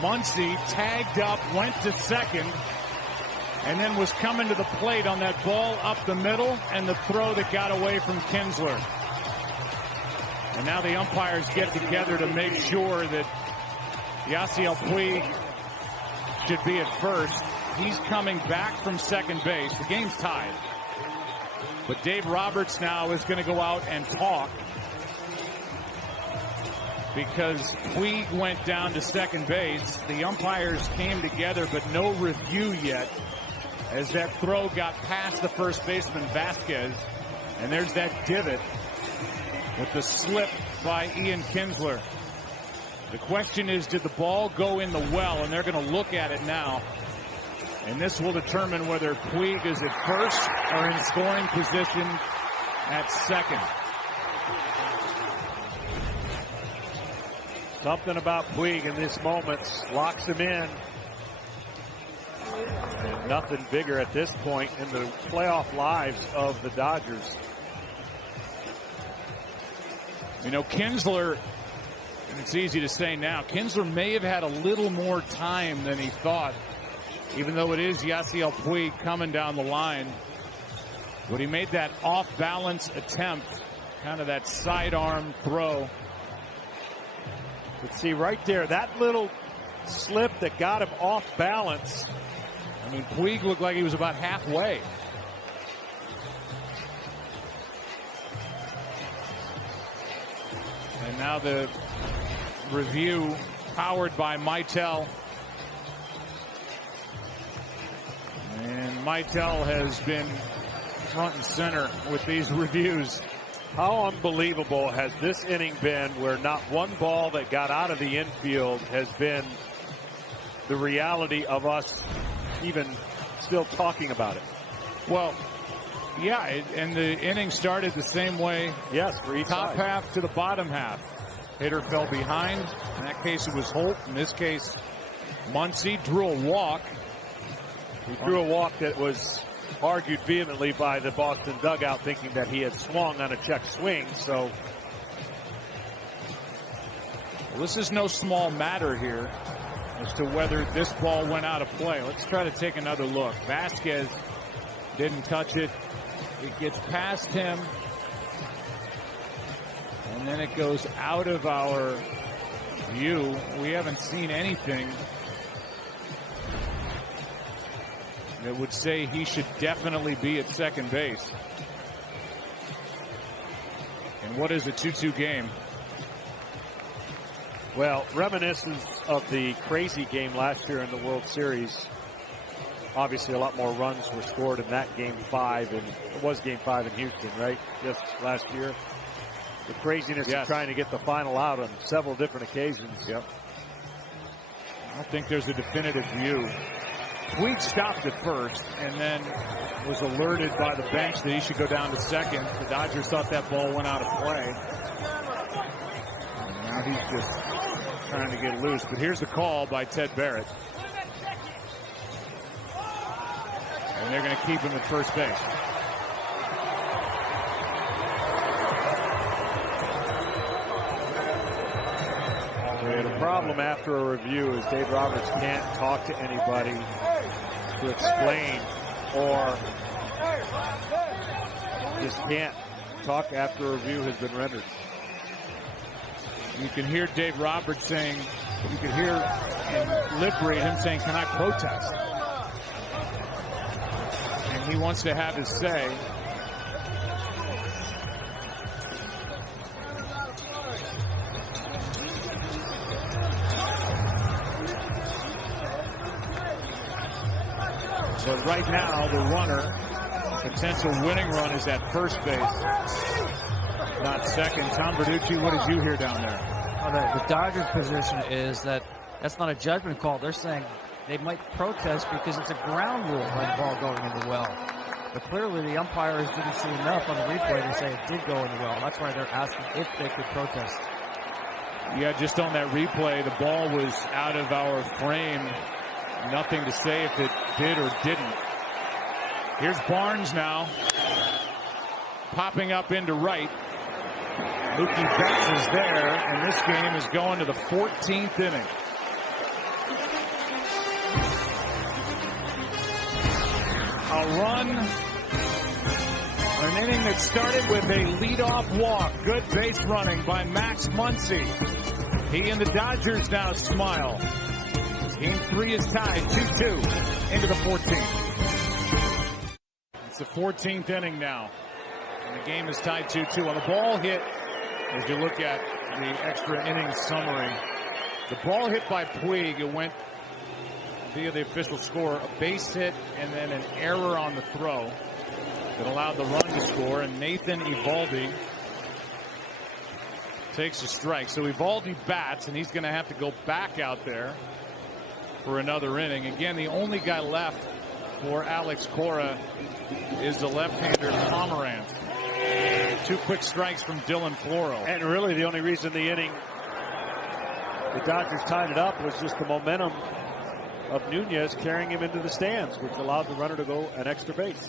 Muncy tagged up, went to second, and then was coming to the plate on that ball up the middle and the throw that got away from Kinsler. And now the umpires get together to make sure that Yasiel Puig should be at first. He's coming back from second base. The game's tied. But Dave Roberts now is going to go out and talk because Puig went down to second base. The umpires came together, but no review yet as that throw got past the first baseman, Vasquez. And there's that divot with the slip by Ian Kinsler. The question is, did the ball go in the well? And they're going to look at it now. And this will determine whether Puig is at first or in scoring position at second. Something about Puig in this moment locks him in. And nothing bigger at this point in the playoff lives of the Dodgers. You know, Kinsler, and it's easy to say now, Kinsler may have had a little more time than he thought even though it is Yasiel Puig coming down the line. But he made that off-balance attempt, kind of that sidearm throw. But see right there, that little slip that got him off balance. I mean, Puig looked like he was about halfway. And now the review powered by Mitel. And Mitel has been front and center with these reviews. How unbelievable has this inning been, where not one ball that got out of the infield has been the reality of us even still talking about it? Well, yeah, and the inning started the same way. Yes, for each top side. half to the bottom half. Hitter fell behind. In that case, it was Holt. In this case, Muncy drew a walk. He threw a walk that was argued vehemently by the Boston dugout, thinking that he had swung on a check swing. So well, this is no small matter here as to whether this ball went out of play. Let's try to take another look. Vasquez didn't touch it. It gets past him, and then it goes out of our view. We haven't seen anything that would say he should definitely be at second base. And what is a 2-2 game? Well, reminiscence of the crazy game last year in the World Series. Obviously, a lot more runs were scored in that Game 5, and it was Game 5 in Houston, right? Just last year. The craziness of trying to get the final out on several different occasions. Yep. I don't think there's a definitive view. Puig stopped at first and then was alerted by the bench that he should go down to second. The Dodgers thought that ball went out of play. And now he's just trying to get loose. But here's the call by Ted Barrett. And they're going to keep him at first base. The problem after a review is Dave Roberts can't talk to anybody to explain, or just can't talk after a review has been rendered. You can hear Dave Roberts saying, you can hear and liberate him saying, can I protest? And he wants to have his say. But right now, the runner, potential winning run, is at first base, not second. Tom Verducci, what did you hear down there? The Dodgers' position is that that's not a judgment call. They're saying they might protest because it's a ground rule by the ball going in the well. But clearly the umpires didn't see enough on the replay to say it did go in the well. That's why they're asking if they could protest. Yeah, just on that replay, the ball was out of our frame. Nothing to say if it did or didn't. Here's Barnes now, popping up into right. Mookie Betts is there, and this game is going to the 14th inning. A run, an inning that started with a leadoff walk. Good base running by Max Muncy. He and the Dodgers now smile. Game 3 is tied 2-2 into the 14th. It's the 14th inning now, and the game is tied 2-2. On the ball hit, as you look at the extra inning summary, the ball hit by Puig, it went via the official score, a base hit and then an error on the throw that allowed the run to score, and Nathan Eovaldi takes a strike. So Eovaldi bats, and he's going to have to go back out there for another inning. Again, the only guy left for Alex Cora is the left-hander Pomeranz. 2 quick strikes from Dylan Floro. And really the only reason the inning, the Dodgers tied it up, was just the momentum of Nunez carrying him into the stands, which allowed the runner to go an extra base.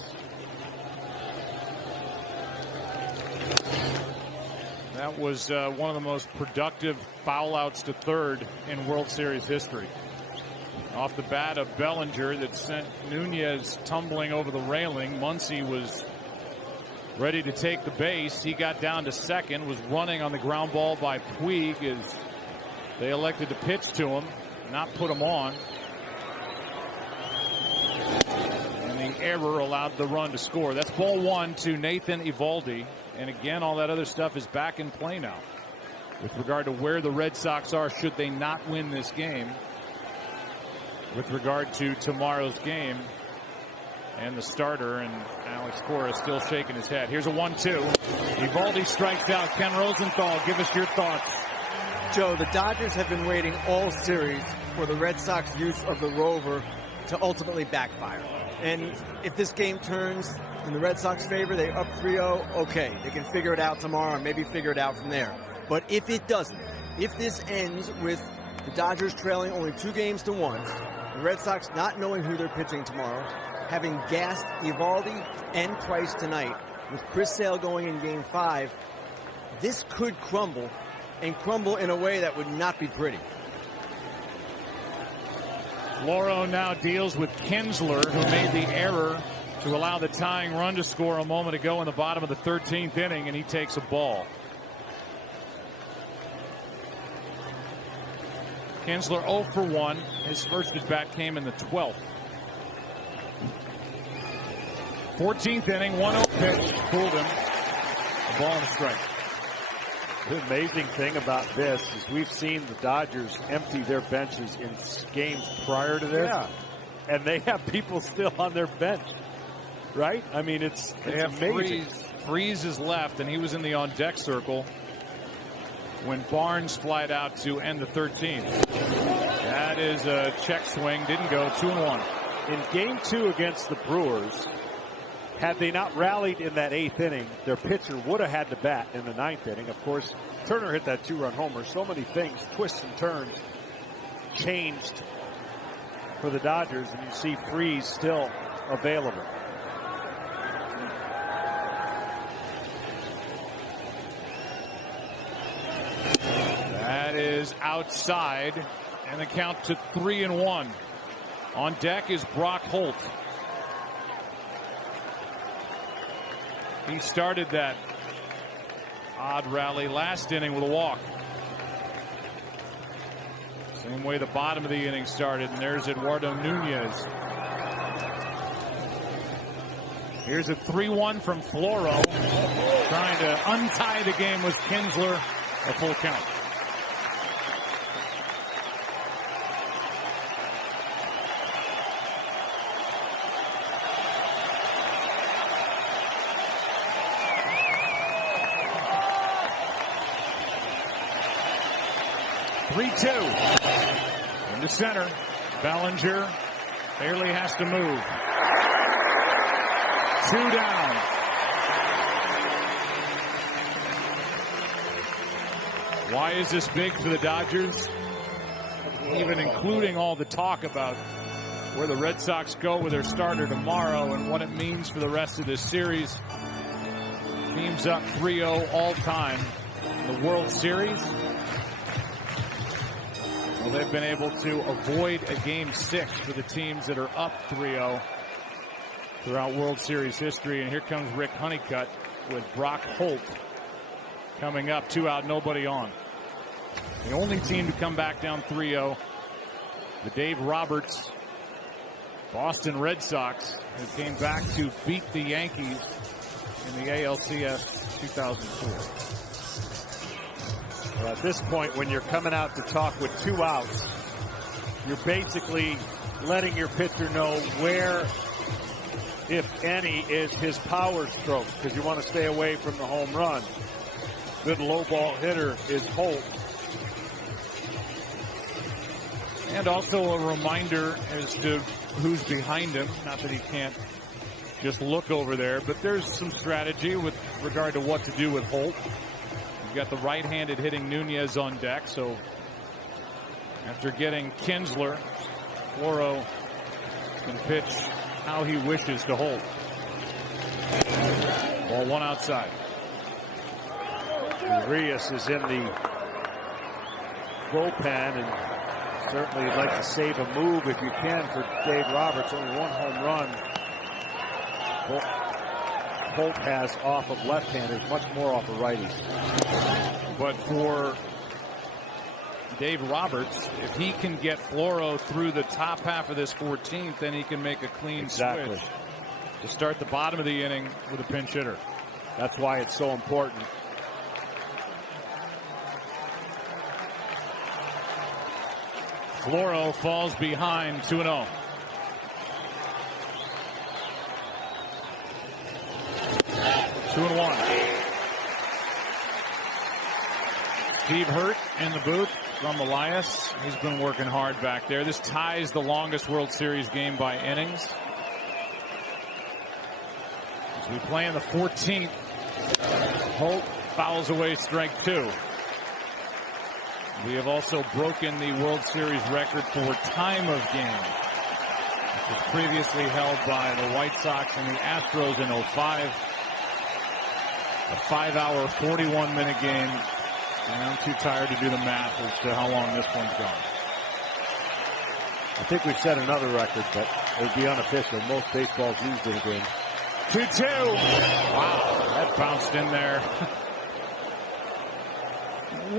That was one of the most productive foul outs to third in World Series history. Off the bat of Bellinger that sent Nunez tumbling over the railing. Muncy was ready to take the base. He got down to second, was running on the ground ball by Puig as they elected to pitch to him, not put him on. And the error allowed the run to score. That's ball one to Nathan Eovaldi. And again, all that other stuff is back in play now with regard to where the Red Sox are should they not win this game. With regard to tomorrow's game and the starter, and Alex Cora still shaking his head. Here's a 1-2. Eovaldi strikes out. Ken Rosenthal, give us your thoughts. Joe, the Dodgers have been waiting all series for the Red Sox use of the rover to ultimately backfire. And if this game turns in the Red Sox favor, they're up 3-0, okay. They can figure it out tomorrow and maybe figure it out from there. But if it doesn't, if this ends with the Dodgers trailing only 2-1, the Red Sox not knowing who they're pitching tomorrow, having gassed Eovaldi and Price tonight, with Chris Sale going in Game 5, this could crumble, and crumble in a way that would not be pretty. Floro now deals with Kinsler, who made the error to allow the tying run to score a moment ago in the bottom of the 13th inning, and he takes a ball. Kinsler 0 for 1. His first at bat came in the 12th. 14th inning, 1-0 pitch, fooled him. A ball and a strike. The amazing thing about this is we've seen the Dodgers empty their benches in games prior to this, and they have people still on their bench, right? I mean, it's amazing. Freeze is left, and he was in the on-deck circle when Barnes flied out to end the 13th. That is a check swing. Didn't go. 2-1. In Game 2 against the Brewers, had they not rallied in that 8th inning, their pitcher would have had to bat in the 9th inning. Of course, Turner hit that 2-run homer. So many things, twists and turns, changed for the Dodgers, and you see Freeze still available. That is outside, and the count to 3-1. On deck is Brock Holt. He started that odd rally last inning with a walk. Same way the bottom of the inning started, and there's Eduardo Nunez. Here's a 3-1 from Floro. Trying to untie the game was Kinsler. A full count. In the center, Bellinger barely has to move. 2 down. Why is this big for the Dodgers? Even including all the talk about where the Red Sox go with their starter tomorrow and what it means for the rest of this series. Teams up 3-0 all time in the World Series. Well, they've been able to avoid a Game 6 for the teams that are up 3-0 throughout World Series history. And here comes Rick Honeycutt with Brock Holt coming up. 2 out, nobody on. The only team to come back down 3-0, the Dave Roberts Boston Red Sox, who came back to beat the Yankees in the ALCS 2004. Well, at this point, when you're coming out to talk with 2 outs, you're basically letting your pitcher know where, if any, is his power stroke, because you want to stay away from the home run. Good low ball hitter is Holt. And also a reminder as to who's behind him. Not that he can't just look over there, but there's some strategy with regard to what to do with Holt. You've got the right-handed hitting Nunez on deck, so after getting Kinsler, Floro can pitch how he wishes to Holt. Ball 1 outside. Urias is in the bullpen, and Certainly you'd like to save a move if you can for Dave Roberts. Only one home run Holt has off of left-handers, much more off of righties. But for Dave Roberts, if he can get Floro through the top half of this 14th, then he can make a clean switch to start the bottom of the inning with a pinch hitter. That's why it's so important. Floro falls behind 2-0. Two and one. Steve Hurt in the booth from Elias. He's been working hard back there. This ties the longest World Series game by innings. As we play in the 14th, Holt fouls away strike 2. We have also broken the World Series record for time of game, which was previously held by the White Sox and the Astros in 05. A 5-hour, 41-minute game, and I'm too tired to do the math as to how long this one's gone. I think we've set another record, but it would be unofficial. Most baseballs used in a game. 2-2. Wow, that bounced in there.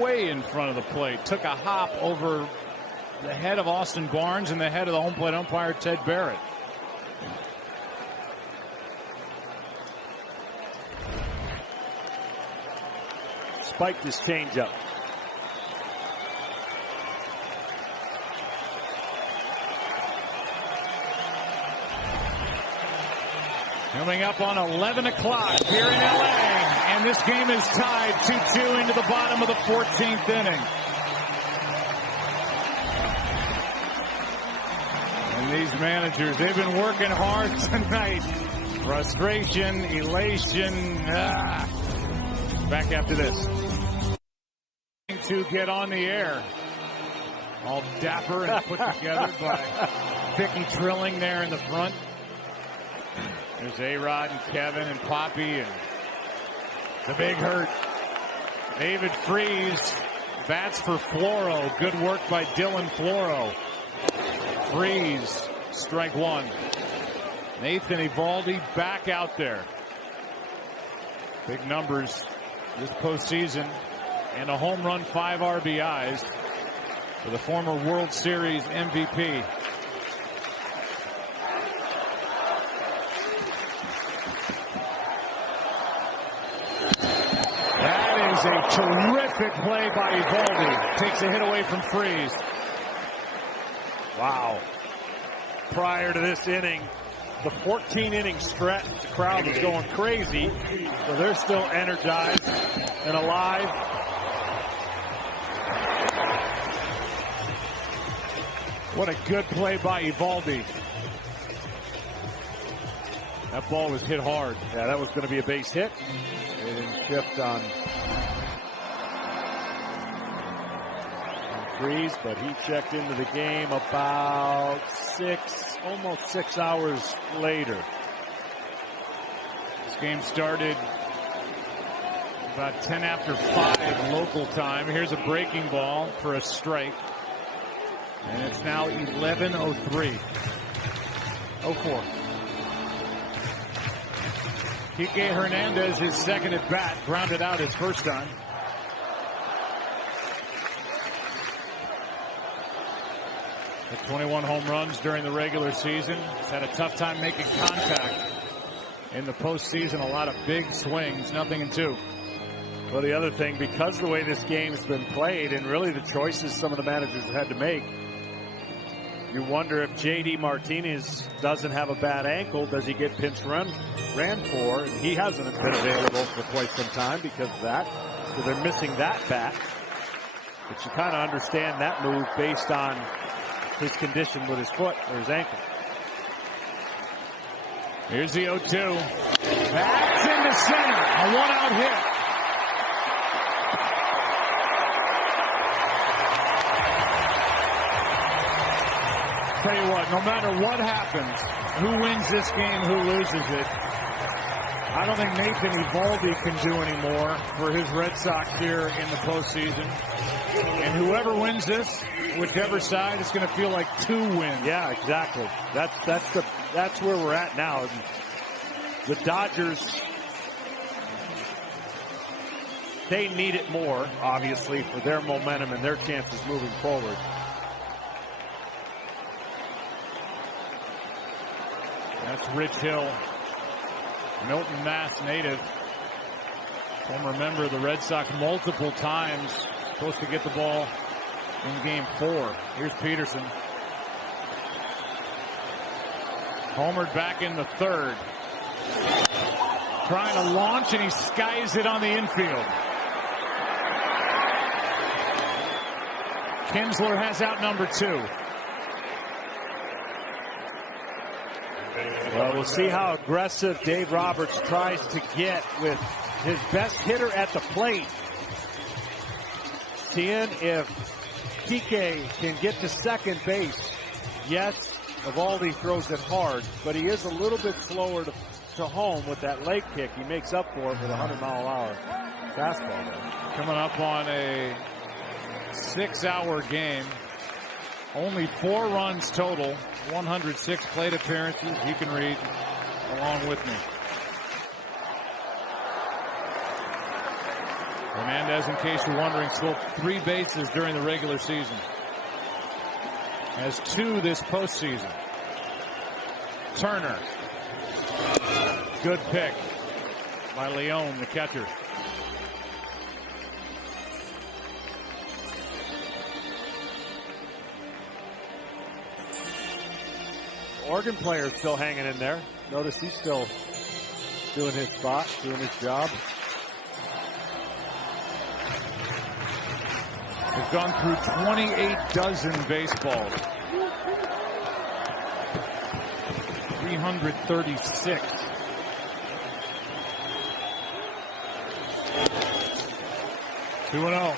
Way in front of the plate. Took a hop over the head of Austin Barnes and the head of the home plate umpire, Ted Barrett. Spiked his changeup. Coming up on 11 o'clock here in LA, and this game is tied 2-2 into the bottom of the 14th inning. And these managers, they've been working hard tonight. Frustration, elation. Back after this. To get on the air. All dapper and put together by Vicky Trilling there in the front. There's A-Rod and Kevin and Poppy and the Big Hurt. David Freese bats for Floro. Good work by Dylan Floro. Freese, strike 1. Nathan Eovaldi back out there. Big numbers this postseason, and a home run, 5 RBIs for the former World Series MVP. That is a terrific play by Eovaldi. Takes a hit away from Freese. Wow. Prior to this inning, the 14-inning stretch, the crowd was going crazy, so they're still energized and alive. What a good play by Eovaldi. That ball was hit hard. Yeah, that was going to be a base hit. They didn't shift on Freese, but he checked into the game about almost 6 hours later. This game started about 10 after 5 local time. Here's a breaking ball for a strike. And it's now 11:03. 04. Kike Hernandez, his second at bat, grounded out his first time. With 21 home runs during the regular season. He's had a tough time making contact in the postseason. A lot of big swings, nothing in 2. Well, the other thing, because the way this game's been played and really the choices some of the managers have had to make, you wonder if J.D. Martinez doesn't have a bad ankle, does he get pinch ran for? And he hasn't been available for quite some time because of that. So they're missing that bat. But you kind of understand that move based on his condition with his foot or his ankle. Here's the 0-2. That's into center. A 1-out hit. Tell you what, no matter what happens, who wins this game, who loses it, I don't think Nathan Eovaldi can do any more for his Red Sox here in the postseason. And whoever wins this, whichever side, it's going to feel like 2 wins. Yeah, exactly. That's where we're at now. The Dodgers, they need it more, obviously, for their momentum and their chances moving forward. That's Rich Hill, Milton, Mass native. Former member of the Red Sox multiple times. Supposed to get the ball in game 4. Here's Peterson. Homered back in the 3rd. Trying to launch, and he skies it on the infield. Kinsler has out number 2. Well, we'll see how aggressive Dave Roberts tries to get with his best hitter at the plate. Seeing if Kike can get to second base. Yes, Eovaldi throws it hard, but he is a little bit slower to home with that leg kick. He makes up for it with a 100-mile-an-hour fastball there. Coming up on a 6-hour game. Only 4 runs total, 106 plate appearances. You can read along with me. Hernandez, in case you're wondering, stole 3 bases during the regular season. Has 2 this postseason. Turner. Good pick by Leone, the catcher. Oregon player still hanging in there. Notice he's still doing his spot, doing his job. They've gone through 28 dozen baseballs. 336. Two 2-0.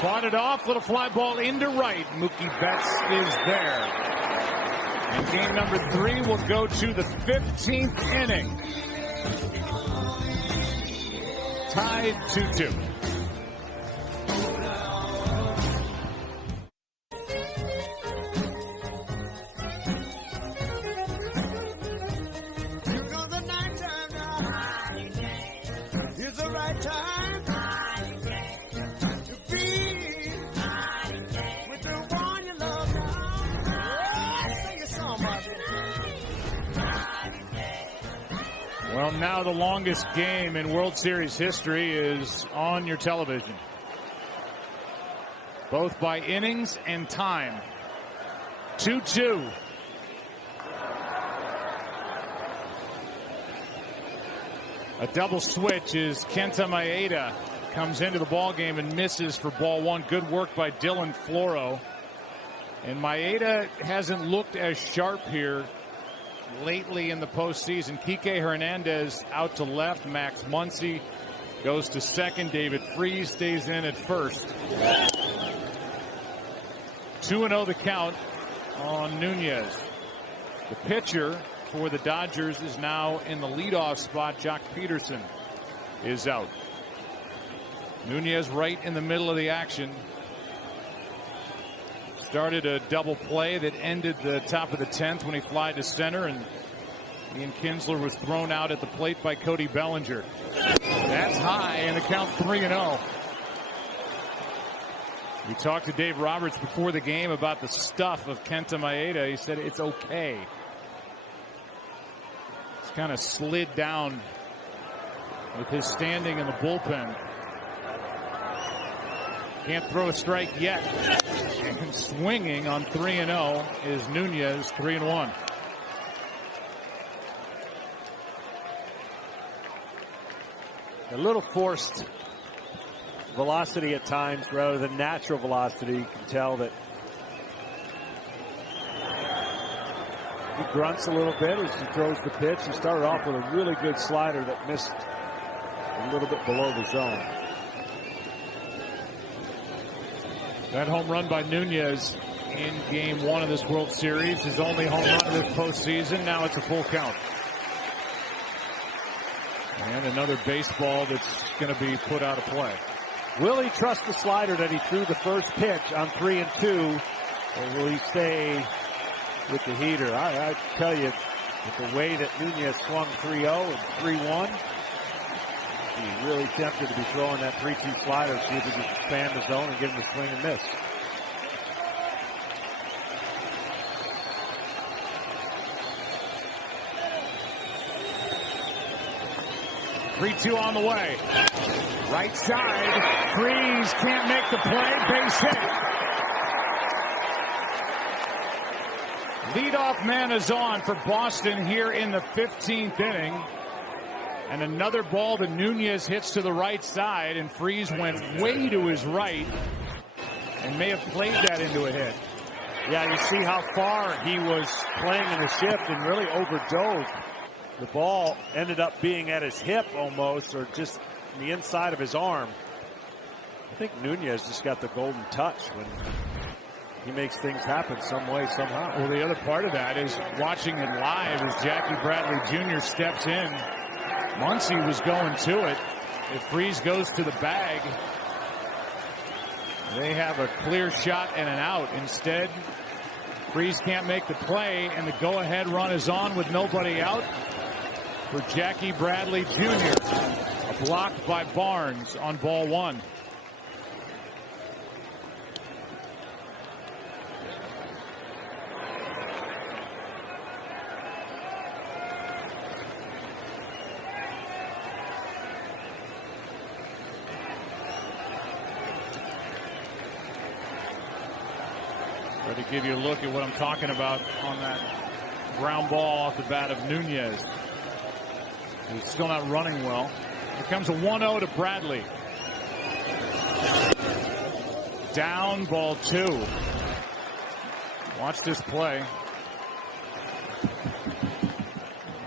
Fought it off, little fly ball into right. Mookie Betts is there. And game number 3 will go to the 15th inning. Tied 2-2. Well, now the longest game in World Series history is on your television. Both by innings and time. 2-2. A double switch is Kenta Maeda comes into the ball game and misses for ball 1. Good work by Dylan Floro. And Maeda hasn't looked as sharp here lately in the postseason. Kike Hernandez out to left. Max Muncy goes to second. David Freese stays in at first. 2-0 the count on Nunez. The pitcher for the Dodgers is now in the leadoff spot. Jock Peterson is out. Nunez right in the middle of the action. Started a double play that ended the top of the 10th when he flied to center, and Ian Kinsler was thrown out at the plate by Cody Bellinger. That's high, and the count 3-0. We talked to Dave Roberts before the game about the stuff of Kenta Maeda. He said it's okay. It's kind of slid down with his standing in the bullpen. Can't throw a strike yet. And swinging on 3-0 is Nunez, 3-1. A little forced velocity at times rather than natural velocity. You can tell that he grunts a little bit as he throws the pitch. He started off with a really good slider that missed a little bit below the zone. That home run by Nunez in Game 1 of this World Series, his only home run of this postseason. Now it's a full count. And another baseball that's going to be put out of play. Will he trust the slider that he threw the first pitch on 3-2, or will he stay with the heater? I tell you, with the way that Nunez swung 3-0 and 3-1, he's really tempted to be throwing that 3-2 slider, see if he can expand the zone and get him to swing and miss. 3-2 on the way. Right side. Freese can't make the play. Base hit. Leadoff man is on for Boston here in the 15th inning. And another ball that Nunez hits to the right side, and Freese went way to his right and may have played that into a hit. Yeah, you see how far he was playing in the shift and really overdove. The ball ended up being at his hip almost, or just the inside of his arm. I think Nunez just got the golden touch when he makes things happen some way, somehow. Well, the other part of that is watching it live as Jackie Bradley Jr. steps in. Muncy was going to it. If Freese goes to the bag, they have a clear shot and an out. Instead, Freese can't make the play, and the go-ahead run is on with nobody out for Jackie Bradley Jr. A block by Barnes on ball one. To give you a look at what I'm talking about on that ground ball off the bat of Nunez. He's still not running well. Here comes a 1-0 to Bradley. Down, ball two. Watch this play.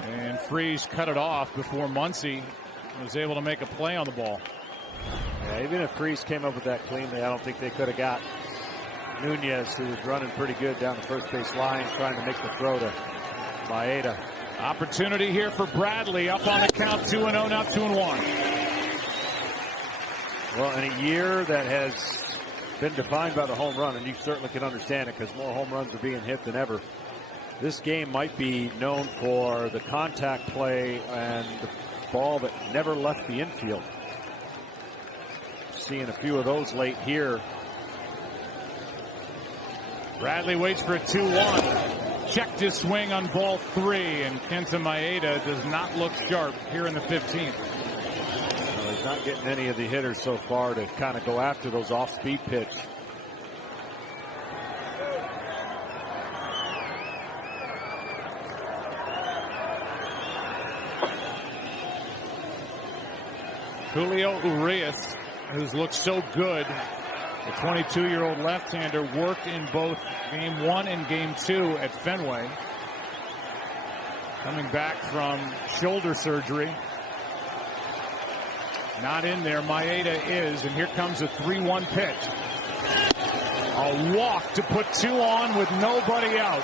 And Freese cut it off before Muncy was able to make a play on the ball. Yeah, even if Freese came up with that cleanly, I don't think they could have got Nunez, who was running pretty good down the first base line, trying to make the throw to Maeda. Opportunity here for Bradley, up on the count, 2-0, now 2-1. Well, in a year that has been defined by the home run, and you certainly can understand it because more home runs are being hit than ever, this game might be known for the contact play and the ball that never left the infield. Seeing a few of those late here. Bradley waits for a 2-1. Checked his swing on ball three, and Kenta Maeda does not look sharp here in the 15th. Well, he's not getting any of the hitters so far to kind of go after those off-speed pitch. Julio Urias, who's looked so good. The 22-year-old left-hander worked in both Game 1 and Game 2 at Fenway. Coming back from shoulder surgery. Not in there. Maeda is, and here comes a 3-1 pitch. A walk to put two on with nobody out.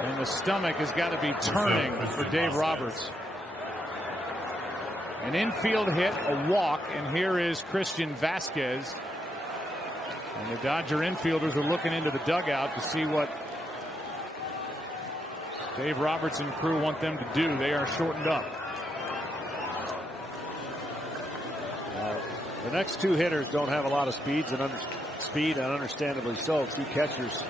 And the stomach has got to be turning for Dave Roberts. An infield hit, a walk, and here is Christian Vasquez. And the Dodger infielders are looking into the dugout to see what Dave Roberts and crew want them to do. They are shortened up. The next two hitters don't have a lot of speed, and understandably so. Two catchers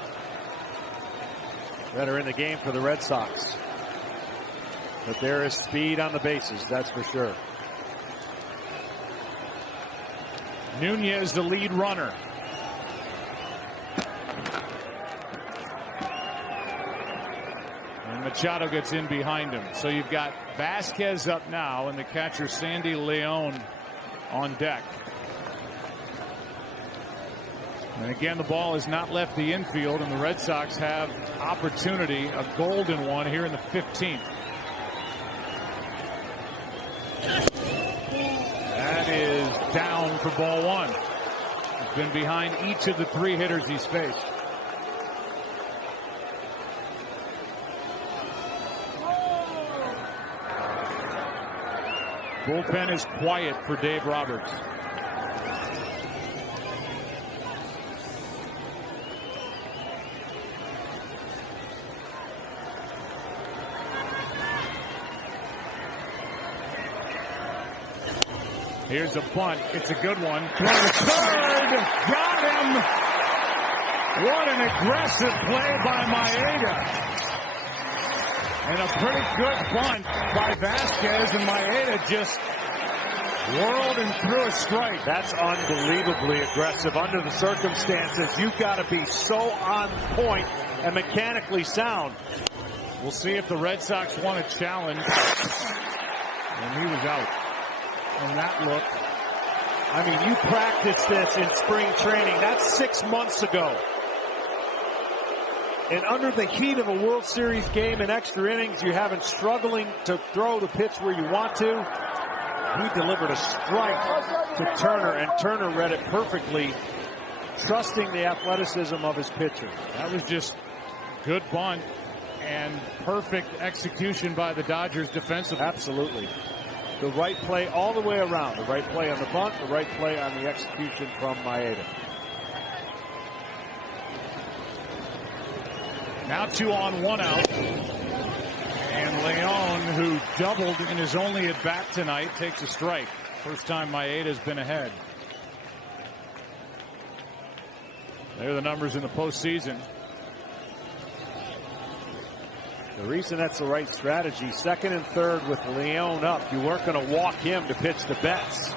that are in the game for the Red Sox. But there is speed on the bases, that's for sure. Nunez, the lead runner. Machado gets in behind him. So you've got Vasquez up now and the catcher Sandy León on deck. And again, the ball has not left the infield, and the Red Sox have opportunity, a golden one here in the 15th. That is down for ball one. He's been behind each of the 3 hitters he's faced. Bullpen is quiet for Dave Roberts. Here's a bunt. It's a good one. Third. Got him. What an aggressive play by Maeda. And a pretty good bunt by Vasquez, and Maeda just whirled and threw a strike. That's unbelievably aggressive under the circumstances. You've got to be so on point and mechanically sound. We'll see if the Red Sox want to challenge. And he was out. And that look. I mean, you practiced this in spring training. That's 6 months ago. And under the heat of a World Series game in extra innings, you haven't struggling to throw the pitch where you want to. He delivered a strike to Turner, and Turner read it perfectly, trusting the athleticism of his pitcher. That was just good bunt and perfect execution by the Dodgers defensively. Absolutely. The right play all the way around. The right play on the bunt, the right play on the execution from Maeda. Now 2 on, 1 out. And León, who doubled in his only at bat tonight, takes a strike. First time Maeda's been ahead. There are the numbers in the postseason. The reason that's the right strategy, second and third with León up, you weren't going to walk him to pitch to Betts.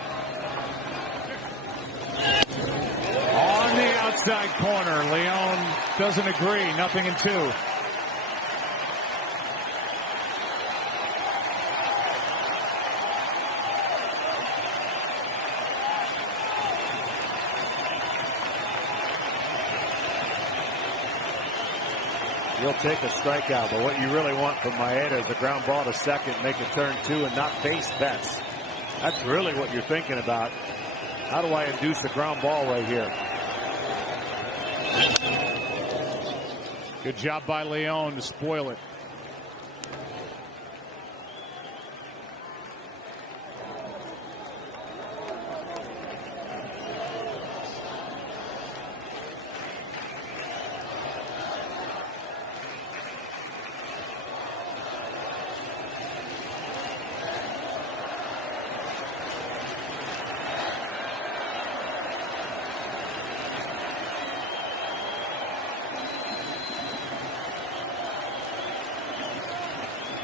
On the outside corner, León doesn't agree. 0-2. You'll take a strikeout, but what you really want from Maeda is a ground ball to second, make a turn 2, and not face Betts. That's really what you're thinking about. How do I induce a ground ball right here? Good job by León to spoil it.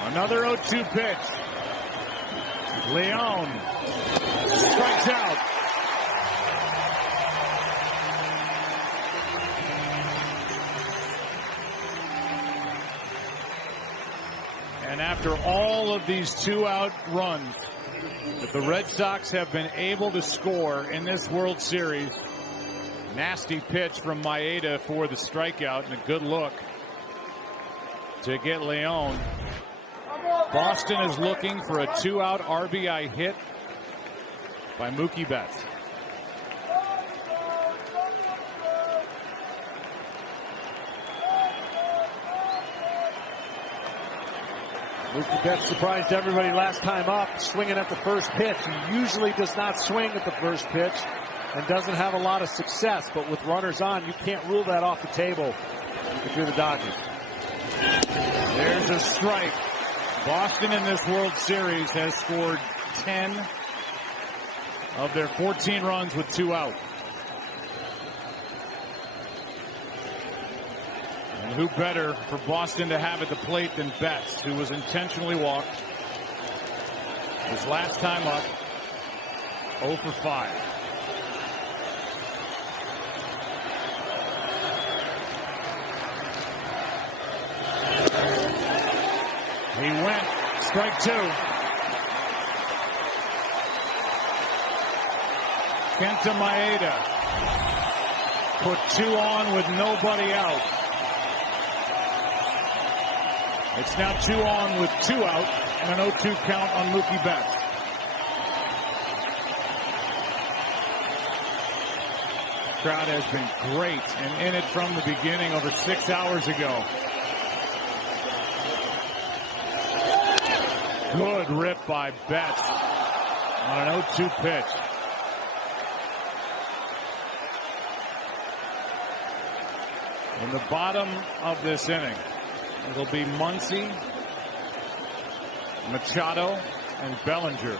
Another 0-2 pitch. León strikes out. And after all of these 2-out runs that the Red Sox have been able to score in this World Series, nasty pitch from Maeda for the strikeout and a good look to get León. Boston is looking for a 2-out RBI hit by Mookie Betts. Mookie Betts surprised everybody last time up, swinging at the first pitch. He usually does not swing at the first pitch and doesn't have a lot of success, but with runners on, you can't rule that off the table if you're the Dodgers. There's a strike. Boston in this World Series has scored 10 of their 14 runs with 2 out. And who better for Boston to have at the plate than Betts, who was intentionally walked his last time up, 0 for 5. Strike two. Kenta Maeda put 2 on with nobody out. It's now 2 on with 2 out and an 0-2 count on Mookie Betts. The crowd has been great and in it from the beginning over 6 hours ago. Good rip by Betts on an 0-2 pitch. In the bottom of this inning, it'll be Muncy, Machado, and Bellinger.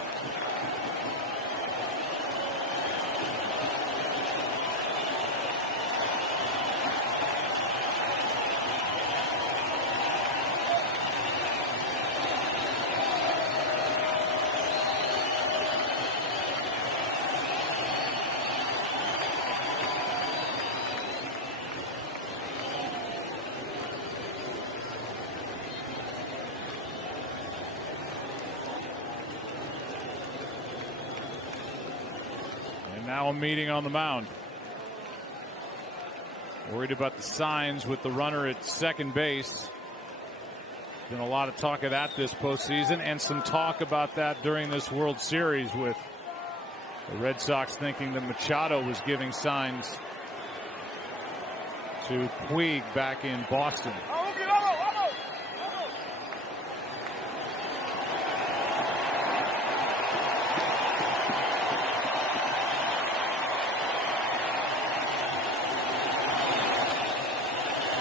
Now a meeting on the mound. Worried about the signs with the runner at second base. Been a lot of talk of that this postseason, and some talk about that during this World Series, with the Red Sox thinking that Machado was giving signs to Puig back in Boston.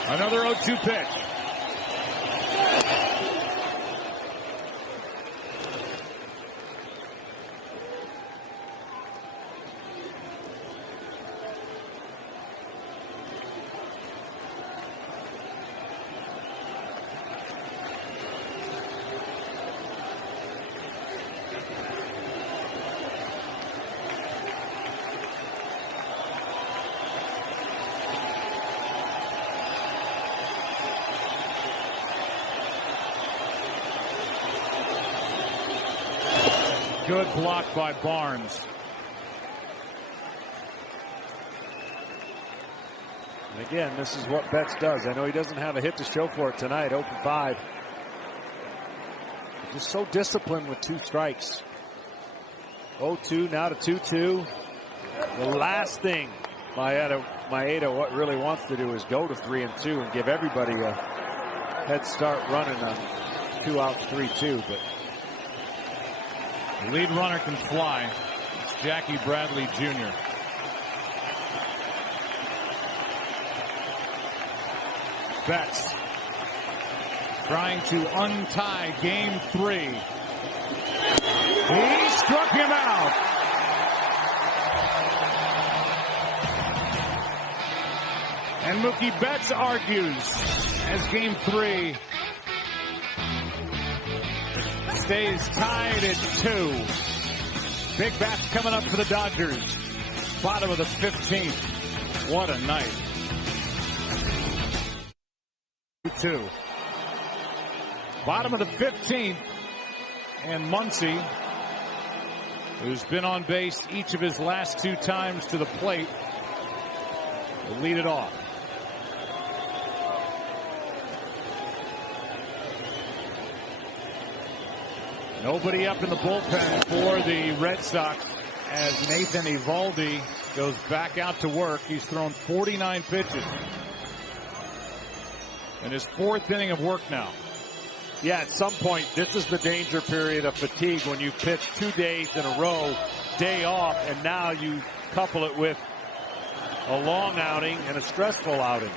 Another 0-2 pitch. Good block by Barnes. And again, this is what Betts does. I know he doesn't have a hit to show for it tonight, 0 for 5. Just so disciplined with 2 strikes. 0-2 now to 2-2. The last thing Maeda what really wants to do is go to 3-2 and give everybody a head start running on 2 outs, 3-2. But the lead runner can fly. It's Jackie Bradley Jr. Betts trying to untie game 3. He struck him out. And Mookie Betts argues as game 3 stays tied at 2. Big bats coming up for the Dodgers. Bottom of the 15th. What a night. 2. Bottom of the 15th. And Muncy, who's been on base each of his last 2 times to the plate, will lead it off. Nobody up in the bullpen for the Red Sox as Nathan Eovaldi goes back out to work. He's thrown 49 pitches in his 4th inning of work now. Yeah, at some point, this is the danger period of fatigue when you pitch 2 days in a row, day off, and now you couple it with a long outing and a stressful outing.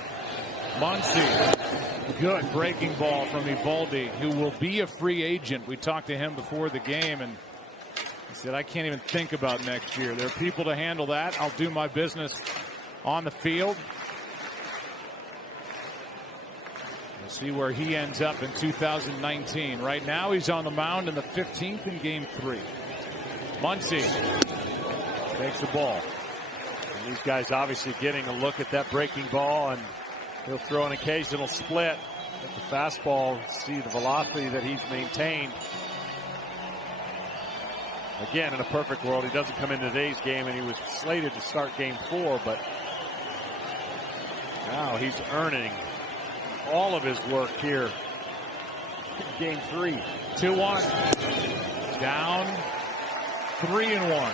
Muncy. Good breaking ball from Eovaldi, who will be a free agent. We talked to him before the game, and he said, I can't even think about next year. There are people to handle that. I'll do my business on the field. We'll see where he ends up in 2019. Right now, he's on the mound in the 15th in game 3. Muncy takes the ball. And these guys obviously getting a look at that breaking ball, and he'll throw an occasional split. But the fastball, see the velocity that he's maintained. Again, in a perfect world, he doesn't come into today's game, and he was slated to start game 4, but now he's earning all of his work here in game 3. 2-1. Down 3-1.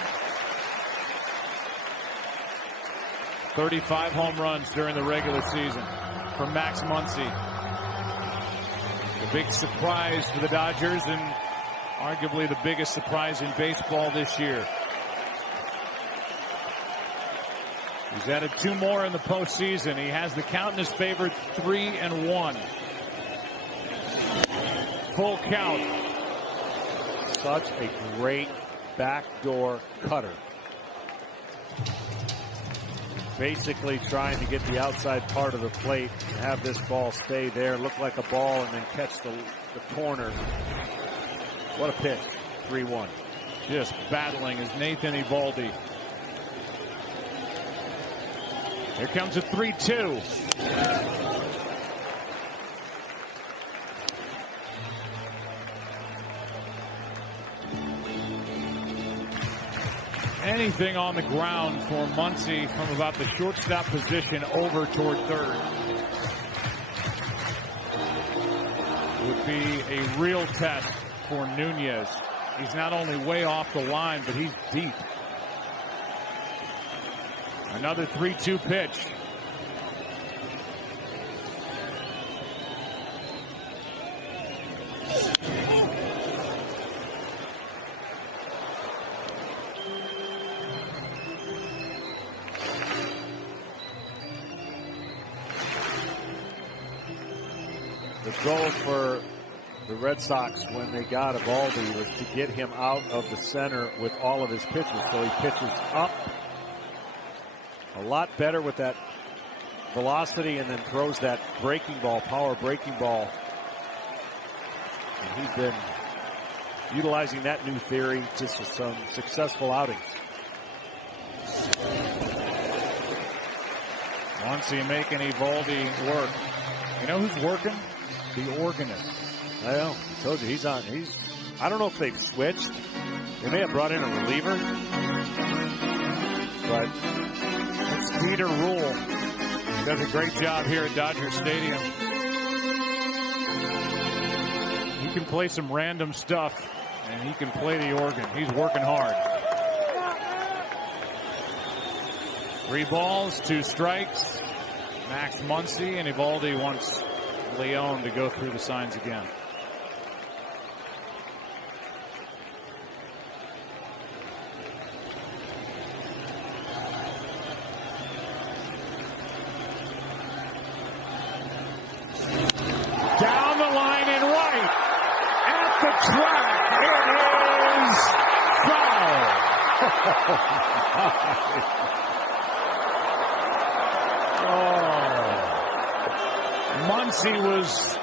35 home runs during the regular season for Max Muncy. The big surprise for the Dodgers, and arguably the biggest surprise in baseball this year. He's added 2 more in the postseason. He has the count in his favor, 3-1. Full count. Such a great backdoor cutter. Basically trying to get the outside part of the plate and have this ball stay there, look like a ball, and then catch the corner. What a pitch. 3-1. Just battling is Nathan Eovaldi. Here comes a 3-2. Anything on the ground for Muncy from about the shortstop position over toward third would be a real test for Nunez. He's not only way off the line, but he's deep. Another 3-2 pitch. The goal for the Red Sox when they got Eovaldi was to get him out of the center with all of his pitches. So he pitches up a lot better with that velocity and then throws that breaking ball, power breaking ball. And he's been utilizing that new theory to some successful outings. Muncy making Eovaldi work. You know who's working? The organist. I know. I told you he's on. I don't know if they've switched. They may have brought in a reliever. But it's Peter Rule. He does a great job here at Dodger Stadium. He can play some random stuff, and he can play the organ. He's working hard. 3 balls, 2 strikes. Max Muncy, and Eovaldi wants Leon to go through the signs again. Down the line and right at the track. It is foul. Muncy was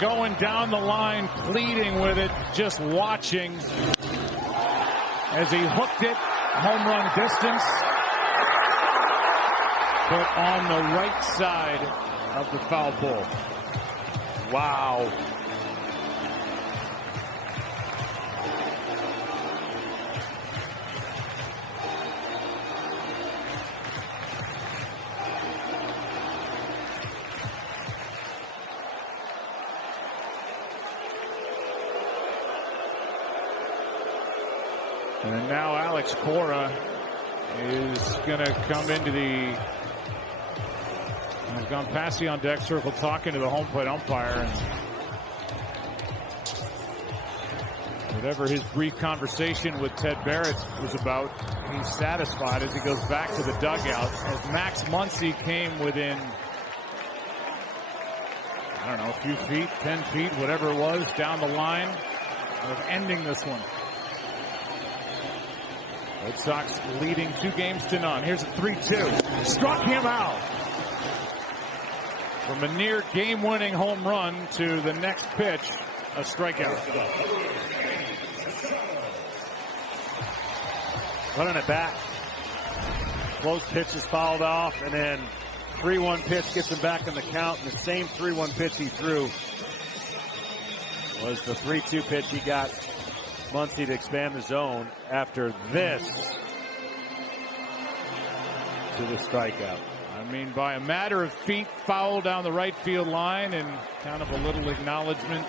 going down the line, pleading with it, just watching as he hooked it, home run distance, but on the right side of the foul pole. Wow. And now Alex Cora is going to come into the... I've gone past the on-deck circle talking to the home plate umpire. And whatever his brief conversation with Ted Barrett was about, he's satisfied as he goes back to the dugout. As Max Muncy came within, I don't know, a few feet, 10 feet, whatever it was, down the line of ending this one. Red Sox leading 2-0. Here's a 3-2. Struck him out. From a near game-winning home run to the next pitch, a strikeout. Running it back. Close pitch is fouled off, and then 3-1 pitch gets him back in the count. And the same 3-1 pitch he threw was the 3-2 pitch he got Muncy to expand the zone after this to the strikeout. I mean, by a matter of feet, foul down the right field line, and kind of a little acknowledgement,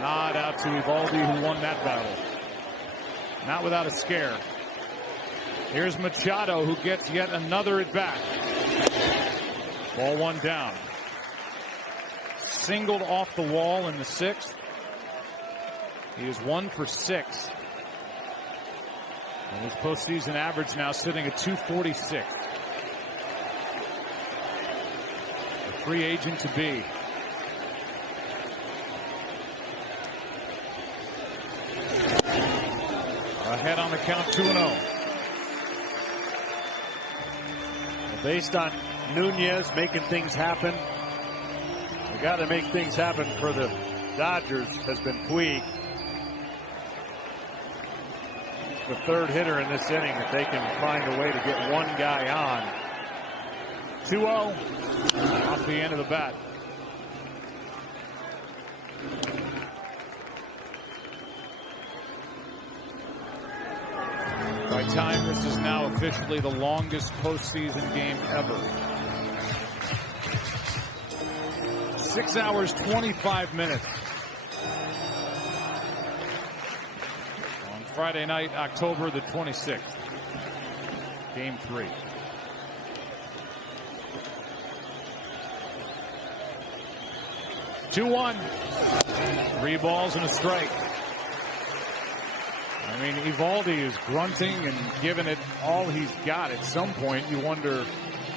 nod out to Eovaldi, who won that battle. Not without a scare. Here's Machado, who gets yet another at bat. Ball one down. Singled off the wall in the 6th. He is 1 for 6. And his postseason average now sitting at 246. A free agent to be. Ahead on the count, 2-0. Based on Nunez making things happen, we got to make things happen for the Dodgers has been Puig. The third hitter in this inning, if they can find a way to get one guy on. 2-0 off the end of the bat. By time, this is now officially the longest postseason game ever. 6 hours, 25 minutes. On Friday night, October the 26th. Game 3. Two-1. 3 balls and a strike. I mean, Eovaldi is grunting and giving it all he's got. At some point, you wonder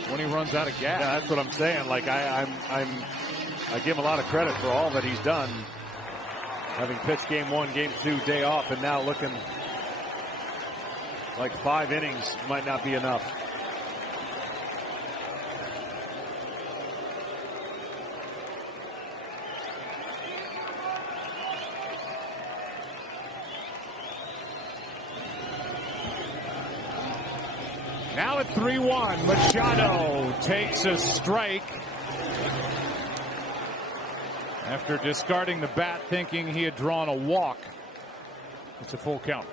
when he runs out of gas. Yeah, that's what I'm saying. Like I give him a lot of credit for all that he's done, having pitched game 1, game 2, day off, and now looking like 5 innings might not be enough. Now at 3-1, Machado takes a strike after discarding the bat, thinking he had drawn a walk. It's a full count.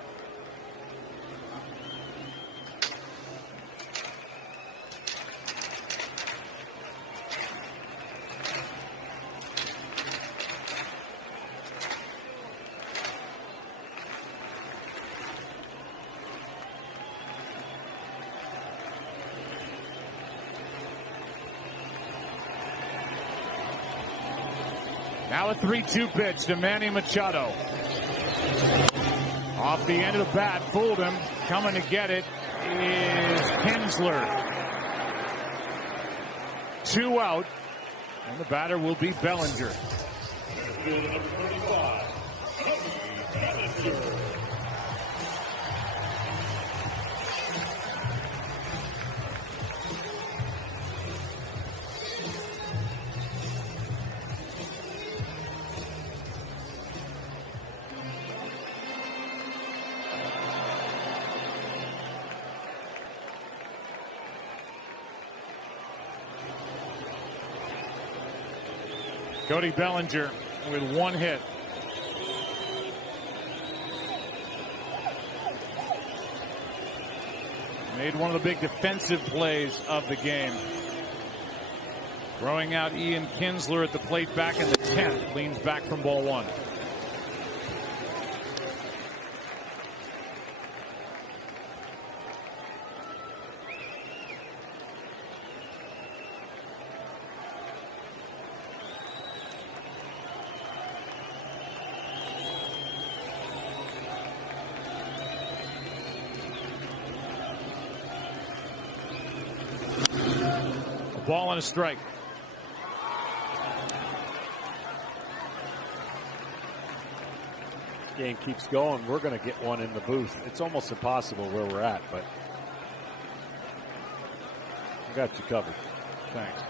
Now a 3-2 pitch to Manny Machado. Off the end of the bat, fooled him. Coming to get it is Kinsler. 2 out, and the batter will be Bellinger. Cody Bellinger with 1 hit. Made one of the big defensive plays of the game. Throwing out Ian Kinsler at the plate back in the 10th. Leans back from ball 1. Ball and a strike. This game keeps going. We're going to get one in the booth. It's almost impossible where we're at, but I got you covered. Thanks.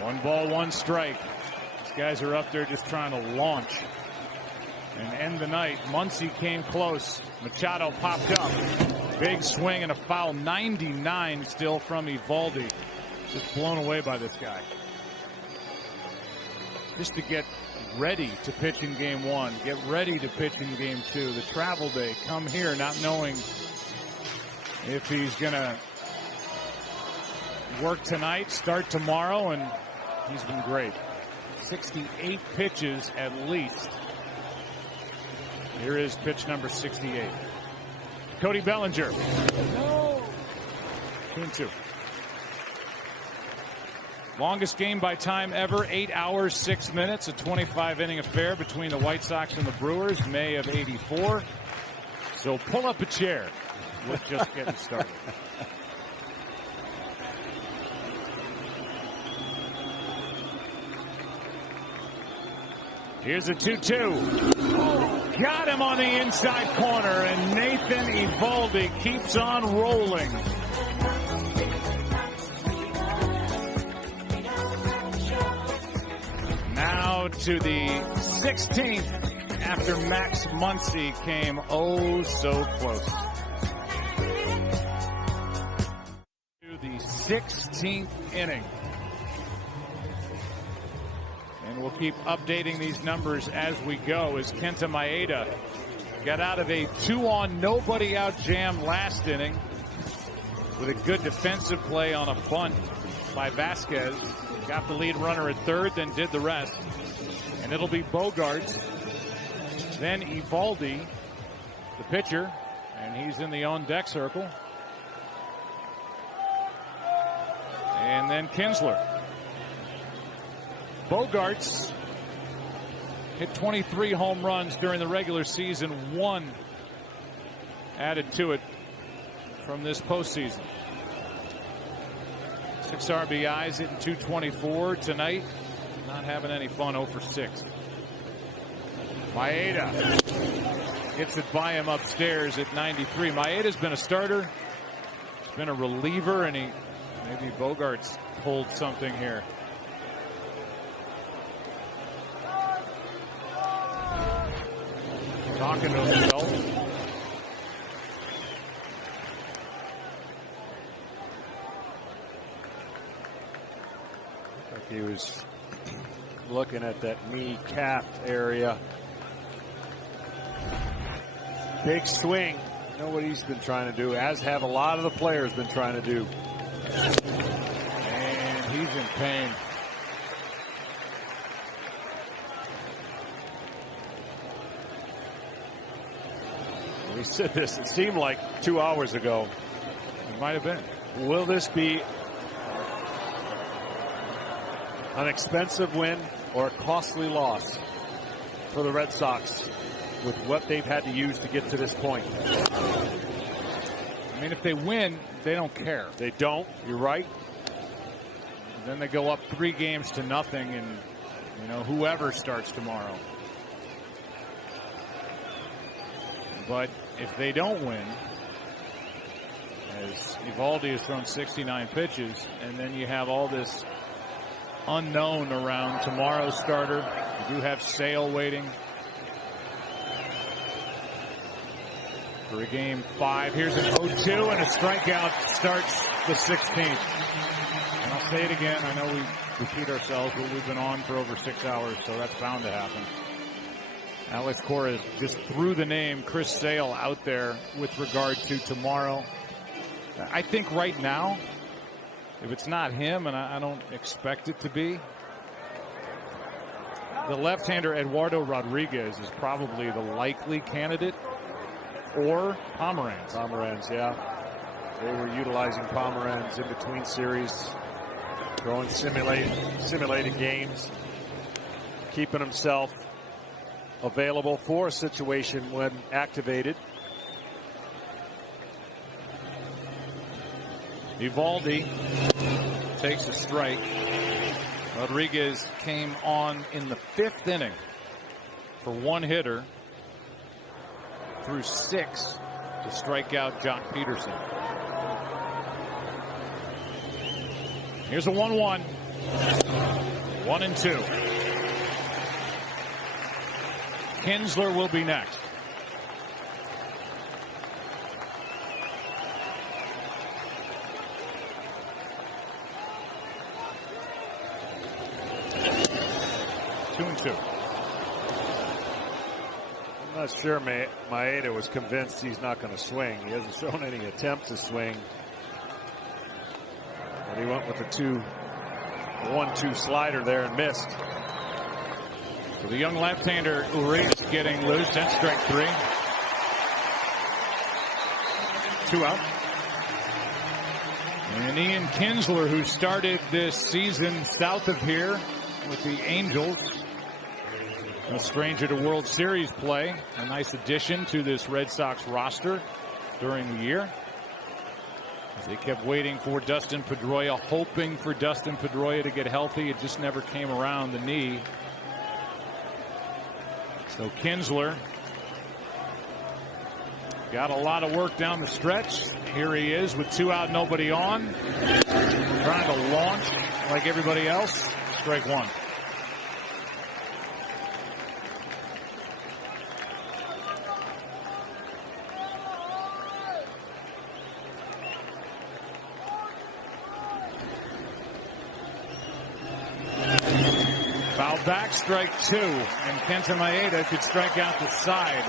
1 ball, 1 strike. These guys are up there just trying to launch and end the night. Muncy came close. Machado popped up. Big swing and a foul. 99 still from Eovaldi. Just blown away by this guy. Just to get ready to pitch in game 1, get ready to pitch in game 2. The travel day, come here not knowing if he's going to work tonight, start tomorrow, and he's been great. 68 pitches at least. Here is pitch number 68. Cody Bellinger. 2-2. Longest game by time ever, 8 hours, 6 minutes, a 25-inning affair between the White Sox and the Brewers, May of '84. So pull up a chair. We're just getting started. Here's a 2-2. Got him on the inside corner, and Nathan Eovaldi keeps on rolling. Now to the 16th after Max Muncy came oh so close. To the 16th inning. And we'll keep updating these numbers as we go as Kenta Maeda got out of a 2-on nobody out jam last inning with a good defensive play on a bunt by Vasquez. Got the lead runner at third, then did the rest. And it'll be Bogaerts, then Eovaldi, the pitcher, and he's in the on-deck circle. And then Kinsler. Bogaerts hit 23 home runs during the regular season, 1 added to it from this postseason. 6 RBIs, hitting .224 tonight. Not having any fun, 0 for 6. Maeda gets it by him upstairs at 93. Maeda's been a starter. He's been a reliever, and maybe Bogaerts pulled something here. Talking to himself. He was looking at that knee calf area. Big swing. You know what he's been trying to do, as have a lot of the players been trying to do. And he's in pain. We said this, it seemed like 2 hours ago. It might have been. Will this be an expensive win or a costly loss for the Red Sox with what they've had to use to get to this point? I mean, if they win, they don't care. They don't. You're right. And then they go up 3 games to nothing, and whoever starts tomorrow. But if they don't win, as Eovaldi has thrown 69 pitches, and then you have all this unknown around tomorrow's starter. You do have Sale waiting for a game 5. Here's an 0-2, and a strikeout starts the 16th. And I'll say it again. I know we repeat ourselves, but we've been on for over 6 hours, so that's bound to happen. Alex Cora just threw the name Chris Sale out there with regard to tomorrow. I think right now, if it's not him, and I don't expect it to be, the left-hander Eduardo Rodriguez is probably the likely candidate, or Pomeranz. Pomeranz, yeah. They were utilizing Pomeranz in between series, throwing simulated games, keeping himself available for a situation when activated. Eovaldi takes a strike. Rodriguez came on in the 5th inning for 1 hitter through 6 to strike out Jock Peterson. Here's a 1-1. 1-2. Kinsler will be next. Two. I'm not sure Maeda was convinced he's not going to swing. He hasn't shown any attempt to swing. But he went with the 1-2 slider there and missed. So the young left-hander Urias getting loose. That's strike 3. 2 out. And Ian Kinsler, who started this season south of here with the Angels. No stranger to World Series play. A nice addition to this Red Sox roster during the year. As they kept waiting for Dustin Pedroia, hoping for Dustin Pedroia to get healthy. It just never came around, the knee. So Kinsler got a lot of work down the stretch. Here he is with 2 out, nobody on. Trying to launch like everybody else. Strike 1. Foul back, strike 2, and Kenta Maeda could strike out the side.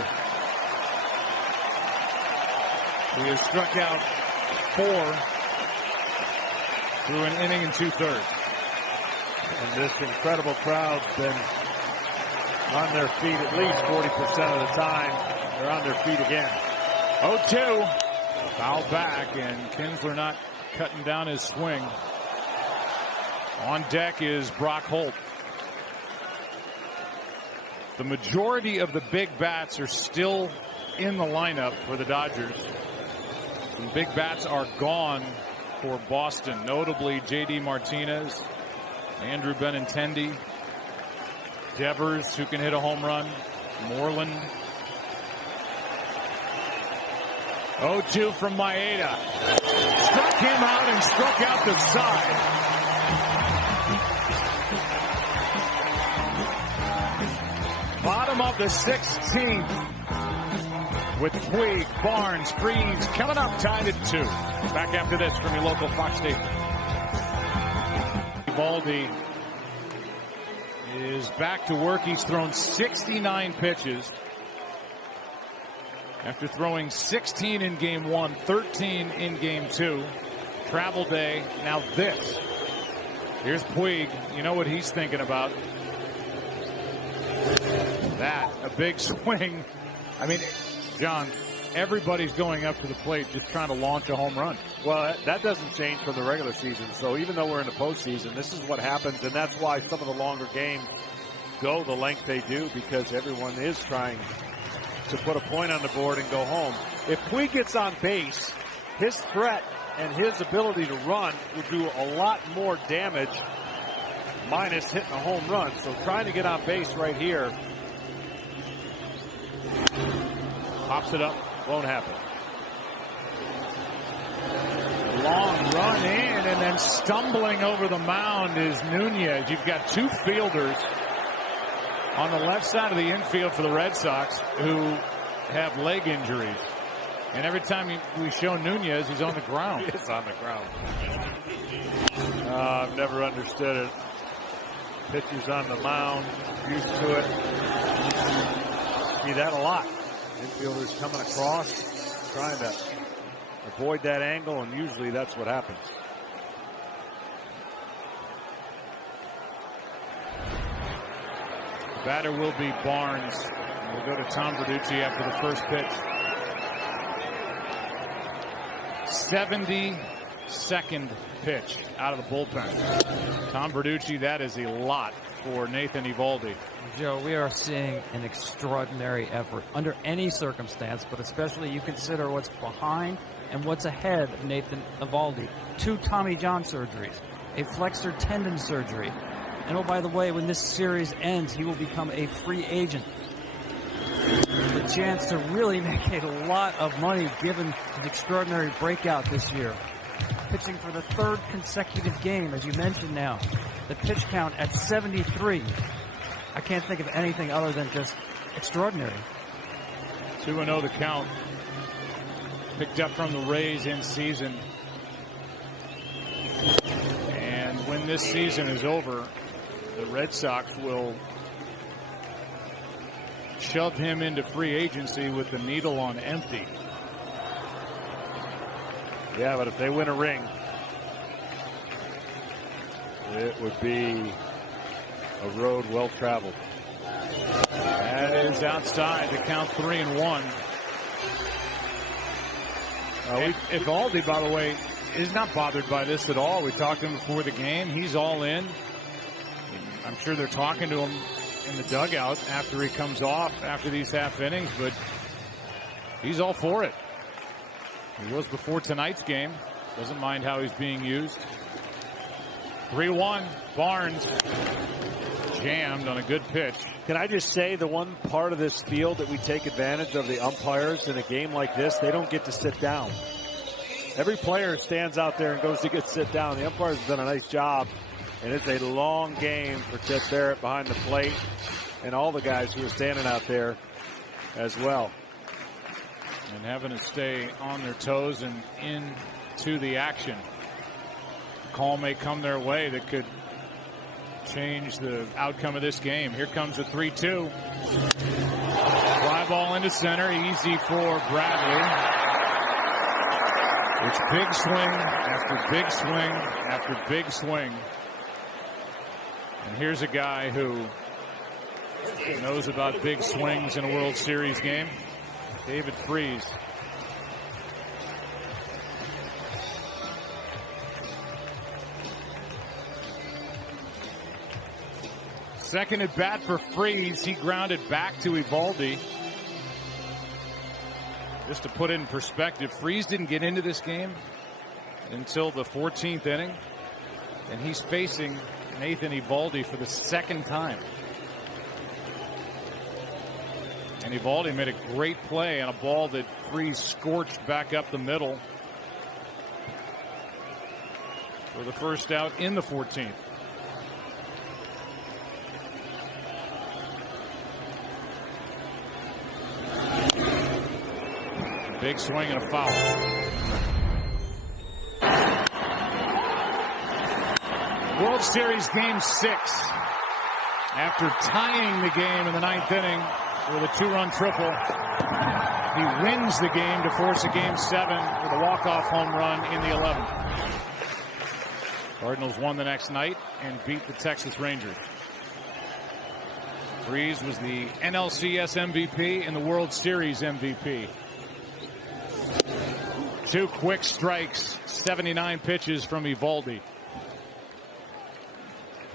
He has struck out 4 through an inning and 2/3. And this incredible crowd's been on their feet at least 40% of the time. They're on their feet again. 0-2. Foul back, and Kinsler not cutting down his swing. On deck is Brock Holt. The majority of the big bats are still in the lineup for the Dodgers. Some big bats are gone for Boston, notably J.D. Martinez, Andrew Benintendi, Devers, who can hit a home run, Moreland. 0-2 from Maeda. Struck him out and struck out the side. Bottom of the 16th with Puig, Barnes, Freeze coming up, tied at 2. Back after this from your local Fox station. Eovaldi is back to work. He's thrown 69 pitches after throwing 16 in game 1, 13 in game 2. Travel day. Now this. Here's Puig. You know what he's thinking about. That, a big swing. I mean, John, everybody's going up to the plate just trying to launch a home run. Well, that doesn't change from the regular season. So even though we're in the postseason, this is what happens. And that's why some of the longer games go the length they do, because everyone is trying to put a point on the board and go home. If Puig gets on base, his threat and his ability to run would do a lot more damage minus hitting a home run. So trying to get on base right here. Pops it up. Won't happen. Long run in, and then stumbling over the mound is Nunez. You've got 2 fielders on the left side of the infield for the Red Sox who have leg injuries. And every time we show Nunez, he's on the ground. He is on the ground. I've never understood it. Pitchers on the mound, used to it. See that a lot. Infielders coming across, trying to avoid that angle, and usually that's what happens. The batter will be Barnes. We'll go to Tom Verducci after the first pitch. 72nd pitch out of the bullpen. Tom Verducci, that is a lot for Nathan Eovaldi. Joe, we are seeing an extraordinary effort under any circumstance, but especially you consider what's behind and what's ahead of Nathan Eovaldi. 2 Tommy John surgeries, a flexor tendon surgery. And oh, by the way, when this series ends, he will become a free agent. The chance to really make a lot of money given his extraordinary breakout this year. Pitching for the 3rd consecutive game, as you mentioned now. The pitch count at 73. I can't think of anything other than just extraordinary. 2-0 the count. Picked up from the Rays in season. And when this season is over, the Red Sox will shove him into free agency with the needle on empty. Yeah, but if they win a ring, it would be a road well traveled. That is outside to count 3-1. Eovaldi, by the way, is not bothered by this at all. We talked to him before the game. He's all in. I'm sure they're talking to him in the dugout after he comes off after these half innings, but he's all for it. He was before tonight's game. Doesn't mind how he's being used. 3-1. Barnes jammed on a good pitch. Can I just say the one part of this field that we take advantage of the umpires in a game like this, they don't get to sit down. Every player stands out there and goes to get sit down. The umpires have done a nice job, and it's a long game for Ted Barrett behind the plate and all the guys who are standing out there as well. And having to stay on their toes and into the action. A call may come their way that could change the outcome of this game. Here comes the 3-2. Fly ball into center, easy for Bradley. It's big swing after big swing after big swing. And here's a guy who knows about big swings in a World Series game. David Freese. Second at bat for Freese. He grounded back to Eovaldi. Just to put it in perspective, Freese didn't get into this game until the 14th inning, and he's facing Nathan Eovaldi for the second time. And Eovaldi made a great play on a ball that Freese scorched back up the middle for the first out in the 14th. Big swing and a foul. World Series Game 6. After tying the game in the 9th inning with a 2-run triple, he wins the game to force a Game 7 with a walk-off home run in the 11th. Cardinals won the next night and beat the Texas Rangers. Freese was the NLCS MVP and the World Series MVP. 2 quick strikes, 79 pitches from Eovaldi.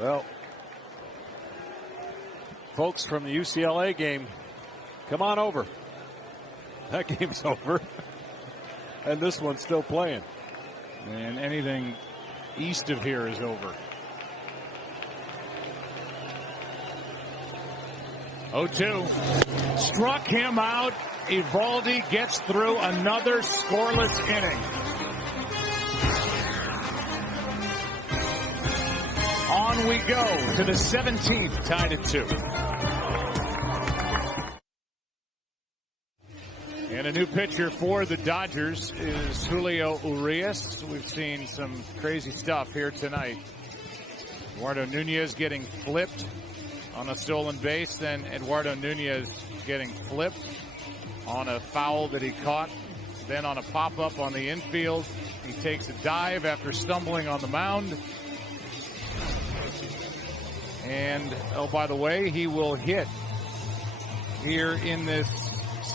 Well, folks from the UCLA game, come on over. That game's over. And this one's still playing. And anything east of here is over. 0-2. Struck him out. Eovaldi gets through another scoreless inning. On we go to the 17th, tied at 2. And a new pitcher for the Dodgers is Julio Urias. We've seen some crazy stuff here tonight. Eduardo Nunez getting flipped on a stolen base, then Eduardo Nunez getting flipped on a foul that he caught, then on a pop-up on the infield. He takes a dive after stumbling on the mound. And, oh, by the way, he will hit here in this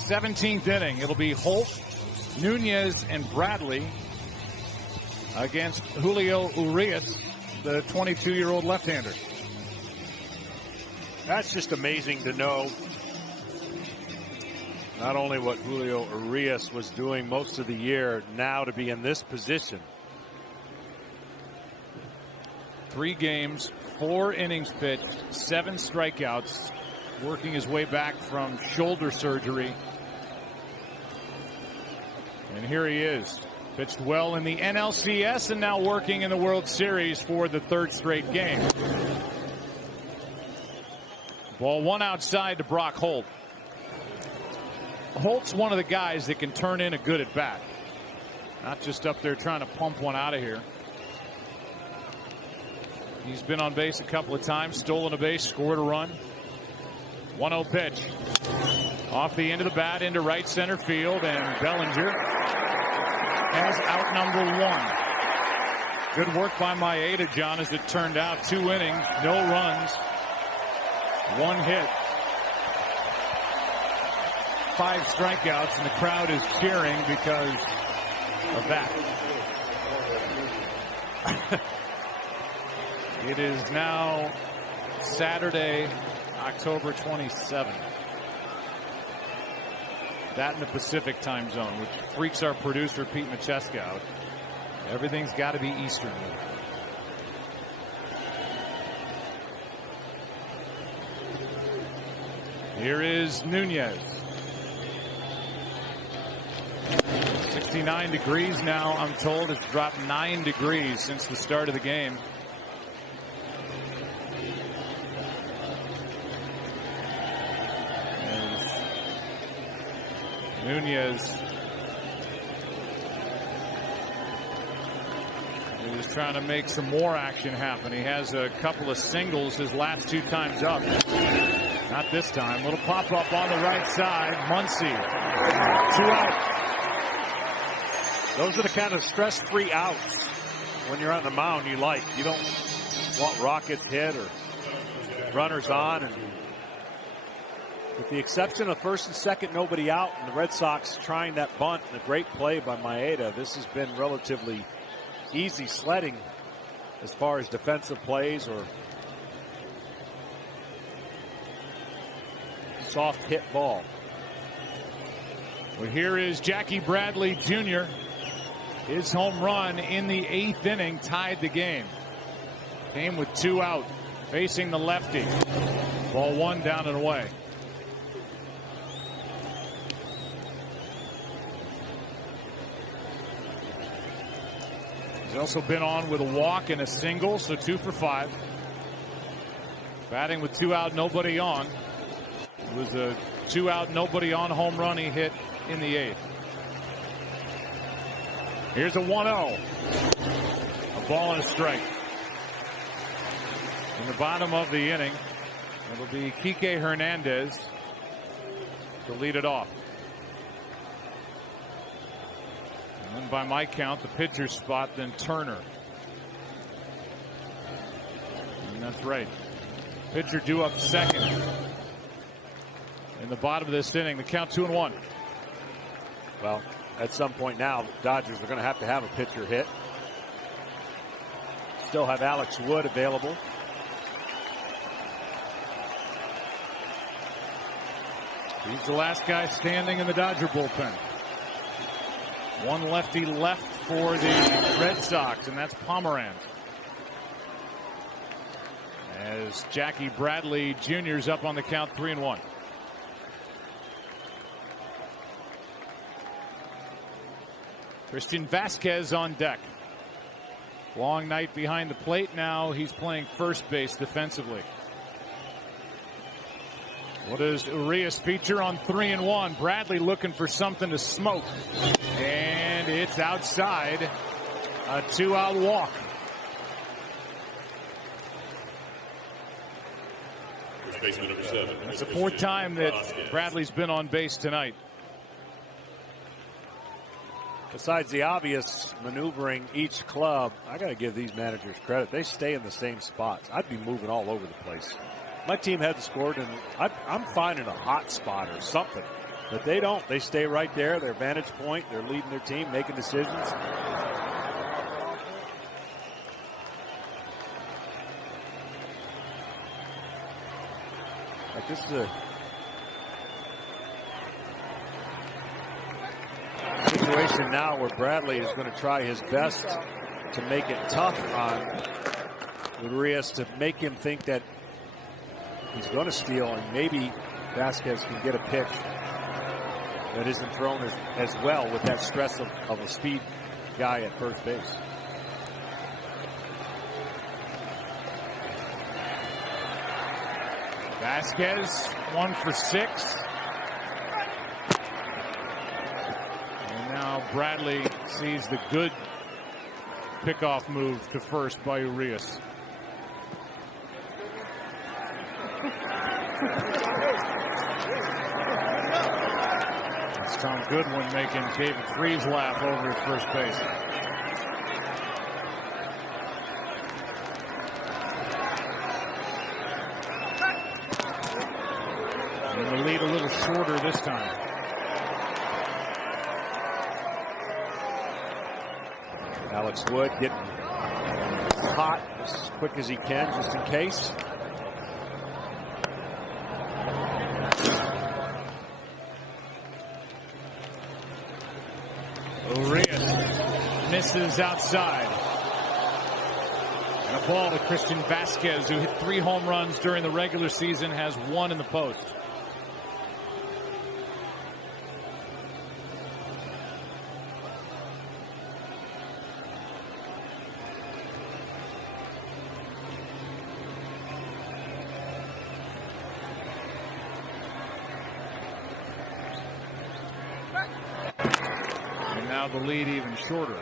17th inning. It'll be Holt, Nunez, and Bradley against Julio Urias, the 22-year-old left-hander. That's just amazing to know. Not only what Julio Urias was doing most of the year, now to be in this position. 3 games, 4 innings pitched, 7 strikeouts, working his way back from shoulder surgery. And here he is. Pitched well in the NLCS and now working in the World Series for the 3rd straight game. Ball 1 outside to Brock Holt. Holt's one of the guys that can turn in a good at bat. Not just up there trying to pump one out of here. He's been on base a couple of times, stolen a base, scored a run. 1-0 pitch. Off the end of the bat into right center field, and Bellinger has out number 1. Good work by Maeda, John, as it turned out. 2 innings, no runs, 1 hit, 5 strikeouts, and the crowd is cheering because of that. It is now Saturday, October 27th. That in the Pacific time zone, which freaks our producer Pete Macheska out. Everything's got to be Eastern. Here is Nunez. 69 degrees now, I'm told. It's dropped 9 degrees since the start of the game. Nunez is trying to make some more action happen. He has a couple of singles his last 2 times up. Not this time. Little pop up on the right side. Muncy. 2 out. Those are the kind of stress-free outs when you're on the mound you like. You don't want rockets hit or runners on. And with the exception of first and second, nobody out, and the Red Sox trying that bunt and a great play by Maeda, this has been relatively easy sledding as far as defensive plays or soft hit ball. Well, here is Jackie Bradley Jr. His home run in the 8th inning tied the game. Came with 2 out, facing the lefty. Ball 1 down and away. He's also been on with a walk and a single, so 2 for 5. Batting with 2 out, nobody on. It was a 2 out, nobody on home run he hit in the 8th. Here's a 1-0. A ball and a strike. In the bottom of the inning, it'll be Kike Hernandez to lead it off. And by my count, the pitcher's spot, then Turner. And that's right. Pitcher due up second. In the bottom of this inning, the count 2-1. Well, at some point now, the Dodgers are going to have a pitcher hit. Still have Alex Wood available. He's the last guy standing in the Dodger bullpen. One lefty left for the Red Sox, and that's Pomeranz. As Jackie Bradley Jr.'s up on the count 3-1. Christian Vasquez on deck. Long night behind the plate now. He's playing first base defensively. What does Urias feature on 3-1? Bradley looking for something to smoke. And it's outside. A 2-out walk. First baseman number 7. It's the 4th time that Bradley's been on base tonight. Besides the obvious maneuvering each club, I got to give these managers credit. They stay in the same spots. I'd be moving all over the place. My team hadn't scored, and I'm finding a hot spot or something. But they don't. They stay right there, their vantage point. They're leading their team, making decisions. Like this is a situation now where Bradley is going to try his best to make it tough on Urias, to make him think that he's going to steal, and maybe Vasquez can get a pitch that isn't thrown as well with that stress of a speed guy at first base. Vasquez 1 for 6. And now Bradley sees the good pickoff move to first by Urias. That's Tom Goodwin making David Freese laugh over at first base. And the lead a little shorter this time. Alex Wood getting hot as quick as he can, just in case. Urias misses outside. And a ball to Christian Vasquez, who hit 3 home runs during the regular season, has 1 in the post. The lead even shorter.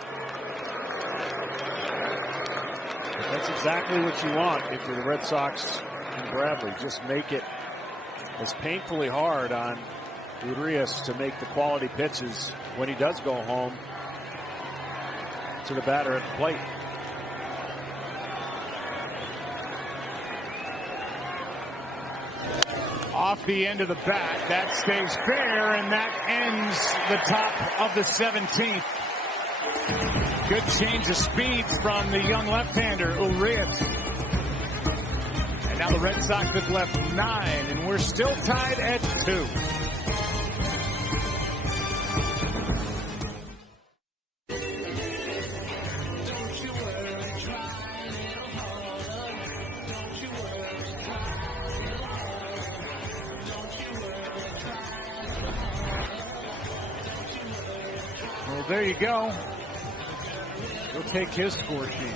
That's exactly what you want if you're the Red Sox and Bradley. Just make it as painfully hard on Urias to make the quality pitches when he does go home to the batter at the plate. Off the end of the bat, that stays fair, and that ends the top of the 17th. Good change of speed from the young left-hander, Urias. And now the Red Sox have left 9, and we're still tied at 2. There you go. He'll take his score sheet.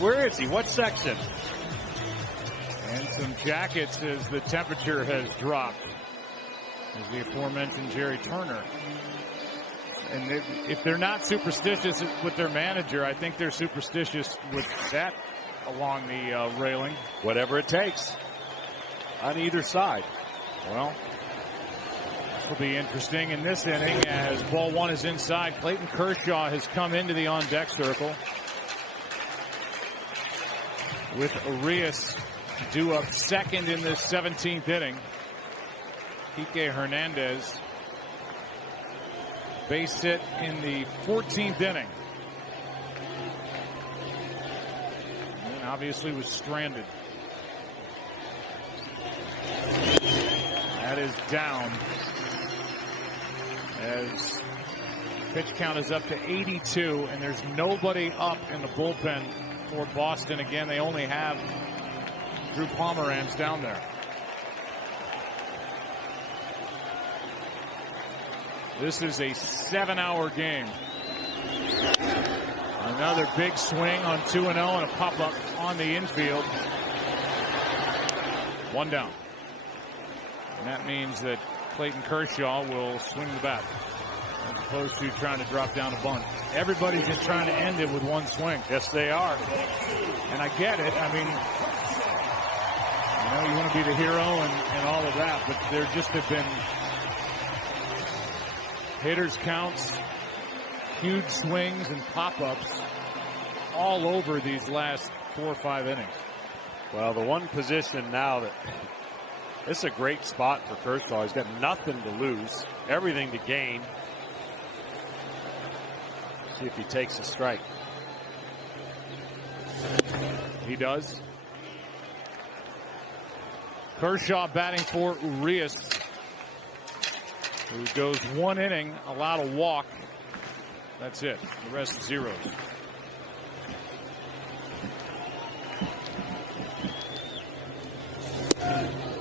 Where is he? What section? And some jackets as the temperature has dropped. As the aforementioned Jerry Turner. And if they're not superstitious with their manager, I think they're superstitious with that along the railing. Whatever it takes on either side. Well, will be interesting in this inning as ball 1 is inside. Clayton Kershaw has come into the on-deck circle with Urias due up second in the 17th inning. Kike Hernandez base hit in the 14th inning. And obviously was stranded. That is down. As pitch count is up to 82, and there's nobody up in the bullpen for Boston. Again, they only have Drew Pomeranz down there. This is a 7-hour game. Another big swing on 2-0 and a pop-up on the infield. 1 down. And that means that Clayton Kershaw will swing the bat as opposed to trying to drop down a bunt. Everybody's just trying to end it with 1 swing. Yes, they are. And I get it. I mean, you want to be the hero and all of that, but there just have been hitters counts, huge swings and pop-ups all over these last 4 or 5 innings. Well, the one position now that this is a great spot for Kershaw. He's got nothing to lose, everything to gain. See if he takes a strike. He does. Kershaw batting for Urias, who goes 1 inning, allowed a walk. That's it. The rest zeros.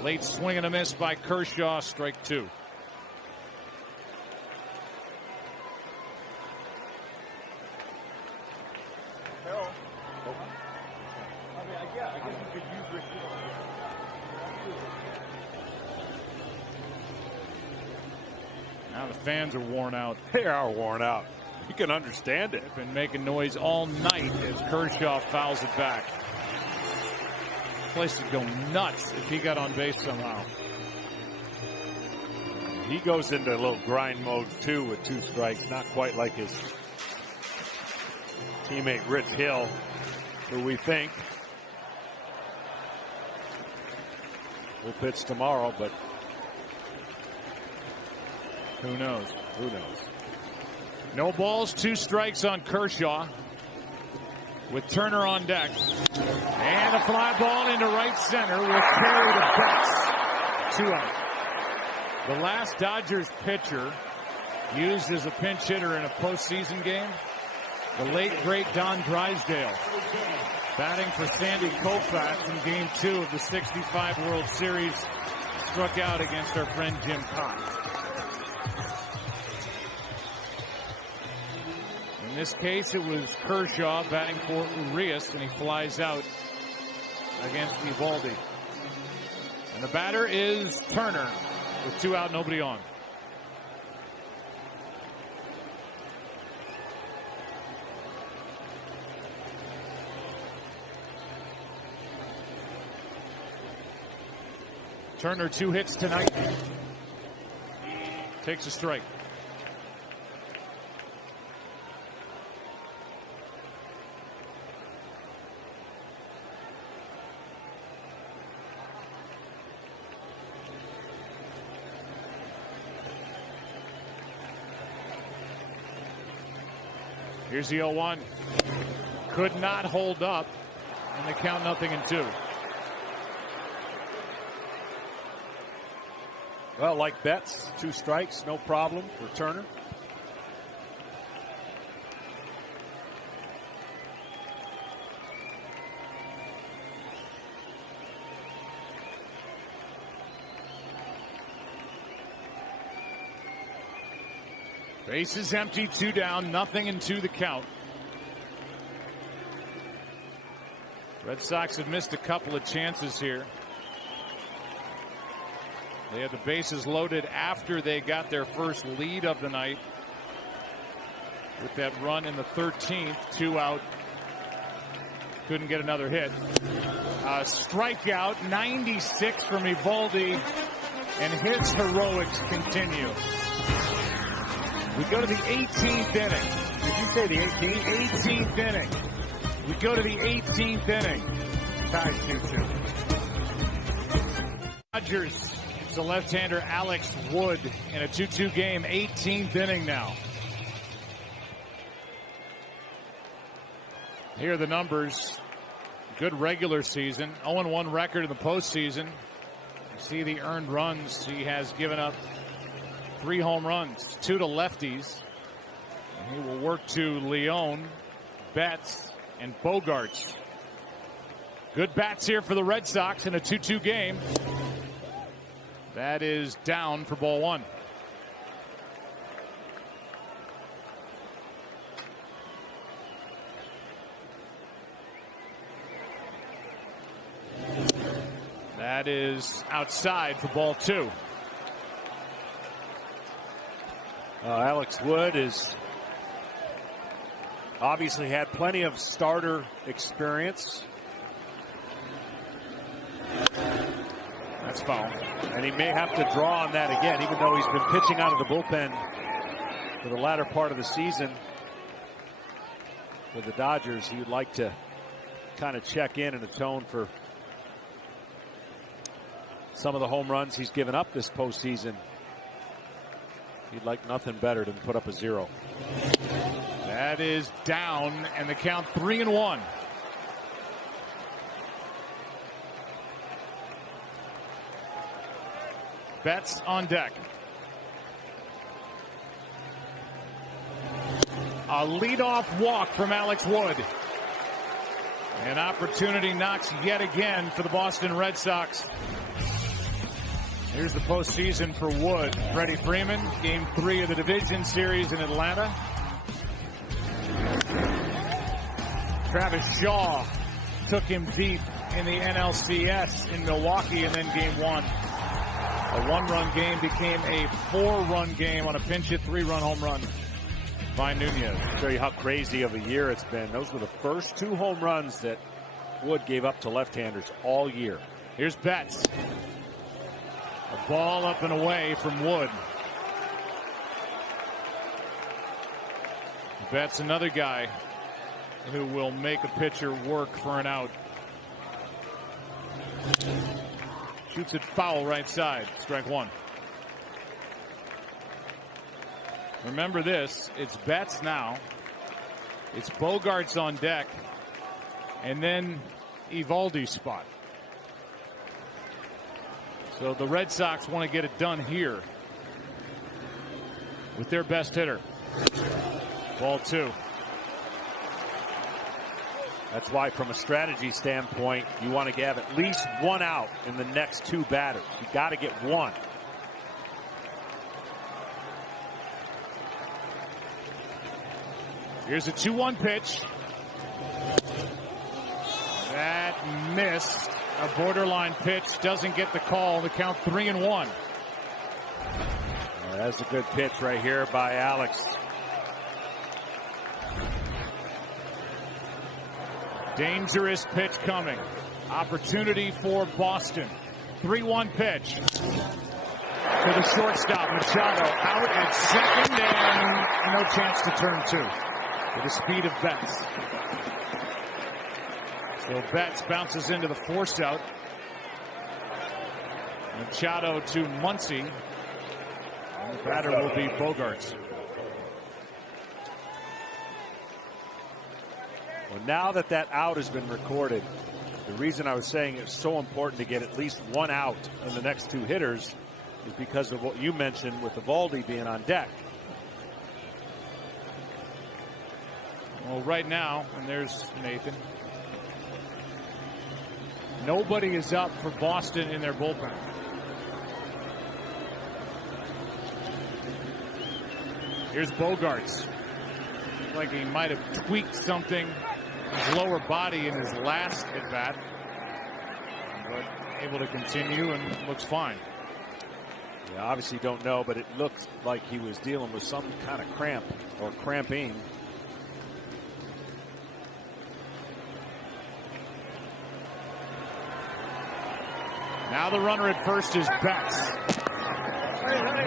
Late swing and a miss by Kershaw, strike 2. Now the fans are worn out. They are worn out. You can understand it. They've been making noise all night as Kershaw fouls it back. This place would go nuts if he got on base somehow. He goes into a little grind mode too with 2 strikes, not quite like his teammate Rich Hill, who we think will pitch tomorrow, but who knows? Who knows? No balls, 2 strikes on Kershaw with Turner on deck. And a fly ball into right center will carry to Betts. 2 out. The last Dodgers pitcher used as a pinch hitter in a postseason game, the late, great Don Drysdale, batting for Sandy Koufax in Game 2 of the '65 World Series, struck out against our friend Jim Cox. In this case, it was Kershaw batting for Urias, and he flies out against Eovaldi. And the batter is Turner with 2 out, nobody on. Turner 2 hits tonight. Takes a strike. Here's the 0-1. Could not hold up, and they count 0-2. Well, like Betts, 2 strikes, no problem for Turner. Bases empty, 2 down, 0-2 the count. Red Sox have missed a couple of chances here. They had the bases loaded after they got their first lead of the night with that run in the 13th. 2 out. Couldn't get another hit. Strikeout, 96 from Eovaldi, and his heroics continue. We go to the 18th inning. Did you say the 18th? 18th inning. We go to the 18th inning. Tied 2-2. Dodgers. The left-hander Alex Wood in a 2-2 game, 18th inning now. Here are the numbers. Good regular season, 0-1 record in the postseason. You see the earned runs. He has given up 3 home runs, 2 to lefties. And he will work to Leone, Betts, and Bogarts. Good bats here for the Red Sox in a 2-2 game. That is down for ball 1. That is outside for ball 2. Alex Wood is obviously had plenty of starter experience. That's foul. And he may have to draw on that again, even though he's been pitching out of the bullpen for the latter part of the season with the Dodgers. He would like to kind of check in and atone for some of the home runs he's given up this postseason. He'd like nothing better than put up a 0. That is down, and the count 3-1. Betts on deck. A leadoff walk from Alex Wood. An opportunity knocks yet again for the Boston Red Sox. Here's the postseason for Wood. Freddie Freeman, game 3 of the division series in Atlanta. Travis Shaw took him deep in the NLCS in Milwaukee, and then game 1. A 1-run game became a 4-run game on a pinch hit 3-run home run by Nunez. Show you how crazy of a year it's been. Those were the first 2 home runs that Wood gave up to left-handers all year. Here's Betts. A ball up and away from Wood. Betts, another guy who will make a pitcher work for an out. Shoots it foul right side. Strike one. Remember this, it's Betts now. It's Bogaerts on deck. And then Eovaldi's spot. So the Red Sox want to get it done here with their best hitter. Ball two. That's why, from a strategy standpoint, you want to have at least one out in the next two batters. You got to get one. Here's a 2-1 pitch. That missed. A borderline pitch, doesn't get the call. The count 3-1. That's a good pitch right here by Alex. Dangerous pitch coming. Opportunity for Boston. 3-1 pitch. To the shortstop, Machado out at second, and no chance to turn two. With the speed of Betts. So Betts bounces into the force out. Machado to Muncy. And the batter will be Bogaerts. Well, now that that out has been recorded, the reason I was saying it's so important to get at least one out in the next two hitters is because of what you mentioned with Eovaldi being on deck. Well, right now, and there's Nathan. Nobody is up for Boston in their bullpen. Here's Bogaerts. Like he might have tweaked something, his lower body in his last at bat, but able to continue and looks fine. Yeah, obviously don't know, but it looks like he was dealing with some kind of cramp or cramping. Now the runner at first is Betts.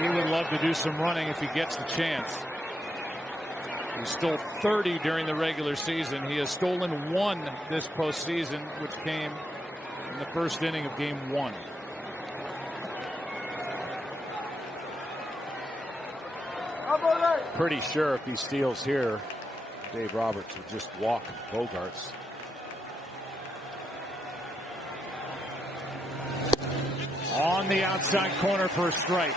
He would love to do some running if he gets the chance. He stole 30 during the regular season. He has stolen one this postseason, which came in the first inning of game one. Pretty sure if he steals here, Dave Roberts would just walk Bogaerts. On the outside corner for a strike.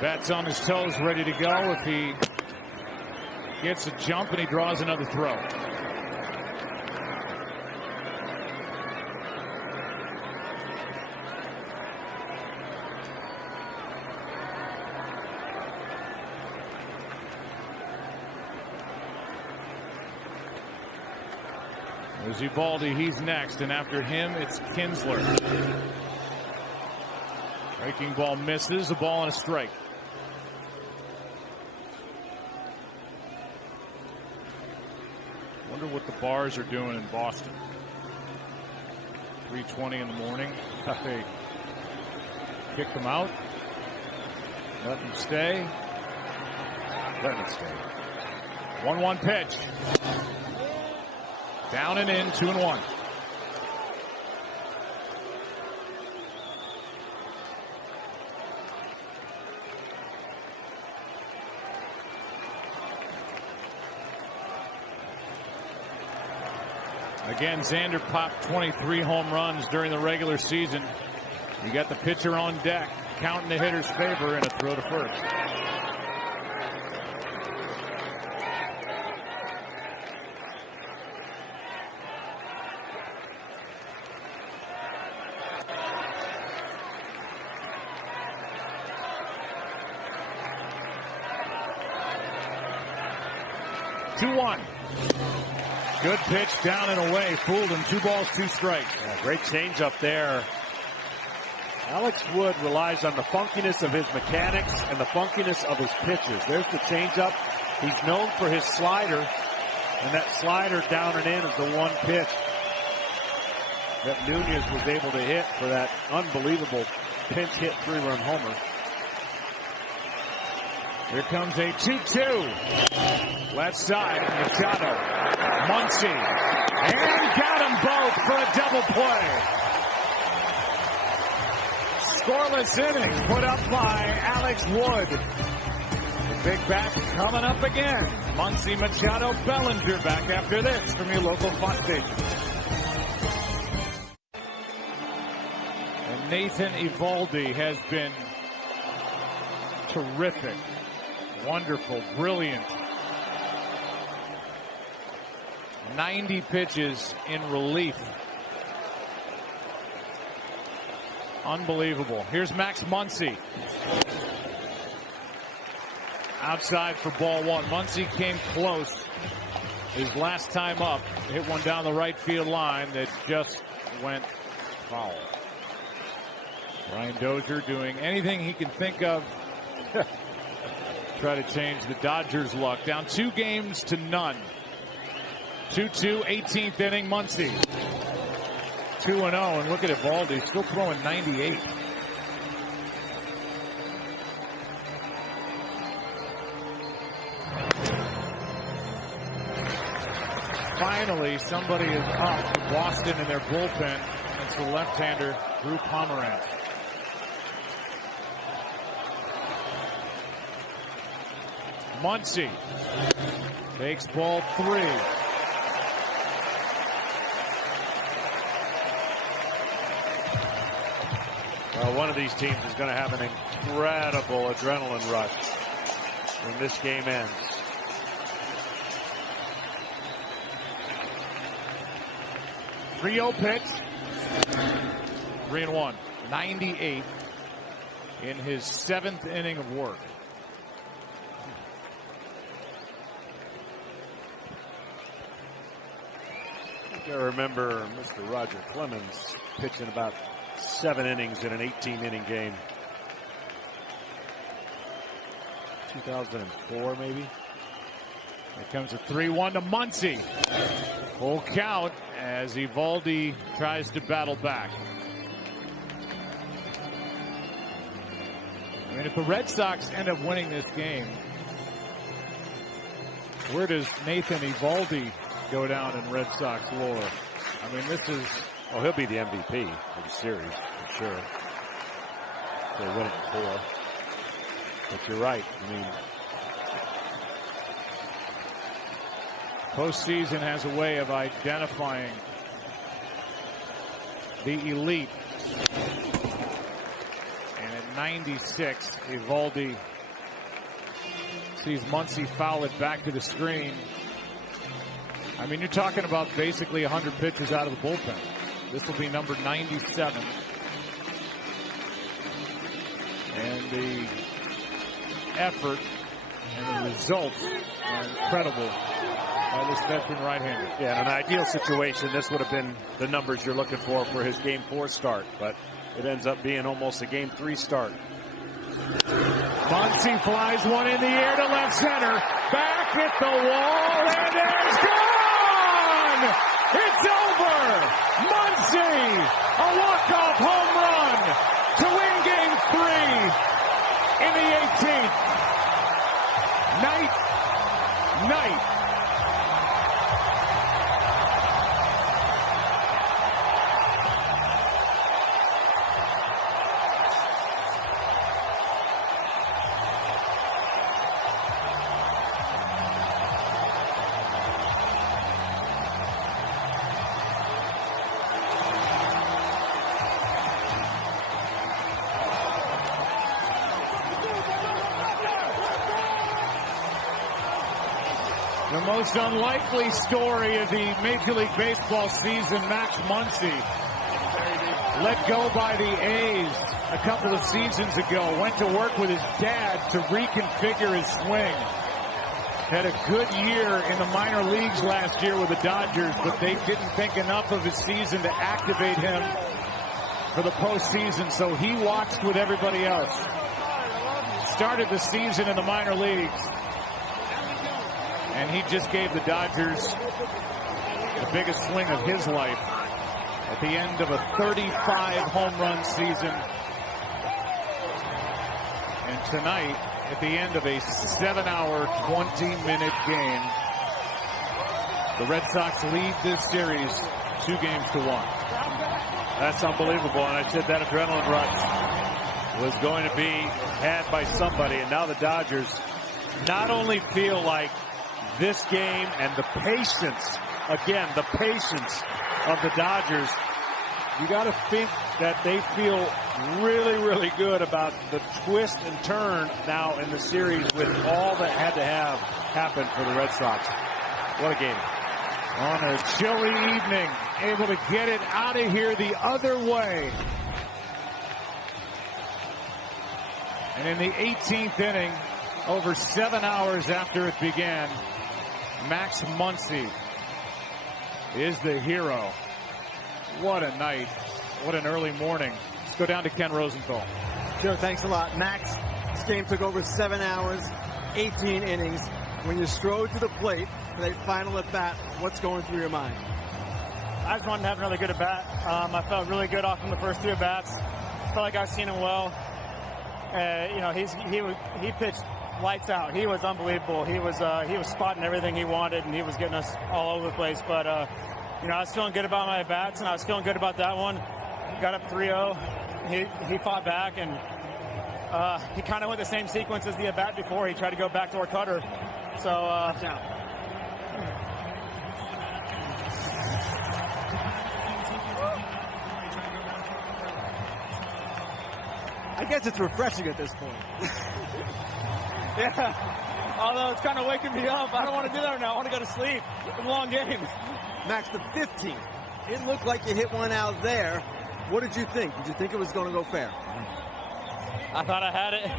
Betts on his toes, ready to go if he gets a jump and he draws another throw. There's Eovaldi, he's next, and after him it's Kinsler. Breaking ball misses, a ball and a strike. Wonder what the bars are doing in Boston. 3:20 in the morning. They kicked them out. Let them stay. Let them stay. 1-1 pitch. Down and in, 2-1. Again, Xander popped 23 home runs during the regular season. You got the pitcher on deck, counting the hitter's favor, and a throw to first. Good pitch down and away. Fooled him. 2 balls, 2 strikes. Yeah, great changeup there. Alex Wood relies on the funkiness of his mechanics and the funkiness of his pitches. There's the changeup. He's known for his slider, and that slider down and in is the one pitch that Nunez was able to hit for that unbelievable pinch hit 3-run homer. Here comes a 2-2. Left side, Machado, Muncy, and got them both for a double play. Scoreless inning put up by Alex Wood. The big bat coming up again. Muncy, Machado, Bellinger back after this from your local Fox station. And Nathan Eovaldi has been terrific. Wonderful, brilliant. 90 pitches in relief. Unbelievable. Here's Max Muncy. Outside for ball one. Muncy came close his last time up. Hit one down the right field line that just went foul. Brian Dozier doing anything he can think of. Try to change the Dodgers' luck. Down 2-0. 2-2, 18th inning, Muncy. 2-0, and look at Eovaldi, still throwing 98. Finally, somebody is up for Boston in their bullpen. It's the left-hander, Drew Pomeranz. Muncy takes ball 3. Well, one of these teams is going to have an incredible adrenaline rush when this game ends. Three-0 pitch. 3-1. 98 in his 7th inning of work. I remember Mr. Roger Clemens pitching about 7 innings in an 18-inning game. 2004, maybe. Here comes a 3-1 to Muncy. Full count as Eovaldi tries to battle back. I mean, if the Red Sox end up winning this game, where does Nathan Eovaldi go down in Red Sox lore? I mean, this is... Oh, he'll be the MVP of the series, for sure. They win it in 4. But you're right. I mean, postseason has a way of identifying the elite. And at 96, Eovaldi sees Muncy foul it back to the screen. I mean, you're talking about basically 100 pitches out of the bullpen. This will be number 97. And the effort and the results are incredible by this veteran right-hander. Yeah, in an ideal situation, this would have been the numbers you're looking for his Game 4 start. But it ends up being almost a Game 3 start. Muncy flies one in the air to left center. Back at the wall, and it's gone! It's over! Muncy, a walk-off home run to win Game 3 in the 18th. Night. The most unlikely story of the Major League Baseball season, Max Muncy, let go by the A's a couple of seasons ago, went to work with his dad to reconfigure his swing. Had a good year in the minor leagues last year with the Dodgers, but they didn't think enough of his season to activate him for the postseason, so he watched with everybody else. Started the season in the minor leagues. And he just gave the Dodgers the biggest swing of his life at the end of a 35 home run season. And tonight, at the end of a 7-hour, 20-minute game, the Red Sox lead this series 2-1. That's unbelievable. And I said that adrenaline rush was going to be had by somebody. And now the Dodgers not only feel like this game and the patience, again, the patience of the Dodgers, you got to think that they feel really, really good about the twist and turn now in the series with all that had to have happen for the Red Sox. What a game. On a chilly evening, able to get it out of here the other way. And in the 18th inning, over 7 hours after it began, Max Muncy is the hero. What a night. What an early morning. Let's go down to Ken Rosenthal. Joe, thanks a lot. Max, this game took over 7 hours, 18 innings. When you strode to the plate for that final at-bat, what's going through your mind? I just wanted to have another good at-bat. I felt really good off from the first 2 at-bats. Felt like I've seen him well. You know, he pitched lights out. He was unbelievable. He was spotting everything he wanted, and he was getting us all over the place. But you know, I was feeling good about my at-bats, and I was feeling good about that one. Got up 3-0. He fought back, and he kind of went the same sequence as the at-bat before. He tried to go backdoor cutter. So, I guess it's refreshing at this point. Yeah. Although it's kind of waking me up. I don't want to do that now. I want to go to sleep. It's a long game. Max, the 15th. It looked like you hit one out there. What did you think? Did you think it was going to go fair? I thought I had it.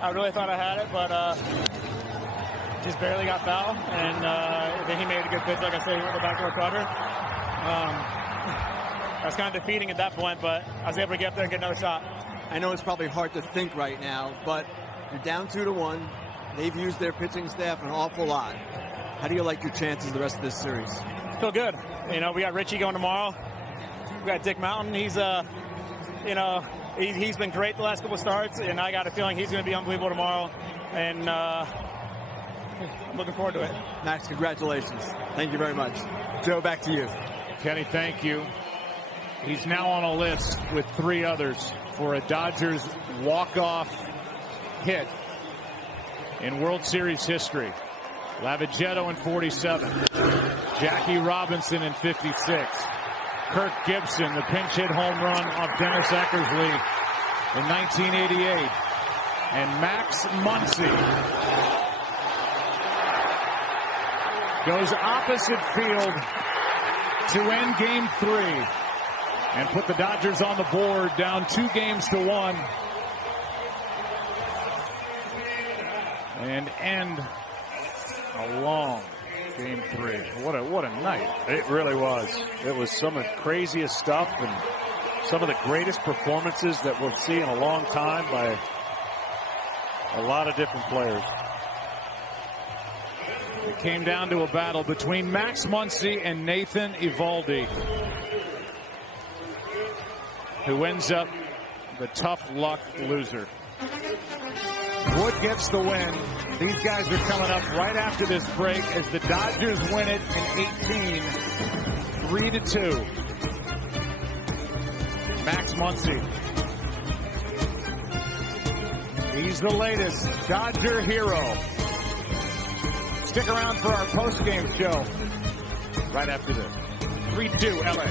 I really thought I had it, but just barely got foul. And then he made a good pitch. Like I said, he went the backdoor cutter. I was kind of defeating at that point, but I was able to get up there and get another shot. I know it's probably hard to think right now, but you're down 2-1. They've used their pitching staff an awful lot. How do you like your chances the rest of this series? Feel good. You know, we got Richie going tomorrow. We got Dick Mountain. He's you know, he's been great the last couple of starts, and I got a feeling he's going to be unbelievable tomorrow. And I'm looking forward to it. Max, congratulations. Thank you very much. Joe, back to you. Kenny, thank you. He's now on a list with 3 others for a Dodgers walk-off hit in World Series history. Lavagetto in 47. Jackie Robinson in 56. Kirk Gibson, the pinch hit home run off Dennis Eckersley in 1988. And Max Muncy goes opposite field to end game 3 and put the Dodgers on the board, down 2-1, and end a long game 3. What a night. It really was. It was some of the craziest stuff and some of the greatest performances that we'll see in a long time by a lot of different players. It came down to a battle between Max Muncy and Nathan Eovaldi, who ends up the tough luck loser. Wood gets the win. These guys are coming up right after this break as the Dodgers win it in 18, 3-2. Max Muncy. He's the latest Dodger hero. Stick around for our post-game show right after this. 3-2 LA.